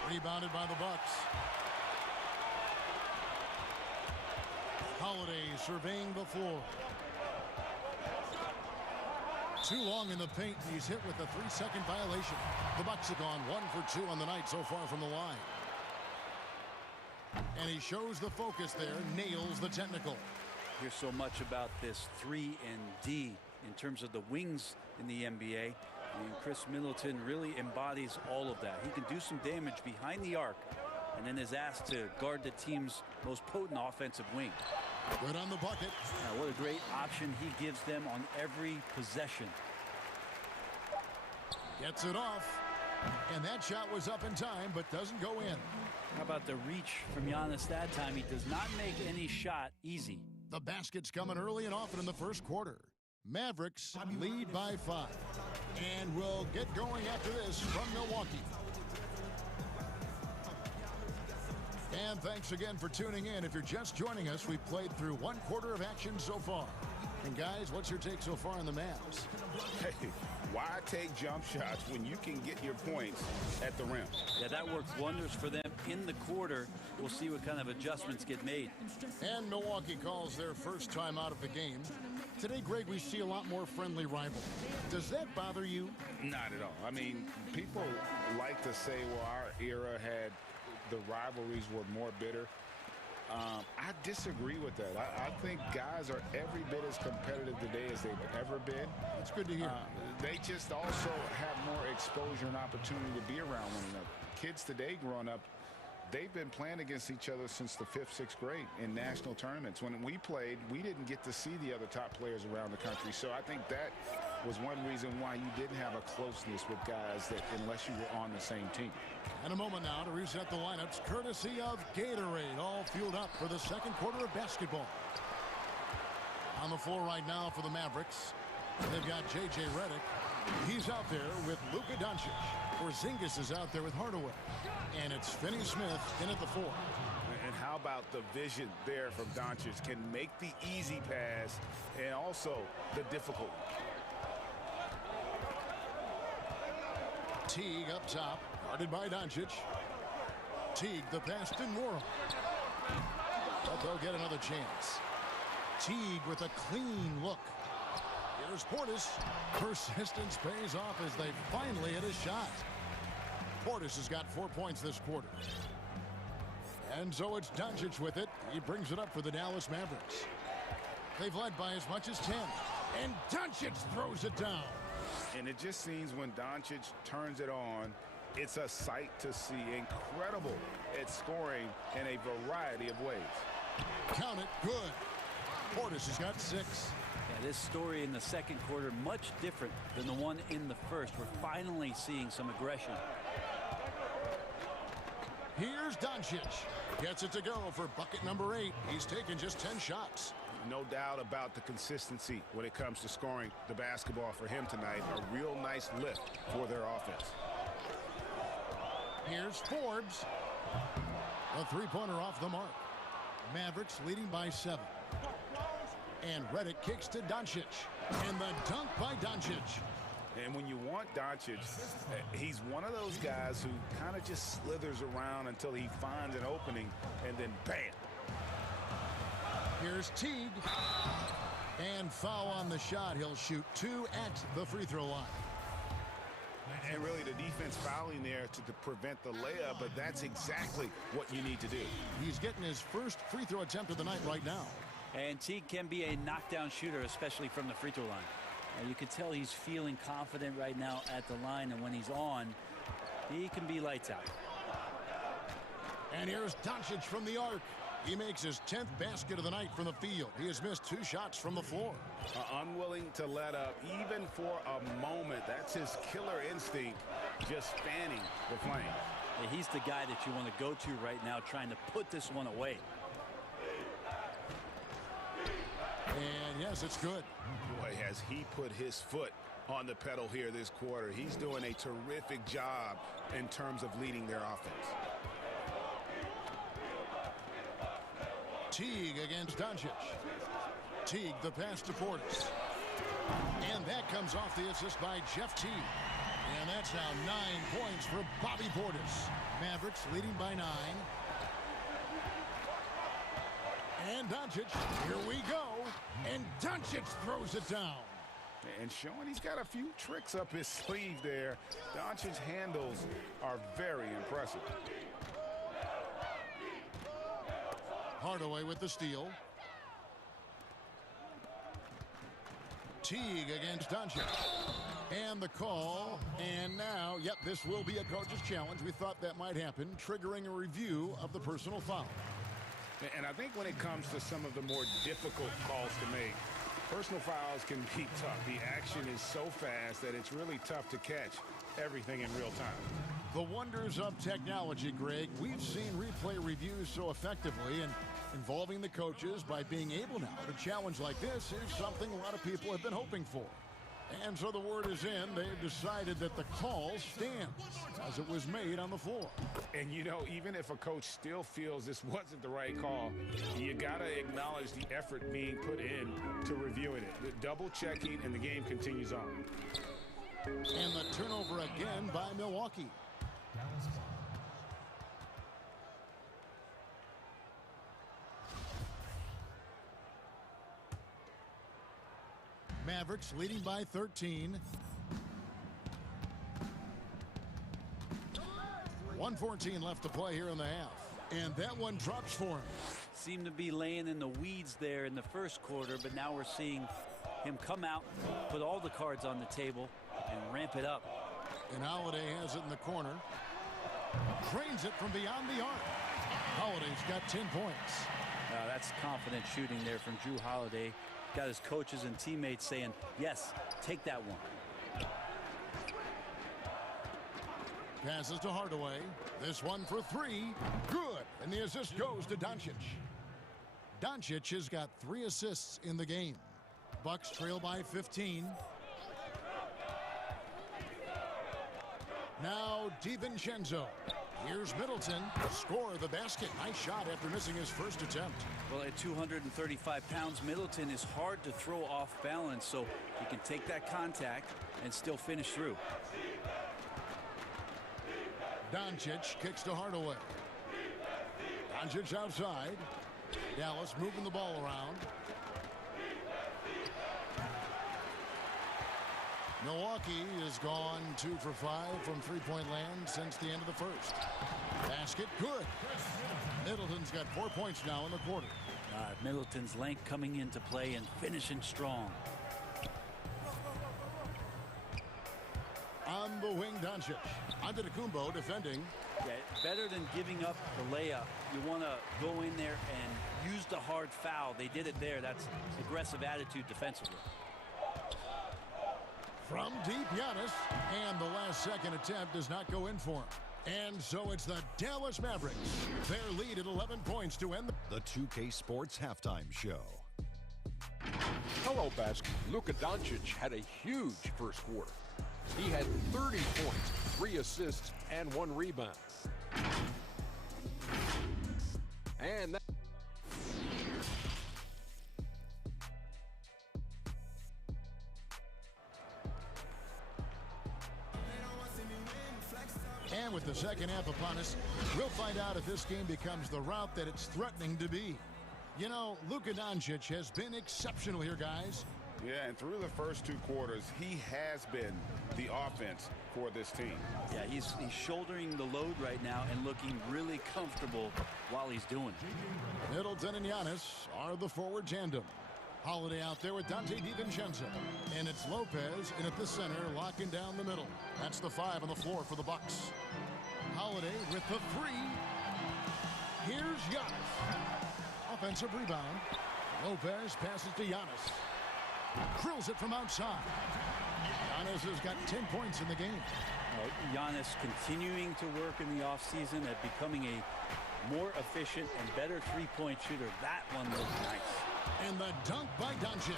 Rebounded by the Bucks. Holiday surveying the floor. Too long in the paint, and he's hit with a 3-second violation. The Bucks have gone 1 for 2 on the night so far from the line. And he shows the focus there, nails the technical. Here's so much about this 3 and D in terms of the wings in the NBA. And Chris Middleton really embodies all of that. He can do some damage behind the arc and then is asked to guard the team's most potent offensive wing. Good on the bucket. Now, what a great option he gives them on every possession. Gets it off. And that shot was up in time, but doesn't go in. How about the reach from Giannis that time? He does not make any shot easy. The basket's coming early and often in the first quarter. Mavericks lead by 5. And we'll get going after this from Milwaukee. And thanks again for tuning in. If you're just joining us, we've played through 1 quarter of action so far. And guys, what's your take so far on the Mavs? Hey, why take jump shots when you can get your points at the rim? Yeah, that worked wonders for them in the quarter. We'll see what kind of adjustments get made. And Milwaukee calls their first time out of the game. Today, Greg, we see a lot more friendly rivalry. Does that bother you? Not at all. I mean, people like to say, well, our era had the rivalries were more bitter. I disagree with that. I think guys are every bit as competitive today as they've ever been. That's good to hear. They just also have more exposure and opportunity to be around one another. Kids today growing up, they've been playing against each other since the 5th, 6th grade in national tournaments. When we played, we didn't get to see the other top players around the country. So I think that was one reason why you didn't have a closeness with guys that unless you were on the same team. And a moment now to reset the lineups, courtesy of Gatorade, all fueled up for the second quarter of basketball. On the floor right now for the Mavericks, they've got J.J. Redick. He's out there with Luka Doncic. Porzingis is out there with Hardaway. And it's Finney-Smith in at the 4. And how about the vision there from Doncic? Can make the easy pass and also the difficult. Teague up top, guarded by Doncic. Teague, the pass to Morrow. But they'll get another chance. Teague with a clean look. Here's Portis. Persistence pays off as they finally hit a shot. Portis has got 4 points this quarter. And so it's Doncic with it. He brings it up for the Dallas Mavericks. They've led by as much as 10. And Doncic throws it down. And it just seems when Doncic turns it on, it's a sight to see. Incredible at scoring in a variety of ways. Count it, good. Portis has got 6. Yeah, this story in the second quarter, much different than the one in the first. We're finally seeing some aggression. Here's Doncic. Gets it to go for bucket number 8. He's taken just 10 shots. No doubt about the consistency when it comes to scoring the basketball for him tonight. A real nice lift for their offense. Here's Forbes. A 3-pointer off the mark. Mavericks leading by 7. And Redick kicks to Doncic. And the dunk by Doncic. And when you want Doncic, he's one of those guys who kind of just slithers around until he finds an opening, and then bam. Here's Teague. And foul on the shot. He'll shoot 2 at the free throw line. And really the defense fouling there to prevent the layup, but that's exactly what you need to do. He's getting his first free throw attempt of the night right now. And Teague can be a knockdown shooter, especially from the free throw line. You can tell he's feeling confident right now at the line, and when he's on, he can be lights out. And here's Doncic from the arc. He makes his 10th basket of the night from the field. He has missed 2 shots from the floor. Unwilling to let up even for a moment. That's his killer instinct, just fanning the flames. Yeah, he's the guy that you want to go to right now, trying to put this one away. And yes, it's good. Boy, has he put his foot on the pedal here this quarter. He's doing a terrific job in terms of leading their offense. Teague against Doncic. Teague the pass to Portis. And that comes off the assist by Jeff Teague. And that's now 9 points for Bobby Portis. Mavericks leading by 9. And Doncic, here we go. And Doncic throws it down. And showing he's got a few tricks up his sleeve there. Doncic's handles are very impressive. Hardaway with the steal. Teague against Doncic. And the call. And now, yep, this will be a coach's challenge. We thought that might happen, triggering a review of the personal foul. And I think when it comes to some of the more difficult calls to make, personal fouls can be tough. The action is so fast that it's really tough to catch everything in real time. The wonders of technology, Greg. We've seen replay reviews so effectively, and involving the coaches by being able now to challenge like this is something a lot of people have been hoping for. And so the word is in. They've decided that the call stands as it was made on the floor. And, you know, even if a coach still feels this wasn't the right call, you got to acknowledge the effort being put in to reviewing it. The double checking, and the game continues on. And the turnover again by Milwaukee. Mavericks leading by 13. 1:14 left to play here in the half. And that one drops for him. Seemed to be laying in the weeds there in the first quarter, but now we're seeing him come out, put all the cards on the table, and ramp it up. And Holiday has it in the corner. Drains it from beyond the arc. Holiday's got 10 points. That's confident shooting there from Drew Holiday. Got his coaches and teammates saying, yes, take that one. Passes to Hardaway. This one for 3. Good. And the assist goes to Doncic. Doncic has got 3 assists in the game. Bucks trail by 15. Now DiVincenzo. Here's Middleton. Score the basket. Nice shot after missing his first attempt. Well, at 235 pounds, Middleton is hard to throw off balance, so he can take that contact and still finish through. Doncic kicks to Hardaway. Doncic outside. Dallas moving the ball around. Milwaukee has gone 2 for 5 from three-point land since the end of the first. Basket good. Middleton's got 4 points now in the quarter. Middleton's length coming into play and finishing strong. On the wing, Doncic. Antetokounmpo defending. Yeah, better than giving up the layup. You want to go in there and use the hard foul. They did it there. That's aggressive attitude defensively. From deep, Giannis, and the last second attempt does not go in for him. And so it's the Dallas Mavericks. Their lead at 11 points to end the 2K Sports Halftime Show. Hello, Basket. Luka Doncic had a huge first quarter. He had 30 points, 3 assists, and 1 rebound. And that And with the second half upon us, we'll find out if this game becomes the route that it's threatening to be. You know, Luka Doncic has been exceptional here, guys. Yeah, and through the first 2 quarters, he has been the offense for this team. Yeah, he's shouldering the load right now and looking really comfortable while he's doing it. Middleton and Giannis are the forward tandem. Holiday out there with Dante DiVincenzo. And it's Lopez in at the center, locking down the middle. That's the 5 on the floor for the Bucks. Holiday with the 3. Here's Giannis. Offensive rebound. Lopez passes to Giannis. Drills it from outside. Giannis has got 10 points in the game. Giannis continuing to work in the offseason at becoming a more efficient and better three-point shooter. That one looked nice. And the dunk by Doncic.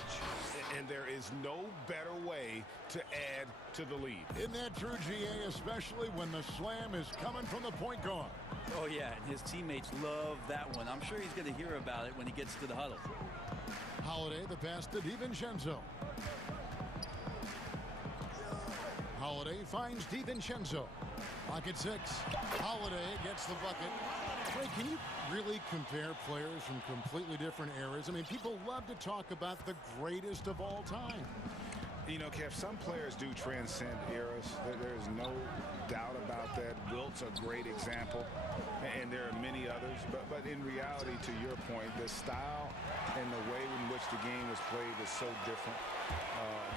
And there is no better way to add to the lead. Isn't that true, GA, especially when the slam is coming from the point guard? Oh, yeah, and his teammates love that one. I'm sure he's going to hear about it when he gets to the huddle. Holiday, the pass to DiVincenzo. Holiday finds DiVincenzo. Pocket 6. Holiday gets the bucket. Ray, can you really compare players from completely different eras? I mean, people love to talk about the greatest of all time. You know, Kev, some players do transcend eras. There's no doubt about that. Wilt's a great example, and there are many others. But in reality, to your point, the style and the way in which the game was played is so different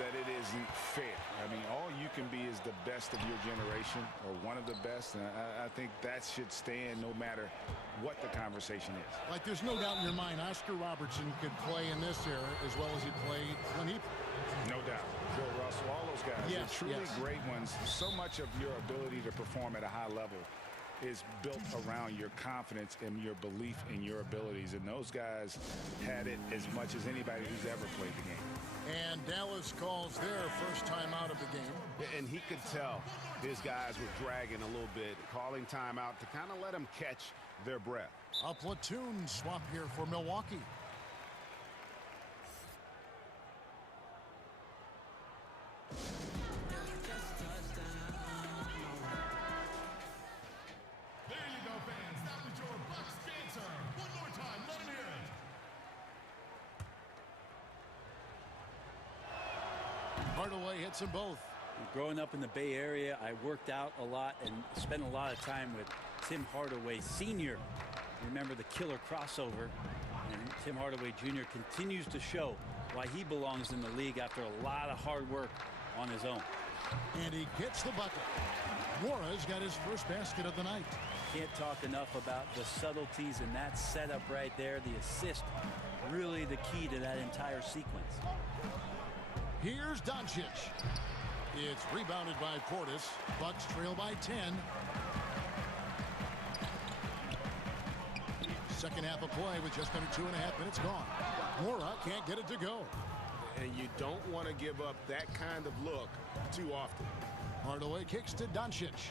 that it isn't fair. I mean, all you can be is the best of your generation, or one of the best, and I think that should stand no matter what the conversation is. Like, there's no doubt in your mind Oscar Robertson could play in this era as well as he played when he... No doubt. Bill Russell, all those guys. Yes, they're truly great ones. So much of your ability to perform at a high level is built around your confidence and your belief in your abilities. And those guys had it as much as anybody who's ever played the game. And Dallas calls their first time out of the game. And he could tell his guys were dragging a little bit, calling timeout to kind of let them catch their breath. A platoon swap here for Milwaukee. There you go, fans. That was your Bucks banter. One more time. Let him hear it. Hardaway hits them both. Growing up in the Bay Area, I worked out a lot and spent a lot of time with Tim Hardaway Sr. Remember the killer crossover, and Tim Hardaway Jr. continues to show why he belongs in the league after a lot of hard work on his own. And he gets the bucket. Mora's got his first basket of the night. Can't talk enough about the subtleties in that setup right there. The assist, really the key to that entire sequence. Here's Doncic. It's rebounded by Portis. Bucks trail by 10. Second half of play with just under 2.5 minutes gone. Mora can't get it to go. And you don't want to give up that kind of look too often. Hardaway kicks to Doncic.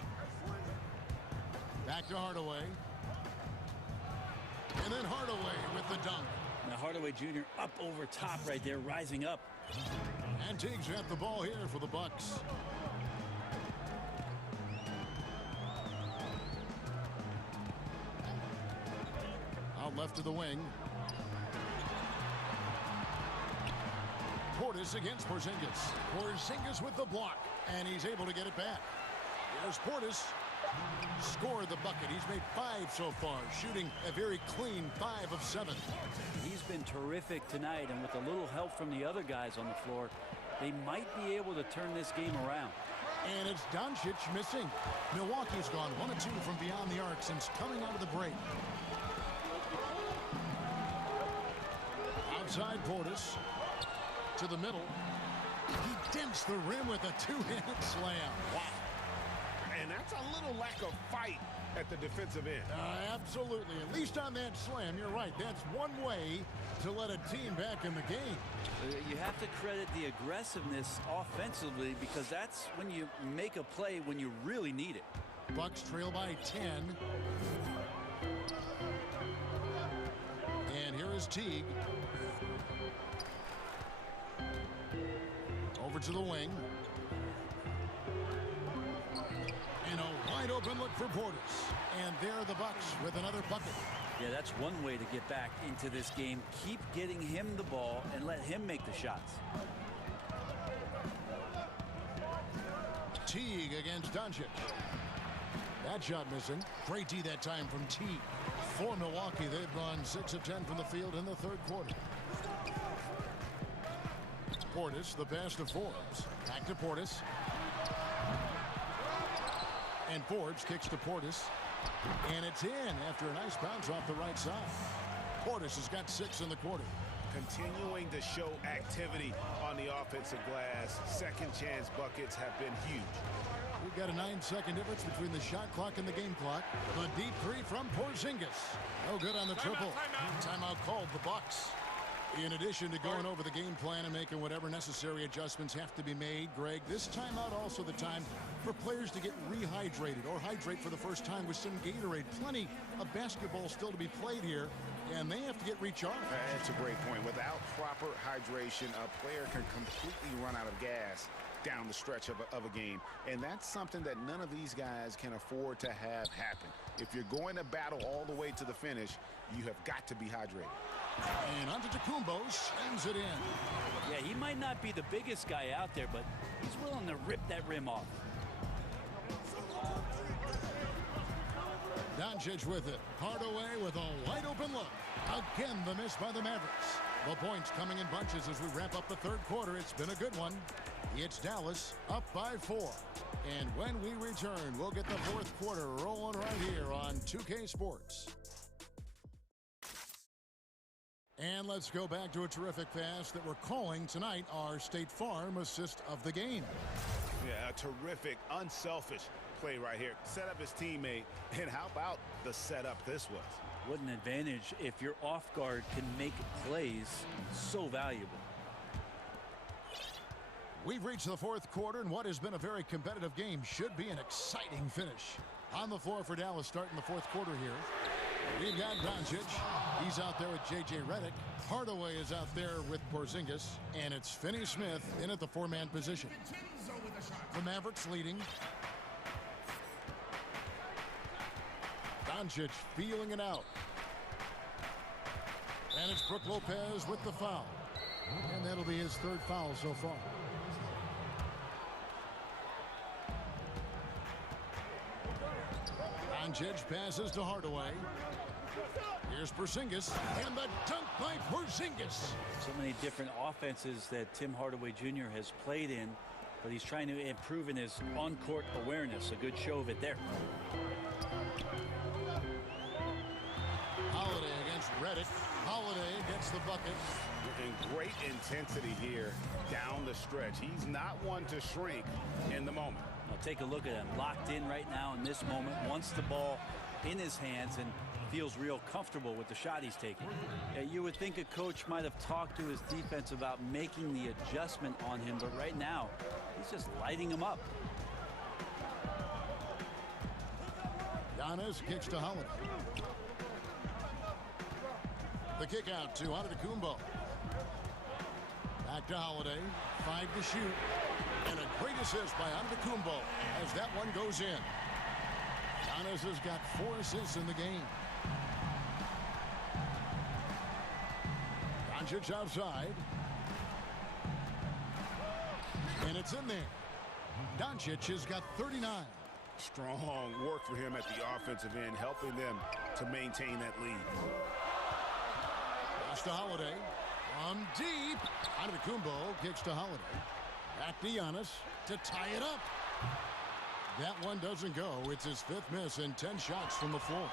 Back to Hardaway. And then Hardaway with the dunk. Now Hardaway Jr. up over top right there, rising up. And Teague's got the ball here for the Bucks. Out left to the wing. Portis against Porzingis. Porzingis with the block, and he's able to get it back. Here's Portis. Scored the bucket. He's made 5 so far, shooting a very clean 5 of 7. He's been terrific tonight, and with a little help from the other guys on the floor, they might be able to turn this game around. And it's Doncic missing. Milwaukee's gone 1 of 2 from beyond the arc since coming out of the break. Outside Portis to the middle. He dents the rim with a 2-handed slam. Wow. And that's a little lack of fight at the defensive end. Absolutely. At least on that slam, you're right. That's one way to let a team back in the game. You have to credit the aggressiveness offensively, because that's when you make a play when you really need it. Bucks trail by 10. And here is Teague. Over to the wing. And a wide open look for Portis. And there are the Bucks with another bucket. Yeah, that's one way to get back into this game. Keep getting him the ball and let him make the shots. Teague against Doncic. That shot missing. Great D that time from Teague. For Milwaukee, they've gone 6 of 10 from the field in the third quarter. Portis, the pass to Forbes. Back to Portis. And Forbes kicks to Portis. And it's in after a nice bounce off the right side. Portis has got 6 in the quarter. Continuing to show activity on the offensive glass. Second chance buckets have been huge. We've got a 9-second difference between the shot clock and the game clock. The deep three from Porzingis. No good on the triple. Timeout called the Bucks. In addition to going over the game plan and making whatever necessary adjustments have to be made, Greg, this timeout also the time for players to get rehydrated or hydrate for the first time with some Gatorade. Plenty of basketball still to be played here, and they have to get recharged. That's a great point. Without proper hydration, a player can completely run out of gas down the stretch of a game, and that's something that none of these guys can afford to have happen. If you're going to battle all the way to the finish, you have got to be hydrated. And Antetokounmpo slams it in. Yeah, he might not be the biggest guy out there, but he's willing to rip that rim off. Doncic with it. Hardaway with a wide open look. Again, the miss by the Mavericks. The points coming in bunches as we wrap up the third quarter. It's been a good one. It's Dallas up by 4. And when we return, we'll get the fourth quarter rolling right here on 2K Sports. And let's go back to a terrific pass that we're calling tonight our State Farm assist of the game. Yeah, a terrific, unselfish play right here. Set up his teammate, and how about the setup this was? What an advantage if your off guard can make plays so valuable. We've reached the fourth quarter, and what has been a very competitive game should be an exciting finish. On the floor for Dallas starting the fourth quarter here. We've got Doncic. He's out there with J.J. Redick. Hardaway is out there with Porzingis. And it's Finney-Smith in at the 4-man position. The Mavericks leading. Doncic feeling it out. And it's Brook Lopez with the foul. And that'll be his third foul so far. Doncic passes to Hardaway. Here's Porzingis, and the dunk by Porzingis. So many different offenses that Tim Hardaway Jr. has played in, but he's trying to improve in his on-court awareness. A good show of it there. Holiday against Redick. Holiday gets the bucket. And great intensity here down the stretch. He's not one to shrink in the moment. Now take a look at him, locked in right now in this moment, wants the ball in his hands and feels real comfortable with the shot he's taking. Yeah, you would think a coach might have talked to his defense about making the adjustment on him, but right now, he's just lighting him up. Giannis kicks to Holiday. The kick out to Antetokounmpo. Back to Holiday. 5 to shoot. And a great assist by Antetokounmpo as that one goes in. Giannis has got 4 assists in the game. Doncic outside. And it's in there. Doncic has got 39. Strong work for him at the offensive end, helping them to maintain that lead. Pass to Holiday. From deep. Antetokounmpo kicks to Holiday. Back to Giannis to tie it up. That one doesn't go. It's his 5th miss and 10 shots from the floor.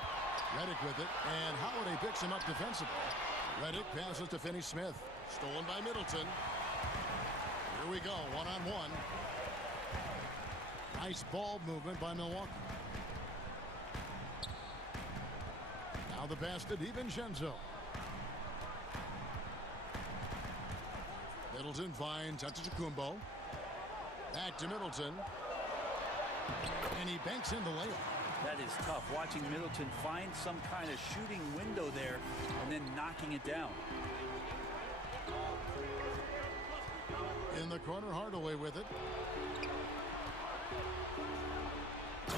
Redick with it, and Holiday picks him up defensively. Redick passes to Finney-Smith. Stolen by Middleton. Here we go, one-on-one. Nice ball movement by Milwaukee. Now the pass to DiVincenzo. Middleton finds Antetokounmpo. Back to Middleton. And he banks in the layup. That is tough, watching Middleton find some kind of shooting window there and then knocking it down. In the corner, Hardaway with it.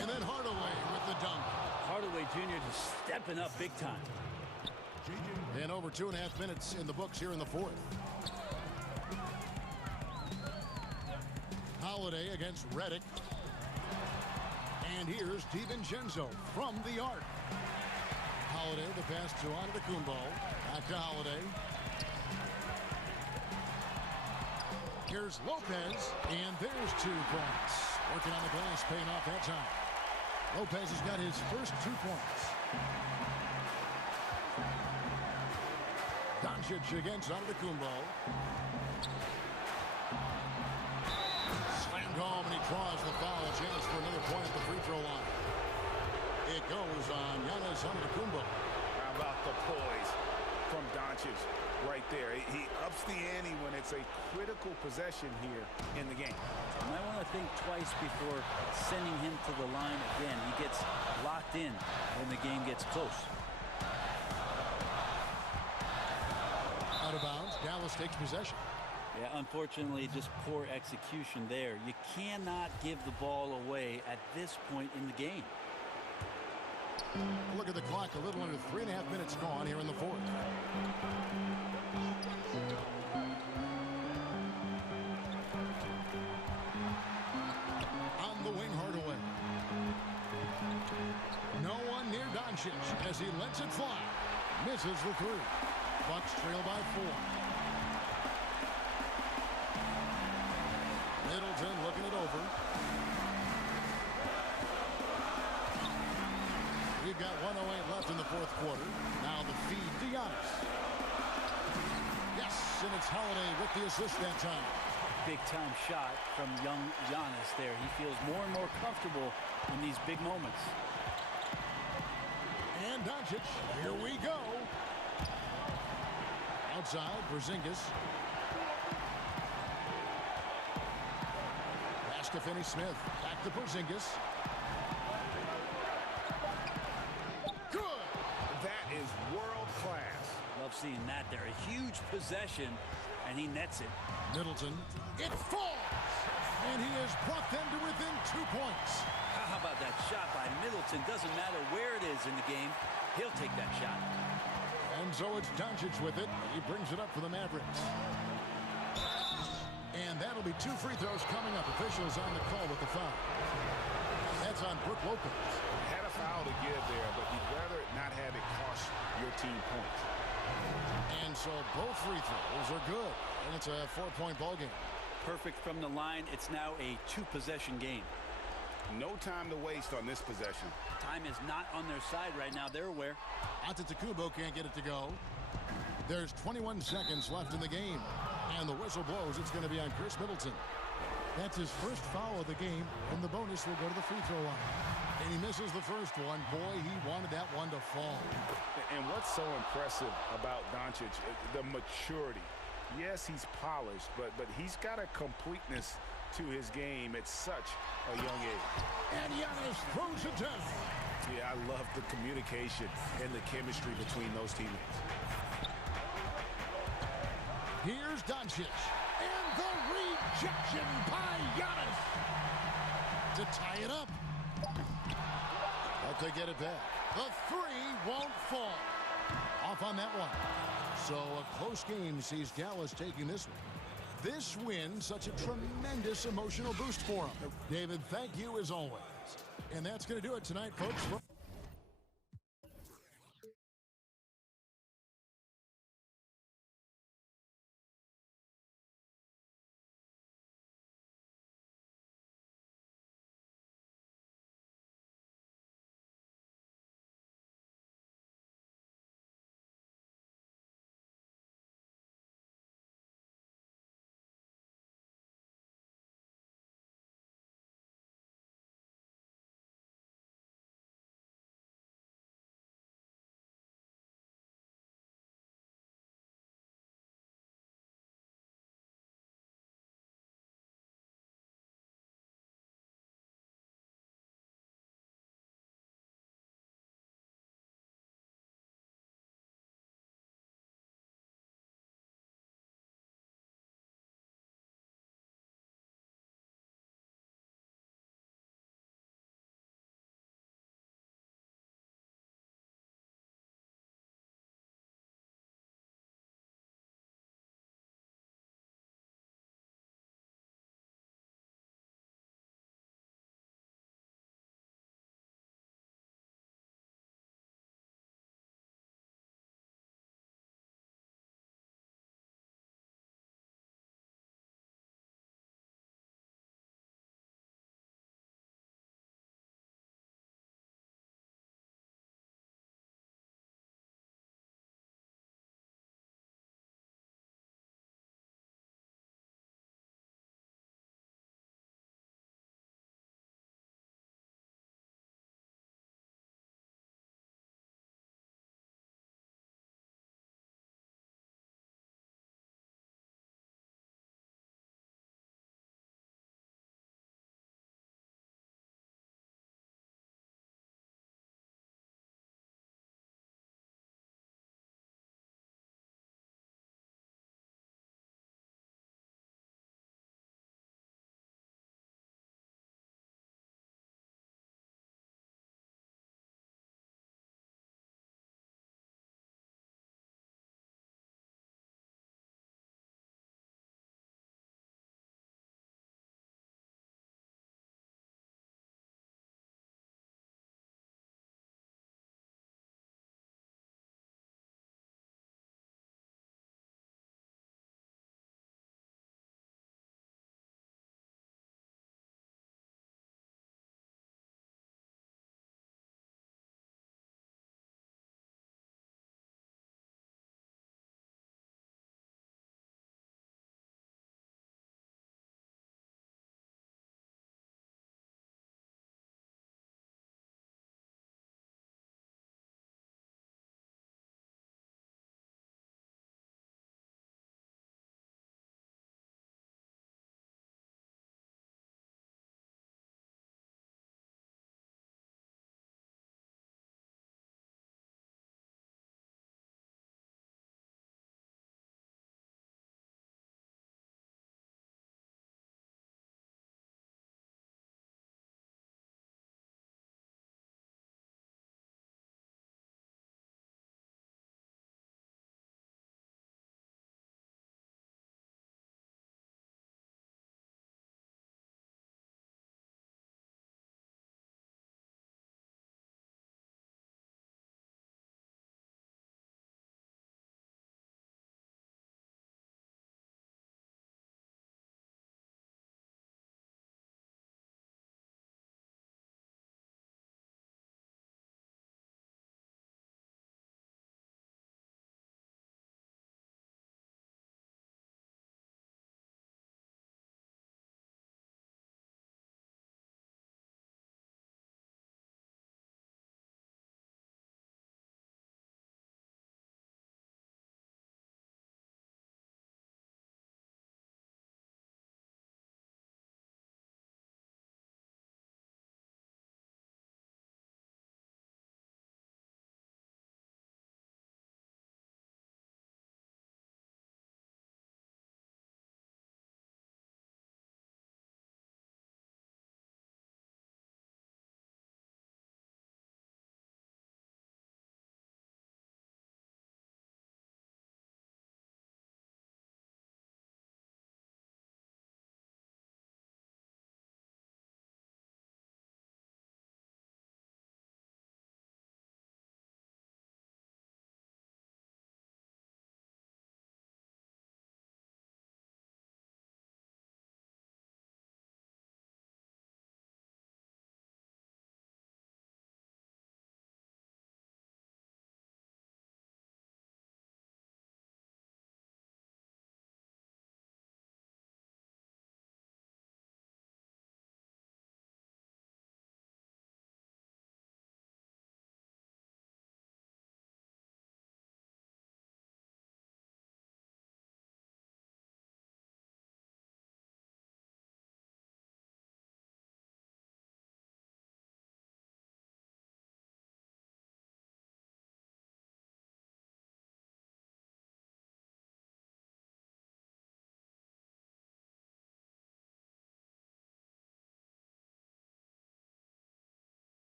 And then Hardaway with the dunk. Hardaway Jr. just stepping up big time. And over 2.5 minutes in the books here in the fourth. Holiday against Redick. And here's DiVincenzo from the arc. Holiday, the pass to Antetokounmpo. Back to Holiday. Here's Lopez, and there's 2 points. Working on the glass, paying off that time. Lopez has got his first 2 points. Doncic against Antetokounmpo. Slammed home, and he draws the foul. Chance for another point at the free throw line. It goes on Giannis Antetokounmpo. How about the poise from Doncic right there? He ups the ante when it's a critical possession here in the game. You might want to think twice before sending him to the line again. He gets locked in when the game gets close. Out of bounds, Dallas takes possession. Yeah, unfortunately, just poor execution there. You cannot give the ball away at this point in the game. Look at the clock, a little under 3.5 minutes gone here in the fourth. On the wing, Hardaway. No one near Doncic as he lets it fly. Misses the 3. Bucks trail by 4. Middleton looking it over. We've got 1:08 left in the fourth quarter. Now the feed to Giannis. Yes, and it's Holiday with the assist that time. Big-time shot from young Giannis there. He feels more and more comfortable in these big moments. And Doncic, here we go. Outside, Porzingis. Pass to Finney-Smith. Back to Porzingis. Good. That is world class. Love seeing that there. A huge possession, and he nets it. Middleton. It falls. And he has brought them to within 2 points. How about that shot by Middleton? Doesn't matter where it is in the game. He'll take that shot. And so it's Doncic with it. He brings it up for the Mavericks. And that'll be 2 free throws coming up. Officials on the call with the foul. That's on Brook Lopez. Had a foul to give there, but you'd rather not have it cost your team points. And so both free throws are good. And it's a 4-point ball game. Perfect from the line. It's now a 2-possession game. No time to waste on this possession. Time is not on their side right now. They're aware. Antetokounmpo can't get it to go. There's 21 seconds left in the game. And the whistle blows. It's going to be on Chris Middleton. That's his first foul of the game. And the bonus will go to the free throw line. And he misses the first one. Boy, he wanted that one to fall. And what's so impressive about Doncic, the maturity. Yes, he's polished, but he's got a completeness to his game at such a young age. And Giannis throws it down. Yeah, I love the communication and the chemistry between those teammates. Here's Doncic. And the rejection by Giannis to tie it up. But they get it back. The 3 won't fall. Off on that one. So a close game sees Dallas taking this one. This win, such a tremendous emotional boost for him. David, thank you as always. And that's going to do it tonight, folks.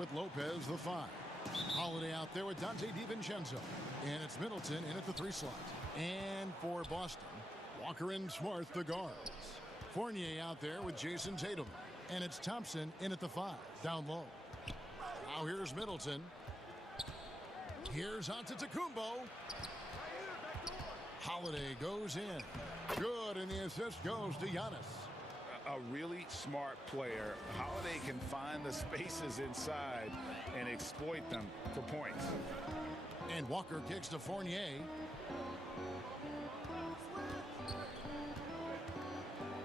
with Lopez, the 5. Holiday out there with Dante DiVincenzo. And it's Middleton in at the 3 slot. And for Boston, Walker and Smart, the guards. Fournier out there with Jason Tatum. And it's Thompson in at the 5, down low. Now here's Middleton. Here's Antetokounmpo. Holiday goes in. Good, and the assist goes to Giannis. A really smart player. Holiday can find the spaces inside and exploit them for points. And Walker kicks to Fournier.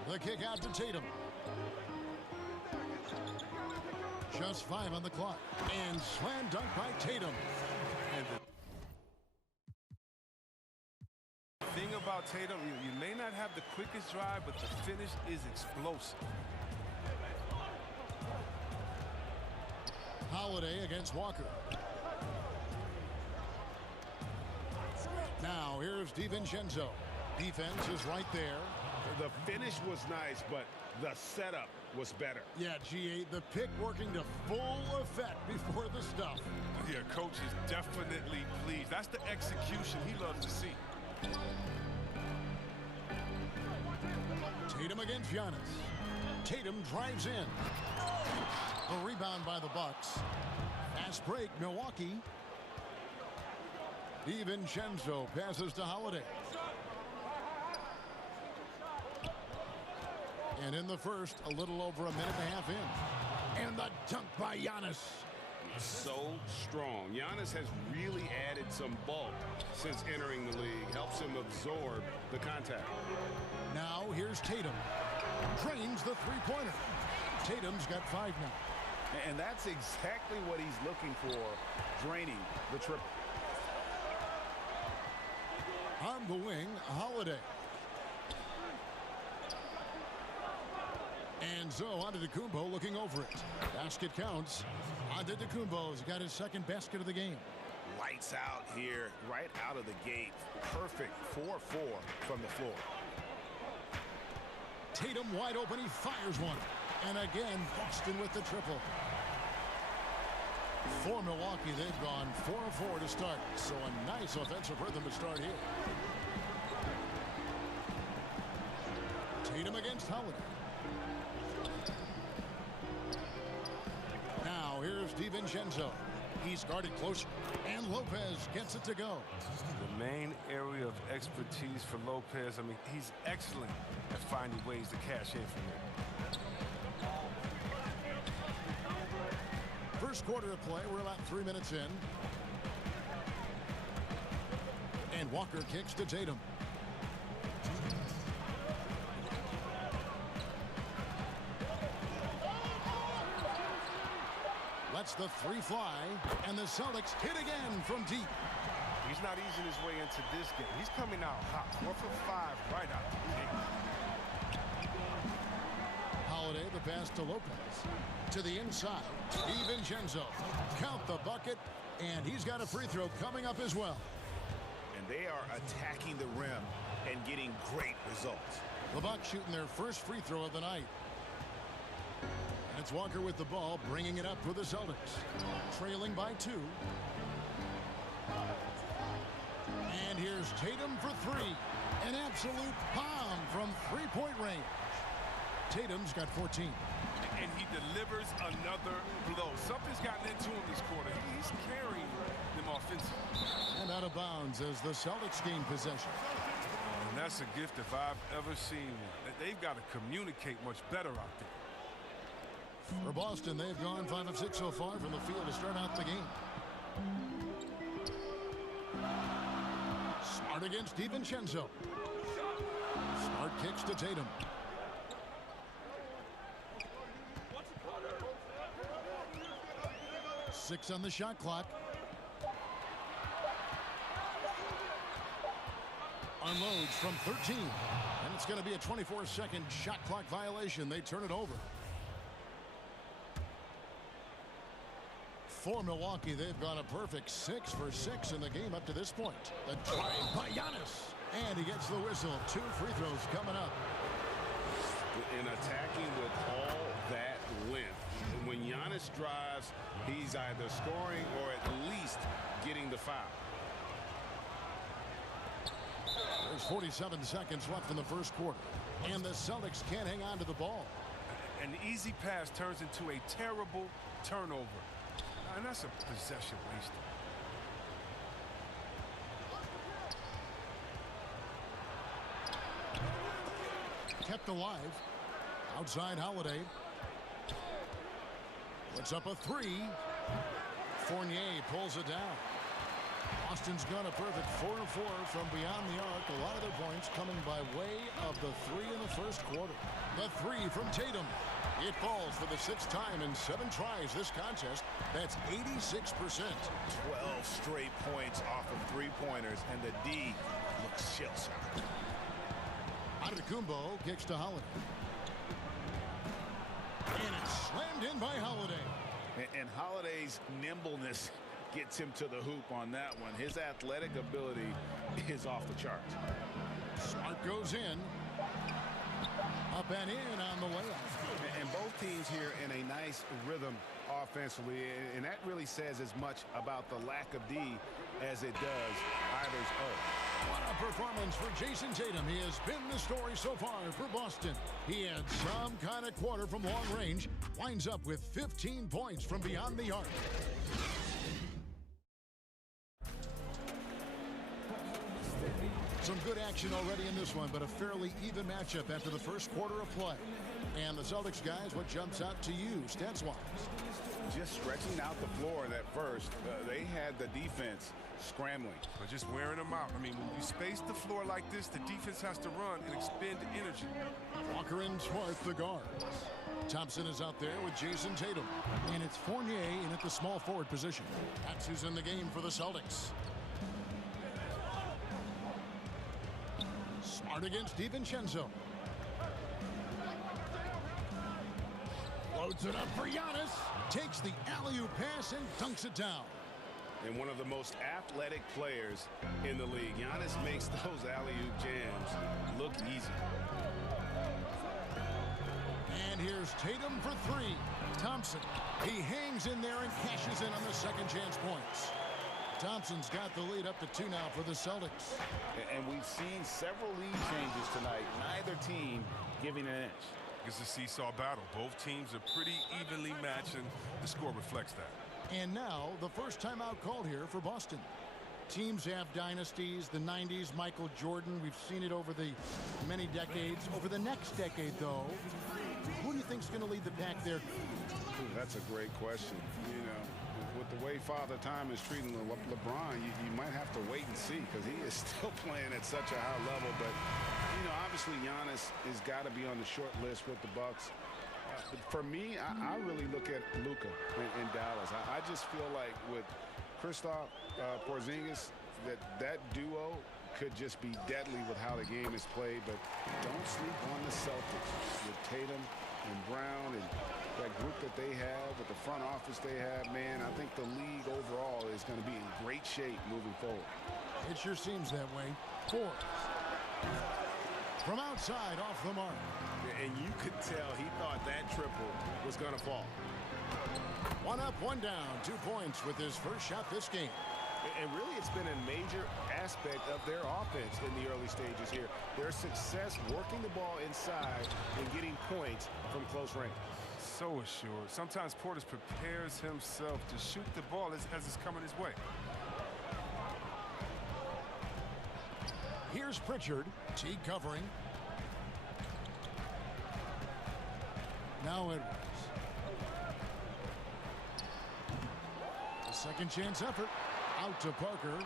The kick out to Tatum. Just 5 on the clock. And slam dunk by Tatum. And the thing about Tatum, you may not have the quickest drive, but the finish is explosive. Holiday against Walker. Now here's DiVincenzo. Defense is right there. The finish was nice, but the setup was better. Yeah, G8, the pick working to full effect before the stuff. Yeah, coach is definitely pleased. That's the execution he loves to see. Tatum against Giannis. Tatum drives in. The rebound by the Bucks. Fast break, Milwaukee. DiVincenzo passes to Holiday. And in the first, a little over a minute and a half in. And the dunk by Giannis. So strong. Giannis has really added some bulk since entering the league. Helps him absorb the contact. Now here's Tatum. Drains the three-pointer. Tatum's got 5 now. And that's exactly what he's looking for, draining the triple. On the wing, Holiday. And so Antetokounmpo looking over it. Basket counts. Antetokounmpo's got his second basket of the game. Lights out here, right out of the gate. Perfect 4-4 from the floor. Tatum wide open, he fires one. And again, Boston with the triple. For Milwaukee, they've gone 4-4 to start. So a nice offensive rhythm to start here. Tatum against Holiday. Now here's DiVincenzo. He's guarded closer. And Lopez gets it to go. The main area of expertise for Lopez, I mean, he's excellent at finding ways to cash in from there. First quarter of play, we're about 3 minutes in. And Walker kicks to Tatum. Lets the 3 fly, and the Celtics hit again from deep. He's not easing his way into this game. He's coming out hot. 4 for 5 right out the gate. Holiday, the pass to Lopez. To the inside, DiVincenzo. Count the bucket, and he's got a free throw coming up as well. And they are attacking the rim and getting great results. The Bucks shooting their first free throw of the night. And it's Walker with the ball, bringing it up for the Celtics. Trailing by 2. And here's Tatum for 3. An absolute bomb from three-point range. Tatum's got 14. And he delivers another blow. Something's gotten into him this quarter. He's carrying them offensively. And out of bounds as the Celtics gain possession. And that's a gift if I've ever seen one. They've got to communicate much better out there. For Boston, they've gone 5 of 6 so far from the field to start out the game. Smart against DiVincenzo. Smart kicks to Tatum. Six on the shot clock. Unloads from 13. And it's going to be a 24-second shot clock violation. They turn it over. For Milwaukee, they've gone a perfect 6 for 6 in the game up to this point. The drive by Giannis. And he gets the whistle. 2 free throws coming up. In attacking with all that length, When Giannis drives, he's either scoring or at least getting the foul. There's 47 seconds left in the first quarter, and the Celtics can't hang on to the ball. An easy pass turns into a terrible turnover, and that's a possession wasted. Kept alive. Outside Holiday. Puts up a three. Fournier pulls it down. Boston's got a perfect 4-4 from beyond the arc. A lot of their points coming by way of the three in the first quarter. The three from Tatum. It falls for the 6th time in 7 tries this contest. That's 86%. 12 straight points off of three-pointers, and the D looks shell-shocked. Antetokounmpo kicks to Holiday. And it's slammed in by Holiday. And Holiday's nimbleness gets him to the hoop on that one. His athletic ability is off the charts. Smart goes in. Up and in on the layup. And both teams here in a nice rhythm offensively, and that really says as much about the lack of D as it does either's O. What a performance for Jason Tatum. He has been the story so far for Boston. He had some kind of quarter from long range. Winds up with 15 points from beyond the arc. Some good action already in this one, but a fairly even matchup after the first quarter of play. And the Celtics guys, what jumps out to you stats-wise? Just stretching out the floor in that first. They had the defense scrambling. But just wearing them out. I mean, when you space the floor like this, the defense has to run and expend energy. Walker and Smart, the guards. Thompson is out there with Jason Tatum. And it's Fournier in at the small forward position. That's who's in the game for the Celtics. Smart against DiVincenzo. Loads it up for Giannis. Takes the alley-oop pass and dunks it down. And one of the most athletic players in the league. Giannis makes those alley-oop jams look easy. And here's Tatum for three. Thompson, he hangs in there and cashes in on the second chance points. Thompson's got the lead up to 2 now for the Celtics. And we've seen several lead changes tonight. Neither team giving an inch. It's a seesaw battle. Both teams are pretty evenly matched, and the score reflects that. And now the first timeout called here for Boston. Teams have dynasties. The 90s, Michael Jordan. We've seen it over the many decades. Over the next decade, though, who do you think's going to lead the pack there? Ooh, that's a great question. You know, with the way Father Time is treating LeBron, you might have to wait and see, because he is still playing at such a high level. But you know, obviously Giannis has got to be on the short list with the Bucks. For me, I really look at Luka in Dallas. I just feel like with Kristaps Porzingis, that duo could just be deadly with how the game is played. But don't sleep on the Celtics with Tatum and Brown and that group that they have, with the front office they have. Man, I think the league overall is going to be in great shape moving forward. It sure seems that way. 4. From outside, off the mark. And you could tell he thought that triple was going to fall. 1 up, 1 down. 2 points with his first shot this game. And really, it's been a major aspect of their offense in the early stages here. Their success working the ball inside and getting points from close range. So assured. Sometimes Portis prepares himself to shoot the ball as it's coming his way. Here's Pritchard. T covering. Now Edwards. A second chance effort. Out to Parker.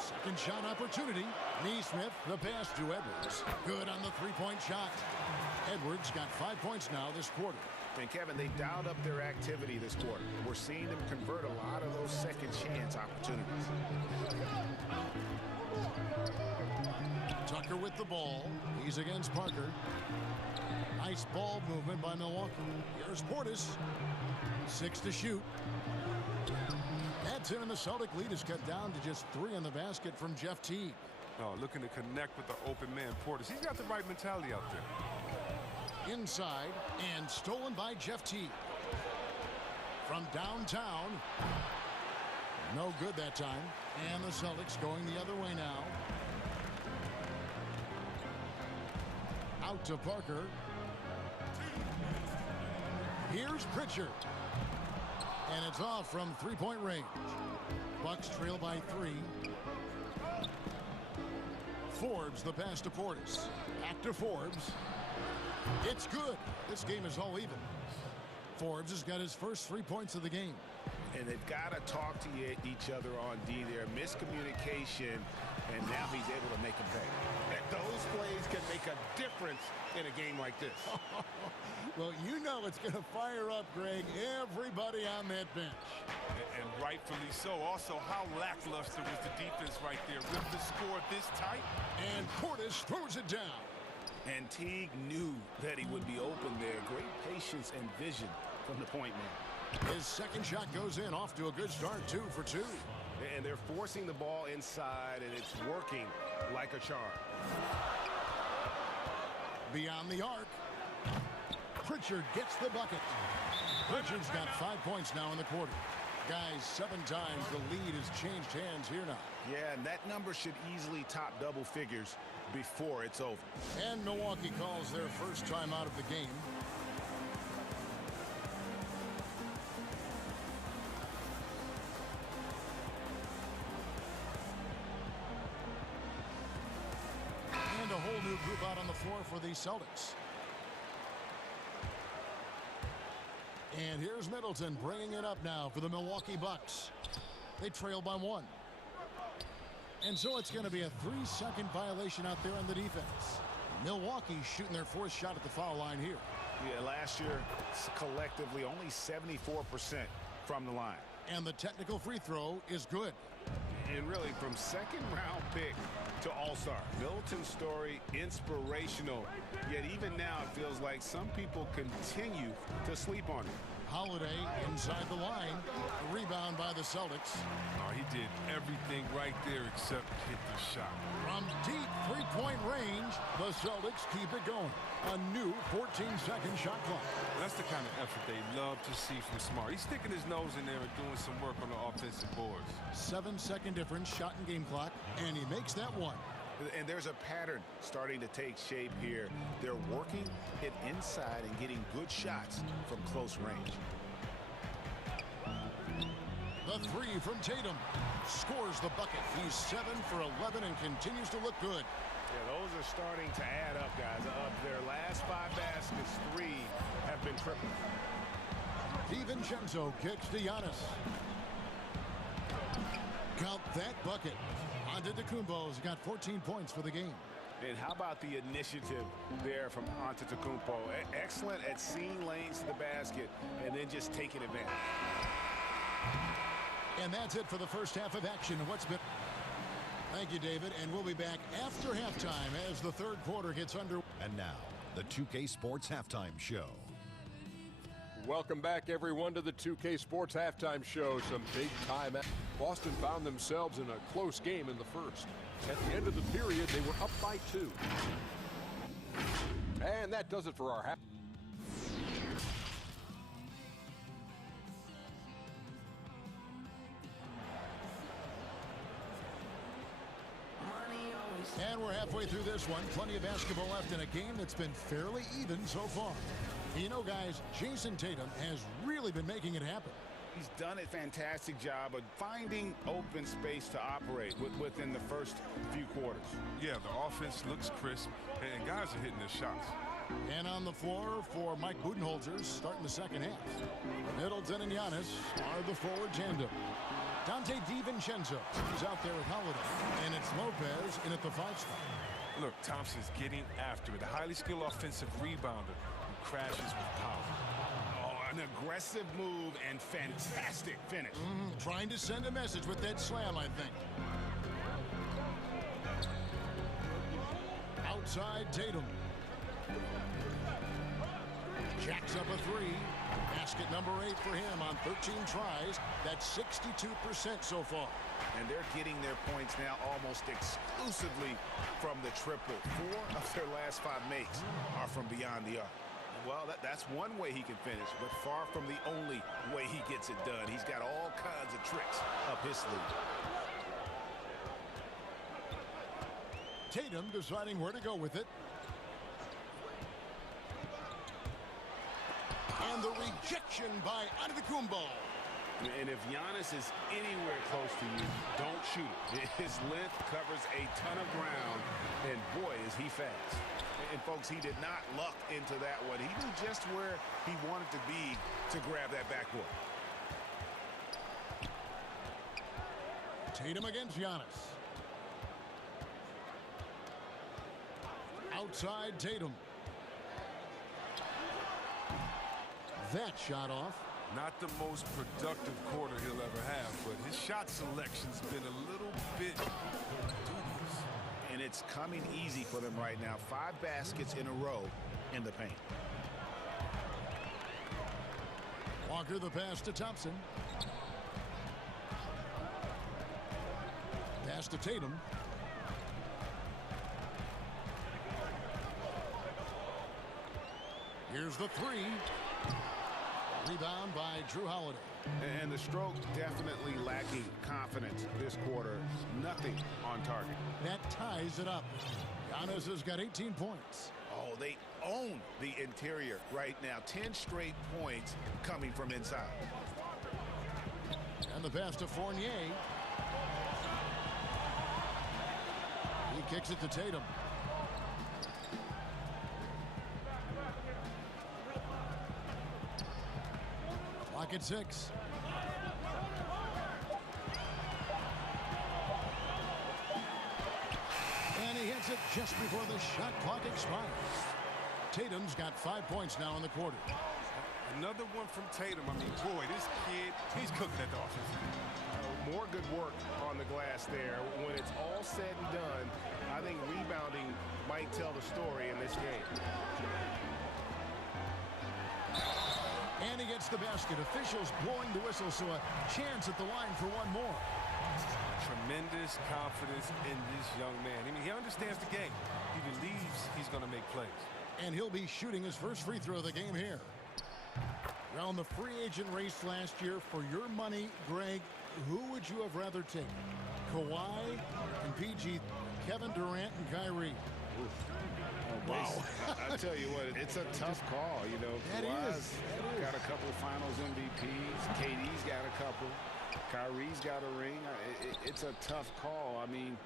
Second shot opportunity. Neesmith, the pass to Edwards. Good on the three-point shot. Edwards got 5 points now this quarter. And Kevin, they dialed up their activity this quarter. We're seeing them convert a lot of those second chance opportunities. Tucker with the ball. He's against Parker. Nice ball movement by Milwaukee. Here's Portis. 6 to shoot. That's in, and the Celtic lead is cut down to just 3 in the basket from Jeff Teague. looking to connect with the open man, Portis. He's got the right mentality out there. Inside and stolen by Jeff Teague. From downtown. No good that time. And the Celtics going the other way now. Out to Parker. Here's Pritchard. And it's off from three-point range. Bucks trail by 3. Forbes the pass to Portis. Back to Forbes. It's good. This game is all even. Forbes has got his first 3 points of the game. And they've got to talk to each other on D there. Miscommunication, and now he's able to make a pay. And those plays can make a difference in a game like this. Well, you know it's going to fire up, Greg, everybody on that bench. And rightfully so. Also, how lackluster was the defense right there with the score this tight? And Portis throws it down. And Teague knew that he would be open there. Great patience and vision from the point man. His second shot goes in, off to a good start, 2 for 2. And they're forcing the ball inside, and it's working like a charm. Beyond the arc. Pritchard gets the bucket. Pritchard's got 5 points now in the quarter. Guys, 7 times the lead has changed hands here now. Yeah, and that number should easily top double figures before it's over. And Milwaukee calls their first time out of the game. And a whole new group out on the floor for the Celtics. And here's Middleton bringing it up now for the Milwaukee Bucks. They trail by 1. And so it's going to be a 3-second violation out there on the defense. Milwaukee shooting their 4th shot at the foul line here. Yeah, last year, collectively, only 74% from the line. And the technical free throw is good. And really, from second-round pick to all-star. Middleton's story, inspirational. Yet even now, it feels like some people continue to sleep on him. Holiday inside the line. A rebound by the Celtics. Oh, he did everything right there except hit the shot. From deep 3-point range, the Celtics keep it going. A new 14-second shot clock. That's the kind of effort they love to see from Smart. He's sticking his nose in there and doing some work on the offensive boards. 7-second difference, shot and game clock, and he makes that one. And there's a pattern starting to take shape here. They're working it inside and getting good shots from close range. The 3 from Tatum. Scores the bucket. He's 7 for 11 and continues to look good. Yeah, those are starting to add up, guys. Of their last 5 baskets, 3 have been triple. DiVincenzo kicks to Giannis. Count that bucket. Antetokounmpo's got 14 points for the game. And how about the initiative there from Antetokounmpo? Excellent at seeing lanes to the basket and then just taking advantage. And that's it for the first half of action. What's been... Thank you, David. And we'll be back after halftime as the third quarter gets under. And now, the 2K Sports Halftime Show. Welcome back, everyone, to the 2K Sports Halftime Show. Some big time. Boston found themselves in a close game in the first. At the end of the period, they were up by 2. And that does it for our half. And we're halfway through this one. Plenty of basketball left in a game that's been fairly even so far. You know, guys, Jason Tatum has really been making it happen. He's done a fantastic job of finding open space to operate within the first few quarters. Yeah, the offense looks crisp, and guys are hitting their shots. And on the floor for Mike Budenholzer starting the second half. Middleton and Giannis are the forward tandem. Dante DiVincenzo is out there with Holiday. And it's Lopez in at the 5 spot. Look, Thompson's getting after it. A highly skilled offensive rebounder who crashes with power. Oh, an aggressive move and fantastic finish. Trying to send a message with that slam, I think. Outside Tatum. Jacks up a 3. Basket number 8 for him on 13 tries. That's 62% so far. And they're getting their points now almost exclusively from the triple. 4 of their last 5 makes are from beyond the arc. Well, that's one way he can finish, but far from the only way he gets it done. He's got all kinds of tricks up his sleeve. Tatum deciding where to go with it. And the rejection by Antetokounmpo. And if Giannis is anywhere close to you, don't shoot it. His length covers a ton of ground, and boy, is he fast. And folks, he did not luck into that one. He knew just where he wanted to be to grab that backboard. Tatum against Giannis. Outside Tatum. That shot off. Not the most productive quarter he'll ever have, but his shot selection's been a little bit dubious. And it's coming easy for them right now. 5 baskets in a row in the paint. Walker the pass to Thompson. Pass to Tatum. Here's the 3. Rebound by Drew Holiday. And the stroke definitely lacking confidence this quarter. Nothing on target. That ties it up. Giannis has got 18 points. Oh, they own the interior right now. 10 straight points coming from inside. And the pass to Fournier. He kicks it to Tatum. Clock at 6. And he hits it just before the shot clock expires. Tatum's got 5 points now in the quarter. Another one from Tatum. I mean, boy, this kid, he's cooking at the offense. More good work on the glass there. When it's all said and done, I think rebounding might tell the story in this game. And he gets the basket. Officials blowing the whistle, so a chance at the line for one more. Tremendous confidence in this young man. I mean, he understands the game. He believes he's going to make plays. And he'll be shooting his first free throw of the game here. Around the free agent race last year, for your money, Greg, who would you have rather taken? Kawhi and PG, Kevin Durant and Kyrie. Wow. I tell you what, it's a tough call. You know, Kawhi's got a couple finals MVPs. KD's got a couple. Kyrie's got a ring. It's a tough call. I mean,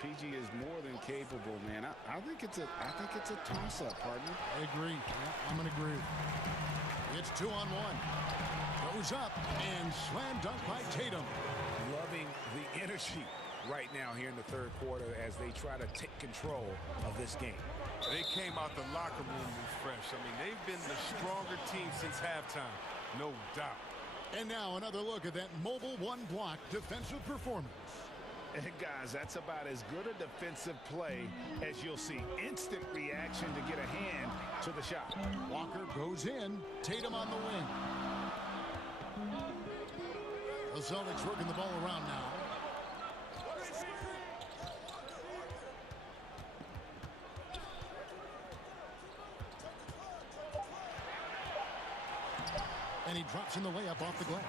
PG is more than capable, man. I think it's a toss-up, partner. I agree. Yeah, I'm going to agree. It's 2-on-1. Goes up and slam dunk by Tatum. Loving the energy right now here in the third quarter as they try to take control of this game. They came out the locker room refreshed. I mean, they've been the stronger team since halftime, no doubt. And now another look at that mobile one-block defensive performance. And guys, that's about as good a defensive play as you'll see. Instant reaction to get a hand to the shot. Walker goes in. Tatum on the wing. The Celtics working the ball around now. And he drops in the layup off the glass.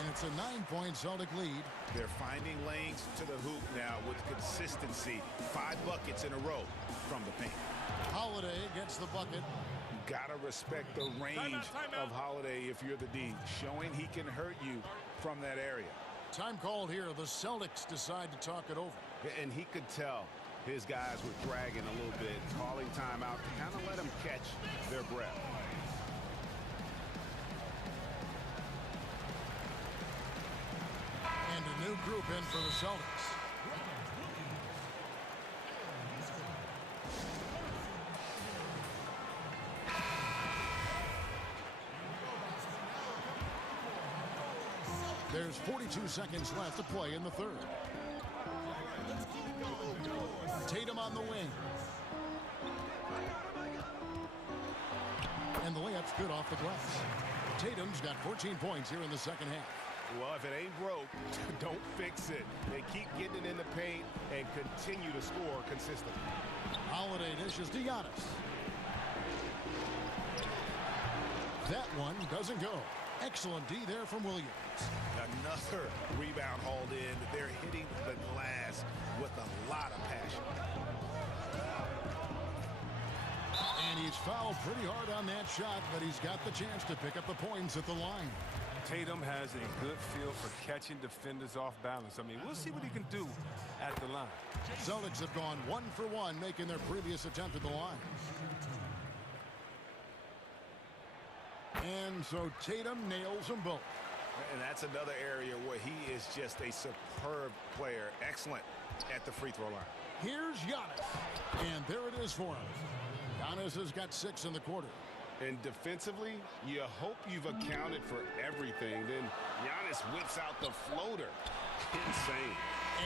And it's a 9-point Celtic lead. They're finding lanes to the hoop now with consistency. 5 buckets in a row from the paint. Holiday gets the bucket. Gotta respect the range of Holiday if you're the D. Showing he can hurt you from that area. Time called here. The Celtics decide to talk it over. And he could tell his guys were dragging a little bit. Calling timeout to kind of let them catch their breath. And a new group in for the Celtics. There's 42 seconds left to play in the third. Tatum on the wing. And the layup's good off the glass. Tatum's got 14 points here in the second half. Well, if it ain't broke, don't fix it. They keep getting it in the paint and continue to score consistently. Holiday dishes to Giannis. That one doesn't go. Excellent D there from Williams. Another rebound hauled in. They're hitting the glass with a lot of passion. And he's fouled pretty hard on that shot, but he's got the chance to pick up the points at the line. Tatum has a good feel for catching defenders off balance. I mean, we'll see what he can do at the line. Celtics have gone 1 for 1, making their previous attempt at the line. And so Tatum nails them both. And that's another area where he is just a superb player. Excellent at the free throw line. Here's Giannis. And there it is for him. Giannis has got 6 in the quarter. And defensively, you hope you've accounted for everything. Then Giannis whips out the floater. Insane.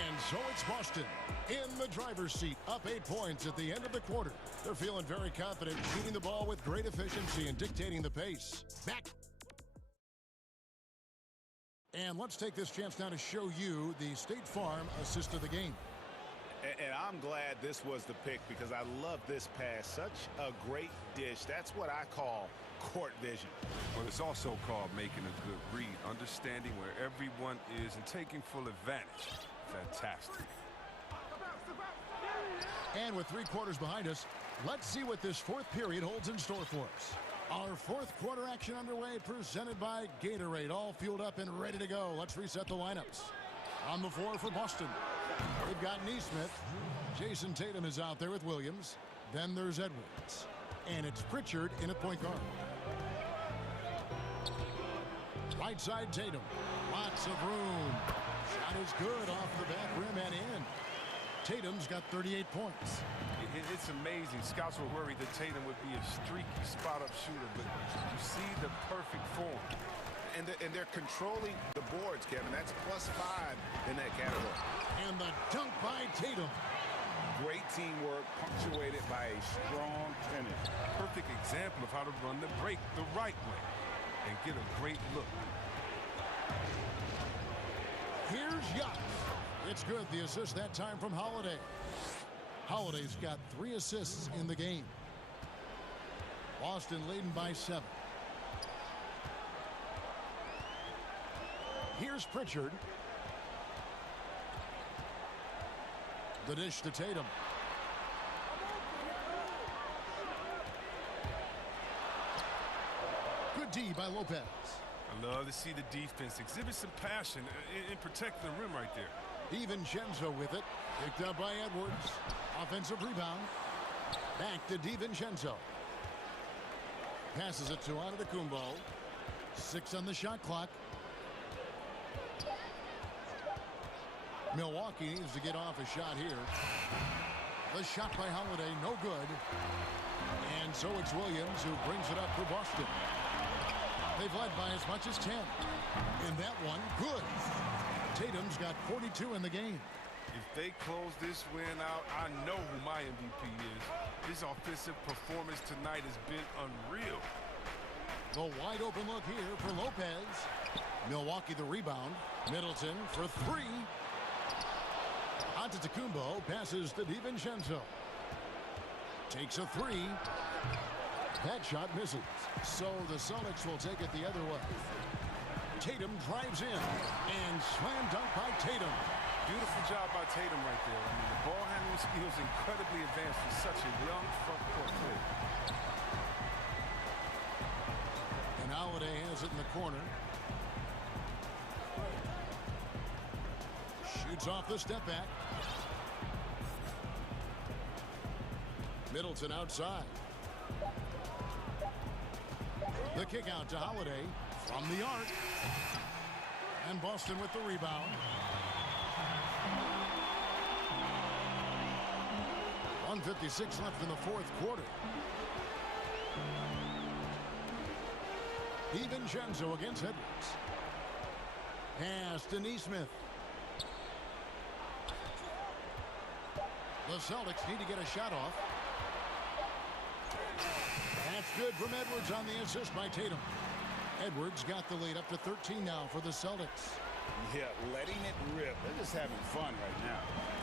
And so it's Boston in the driver's seat, up 8 points at the end of the quarter. They're feeling very confident, shooting the ball with great efficiency and dictating the pace. Back. And let's take this chance now to show you the State Farm assist of the game. And I'm glad this was the pick because I love this pass. Such a great dish. That's what I call court vision. Well, it's also called making a good read, understanding where everyone is and taking full advantage. Fantastic. And with 3 quarters behind us, let's see what this 4th period holds in store for us. Our 4th quarter action underway, presented by Gatorade, all fueled up and ready to go. Let's reset the lineups. On the floor for Boston, they've got Neesmith. Jason Tatum is out there with Williams. Then there's Edwards. And it's Pritchard in at point guard. Right side Tatum. Lots of room. Shot is good off the back rim and in. Tatum's got 38 points. It's amazing. Scouts were worried that Tatum would be a streaky spot-up shooter, but you see the perfect form. And they're controlling the boards, Kevin. That's +5 in that category. And the dunk by Tatum. Great teamwork, punctuated by a strong finish. Perfect example of how to run the break the right way and get a great look. Here's Giannis. It's good. The assist that time from Holiday. Holiday's got 3 assists in the game. Boston leading by 7. Here's Pritchard. The dish to Tatum. Good D by Lopez. I love to see the defense exhibit some passion in protecting the rim right there. DiVincenzo with it. Picked up by Edwards. Offensive rebound. Back to DiVincenzo. Passes it to Antetokounmpo. 6 on the shot clock. Milwaukee needs to get off a shot here. The shot by Holiday, no good. And so it's Williams who brings it up for Boston. They've led by as much as 10. And that one, good. Tatum's got 42 in the game. If they close this win out, I know who my MVP is. This offensive performance tonight has been unreal. The wide open look here for Lopez. Milwaukee the rebound. Middleton for 3. Antetokounmpo passes to DiVincenzo. Takes a 3. That shot misses. So the Celtics will take it the other way. Tatum drives in. And slam dunk by Tatum. Beautiful job by Tatum right there. I mean, the ball handling skills incredibly advanced for such a young front court player. And Holiday has it in the corner. Shoots off the step back. Middleton outside. The kick out to Holiday from the arc. And Boston with the rebound. 1:56 left in the 4th quarter. DiVincenzo against Edwards. Pass to Neesmith. The Celtics need to get a shot off. That's Good from Edwards on the assist by Tatum. Edwards got the lead up to 13 now for the Celtics. Yeah, letting it rip. They're just having fun right now.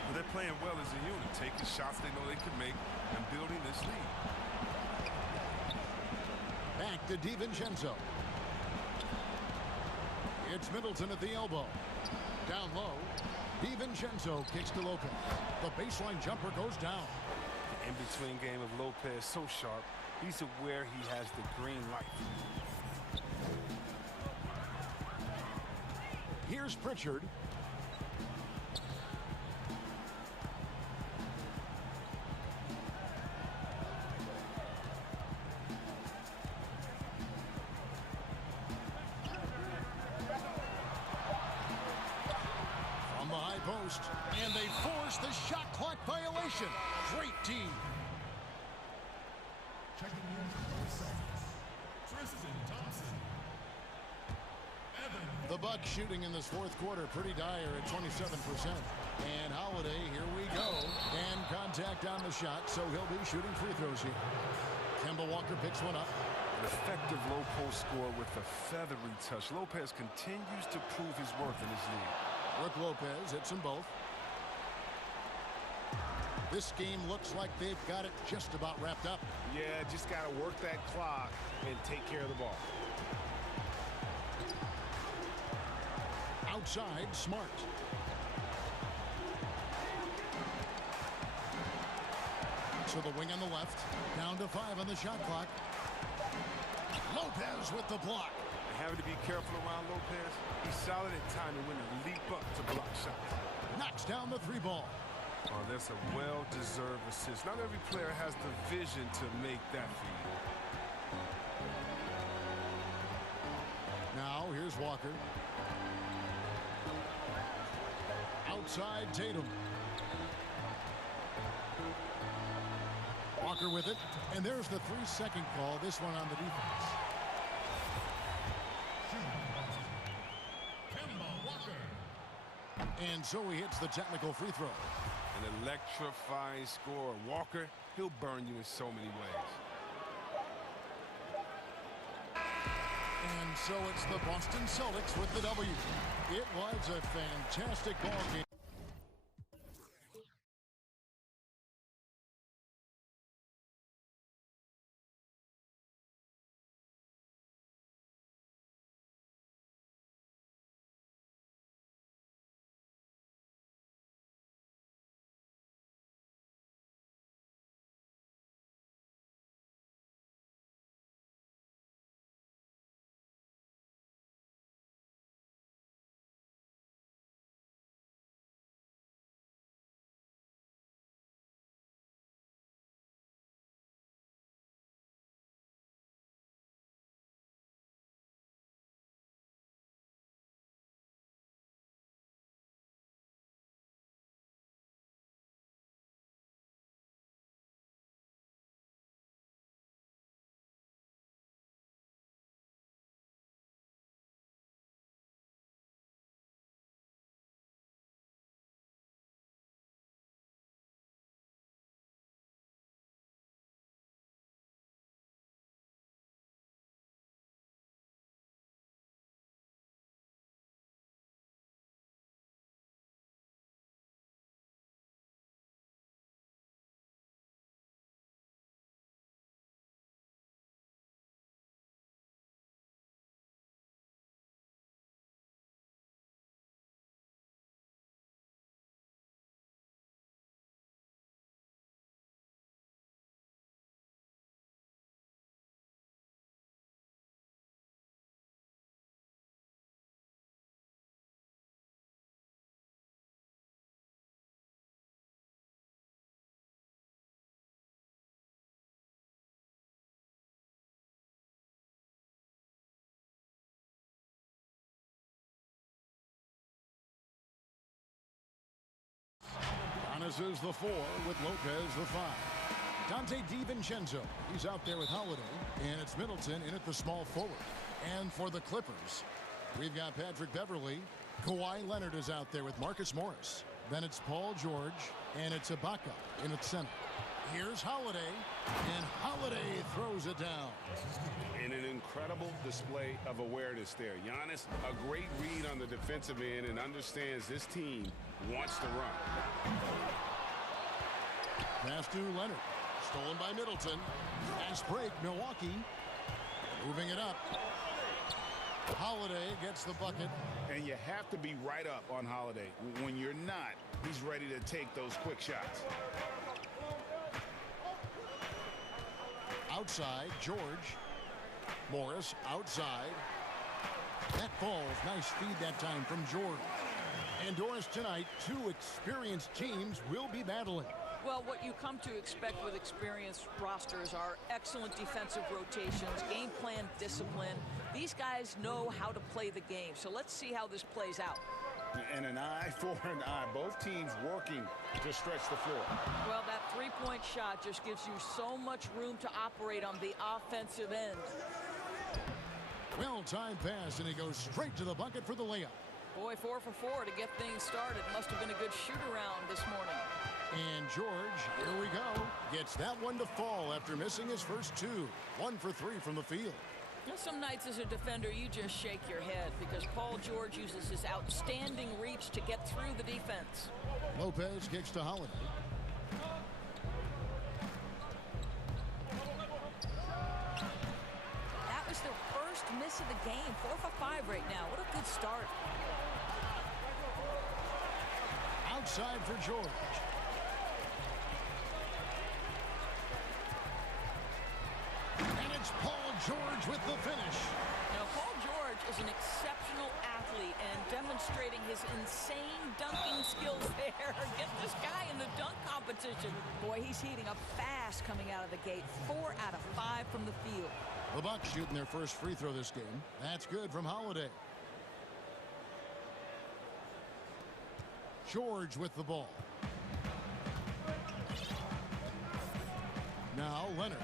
Well, they're playing well as a unit, taking shots they know they can make and building this lead. Back to DiVincenzo. It's Middleton at the elbow. Down low. DiVincenzo kicks to Lopez. The baseline jumper goes down. The in-between game of Lopez so sharp. He's aware he has the green light. Here's Pritchard. From the high post, and they force the shot clock violation. Great team. Checking in for the Celtics. Tristan Thompson. The Bucks shooting in this fourth quarter pretty dire at 27%. And Holiday, here we go. And contact on the shot, so he'll be shooting free throws here. Kemba Walker picks one up. An effective low post score with a feathery touch. Lopez continues to prove his worth in this league. Brook Lopez hits them both. This game looks like they've got it just about wrapped up. Yeah, just got to work that clock and take care of the ball. Outside, Smart. To the wing on the left. Down to 5 on the shot clock. Lopez with the block. Having to be careful around Lopez. He's solid at timing when to leap up to block shots. Knocks down the 3 ball. Oh, that's a well-deserved assist. Not every player has the vision to make that feed. Now, here's Walker. Outside, Tatum. Walker with it. And there's the 3-second call. This one on the defense. And so he hits the technical free throw. An electrifying scorer. Walker, he'll burn you in so many ways. And so it's the Boston Celtics with the W. It was a fantastic ball game. Giannis is the 4 with Lopez the 5. Dante DiVincenzo, he's out there with Holiday. And it's Middleton in at the small forward. And for the Clippers, we've got Patrick Beverley. Kawhi Leonard is out there with Marcus Morris. Then it's Paul George. And it's Ibaka in at center. Here's Holiday, and Holiday throws it down. And an incredible display of awareness there. Giannis, a great read on the defensive end and understands this team wants to run. Pass to Leonard. Stolen by Middleton. Fast break, Milwaukee. Moving it up. Holiday gets the bucket. And you have to be right up on Holiday. When you're not, he's ready to take those quick shots. Outside, George. Morris outside. That falls. Nice feed that time from George. And Doris, tonight, two experienced teams will be battling. Well, what you come to expect with experienced rosters are excellent defensive rotations, game plan discipline. These guys know how to play the game. So let's see how this plays out. And an eye for an eye. Both teams working to stretch the floor. Well, that three-point shot just gives you so much room to operate on the offensive end. Well-timed pass, and he goes straight to the bucket for the layup. Boy, 4 for 4 to get things started. Must have been a good shoot-around this morning. And George, here we go, gets that one to fall after missing his first two. 1 for 3 from the field. Some nights as a defender, you just shake your head because Paul George uses his outstanding reach to get through the defense. Lopez kicks to Holiday. That was their first miss of the game. 4 for 5 right now. What a good start. Outside for George. And it's Paul George with the finish. Now, Paul George is an exceptional athlete and demonstrating his insane dunking skills there. Get this guy in the dunk competition. Boy, he's heating up fast coming out of the gate. 4 out of 5 from the field. The Bucks shooting their first free throw this game. That's good from Holiday. George with the ball. Now Leonard.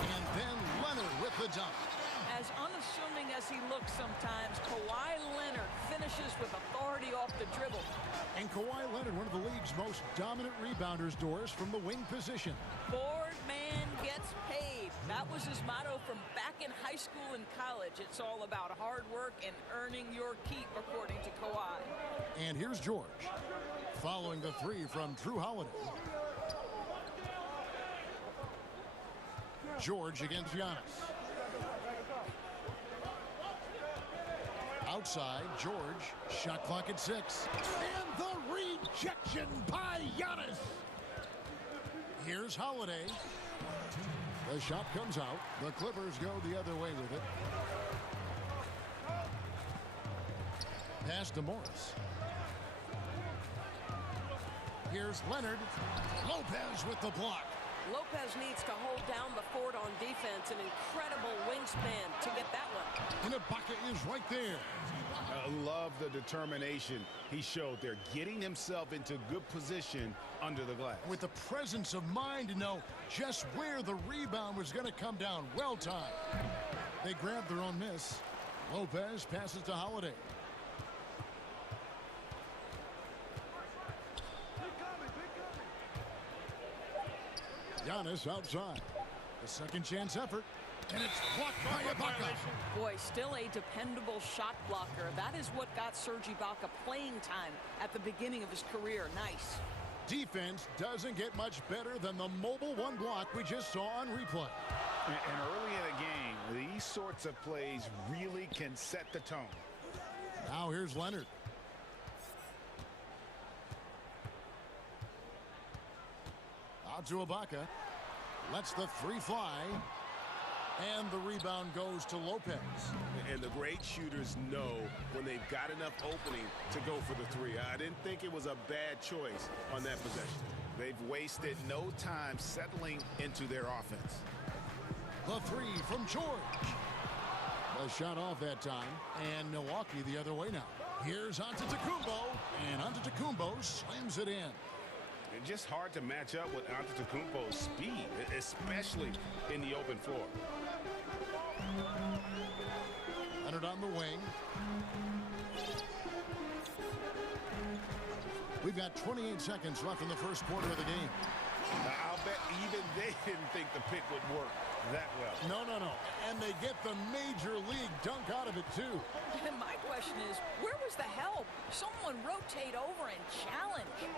And then Leonard with the dunk. As unassuming as he looks sometimes, Kawhi Leonard finishes with authority off the dribble. And Kawhi Leonard, one of the league's most dominant rebounders, Doris, from the wing position. Board man gets paid. That was his motto from back in high school and college. It's all about hard work and earning your keep, according to Kawhi. And here's George, following the three from Drew Holiday. George against Giannis. Outside, George, shot clock at 6. And the rejection by Giannis. Here's Holiday. The shot comes out. The Clippers go the other way with it. Pass to Morris. Here's Leonard. Lopez with the block. Lopez needs to hold down the fort on defense. An incredible wingspan to get that one. And Ibaka is right there. I love the determination he showed there, getting himself into good position under the glass. With the presence of mind to know just where the rebound was going to come down. Well timed. They grabbed their own miss. Lopez passes to Holiday. Giannis outside. A second chance effort. And it's blocked by Ibaka. Boy, still a dependable shot blocker. That is what got Serge Ibaka playing time at the beginning of his career. Nice. Defense doesn't get much better than the mobile one block we just saw on replay. And early in a game, these sorts of plays really can set the tone. Now here's Leonard. Out to Ibaka. Lets the three fly. And the rebound goes to Lopez. And the great shooters know when they've got enough opening to go for the three. I didn't think it was a bad choice on that possession. They've wasted no time settling into their offense. The three from George. The shot off that time. And Milwaukee the other way now. Here's Antetokounmpo. And Antetokounmpo slams it in. It's just hard to match up with Antetokounmpo's speed, especially in the open floor. Leonard on the wing. We've got 28 seconds left in the first quarter of the game. I'll bet even they didn't think the pick would work that well. No. And they get the major league dunk out of it, too. And my question is, where was the help? Someone rotate over and challenge.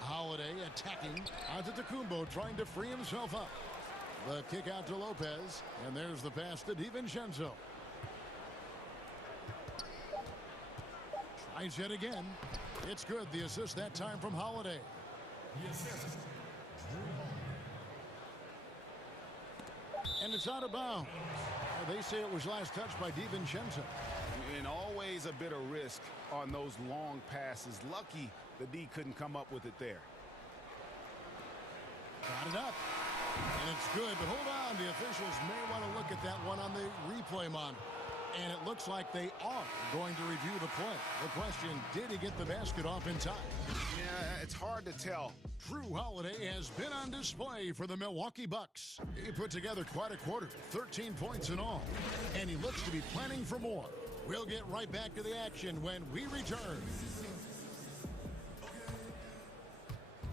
Holiday attacking. Antetokounmpo trying to free himself up. The kick out to Lopez. And there's the pass to DiVincenzo. Tries yet again. It's good. The assist that time from Holiday. And it's out of bounds. They say it was last touched by DiVincenzo. And always a bit of risk on those long passes. Lucky the D couldn't come up with it there. Got it up. And it's good, but hold on. The officials may want to look at that one on the replay monitor. And it looks like they are going to review the play. The question, did he get the basket off in time? Yeah, it's hard to tell. Drew Holiday has been on display for the Milwaukee Bucks. He put together quite a quarter, 13 points in all. And he looks to be planning for more. We'll get right back to the action when we return.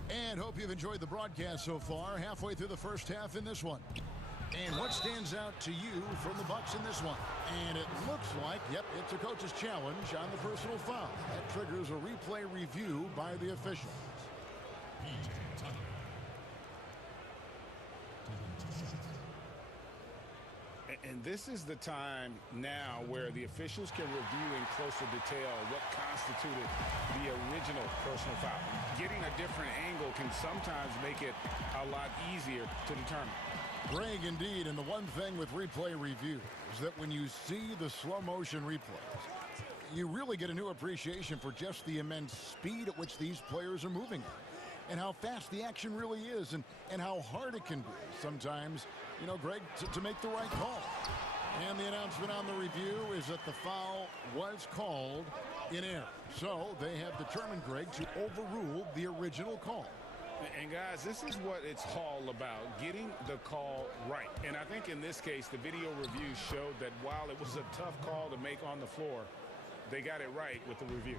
And hope you've enjoyed the broadcast so far. Halfway through the first half in this one. And what stands out to you from the Bucks in this one? And it looks like, yep, it's a coach's challenge on the personal foul. That triggers a replay review by the officials. And this is the time now where the officials can review in closer detail what constituted the original personal foul. Getting a different angle can sometimes make it a lot easier to determine. Greg, indeed, and the one thing with replay review is that when you see the slow motion replays, you really get a new appreciation for just the immense speed at which these players are moving and how fast the action really is and how hard it can be sometimes, you know, Greg, to make the right call. And the announcement on the review is that the foul was called in error. So they have determined, Greg, to overrule the original call. And guys, this is what it's all about, getting the call right. And I think in this case, the video review showed that while it was a tough call to make on the floor, they got it right with the review.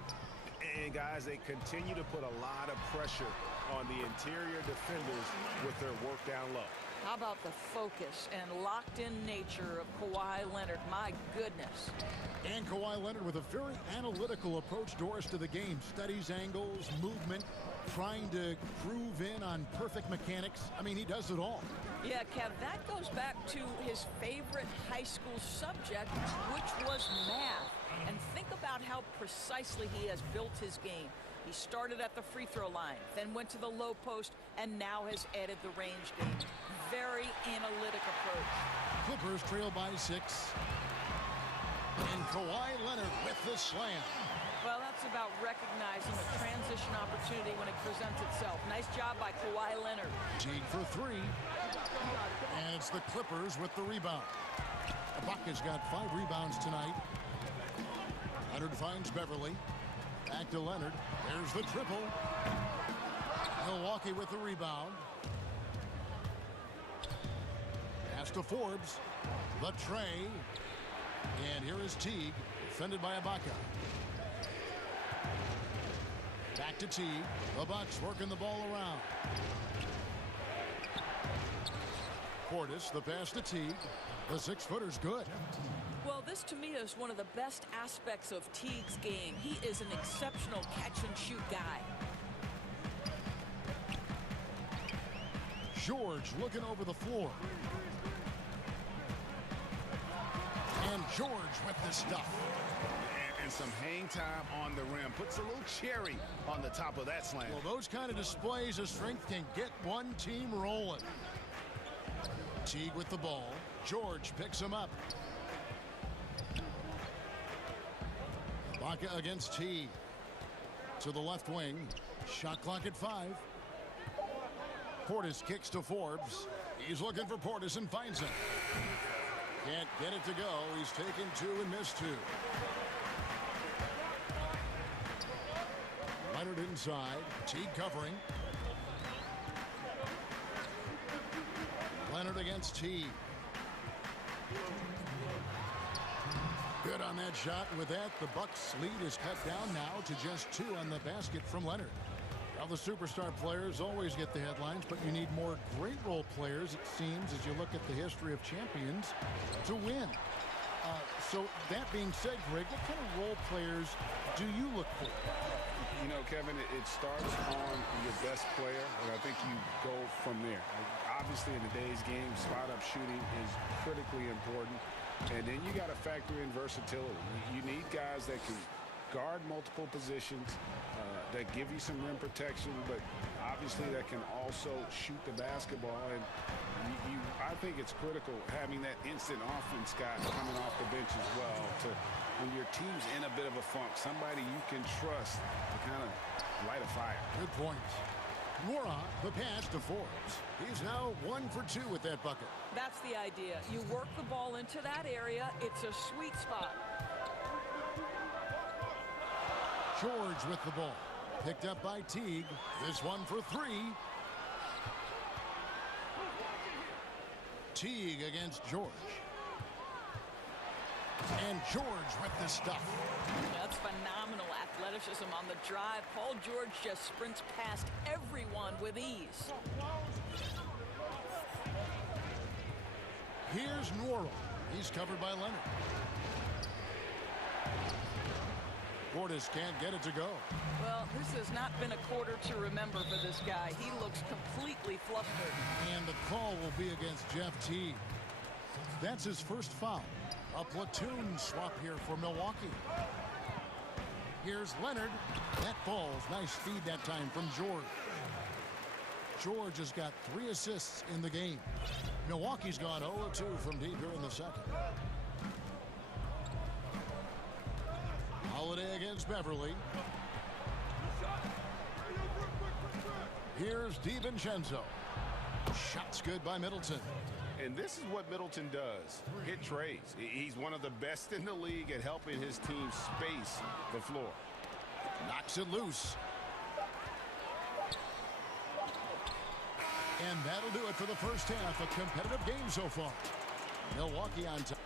And guys, they continue to put a lot of pressure on the interior defenders with their work down low. How about the focus and locked-in nature of Kawhi Leonard? My goodness. And Kawhi Leonard with a very analytical approach, Doris, to the game. Studies angles, movement, trying to groove in on perfect mechanics. I mean, he does it all. Yeah, Kev, that goes back to his favorite high school subject, which was math. And think about how precisely he has built his game. He started at the free throw line, then went to the low post, and now has added the range game. Very analytic approach. Clippers trail by 6. And Kawhi Leonard with the slam. Well, that's about recognizing a transition opportunity when it presents itself. Nice job by Kawhi Leonard. Teague for 3. And it's the Clippers with the rebound. Ibaka's got 5 rebounds tonight. Leonard finds Beverly. Back to Leonard. There's the triple. Milwaukee with the rebound. Pass to Forbes. The tray. And here is Teague, defended by Ibaka. Back to Teague. The Bucks working the ball around. Portis, the pass to Teague. The 6-footer's good. Well, this to me is one of the best aspects of Teague's game. He is an exceptional catch-and-shoot guy. George looking over the floor. And George with the stuff. And some hang time on the rim. Puts a little cherry on the top of that slam. Well, those kind of displays of strength can get one team rolling. Teague with the ball. George picks him up. Ibaka against Teague. To the left wing. Shot clock at 5. Portis kicks to Forbes. He's looking for Portis and finds him. Can't get it to go. He's taken 2 and missed 2. Leonard inside. Teague covering. Leonard against Teague. Good on that shot. With that, the Bucks' lead is cut down now to just 2 on the basket from Leonard. Now, the superstar players always get the headlines, but you need more great role players, it seems, as you look at the history of champions, to win. So that being said, Greg, what kind of role players do you look for? You know, Kevin, it starts on your best player, and I think you go from there. Obviously, in today's game, spot-up shooting is critically important. And then you got to factor in versatility. You need guys that can guard multiple positions, that give you some rim protection, but obviously that can also shoot the basketball. And I think it's critical having that instant offense guy coming off the bench as well to, when your team's in a bit of a funk, somebody you can trust to kind of light a fire. Good point. Nora, the pass to Forbes. He's now 1 for 2 with that bucket. That's the idea. You work the ball into that area. It's a sweet spot. George with the ball. Picked up by Teague. This one for 3. Teague against George. And George with the stuff. That's phenomenal athleticism on the drive. Paul George just sprints past everyone with ease. Here's Nora. He's covered by Leonard. Portis can't get it to go. Well, this has not been a quarter to remember for this guy. He looks completely flustered. And the call will be against Jeff Teague. That's his first foul. A platoon swap here for Milwaukee. Here's Leonard. That falls. Nice feed that time from George. George has got 3 assists in the game. Milwaukee's gone 0-2 from deep here in the second. Holiday against Beverly. Here's DiVincenzo. Shots good by Middleton. And this is what Middleton does. Hit trays. He's one of the best in the league at helping his team space the floor. Knocks it loose. And that'll do it for the first half. A competitive game so far. Milwaukee on top.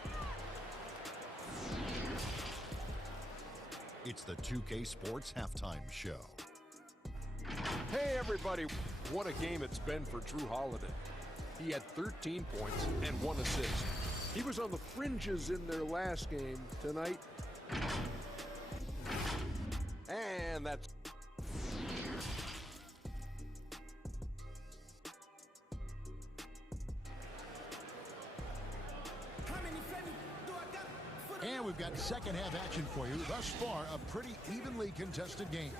It's the 2K Sports Halftime Show. Hey, everybody. What a game it's been for Drew Holiday. He had 13 points and 1 assist. He was on the fringes in their last game tonight. And that's... And we've got second half action for you. Thus far, a pretty evenly contested game.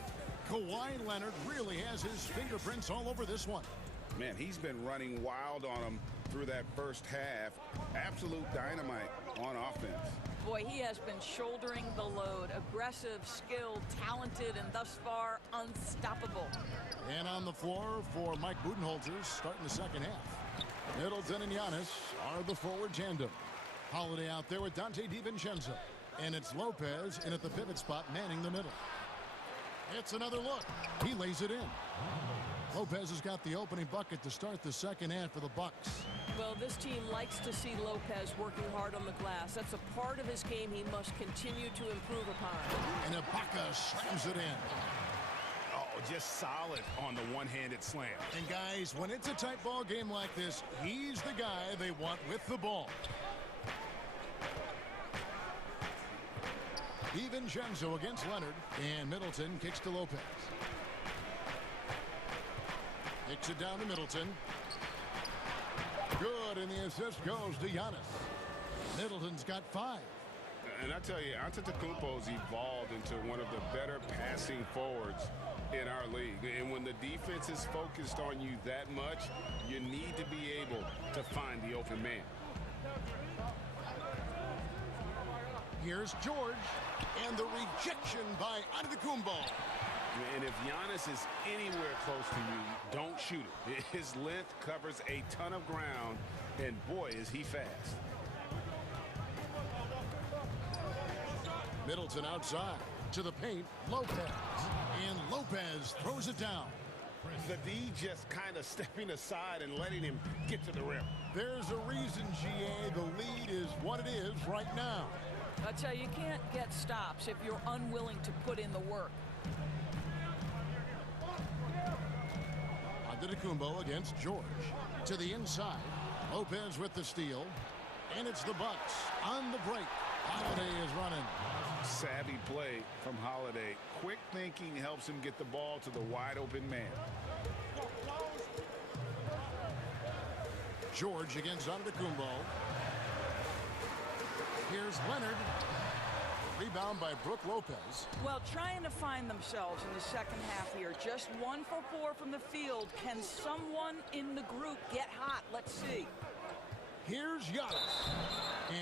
Kawhi Leonard really has his fingerprints all over this one. Man, he's been running wild on him through that first half. Absolute dynamite on offense. Boy, he has been shouldering the load. Aggressive, skilled, talented, and thus far unstoppable. And on the floor for Mike Budenholzer starting the second half. Middleton and Giannis are the forward tandem. Holiday out there with Dante DiVincenzo. And it's Lopez in at the pivot spot manning the middle. It's another look. He lays it in. Lopez has got the opening bucket to start the second half for the Bucks. Well, this team likes to see Lopez working hard on the glass. That's a part of his game he must continue to improve upon. And Ibaka slams it in. Oh, just solid on the one-handed slam. And guys, when it's a tight ball game like this, he's the guy they want with the ball. DiVincenzo against Leonard, and Middleton kicks to Lopez. Kicks it down to Middleton. Good, and the assist goes to Giannis. Middleton's got 5. And I tell you, Antetokounmpo's evolved into one of the better passing forwards in our league. And when the defense is focused on you that much, you need to be able to find the open man. Here's George, and the rejection by Antetokounmpo. And if Giannis is anywhere close to you, don't shoot it. His length covers a ton of ground, and boy, is he fast. Middleton outside to the paint, Lopez. And Lopez throws it down. The D just kind of stepping aside and letting him get to the rim. There's a reason, GA, the lead is what it is right now. I tell you, you can't get stops if you're unwilling to put in the work. Antetokounmpo against George. To the inside. Lopez with the steal. And it's the Bucks on the break. Holiday is running. Savvy play from Holiday. Quick thinking helps him get the ball to the wide open man. George against Antetokounmpo. Here's Leonard. Rebound by Brook Lopez. Well, trying to find themselves in the second half here. Just 1 for 4 from the field. Can someone in the group get hot? Let's see. Here's Giannis.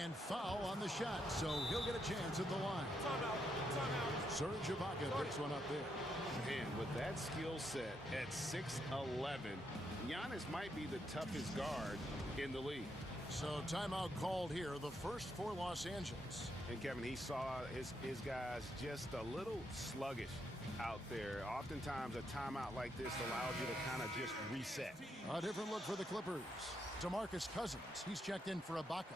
And foul on the shot, so he'll get a chance at the line. Timeout. Serge Ibaka picks one up there. And with that skill set at 6'11", Giannis might be the toughest guard in the league. So timeout called here, the first for Los Angeles. And Kevin, he saw his guys just a little sluggish out there. Oftentimes a timeout like this allows you to kind of just reset. A different look for the Clippers. DeMarcus Cousins, he's checked in for Ibaka.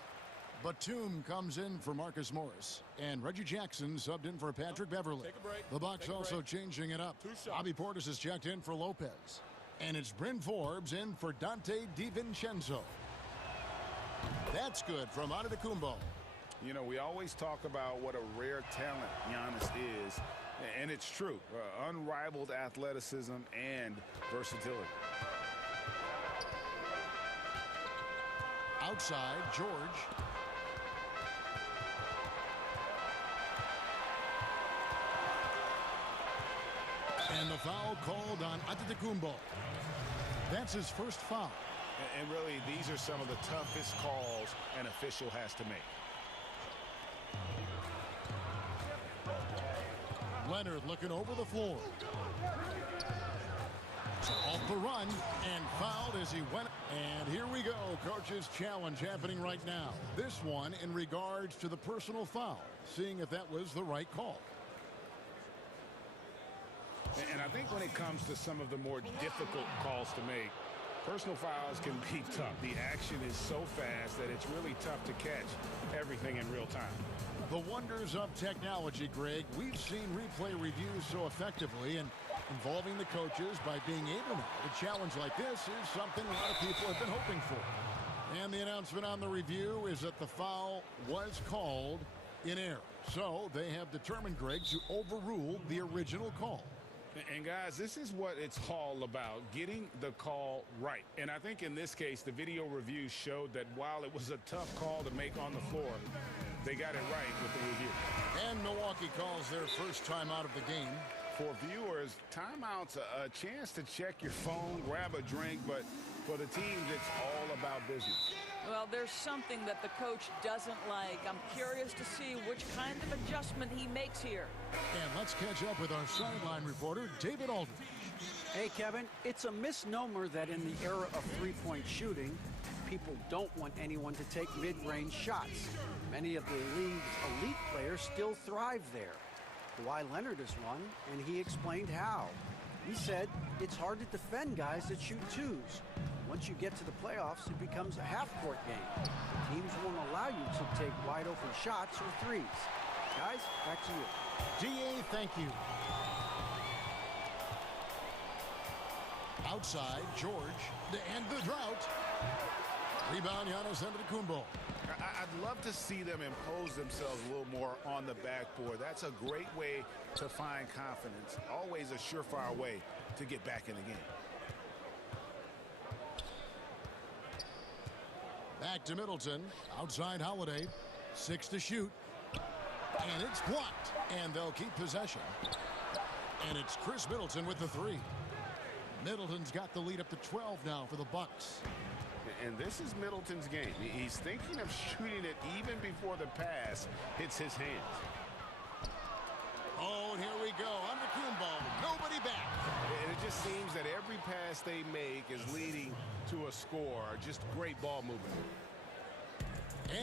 Batum comes in for Marcus Morris. And Reggie Jackson subbed in for Patrick Beverly. The Bucks also changing it up. Bobby Portis is checked in for Lopez. And it's Bryn Forbes in for Dante DiVincenzo. That's good from Antetokounmpo. You know, we always talk about what a rare talent Giannis is. And it's true. Unrivaled athleticism and versatility. Outside, George. And the foul called on Antetokounmpo. That's his first foul. And really, these are some of the toughest calls an official has to make. Leonard looking over the floor. So off the run and fouled as he went. And here we go. Coach's challenge happening right now. This one in regards to the personal foul. Seeing if that was the right call. And I think when it comes to some of the more difficult calls to make, personal fouls can be tough. The action is so fast that it's really tough to catch everything in real time. The wonders of technology, Greg. We've seen replay reviews so effectively, and involving the coaches by being able to. A challenge like this is something a lot of people have been hoping for. And the announcement on the review is that the foul was called in error. So they have determined, Greg, to overrule the original call. And guys, this is what it's all about, getting the call right. And I think in this case, the video review showed that while it was a tough call to make on the floor, they got it right with the review. And Milwaukee calls their first timeout of the game. For viewers, timeout's a chance to check your phone, grab a drink, but for the teams, it's all about business. Well, there's something that the coach doesn't like. I'm curious to see which kind of adjustment he makes here. And let's catch up with our sideline reporter, David Aldridge. Hey, Kevin, it's a misnomer that in the era of three-point shooting, people don't want anyone to take mid-range shots. Many of the league's elite players still thrive there. Kawhi Leonard is one, and he explained how. He said it's hard to defend guys that shoot twos. Once you get to the playoffs, it becomes a half-court game. Teams won't allow you to take wide-open shots or threes. Guys, back to you. DA, thank you. Outside, George, to end the drought. Rebound, Giannis Antetokounmpo. I'd love to see them impose themselves a little more on the backboard. That's a great way to find confidence. Always a surefire way to get back in the game. Back to Middleton. Outside Holiday. 6 to shoot. And it's blocked. And they'll keep possession. And it's Chris Middleton with the three. Middleton's got the lead up to 12 now for the Bucks. And this is Middleton's game. He's thinking of shooting it even before the pass hits his hands. Oh, and here we go. Antetokounmpo. Nobody back. And it just seems that every pass they make is leading to a score. Just great ball movement.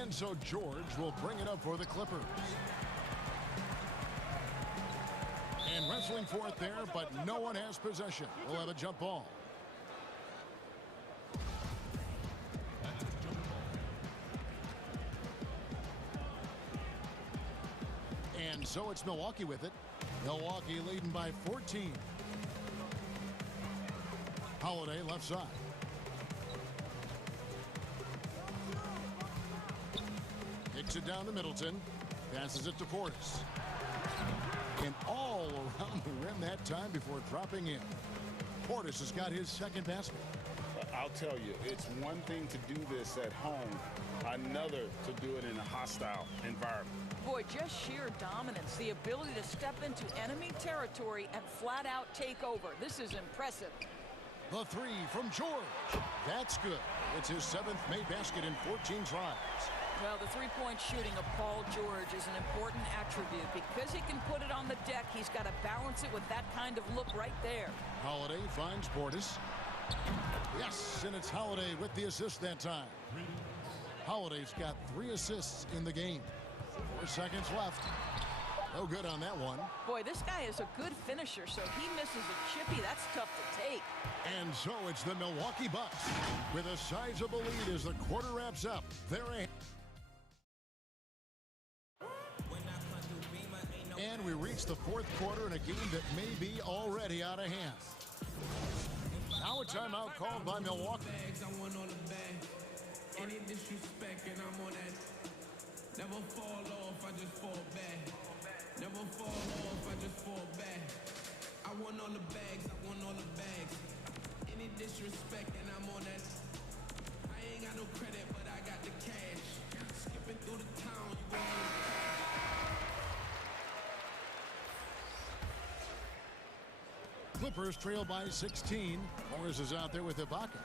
And so George will bring it up for the Clippers. And wrestling for it there, but no one has possession. We'll have a jump ball. so it's Milwaukee with it. Milwaukee leading by 14. Holiday left side. Kicks it down to Middleton. Passes it to Portis. And all around the rim that time before dropping in. Portis has got his second basket. I'll tell you, it's one thing to do this at home, another to do it in a hostile environment. Boy, just sheer dominance, the ability to step into enemy territory and flat out take over. This is impressive. The three from George. That's good. It's his 7th made basket in 14 tries. Well, the three-point shooting of Paul George is an important attribute. Because he can put it on the deck, he's got to balance it with that kind of look right there. Holiday finds Portis. Yes, and it's Holiday with the assist that time. Holiday's got 3 assists in the game. 4 seconds left. No good on that one. Boy, this guy is a good finisher, so he misses a chippy. That's tough to take. And so it's the Milwaukee Bucks with a sizable lead as the quarter wraps up. They're ahead. And we reach the 4th quarter in a game that may be already out of hand. Now a timeout called by Milwaukee. Any disrespect and I'm on that. Never fall off, I just fall back. Never fall off, I just fall back. I want all the bags, I want all the bags. Any disrespect and I'm on that. I ain't got no credit, but I got the cash. Skipping through the town, you gon' need the cash. Clippers trail by 16. Morris is out there with Ibaka.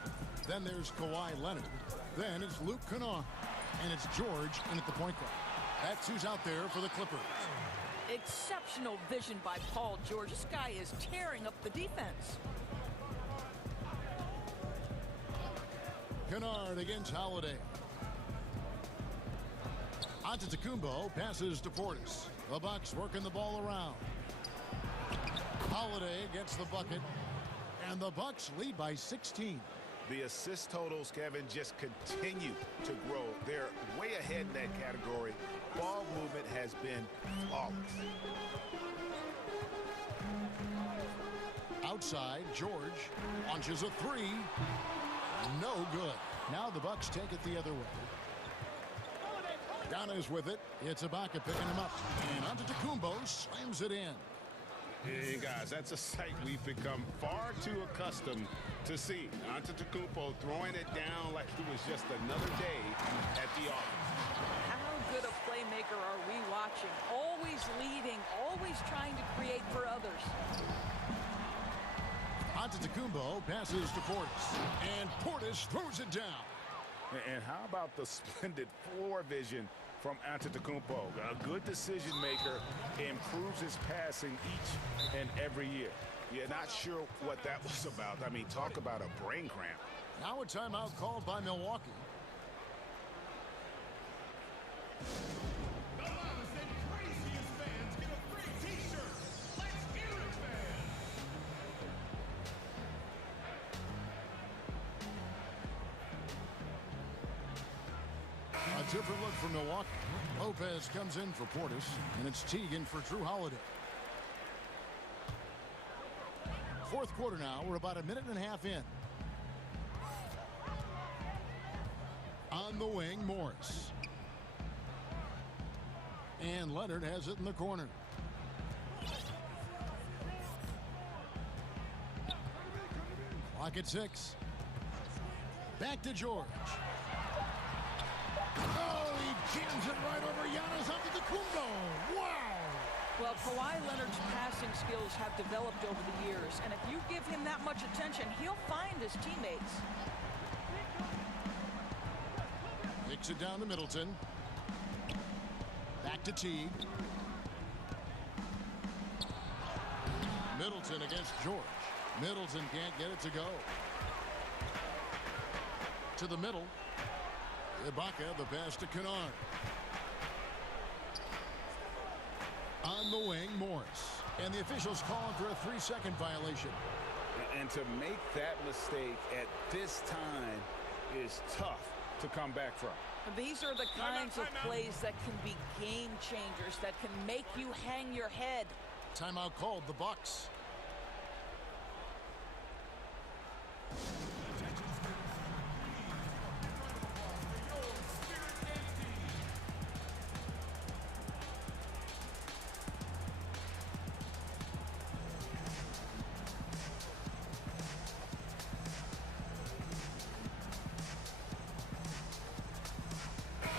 Then there's Kawhi Leonard. Then it's Luke Kennard. And it's George in at the point guard. That's who's out there for the Clippers. Exceptional vision by Paul George. This guy is tearing up the defense. Kennard against Holiday. Antetokounmpo passes to Portis. The Bucks working the ball around. Holiday gets the bucket, and the Bucks lead by 16. The assist totals, Kevin, just continue to grow. They're way ahead in that category. Ball movement has been flawless. Outside, George launches a 3. No good. Now the Bucks take it the other way. Giannis with it. It's Ibaka picking him up. And Antetokounmpo slams it in. Hey, guys, that's a sight we've become far too accustomed to see. Antetokounmpo throwing it down like it was just another day at the office. How good a playmaker are we watching? Always leading, always trying to create for others. Antetokounmpo passes to Portis. And Portis throws it down. And how about the splendid floor vision from Antetokounmpo? A good decision maker, improves his passing each and every year. You're not sure what that was about. I mean, talk about a brain cramp. Now a timeout called by Milwaukee. The loudest and craziest fans get a free t-shirt. Let's hear it, fans. A different look for Milwaukee. Lopez comes in for Portis, and it's Teagan for Drew Holiday. 4th quarter now. We're about a minute and a half in. On the wing, Morris. And Leonard has it in the corner. Clock at 6. Back to George. Oh, he jams it right over Giannis Antetokounmpo. Wow! Well, Kawhi Leonard's passing skills have developed over the years, and if you give him that much attention, he'll find his teammates. Kicks it down to Middleton. Back to Teague. Middleton against George. Middleton can't get it to go. To the middle. Ibaka, the pass to Kennard. On the wing, Morris. And the officials calling for a 3-second violation. And to make that mistake at this time is tough to come back from. These are the kinds of plays that can be game changers, that can make you hang your head. Timeout called, the Bucks.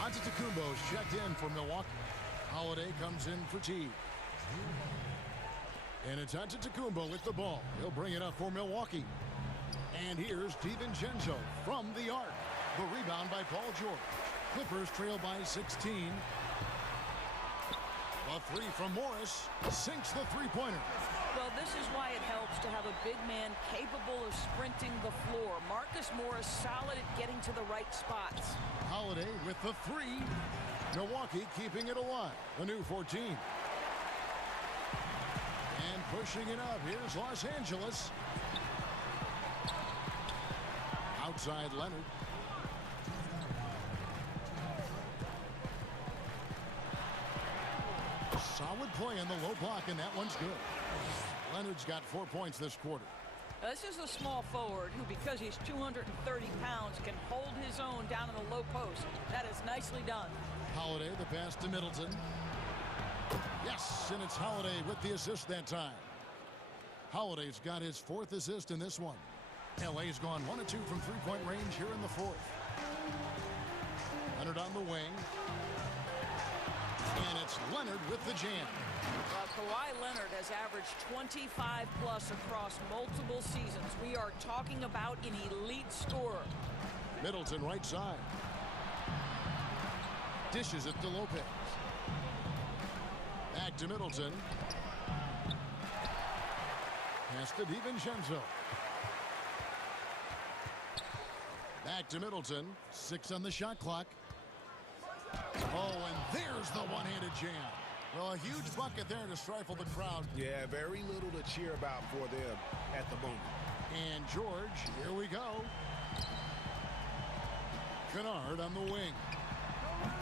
Antetokounmpo's checked in for Milwaukee. Holiday comes in for Teague. And it's Antetokounmpo with the ball. He'll bring it up for Milwaukee. And here's DiVincenzo from the arc. The rebound by Paul George. Clippers trail by 16. A three from Morris sinks the three-pointer. Well, this is why it helps to have a big man capable of sprinting the floor. Marcus Morris solid at getting to the right spots. Holiday with the three. Milwaukee keeping it alive. A new 14. And pushing it up. Here's Los Angeles. Outside Leonard. Solid play in the low block, and that one's good. Leonard's got 4 points this quarter. This is a small forward who, because he's 230 pounds, can hold his own down in the low post. That is nicely done. Holiday, the pass to Middleton. Yes, and it's Holiday with the assist that time. Holiday's got his 4th assist in this one. LA's gone 1 of 2 from three-point range here in the 4th. Leonard on the wing. And it's Leonard with the jam. Kawhi Leonard has averaged 25+ across multiple seasons. We are talking about an elite scorer. Middleton right side. Dishes it to Lopez. Back to Middleton. Pass to DiVincenzo. Back to Middleton. 6 on the shot clock. Oh, and there's the one-handed jam. Well, a huge bucket there to stifle the crowd. Yeah, very little to cheer about for them at the moment. And George, here we go. Kennard on the wing.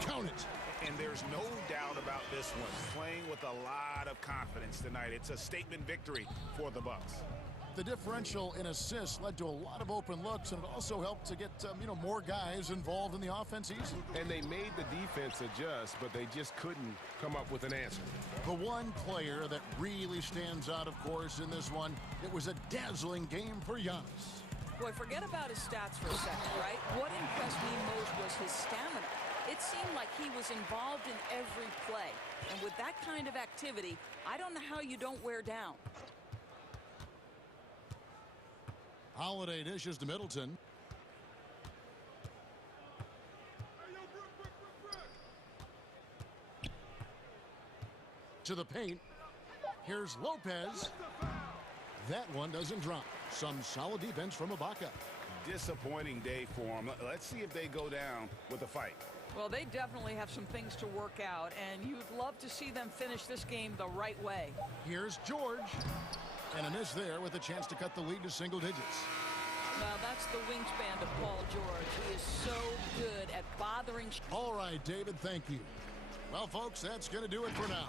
Count it. And there's no doubt about this one. Playing with a lot of confidence tonight. It's a statement victory for the Bucks. The differential in assists led to a lot of open looks, and it also helped to get more guys involved in the offense easily. And they made the defense adjust, but they just couldn't come up with an answer. The one player that really stands out, of course, in this one, it was a dazzling game for Giannis. Boy, forget about his stats for a second, right? What impressed me most was his stamina. It seemed like he was involved in every play. And with that kind of activity, I don't know how you don't wear down. Holiday dishes to Middleton. To the paint. Here's Lopez. That one doesn't drop. Some solid defense from Ibaka. Disappointing day for them. Let's see if they go down with a fight. Well, they definitely have some things to work out, and you'd love to see them finish this game the right way. Here's George. And a miss there with a chance to cut the lead to single digits. Now, that's the wingspan of Paul George. He is so good at bothering. All right, David, thank you. Well, folks, that's going to do it for now.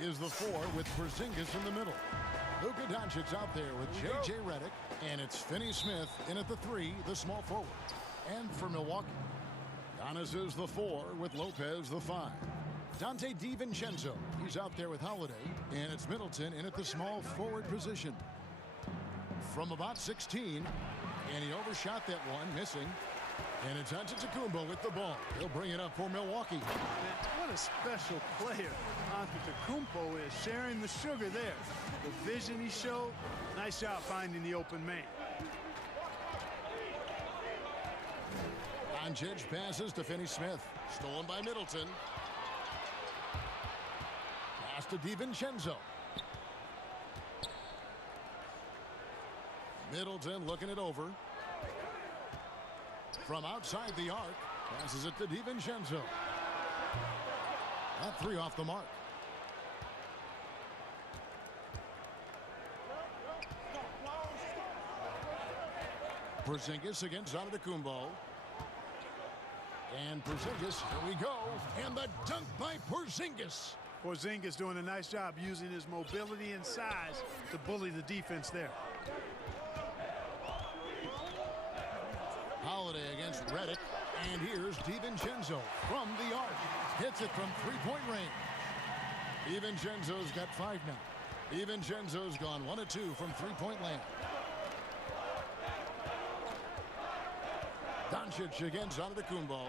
Is the 4 with Porzingis in the middle. Luka Doncic out there with J.J. Redick, and it's Finney Smith in at the 3, the small forward. And for Milwaukee, Giannis is the 4 with Lopez the 5. Dante DiVincenzo, he's out there with Holiday, and it's Middleton in at the small forward position. From about 16, and he overshot that one, missing. And it's Antetokounmpo with the ball. He'll bring it up for Milwaukee. Man, what a special player Antetokounmpo is, sharing the sugar there. The vision he showed, nice job finding the open man. Doncic passes to Finney Smith. Stolen by Middleton. Pass to DiVincenzo. Middleton looking it over. From outside the arc, passes it to DiVincenzo. That 3 off the mark. Porzingis against Antetokounmpo. And Porzingis, here we go. And the dunk by Porzingis. Porzingis doing a nice job using his mobility and size to bully the defense there. Holiday against Redick, and here's DiVincenzo from the arc. Hits it from three-point range. DiVincenzo's got 5 now. DiVincenzo's gone 1 of 2 from three-point land. Doncic against Antetokounmpo.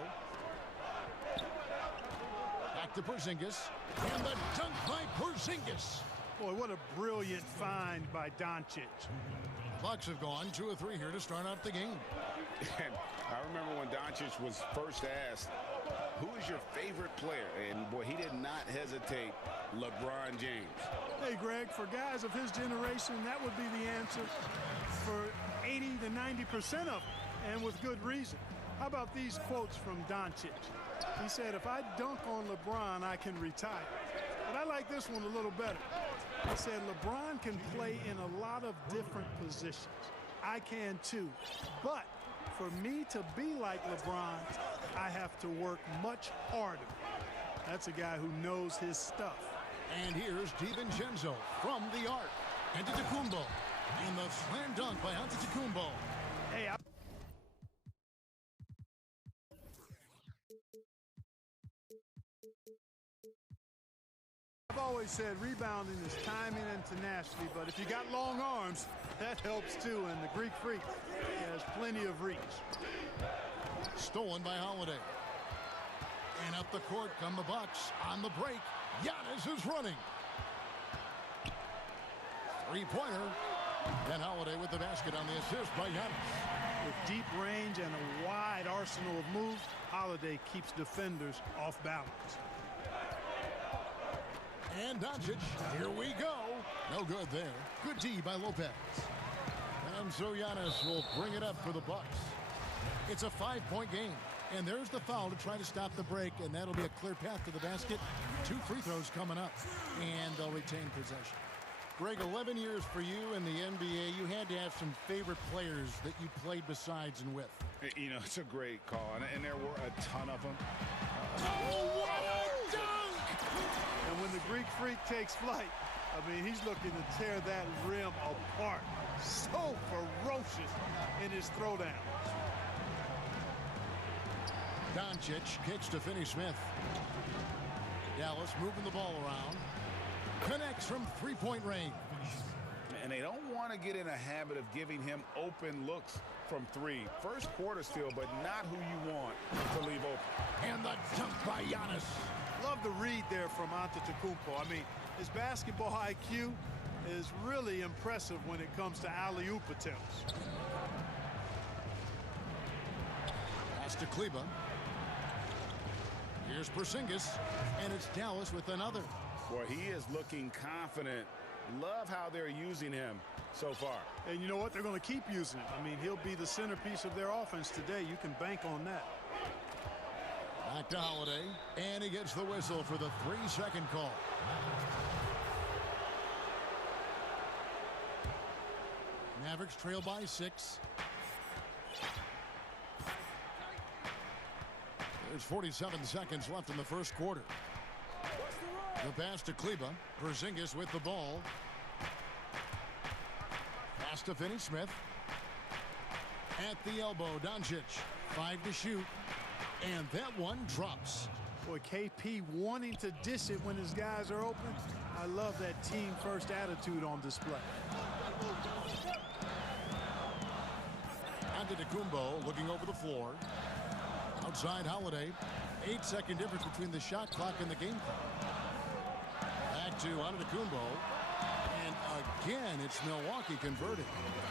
Back to Porzingis, and the dunk by Porzingis. Boy, what a brilliant find by Doncic. Bucks have gone 2 of 3 here to start out the game. And I remember when Doncic was first asked, who is your favorite player? And boy, he did not hesitate. LeBron James. Hey, Greg, for guys of his generation, that would be the answer for 80 to 90% of them, and with good reason. How about these quotes from Doncic? He said, if I dunk on LeBron, I can retire. But I like this one a little better. He said, LeBron can play in a lot of different positions. I can too. But for me to be like LeBron, I have to work much harder. That's a guy who knows his stuff. And here's DiVincenzo from the arc. Antetokounmpo. And the slam dunk by Antetokounmpo. Hey, I've always said rebounding is timing and tenacity, but if you got long arms, that helps too, and the Greek Freak has plenty of reach. Stolen by Holiday. And up the court come the Bucks. On the break, Giannis is running. Three-pointer. And Holiday with the basket on the assist by Giannis. With deep range and a wide arsenal of moves, Holiday keeps defenders off balance. And Doncic, here we go. No good there. Good D by Lopez. And so Giannis will bring it up for the Bucks. It's a 5-point game. And there's the foul to try to stop the break, and that'll be a clear path to the basket. 2 free throws coming up, and they'll retain possession. Greg, 11 years for you in the NBA. You had to have some favorite players that you played besides and with. You know, it's a great call, and there were a ton of them. Oh, what a dunk! And when the Greek Freak takes flight, I mean, he's looking to tear that rim apart. So ferocious in his throwdown. Doncic kicks to Finney Smith. Dallas moving the ball around. Connects from three-point range. And they don't want to get in a habit of giving him open looks from 3. First quarter still, but not who you want to leave open. And the dunk by Giannis. Love the read there from Antetokounmpo. I mean, his basketball IQ is really impressive when it comes to alley-oop attempts. Pass to Kleba. Here's Porzingis, and it's Dallas with another. Boy, he is looking confident. Love how they're using him so far. And you know what? They're going to keep using him. I mean, he'll be the centerpiece of their offense today. You can bank on that. Back to Holiday, and he gets the whistle for the 3-second call. Mavericks trail by 6. There's 47 seconds left in the first quarter. The pass to Kleba. Porzingis with the ball. Pass to Finney-Smith. At the elbow, Doncic. 5 to shoot. And that one drops. Boy, KP wanting to dish it when his guys are open. I love that team-first attitude on display. Antetokounmpo looking over the floor. Outside Holiday. 8-second difference between the shot clock and the game clock. Back to Antetokounmpo. And again, it's Milwaukee converting.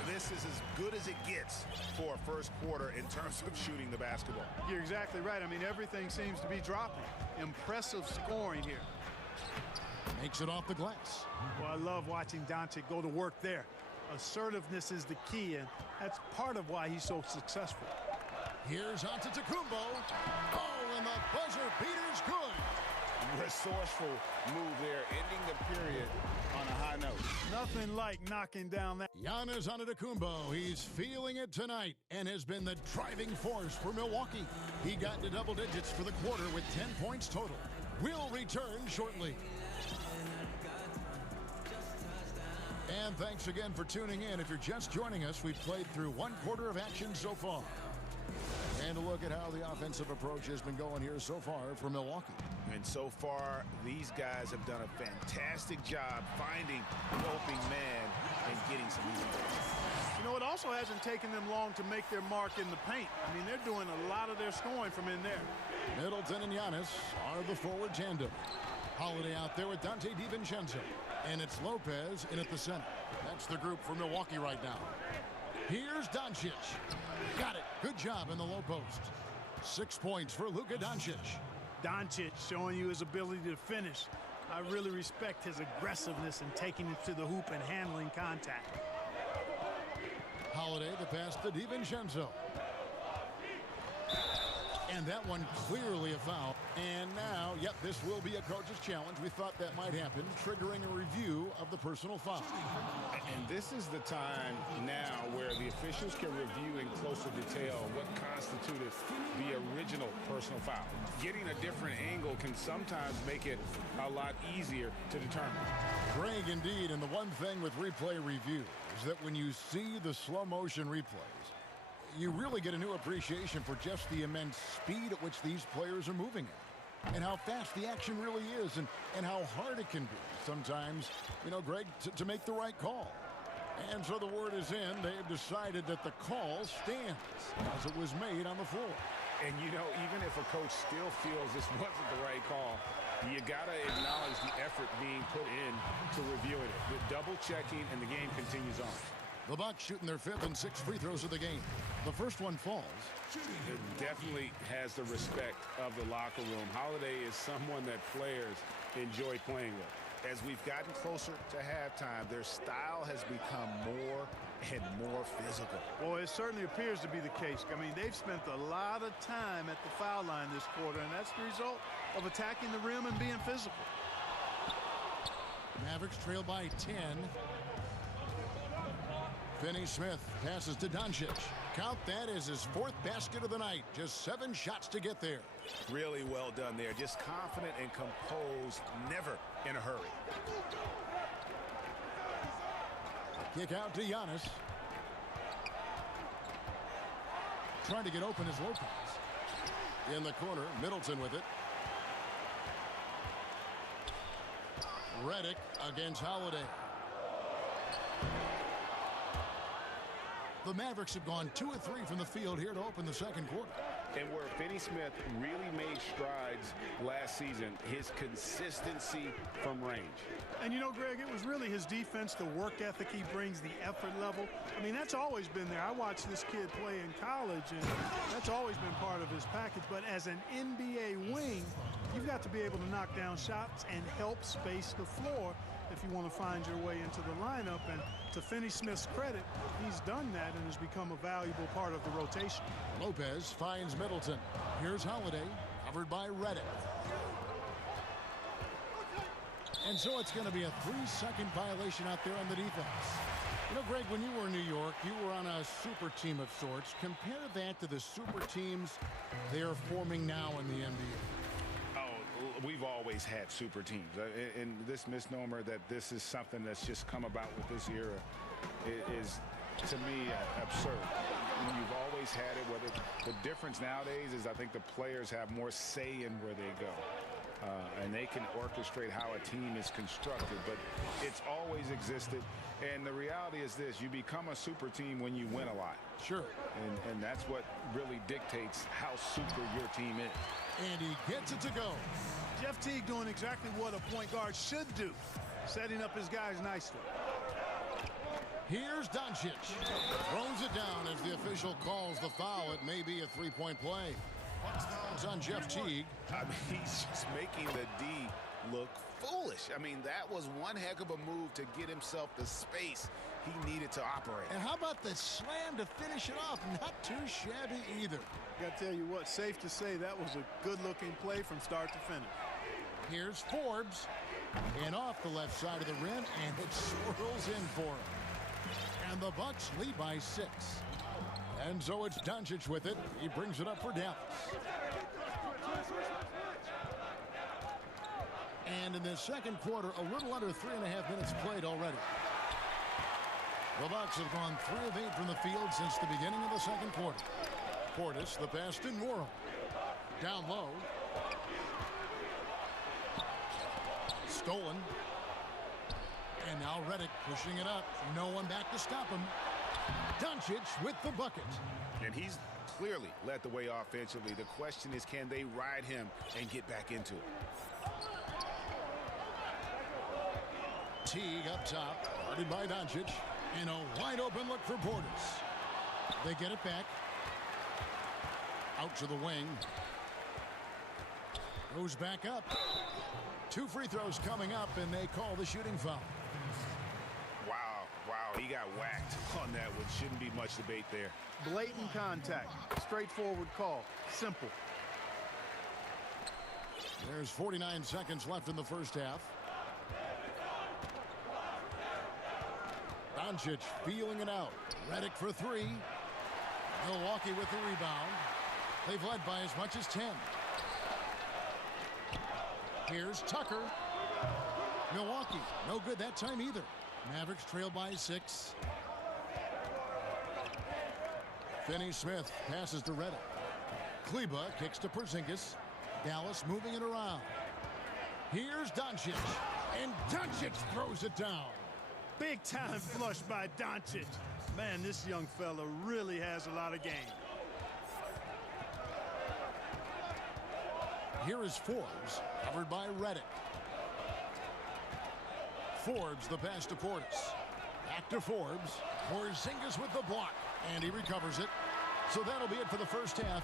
This is as good as it gets for a first quarter in terms of shooting the basketball. You're exactly right. I mean, everything seems to be dropping. Impressive scoring here. Makes it off the glass. Well, I love watching Doncic go to work there. Assertiveness is the key, and that's part of why he's so successful. Here's Antetokounmpo. Oh, and the buzzer beater's good. Resourceful move there, ending the period on a high note. Nothing like knocking down that. Giannis Antetokounmpo, he's feeling it tonight and has been the driving force for Milwaukee. He got into double digits for the quarter with 10 points total. We'll return shortly. And thanks again for tuning in. If you're just joining us, we've played through one quarter of action so far. And a look at how the offensive approach has been going here so far for Milwaukee. And so far, these guys have done a fantastic job finding the open man and getting some easy goals. You know, it also hasn't taken them long to make their mark in the paint. I mean, they're doing a lot of their scoring from in there. Middleton and Giannis are the forward tandem. Holiday out there with Dante DiVincenzo. And it's Lopez in at the center. That's the group for Milwaukee right now. Here's Doncic. Got it. Good job in the low post. 6 points for Luka Doncic. Doncic showing you his ability to finish. I really respect his aggressiveness in taking it to the hoop and handling contact. Holiday the pass to DiVincenzo. And that one clearly a foul. And now, yep, this will be a coach's challenge. We thought that might happen, triggering a review of the personal foul. And this is the time now where the officials can review in closer detail what constituted the original personal foul. Getting a different angle can sometimes make it a lot easier to determine. Greg, indeed, and the one thing with replay review is that when you see the slow motion replays, you really get a new appreciation for just the immense speed at which these players are moving at, and how fast the action really is, and how hard it can be sometimes, you know, Greg, to make the right call. And so the word is in. They've decided that the call stands as it was made on the floor. And, you know, even if a coach still feels this wasn't the right call, you got to acknowledge the effort being put in to reviewing it. The double checking, and the game continues on. The Bucks shooting their 5th and 6th free throws of the game. The first one falls. It definitely has the respect of the locker room. Holiday is someone that players enjoy playing with. As we've gotten closer to halftime, their style has become more and more physical. Well, it certainly appears to be the case. I mean, they've spent a lot of time at the foul line this quarter, and that's the result of attacking the rim and being physical. Mavericks trail by 10. Finney-Smith passes to Doncic. Count that as his 4th basket of the night. Just 7 shots to get there. Really well done there. Just confident and composed, never in a hurry. Kick out to Giannis. Trying to get open is Lopez. In the corner, Middleton with it. Redick against Holiday. The Mavericks have gone 2 of 3 from the field here to open the second quarter. And where Finney-Smith really made strides last season, his consistency from range. And you know, Greg, it was really his defense, the work ethic he brings, the effort level. I mean, that's always been there. I watched this kid play in college, and that's always been part of his package. But as an NBA wing, you've got to be able to knock down shots and help space the floor if you want to find your way into the lineup. And to Finney-Smith's credit, he's done that and has become a valuable part of the rotation. Lopez finds Middleton. Here's Holiday, covered by Redick. And so it's going to be a 3-second violation out there on the defense. You know, Greg, when you were in New York, you were on a super team of sorts. Compare that to the super teams they are forming now in the NBA. Oh, We've always had super teams. And this misnomer that this is something that's just come about with this era is, to me, absurd. You've always had it. Whether the difference nowadays is I think the players have more say in where they go. And they can orchestrate how a team is constructed. But it's always existed. And the reality is this. You become a super team when you win a lot. Sure. And that's what really dictates how super your team is. And he gets it to go. Jeff Teague doing exactly what a point guard should do, setting up his guys nicely. Here's Doncic. Throws it down as the official calls the foul. It may be a three-point play. It's on Jeff Teague. I mean, he's just making the D look foolish. I mean, that was one heck of a move to get himself the space he needed to operate. And how about the slam to finish it off? Not too shabby either. Got to tell you what, safe to say that was a good-looking play from start to finish. Here's Forbes. And off the left side of the rim, and it swirls in for him. And the Bucks lead by 6. And so it's Doncic with it. He brings it up for Dallas. And in the second quarter, a little under 3.5 minutes played already. The Bucks have gone 3 of 8 from the field since the beginning of the second quarter. Portis, the pass to Norrell. Down low. Stolen. And now Redick pushing it up. No one back to stop him. Doncic with the bucket. And he's clearly led the way offensively. The question is, can they ride him and get back into it? Teague up top. Guarded by Doncic. And a wide open look for Portis. They get it back. Out to the wing. Goes back up. 2 free throws coming up, and they call the shooting foul. Wow, he got whacked on that, which shouldn't be much debate there. Blatant contact. Straightforward call. Simple. There's 49 seconds left in the first half. Doncic feeling it out. Redick for 3. Milwaukee with the rebound. They've led by as much as 10. Here's Tucker. Milwaukee, no good that time either. Mavericks trail by 6. Finney-Smith passes to Redick. Kleba kicks to Porzingis. Dallas moving it around. Here's Doncic. And Doncic throws it down. Big time flush by Doncic. Man, this young fella really has a lot of game. Here is Forbes, covered by Redick. Forbes, the pass to Portis. Back to Forbes. Porzingis with the block. And he recovers it. So that'll be it for the first half.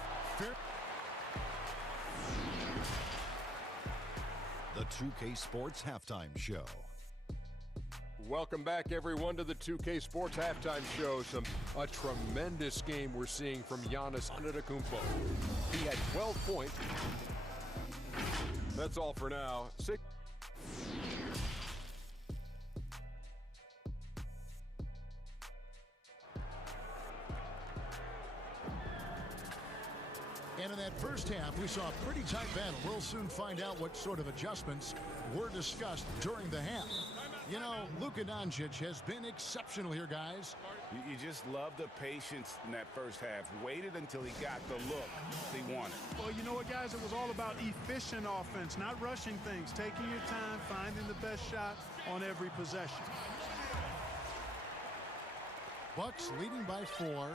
The 2K Sports Halftime Show. Welcome back, everyone, to the 2K Sports Halftime Show. A tremendous game we're seeing from Giannis Antetokounmpo. He had 12 points. That's all for now. And in that first half, we saw a pretty tight battle. We'll soon find out what sort of adjustments were discussed during the half. You know, Luka Doncic has been exceptional here, guys. You just love the patience in that first half. Waited until he got the look he wanted. Well, you know what, guys? It was all about efficient offense, not rushing things, taking your time, finding the best shot on every possession. Bucks leading by 4.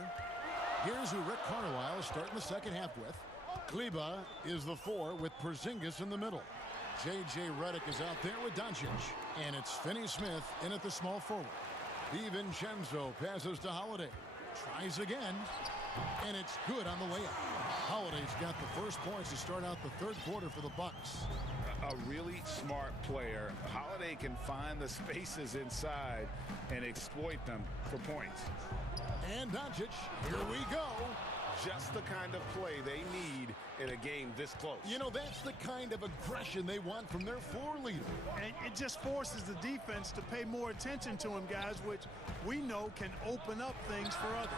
Here's who Rick Carlisle is starting the second half with. Kleba is the 4 with Porzingis in the middle. J.J. Redick is out there with Doncic. And it's Finney-Smith in at the small forward. DiVincenzo passes to Holiday. Tries again. And it's good on the layup. Holiday's got the first points to start out the third quarter for the Bucks. A really smart player. Holiday can find the spaces inside and exploit them for points. And Doncic, here we go. Just the kind of play they need in a game this close. You know, that's the kind of aggression they want from their floor leader. And it just forces the defense to pay more attention to him, guys, which we know can open up things for others.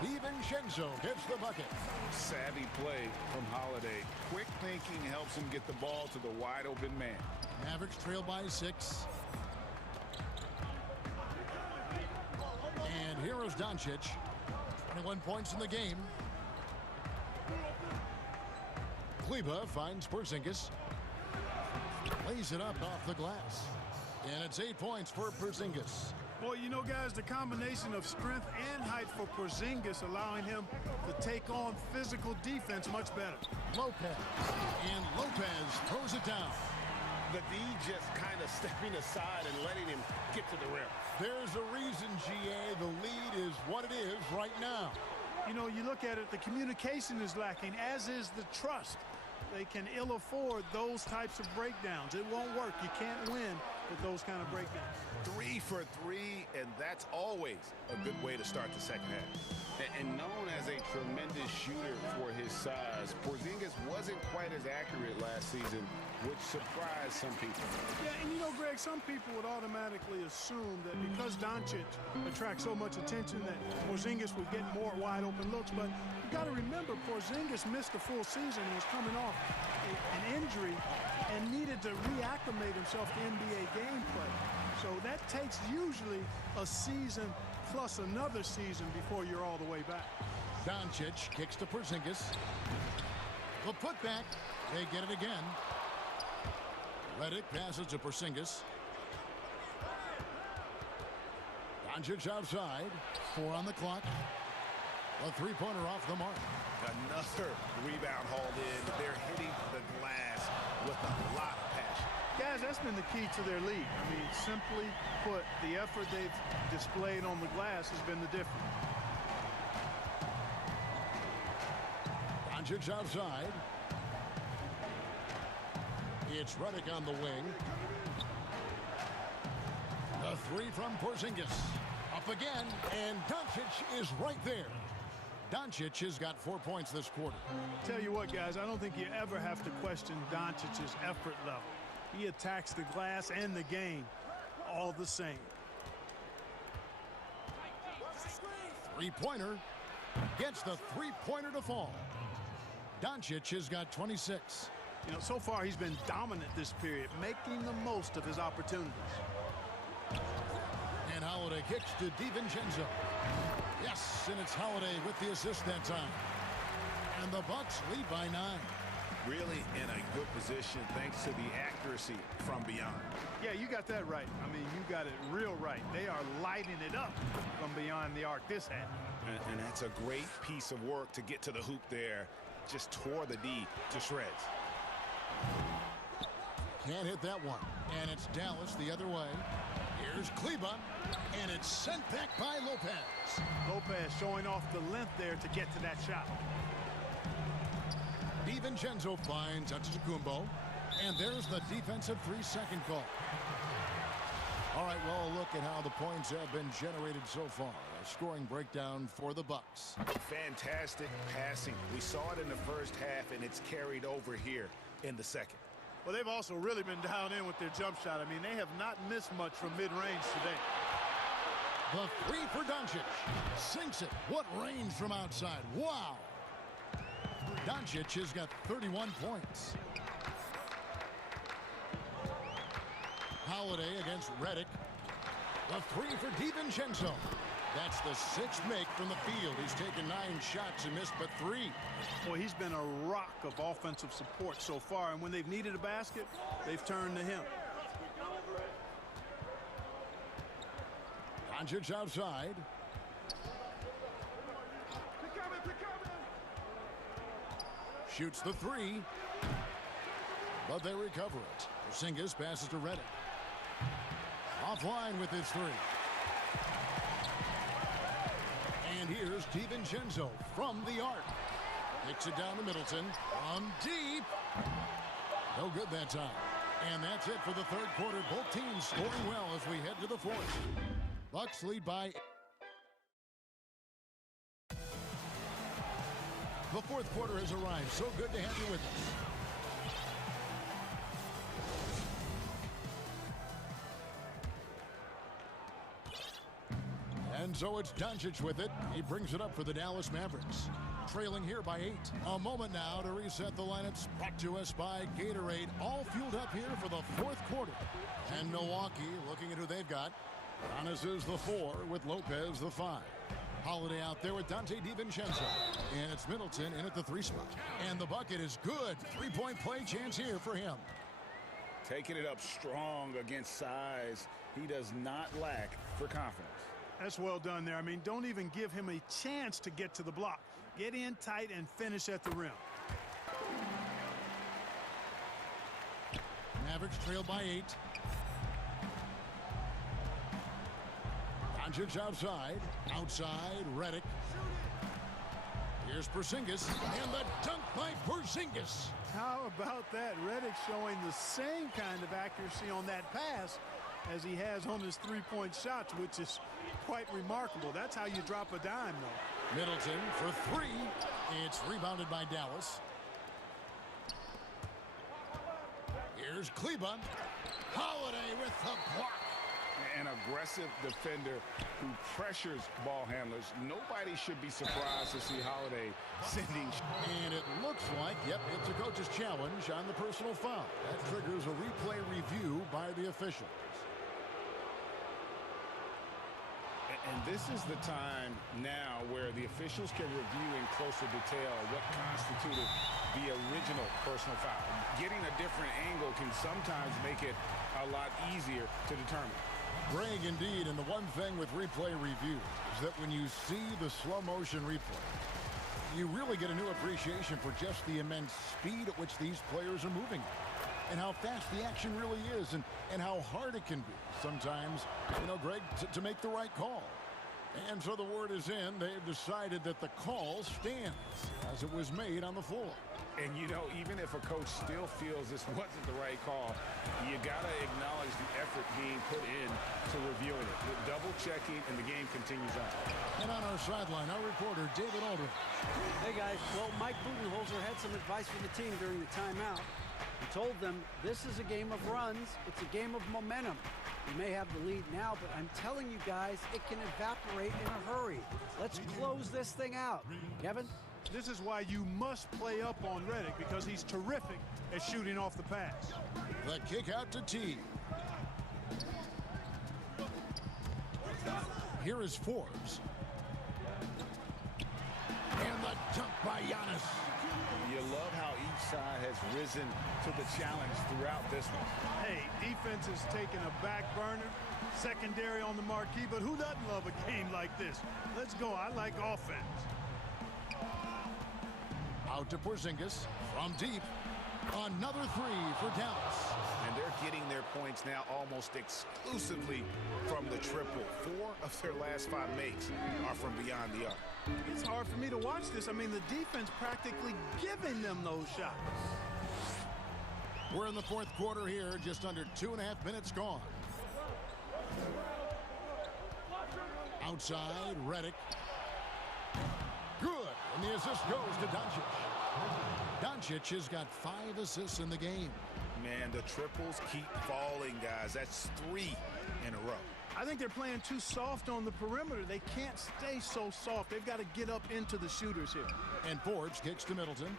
DiVincenzo gets the bucket. Savvy play from Holiday. Quick thinking helps him get the ball to the wide open man. Mavericks trail by 6. And here's Doncic. 21 points in the game. Kleba finds Porzingis. Lays it up off the glass. And it's 8 points for Porzingis. Well, you know, guys, the combination of strength and height for Porzingis allowing him to take on physical defense much better. Lopez. And Lopez throws it down. The D just kind of stepping aside and letting him get to the rim. There's a reason, GA, the lead is what it is right now. You know, you look at it, the communication is lacking, as is the trust. They can ill afford those types of breakdowns. It won't work. You can't win with those kind of breakdowns. 3 for 3, and that's always a good way to start the second half. And known as a tremendous shooter for his size, Porzingis wasn't quite as accurate last season, which surprised some people. Yeah, and you know, Greg, some people would automatically assume that because Doncic attracts so much attention that Porzingis would get more wide open looks, but you got to remember Porzingis missed a full season and was coming off an injury and needed to reacclimate himself to NBA gameplay. So that takes usually a season plus another season before you're all the way back. Doncic kicks to Porzingis. The putback. They get it again. Redick passes to Porzingis. Doncic outside. 4 on the clock. A three-pointer off the mark. Another rebound hauled in. They're hitting the glass with a lot of passion. Guys, that's been the key to their lead. I mean, simply put, the effort they've displayed on the glass has been the difference. Doncic outside. It's Redick on the wing. The 3 from Porzingis. Up again, and Doncic is right there. Doncic has got 4 points this quarter. Tell you what, guys, I don't think you ever have to question Doncic's effort level. He attacks the glass and the game all the same. Three-pointer gets the three-pointer to fall. Doncic has got 26. You know, so far he's been dominant this period, making the most of his opportunities. And Holiday kicks to DiVincenzo. Yes, and it's Holiday with the assist that time. And the Bucks lead by 9. Really in a good position thanks to the accuracy from beyond. Yeah, you got that right. I mean, you got it real right. They are lighting it up from beyond the arc this half. And that's a great piece of work to get to the hoop there. Just tore the D to shreds. Can't hit that one. And it's Dallas the other way. Here's Kleba. And it's sent back by Lopez. Lopez showing off the length there to get to that shot. DiVincenzo finds Antetokounmpo. And there's the defensive 3-second call. All right, well, look at how the points have been generated so far. A scoring breakdown for the Bucks. Fantastic passing. We saw it in the first half, and it's carried over here in the second. Well, they've also really been down in with their jump shot. I mean, they have not missed much from mid-range today. The 3 for Doncic. Sinks it. What range from outside. Wow. Doncic has got 31 points. Holiday against Redick. The 3 for DiVincenzo. That's the 6th make from the field. He's taken 9 shots and missed but 3. Boy, he's been a rock of offensive support so far, and when they've needed a basket, they've turned to him. Doncic outside. Shoots the 3. But they recover it. Porzingis passes to Redick. Offline with his 3. And here's DiVincenzo from the arc. Kicks it down to Middleton. From deep. No good that time. And that's it for the third quarter. Both teams scoring well as we head to the fourth. Bucks lead by The fourth quarter has arrived. So good to have you with us. And so it's Doncic with it. He brings it up for the Dallas Mavericks. Trailing here by 8. A moment now to reset the lineups. Brought to us by Gatorade. All fueled up here for the fourth quarter. And Milwaukee looking at who they've got. Giannis is the 4 with Lopez the 5. Holiday out there with Dante DiVincenzo. And it's Middleton in at the 3 spot. And the bucket is good. 3-point play chance here for him. Taking it up strong against size. He does not lack for confidence. That's well done there. I mean, don't even give him a chance to get to the block. Get in tight and finish at the rim. Mavericks trail by 8. Doncic outside. Outside, Redick. Here's Porzingis. And the dunk by Porzingis. How about that? Redick showing the same kind of accuracy on that pass as he has on his three-point shots, which is quite remarkable. That's how you drop a dime, though. Middleton for 3. It's rebounded by Dallas. Here's Kleba. Holiday with the block. An aggressive defender who pressures ball handlers. Nobody should be surprised to see Holiday sending. And it looks like, yep, it's a coach's challenge on the personal foul. That triggers a replay review by the officials. And this is the time now where the officials can review in closer detail what constituted the original personal foul. Getting a different angle can sometimes make it a lot easier to determine. Greg, indeed, and the one thing with replay review is that when you see the slow motion replay, you really get a new appreciation for just the immense speed at which these players are moving and how fast the action really is and how hard it can be sometimes, you know, Greg, to make the right call. And so the word is in. They've decided that the call stands as it was made on the floor. And, you know, even if a coach still feels this wasn't the right call, you got to acknowledge the effort being put in to reviewing it. The double checking, and the game continues on. And on our sideline, our reporter, David Aldridge. Hey, guys. Well, Mike Budenholzer had some advice for the team during the timeout. He told them this is a game of runs. It's a game of momentum. We may have the lead now, but I'm telling you guys, it can evaporate in a hurry. Let's close this thing out. Kevin? This is why you must play up on Redick, because he's terrific at shooting off the pass. The kick out to T. Here is Forbes. And the dunk by Giannis. You love how each side has risen to the challenge throughout this one. Hey, defense is taking a back burner, secondary on the marquee, but who doesn't love a game like this? Let's go. I like offense. Out to Porzingis from deep. Another 3 for Dallas. And they're getting their points now almost exclusively from the triple. 4 of their last 5 makes are from beyond the arc. It's hard for me to watch this. I mean, the defense practically giving them those shots. We're in the fourth quarter here, just under 2.5 minutes gone. Outside, Redick. Good, and the assist goes to Doncic. Doncic has got 5 assists in the game. Man, the triples keep falling, guys. That's 3 in a row. I think they're playing too soft on the perimeter. They can't stay so soft. They've got to get up into the shooters here. And Forbes kicks to Middleton.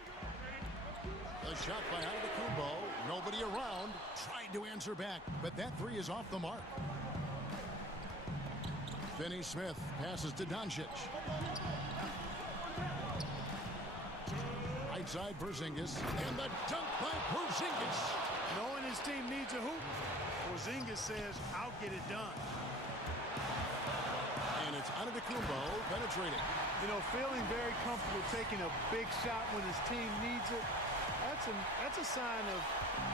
The shot by Antetokounmpo. Nobody around. Tried to answer back, but that 3 is off the mark. Finney-Smith passes to Doncic. Right side, Porzingis. And the dunk by Porzingis. Knowing his team needs a hoop, Porzingis says, I'll get it done. And it's Antetokounmpo penetrating. You know, feeling very comfortable taking a big shot when his team needs it. That's a sign of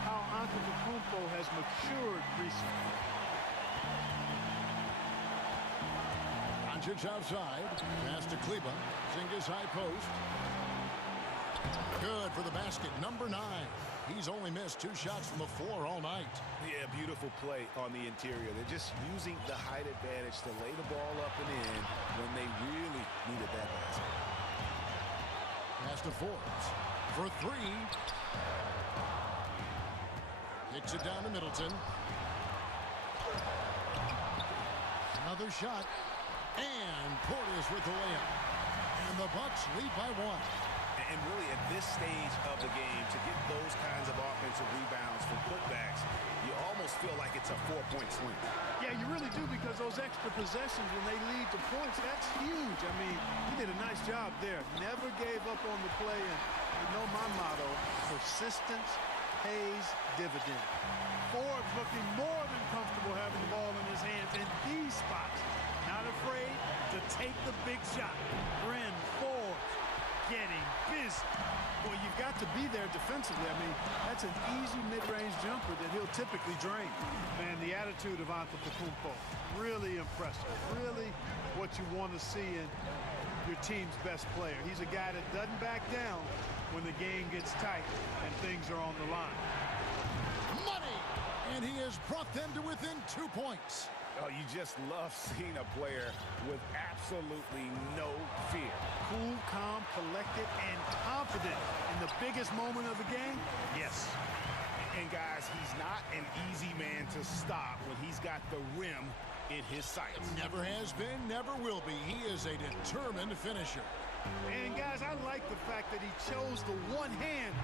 how Antetokounmpo has matured recently. Doncic outside. Pass to Kleba. Porzingis high post. Good for the basket. Number 9. He's only missed 2 shots from the floor all night. Yeah, beautiful play on the interior. They're just using the height advantage to lay the ball up and in when they really needed that basket. Pass pass to Forbes. For three. Kicks it down to Middleton. Another shot. And Portis with the layup. And the Bucks lead by one. And really at this stage of the game, to get those kinds of offensive rebounds from putbacks, you almost feel like it's a 4-point swing. Yeah, you really do, because those extra possessions when they lead to points, that's huge. I mean, he did a nice job there. Never gave up on the play. And you know my motto, persistence pays dividend. Forbes looking more than comfortable having the ball in his hands in these spots. Not afraid to take the big shot. Bryn Forbes getting busy. Boy, you've got to be there defensively. I mean, that's an easy mid-range jumper that he'll typically drain. Man, the attitude of Antetokounmpo, really impressive. Really what you want to see in your team's best player. He's a guy that doesn't back down when the game gets tight and things are on the line. Money! And he has brought them to within 2 points. Oh, you just love seeing a player with absolutely no fear. Cool, calm, collected, and confident in the biggest moment of the game? Yes. And guys, he's not an easy man to stop when he's got the rim in his sights. Never has been, never will be. He is a determined finisher. And guys, I like the fact that he chose the one-hand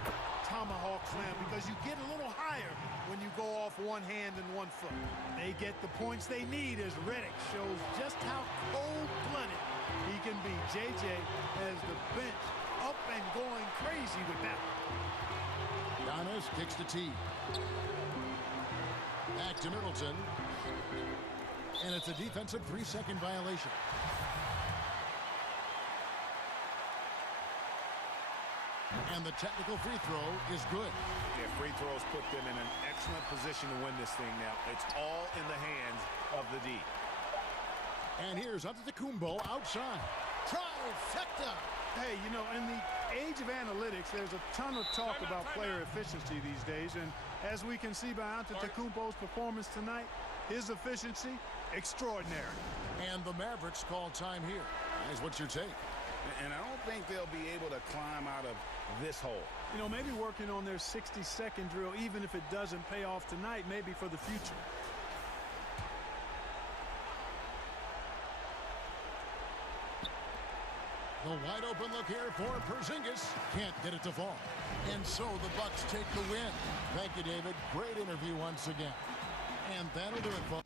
tomahawk slam, because you get a little higher when you go off one hand and 1 foot. They get the points they need as Redick shows just how cold-blooded he can be. JJ has the bench up and going crazy with that. Giannis kicks the tee. Back to Middleton. And it's a defensive 3-second violation. And the technical free throw is good. Yeah, free throws put them in an excellent position to win this thing now. It's all in the hands of the D. And here's Antetokounmpo outside. Trifecta! Hey, you know, in the age of analytics, there's a ton of talk about player efficiency these days. And as we can see by Antetokounmpo's performance tonight, his efficiency, extraordinary. And the Mavericks call time here. Guys, what's your take? And I don't think they'll be able to climb out of this hole. You know, maybe working on their 60-second drill, even if it doesn't pay off tonight, maybe for the future. The wide open look here for Porzingis. Can't get it to fall. And so the Bucks take the win. Thank you, David. Great interview once again. And that'll do it, folks.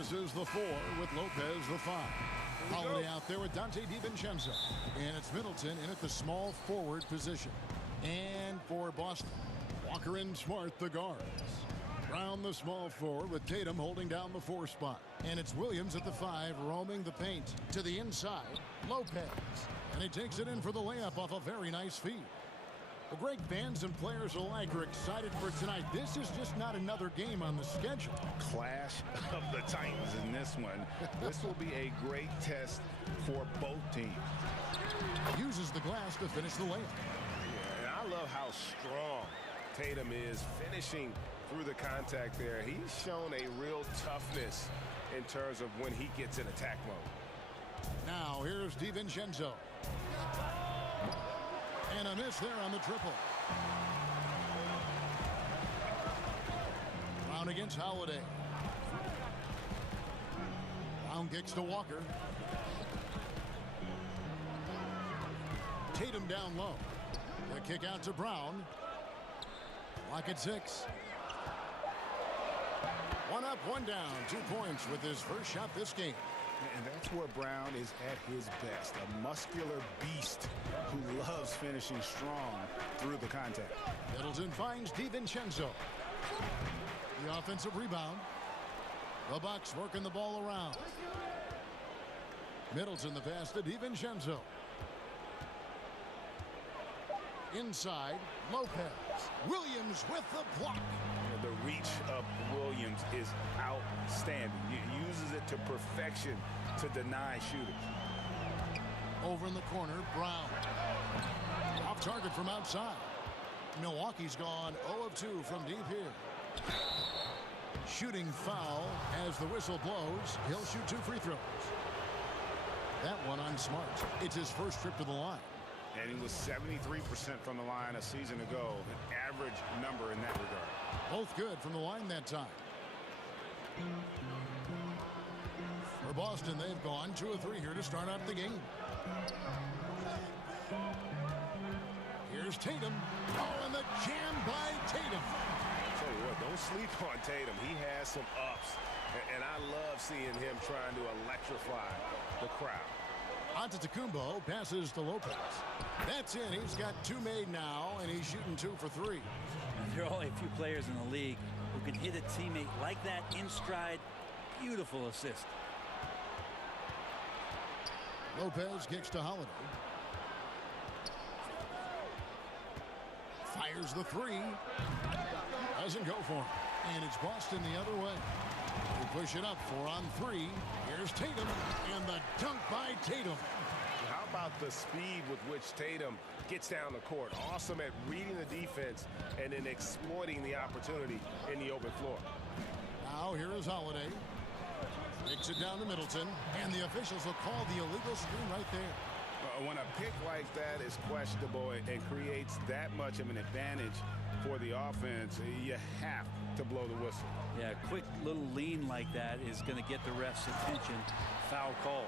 This is the 4 with Lopez the 5. Holiday out there with Dante DiVincenzo. And it's Middleton in at the small forward position. And for Boston, Walker and Smart the guards. Brown the small forward with Tatum holding down the 4 spot. And it's Williams at the 5 roaming the paint. To the inside, Lopez. And he takes it in for the layup off a very nice feed. Well, great fans and players alike are excited for tonight. This is just not another game on the schedule. Clash of the Titans in this one. This will be a great test for both teams. Uses the glass to finish the layup. Yeah, and I love how strong Tatum is finishing through the contact there. He's shown a real toughness in terms of when he gets in attack mode. Now here's DiVincenzo. And a miss there on the triple. Brown against Holiday. Brown kicks to Walker. Tatum down low. The kick out to Brown. Clock at 6. 1 up, 1 down. 2 points with his first shot this game. And that's where Brown is at his best. A muscular beast who loves finishing strong through the contact. Middleton finds DiVincenzo. The offensive rebound. The Bucks working the ball around. Middleton the pass to DiVincenzo. Inside, Lopez. Williams with the block. The reach of Williams is outstanding. He uses it to perfection to deny shooters. Over in the corner, Brown. Off target from outside. Milwaukee's gone 0 of 2 from deep here. Shooting foul as the whistle blows. He'll shoot 2 free throws. That one on Smart. It's his first trip to the line. And he was 73% from the line a season ago. An average number in that regard. Both good from the line that time. For Boston, they've gone 2 of 3 here to start out the game. Here's Tatum. Oh, and the jam by Tatum. Tell you what, don't sleep on Tatum. He has some ups. And I love seeing him trying to electrify the crowd. Antetokounmpo passes to Lopez. That's in. He's got 2 made now, and he's shooting 2 for 3. There are only a few players in the league who can hit a teammate like that in stride. Beautiful assist. Lopez kicks to Holiday. Fires the 3. Doesn't go for him. And it's Boston the other way. They push it up 4 on 3. Here's Tatum. And the dunk by Tatum. How about the speed with which Tatum gets down the court? Awesome at reading the defense and then exploiting the opportunity in the open floor. Now here is Holiday. Kicks it down to Middleton. And the officials will call the illegal screen right there. When a pick like that is questionable and creates that much of an advantage for the offense, you have to blow the whistle. Yeah, a quick little lean like that is going to get the ref's attention. Foul call.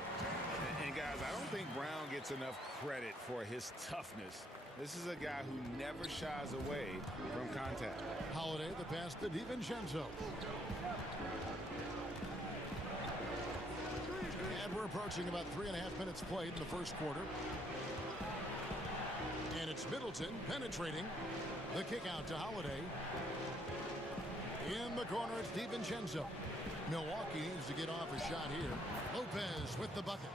And guys, I don't think Brown gets enough credit for his toughness. This is a guy who never shies away from contact. Holiday, the pass to DiVincenzo. And we're approaching about 3.5 minutes played in the first quarter. And it's Middleton penetrating. The kick out to Holiday. In the corner, it's DiVincenzo. Milwaukee needs to get off a shot here. Lopez with the bucket.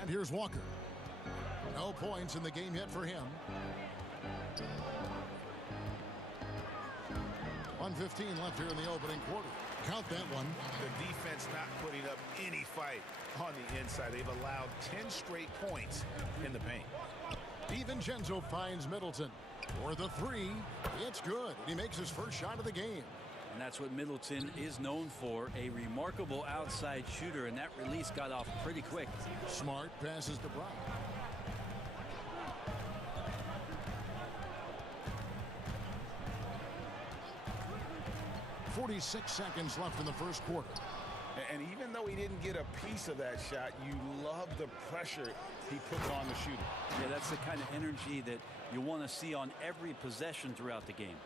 And here's Walker. No points in the game yet for him. 1:15 left here in the opening quarter. Count that one. The defense not putting up any fight on the inside. They've allowed 10 straight points in the paint. DiVincenzo finds Middleton for the 3. It's good. He makes his first shot of the game. And that's what Middleton is known for, a remarkable outside shooter, and that release got off pretty quick. Smart passes to Brown. .46 seconds left in the first quarter. And even though he didn't get a piece of that shot, you love the pressure he puts on the shooter. Yeah, that's the kind of energy that you want to see on every possession throughout the game.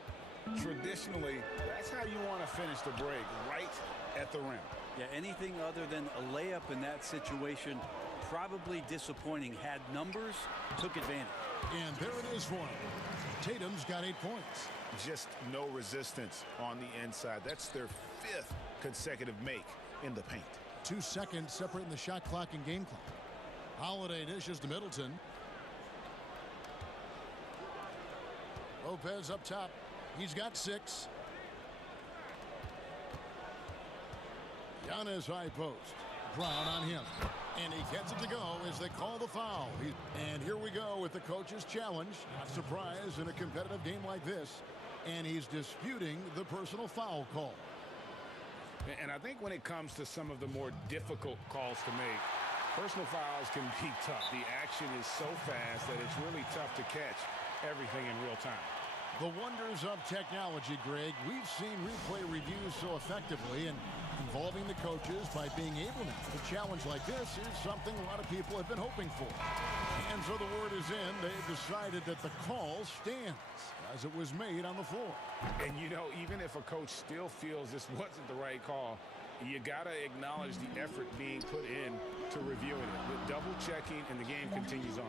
Traditionally, that's how you want to finish the break, right at the rim. Yeah, anything other than a layup in that situation, probably disappointing. Had numbers, took advantage. And there it is for him. Tatum's got 8 points. Just no resistance on the inside. That's their 5th consecutive make in the paint. 2 seconds separating the shot clock and game clock. Holiday dishes to Middleton. Lopez up top. He's got 6. Giannis high post. Brown on him. And he gets it to go as they call the foul. And here we go with the coach's challenge. Not surprised in a competitive game like this. And he's disputing the personal foul call. And I think when it comes to some of the more difficult calls to make, personal fouls can be tough. The action is so fast that it's really tough to catch everything in real time. The wonders of technology, Greg. We've seen replay reviews so effectively, and involving the coaches by being able to challenge like this is something a lot of people have been hoping for. And so the word is in. They've decided that the call stands as it was made on the floor. And, you know, even if a coach still feels this wasn't the right call, you got to acknowledge the effort being put in to reviewing it. The double checking, and the game continues on.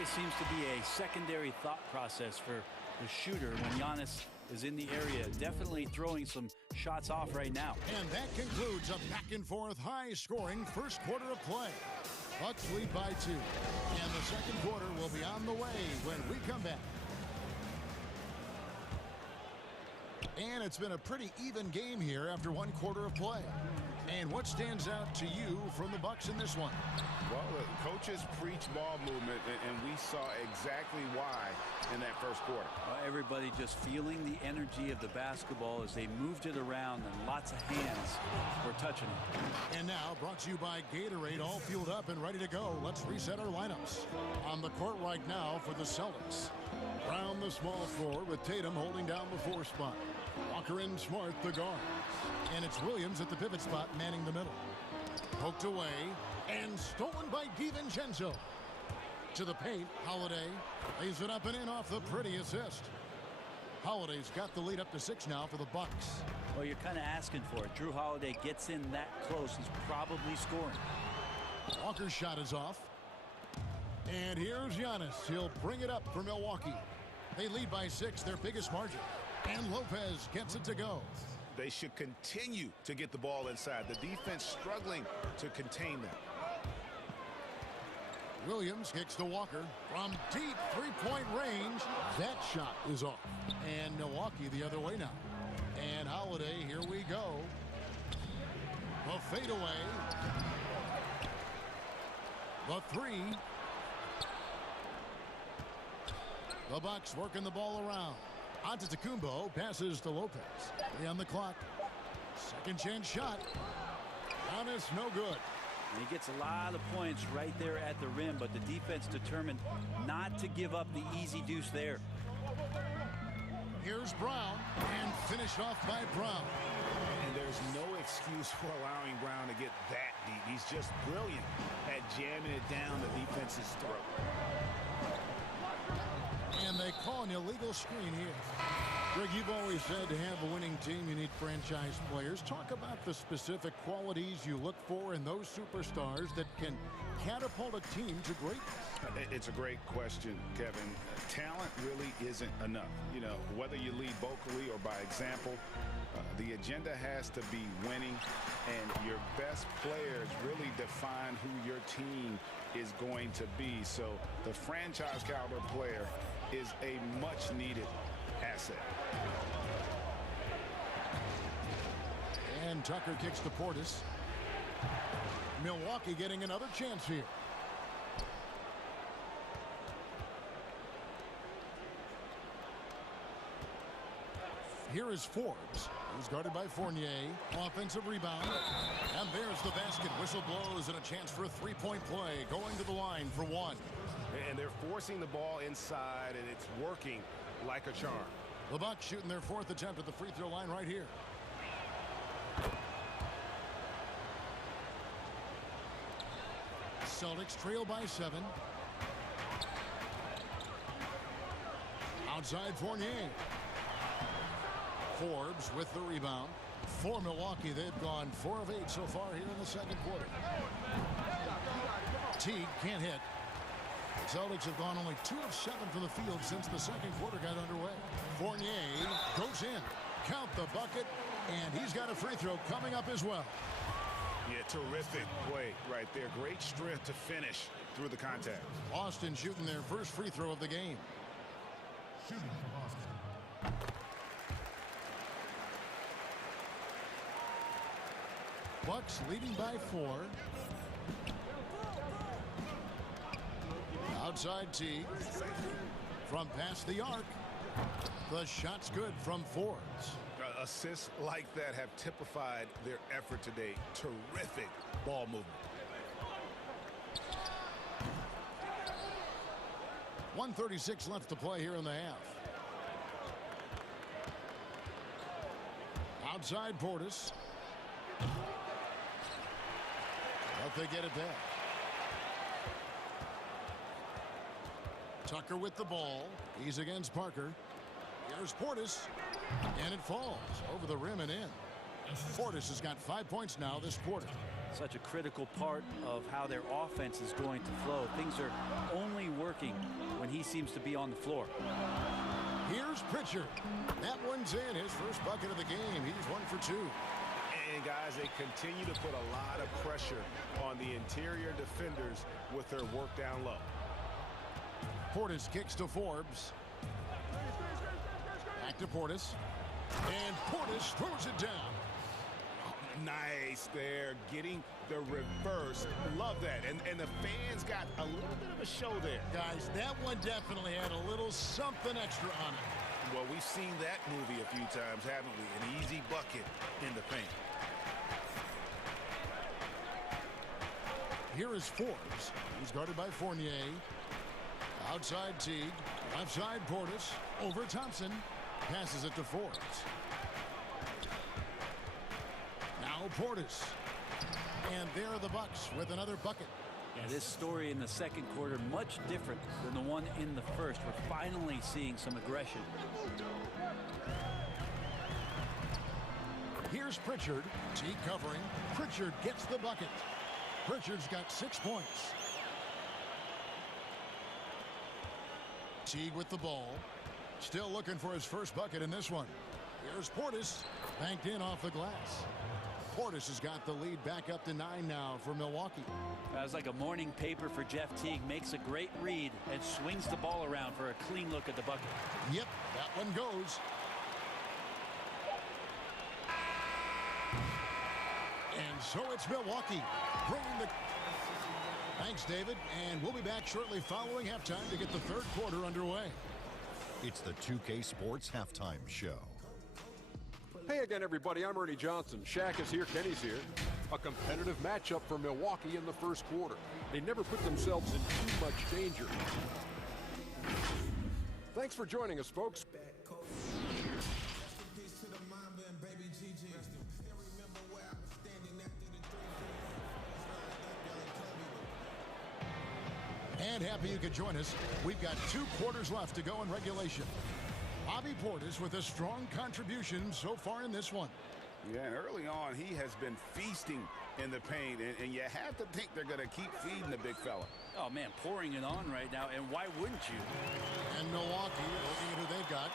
It seems to be a secondary thought process for the shooter when Giannis is in the area, definitely throwing some shots off right now. And that concludes a back-and-forth high-scoring first quarter of play. Bucks lead by 2. And the second quarter will be on the way when we come back. And it's been a pretty even game here after 1 quarter of play. And what stands out to you from the Bucks in this one? Well, the coaches preach ball movement, and we saw exactly why in that first quarter. Everybody just feeling the energy of the basketball as they moved it around, and lots of hands were touching it. And now, brought to you by Gatorade, all fueled up and ready to go. Let's reset our lineups. On the court right now for the Celtics. Brown the small forward with Tatum holding down the 4 spot. Walker and Smart the guards. And it's Williams at the pivot spot manning the middle. Poked away and stolen by DiVincenzo. To the paint, Holiday lays it up and in off the pretty assist. Holiday's got the lead up to 6 now for the Bucks. Well, you're kind of asking for it. Drew Holiday gets in that close. He's probably scoring. Walker's shot is off. And here's Giannis. He'll bring it up for Milwaukee. They lead by 6, their biggest margin. And Lopez gets it to go. They should continue to get the ball inside. The defense struggling to contain them. Williams kicks to Walker from deep 3-point range. That shot is off. And Milwaukee the other way now. And Holiday, here we go. The fadeaway. The 3. The Bucks working the ball around. Antetokounmpo passes to Lopez. 3 on the clock. Second chance shot. Giannis, no good. And he gets a lot of points right there at the rim, but the defense determined not to give up the easy deuce there. Here's Brown, and finished off by Brown. And there's no excuse for allowing Brown to get that deep. He's just brilliant at jamming it down the defense's throat. And they call an illegal screen here. Greg, you've always said to have a winning team, you need franchise players. Talk about the specific qualities you look for in those superstars that can catapult a team to greatness. It's a great question, Kevin. Talent really isn't enough. You know, whether you lead vocally or by example, the agenda has to be winning, and your best players really define who your team is going to be. So the franchise caliber player is a much needed asset. And Tucker kicks to Portis. Milwaukee getting another chance here. Here is Forbes, who's guarded by Fournier. Offensive rebound. And there's the basket. Whistle blows and a chance for a 3-point play. Going to the line for 1. And they're forcing the ball inside, and it's working like a charm. The Bucks shooting their 4th attempt at the free throw line right here. Celtics trail by 7. Outside Fournier. Forbes with the rebound. For Milwaukee, they've gone 4 of 8 so far here in the second quarter. Teague can't hit. The Celtics have gone only 2 of 7 from the field since the second quarter got underway. Fournier goes in. Count the bucket, and he's got a free throw coming up as well. Yeah, terrific play right there. Great strength to finish through the contact. Boston shooting their first free throw of the game. Shooting for Boston. Bucks leading by 4. Outside Teague. From past the arc. The shot's good from Forbes. Assists like that have typified their effort today. Terrific ball movement. 1:36 left to play here in the half. Outside Portis. But they get it back. Tucker with the ball. He's against Parker. Here's Portis. And it falls over the rim and in. Portis has got 5 points now this quarter. Such a critical part of how their offense is going to flow. Things are only working when he seems to be on the floor. Here's Pritchard. That one's in. His first bucket of the game. He's 1 for 2. And guys, they continue to put a lot of pressure on the interior defenders with their work down low. Portis kicks to Forbes. Back to Portis. And Portis throws it down. Oh, nice there, getting the reverse. Love that. And the fans got a little bit of a show there. Guys, that one definitely had a little something extra on it. Well, we've seen that movie a few times, haven't we? An easy bucket in the paint. Here is Forbes. He's guarded by Fournier. Outside Teague. Left side Portis. Over Thompson. Passes it to Forbes. Now Portis. And there are the Bucks with another bucket. Yeah, this story in the second quarter much different than the one in the first. We're finally seeing some aggression. Here's Pritchard. Teague covering. Pritchard gets the bucket. Pritchard's got 6 points. Teague with the ball. Still looking for his first bucket in this one. Here's Portis. Banked in off the glass. Portis has got the lead back up to 9 now for Milwaukee. That was like a morning paper for Jeff Teague. Makes a great read and swings the ball around for a clean look at the bucket. Yep, that one goes. And so it's Milwaukee bringing the... Thanks, David. And we'll be back shortly following halftime to get the third quarter underway. It's the 2K Sports Halftime Show. Hey again, everybody. I'm Ernie Johnson. Shaq is here. Kenny's here. A competitive matchup for Milwaukee in the first quarter. They never put themselves in too much danger. Thanks for joining us, folks. And happy you could join us. We've got 2 quarters left to go in regulation. Bobby Portis with a strong contribution so far in this one. Yeah, and early on, he has been feasting in the paint, and you have to think they're going to keep feeding the big fella. Oh, man, pouring it on right now, and why wouldn't you? And Milwaukee, looking at who they've got.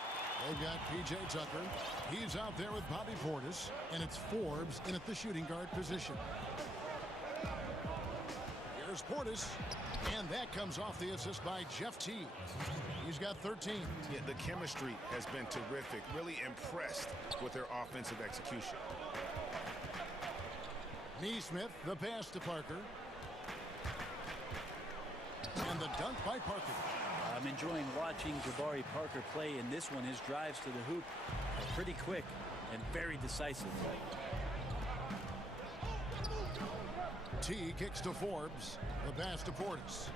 They've got P.J. Tucker. He's out there with Bobby Portis, and it's Forbes in at the shooting guard position. Here's Portis, and that comes off the assist by Jeff Teague. He's got 13. Yeah, the chemistry has been terrific. Really impressed with their offensive execution. Neesmith, the pass to Parker. And the dunk by Parker. I'm enjoying watching Jabari Parker play in this one. His drives to the hoop are pretty quick and very decisive. T kicks to Forbes. The pass to Portis.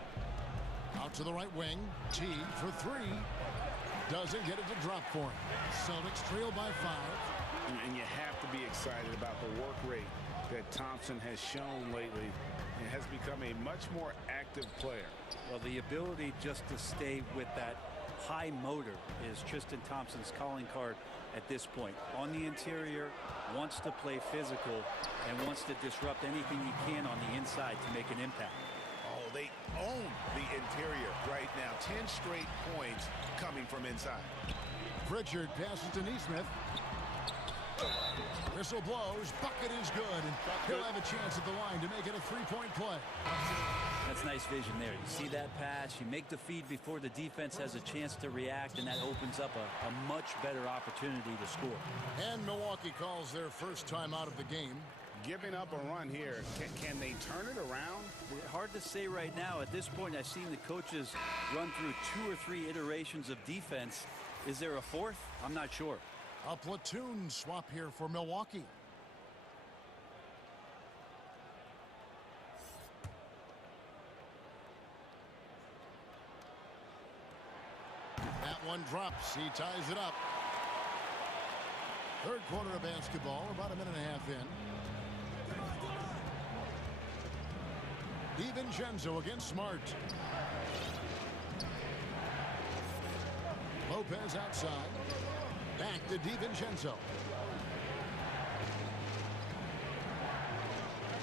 Out to the right wing. T for 3. Doesn't get it to drop for him. Celtics trail by 5. And you have to be excited about the work rate that Thompson has shown lately. It has become a much more active player. Well, the ability just to stay with that high motor is Tristan Thompson's calling card at this point. On the interior, wants to play physical, and wants to disrupt anything he can on the inside to make an impact. Oh, they own the interior right now. 10 straight points coming from inside. Pritchard passes to Neesmith. Whistle blows. Bucket is good. And he'll have a chance at the line to make it a three-point play. That's nice vision there. You see that pass, you make the feed before the defense has a chance to react, and that opens up a much better opportunity to score. And Milwaukee calls their first time out of the game. Giving up a run here. Can they turn it around? Hard to say right now. At this point, I've seen the coaches run through 2 or 3 iterations of defense. Is there a fourth? I'm not sure. A platoon swap here for Milwaukee. That one drops. He ties it up. Third quarter of basketball, about a minute and a half in. DiVincenzo against Smart. Lopez outside. Back to DiVincenzo.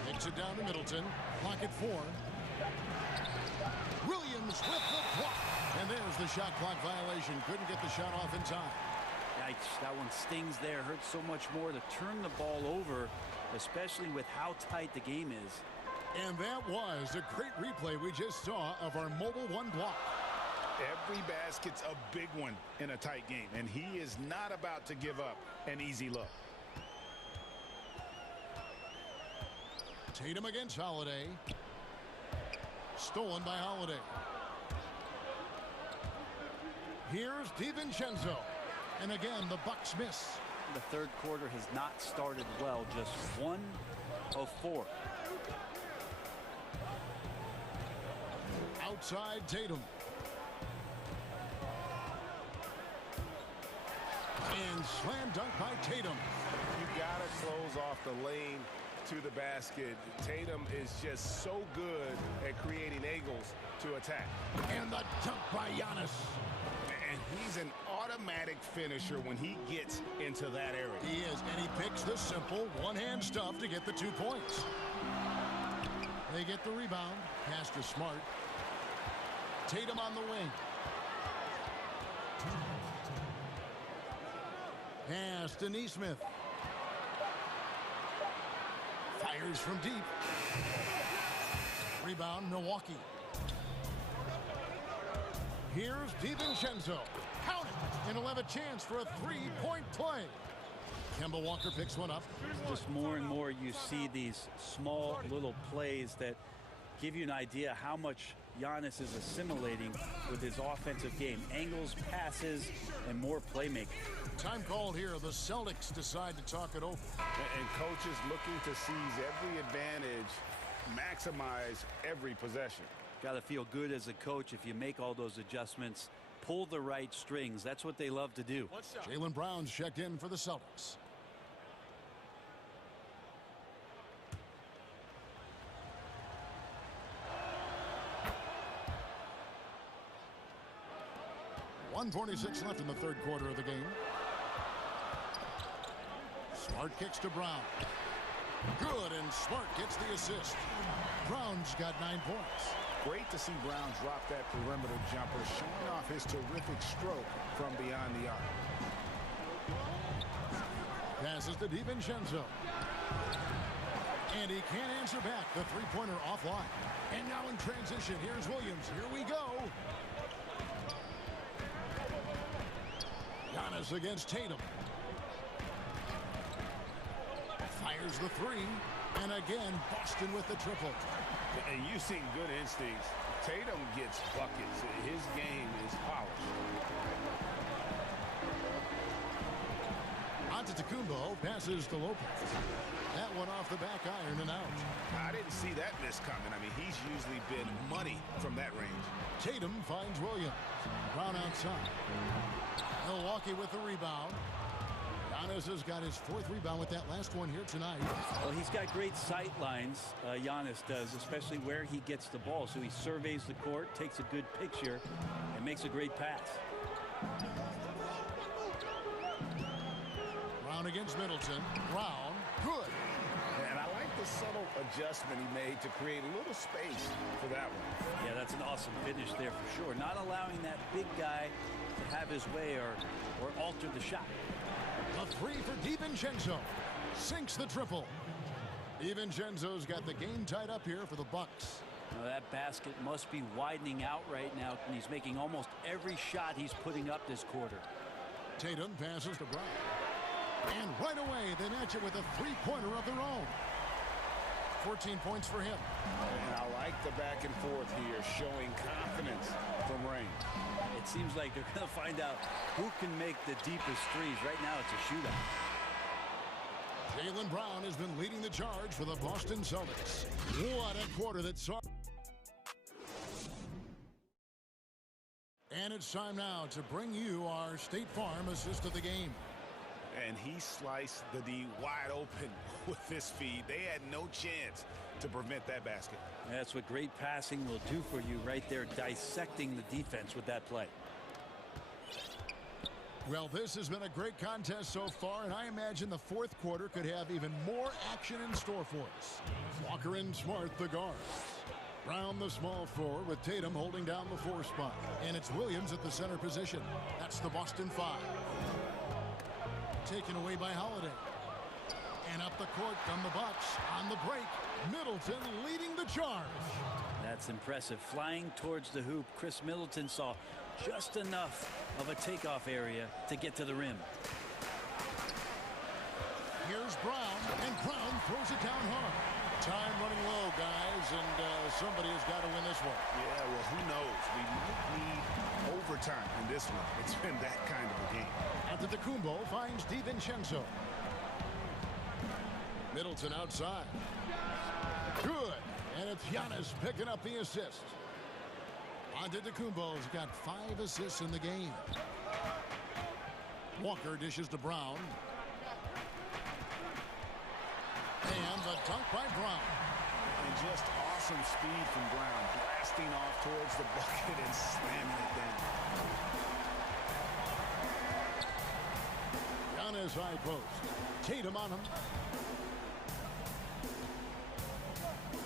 Takes it down to Middleton. Clock at 4. Williams with the block. And there's the shot clock violation. Couldn't get the shot off in time. Yikes, that one stings there. Hurts so much more to turn the ball over, especially with how tight the game is. And that was a great replay we just saw of our Mobile One block. Every basket's a big one in a tight game, and he is not about to give up an easy look. Tatum against Holiday. Stolen by Holiday. Here's DiVincenzo. And again, the Bucks miss. The third quarter has not started well. Just 1 of 4. Outside Tatum. And slam dunk by Tatum. You got to close off the lane to the basket. Tatum is just so good at creating angles to attack. And the dunk by Giannis. And he's an automatic finisher when he gets into that area. He is, and he picks the simple one-hand stuff to get the 2 points. They get the rebound. Pass to Smart. Tatum on the wing. Pass to Neesmith. Fires from deep. Rebound, Milwaukee. Here's DiVincenzo. Count it. And he'll have a chance for a 3-point play. Kemba Walker picks one up. Just more and more you see these small little plays that give you an idea how much Giannis is assimilating with his offensive game. Angles, passes, and more playmaking. Time called here. The Celtics decide to talk it over. And coaches looking to seize every advantage, maximize every possession. Got to feel good as a coach if you make all those adjustments, pull the right strings. That's what they love to do. Jaylen Brown's checked in for the Celtics. .146 left in the third quarter of the game. Smart kicks to Brown. Good, and Smart gets the assist. Brown's got 9 points. Great to see Brown drop that perimeter jumper, showing off his terrific stroke from beyond the arc. Passes to DiVincenzo. And he can't answer back. The three-pointer offline. And now in transition, here's Williams. Here we go. Giannis against Tatum. Fires the 3. And again, Boston with the triple. And you've seen good instincts. Tatum gets buckets. His game is polished. Antetokounmpo passes to Lopez. That one off the back iron and out. I didn't see that miss coming. I mean, he's usually been money from that range. Tatum finds Williams. Brown outside. Milwaukee with the rebound. Giannis has got his 4th rebound with that last one here tonight. Well, he's got great sight lines, Giannis does, especially where he gets the ball. So he surveys the court, takes a good picture, and makes a great pass. Brown against Middleton. Brown, good. And I like the subtle adjustment he made to create a little space for that one. Yeah, that's an awesome finish there for sure. Not allowing that big guy to have his way or alter the shot. A 3 for DiVincenzo. Sinks the triple. DiVincenzo's got the game tied up here for the Bucks. Now that basket must be widening out right now, and he's making almost every shot he's putting up this quarter. Tatum passes to Brown. And right away, they match it with a 3-pointer of their own. 14 points for him. And I like the back and forth here, showing confidence from range. It seems like they're going to find out who can make the deepest threes. Right now, it's a shootout. Jaylen Brown has been leading the charge for the Boston Celtics. What a quarter that saw. And it's time now to bring you our State Farm assist of the game. And he sliced the D wide open with this feed. They had no chance to prevent that basket. That's what great passing will do for you right there, dissecting the defense with that play. Well, this has been a great contest so far, and I imagine the 4th quarter could have even more action in store for us. Walker and Smart, the guards. Brown, the small forward, with Tatum holding down the 4 spot. And it's Williams at the center position. That's the Boston 5. Taken away by Holiday. And up the court come the Bucks. On the break, Middleton leading the charge. That's impressive. Flying towards the hoop, Chris Middleton saw just enough of a takeoff area to get to the rim. Here's Brown, and Brown throws it down hard. Time running low, guys, and somebody has got to win this one. Yeah, well, who knows? We might need overtime in this one. It's been that kind of a game. Antetokounmpo finds DiVincenzo. Middleton outside. Good. And it's Giannis picking up the assist. Antetokounmpo's got 5 assists in the game. Walker dishes to Brown. And the dunk by Brown. And just awesome speed from Brown, blasting off towards the bucket and slamming it down. Giannis high post. Tatum on him.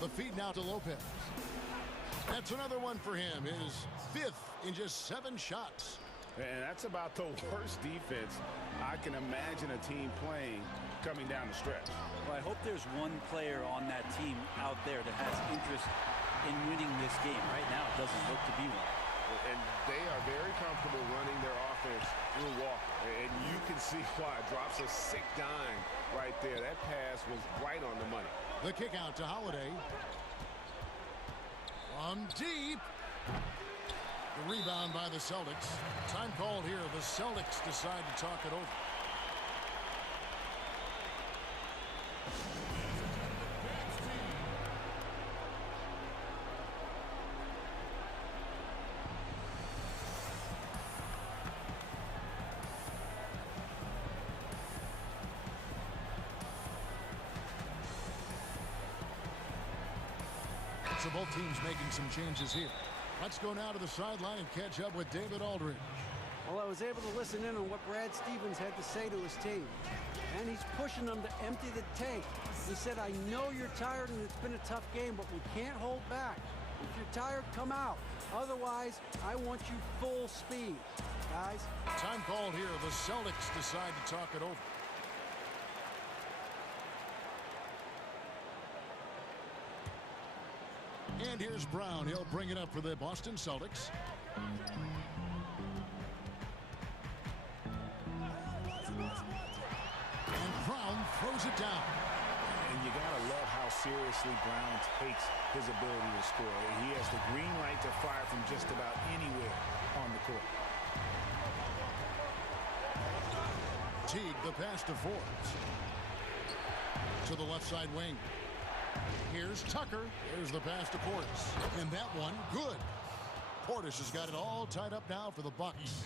The feed now to Lopez. That's another one for him. His 5th in just 7 shots. And that's about the worst defense I can imagine a team playing coming down the stretch. Well, I hope there's one player on that team out there that has interest in winning this game. Right now, it doesn't look to be one. And they are very comfortable running their offense through Walker. And you can see why. Drops a sick dime right there. That pass was right on the money. The kick out to Holiday. From deep. The rebound by the Celtics. Time called here. The Celtics decide to talk it over. So both teams making some changes here. Let's go now to the sideline and catch up with David Aldridge. Well, I was able to listen in on what Brad Stevens had to say to his team. And he's pushing them to empty the tank. He said, I know you're tired and it's been a tough game, but we can't hold back. If you're tired, come out. Otherwise, I want you full speed, guys. Time called here. The Celtics decide to talk it over. And here's Brown. He'll bring it up for the Boston Celtics. And Brown throws it down. And you got to love how seriously Brown takes his ability to score. He has the green light to fire from just about anywhere on the court. Teague, the pass to Forbes. To the left side wing. Here's Tucker. Here's the pass to Portis. And that one, good. Portis has got it all tied up now for the Bucks.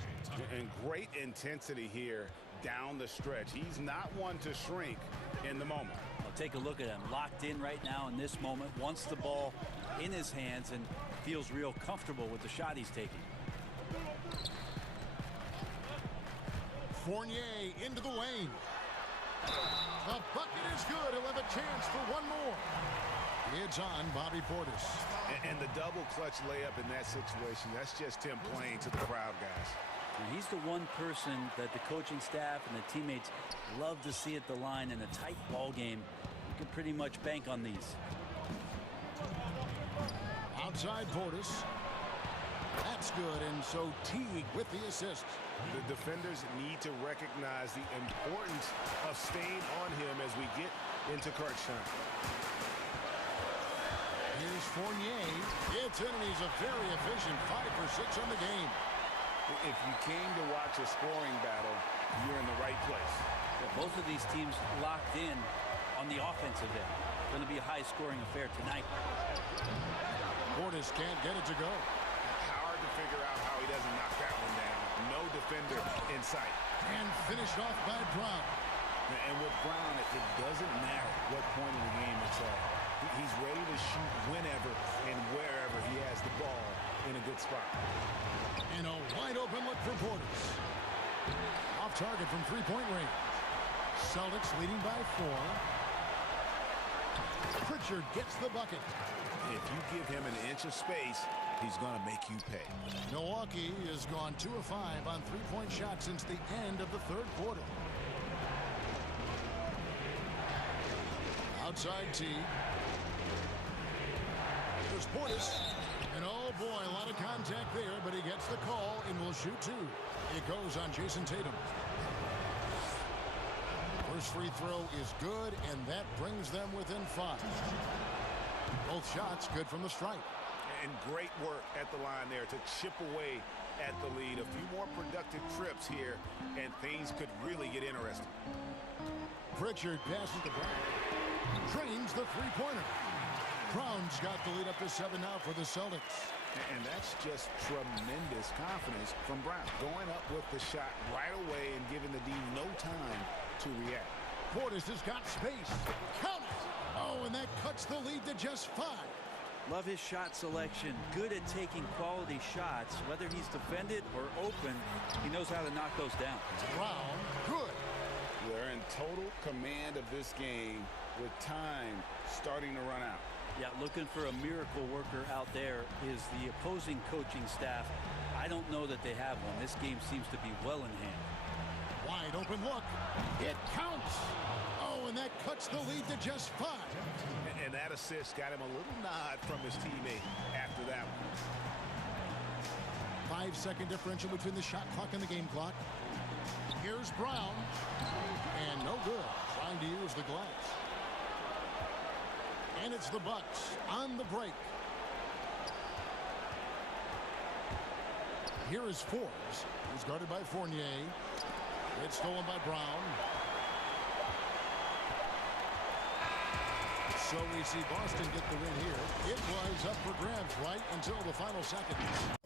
And great intensity here down the stretch. He's not one to shrink in the moment. Well, take a look at him. Locked in right now in this moment. Wants the ball in his hands and feels real comfortable with the shot he's taking. Fournier into the lane. The bucket is good. He'll have a chance for one more. It's on Bobby Portis. And the double clutch layup in that situation, that's just him playing to the crowd, guys. And he's the one person that the coaching staff and the teammates love to see at the line in a tight ball game. You can pretty much bank on these. Outside Portis. That's good, and so Teague with the assist. The defenders need to recognize the importance of staying on him as we get into crunch time. Here's Fournier. It's in, and he's a very efficient 5 for 6 on the game. If you came to watch a scoring battle, you're in the right place. Yeah, both of these teams locked in on the offensive end. Going to be a high-scoring affair tonight. Portis can't get it to go. Hard to figure out how he doesn't knock that one down. No defender in sight. And finished off by Brown. And with Brown, it doesn't matter what point in the game it's at. He's ready to shoot whenever and wherever he has the ball in a good spot. And a wide open look for Portis. Off target from three-point range. Celtics leading by 4. Pritchard gets the bucket. If you give him an inch of space, he's going to make you pay. Milwaukee has gone 2 of 5 on three-point shots since the end of the third quarter. Outside Teague. There's Portis. And oh boy, a lot of contact there, but he gets the call and will shoot 2. It goes on Jason Tatum. First free throw is good, and that brings them within 5. Both shots good from the stripe. And great work at the line there to chip away at the lead. A few more productive trips here, and things could really get interesting. Pritchard passes to Brown. Drains the three-pointer. Brown's got the lead up to 7 now for the Celtics. And that's just tremendous confidence from Brown. Going up with the shot right away and giving the D no time to react. Portis has got space. Count it! Oh, and that cuts the lead to just 5. Love his shot selection. Good at taking quality shots. Whether he's defended or open, he knows how to knock those down. Brown, good. They're in total command of this game with time starting to run out. Yeah, looking for a miracle worker out there is the opposing coaching staff. I don't know that they have one. This game seems to be well in hand. Wide open look. It counts. Oh, and that cuts the lead to just 5. And that assist got him a little nod from his teammate after that one. 5-second differential between the shot clock and the game clock. Here's Brown. And no good. Trying to use the glass. And it's the Bucks on the break. Here is Forbes, who's guarded by Fournier. It's stolen by Brown. So we see Boston get the win here. It was up for grabs right until the final seconds.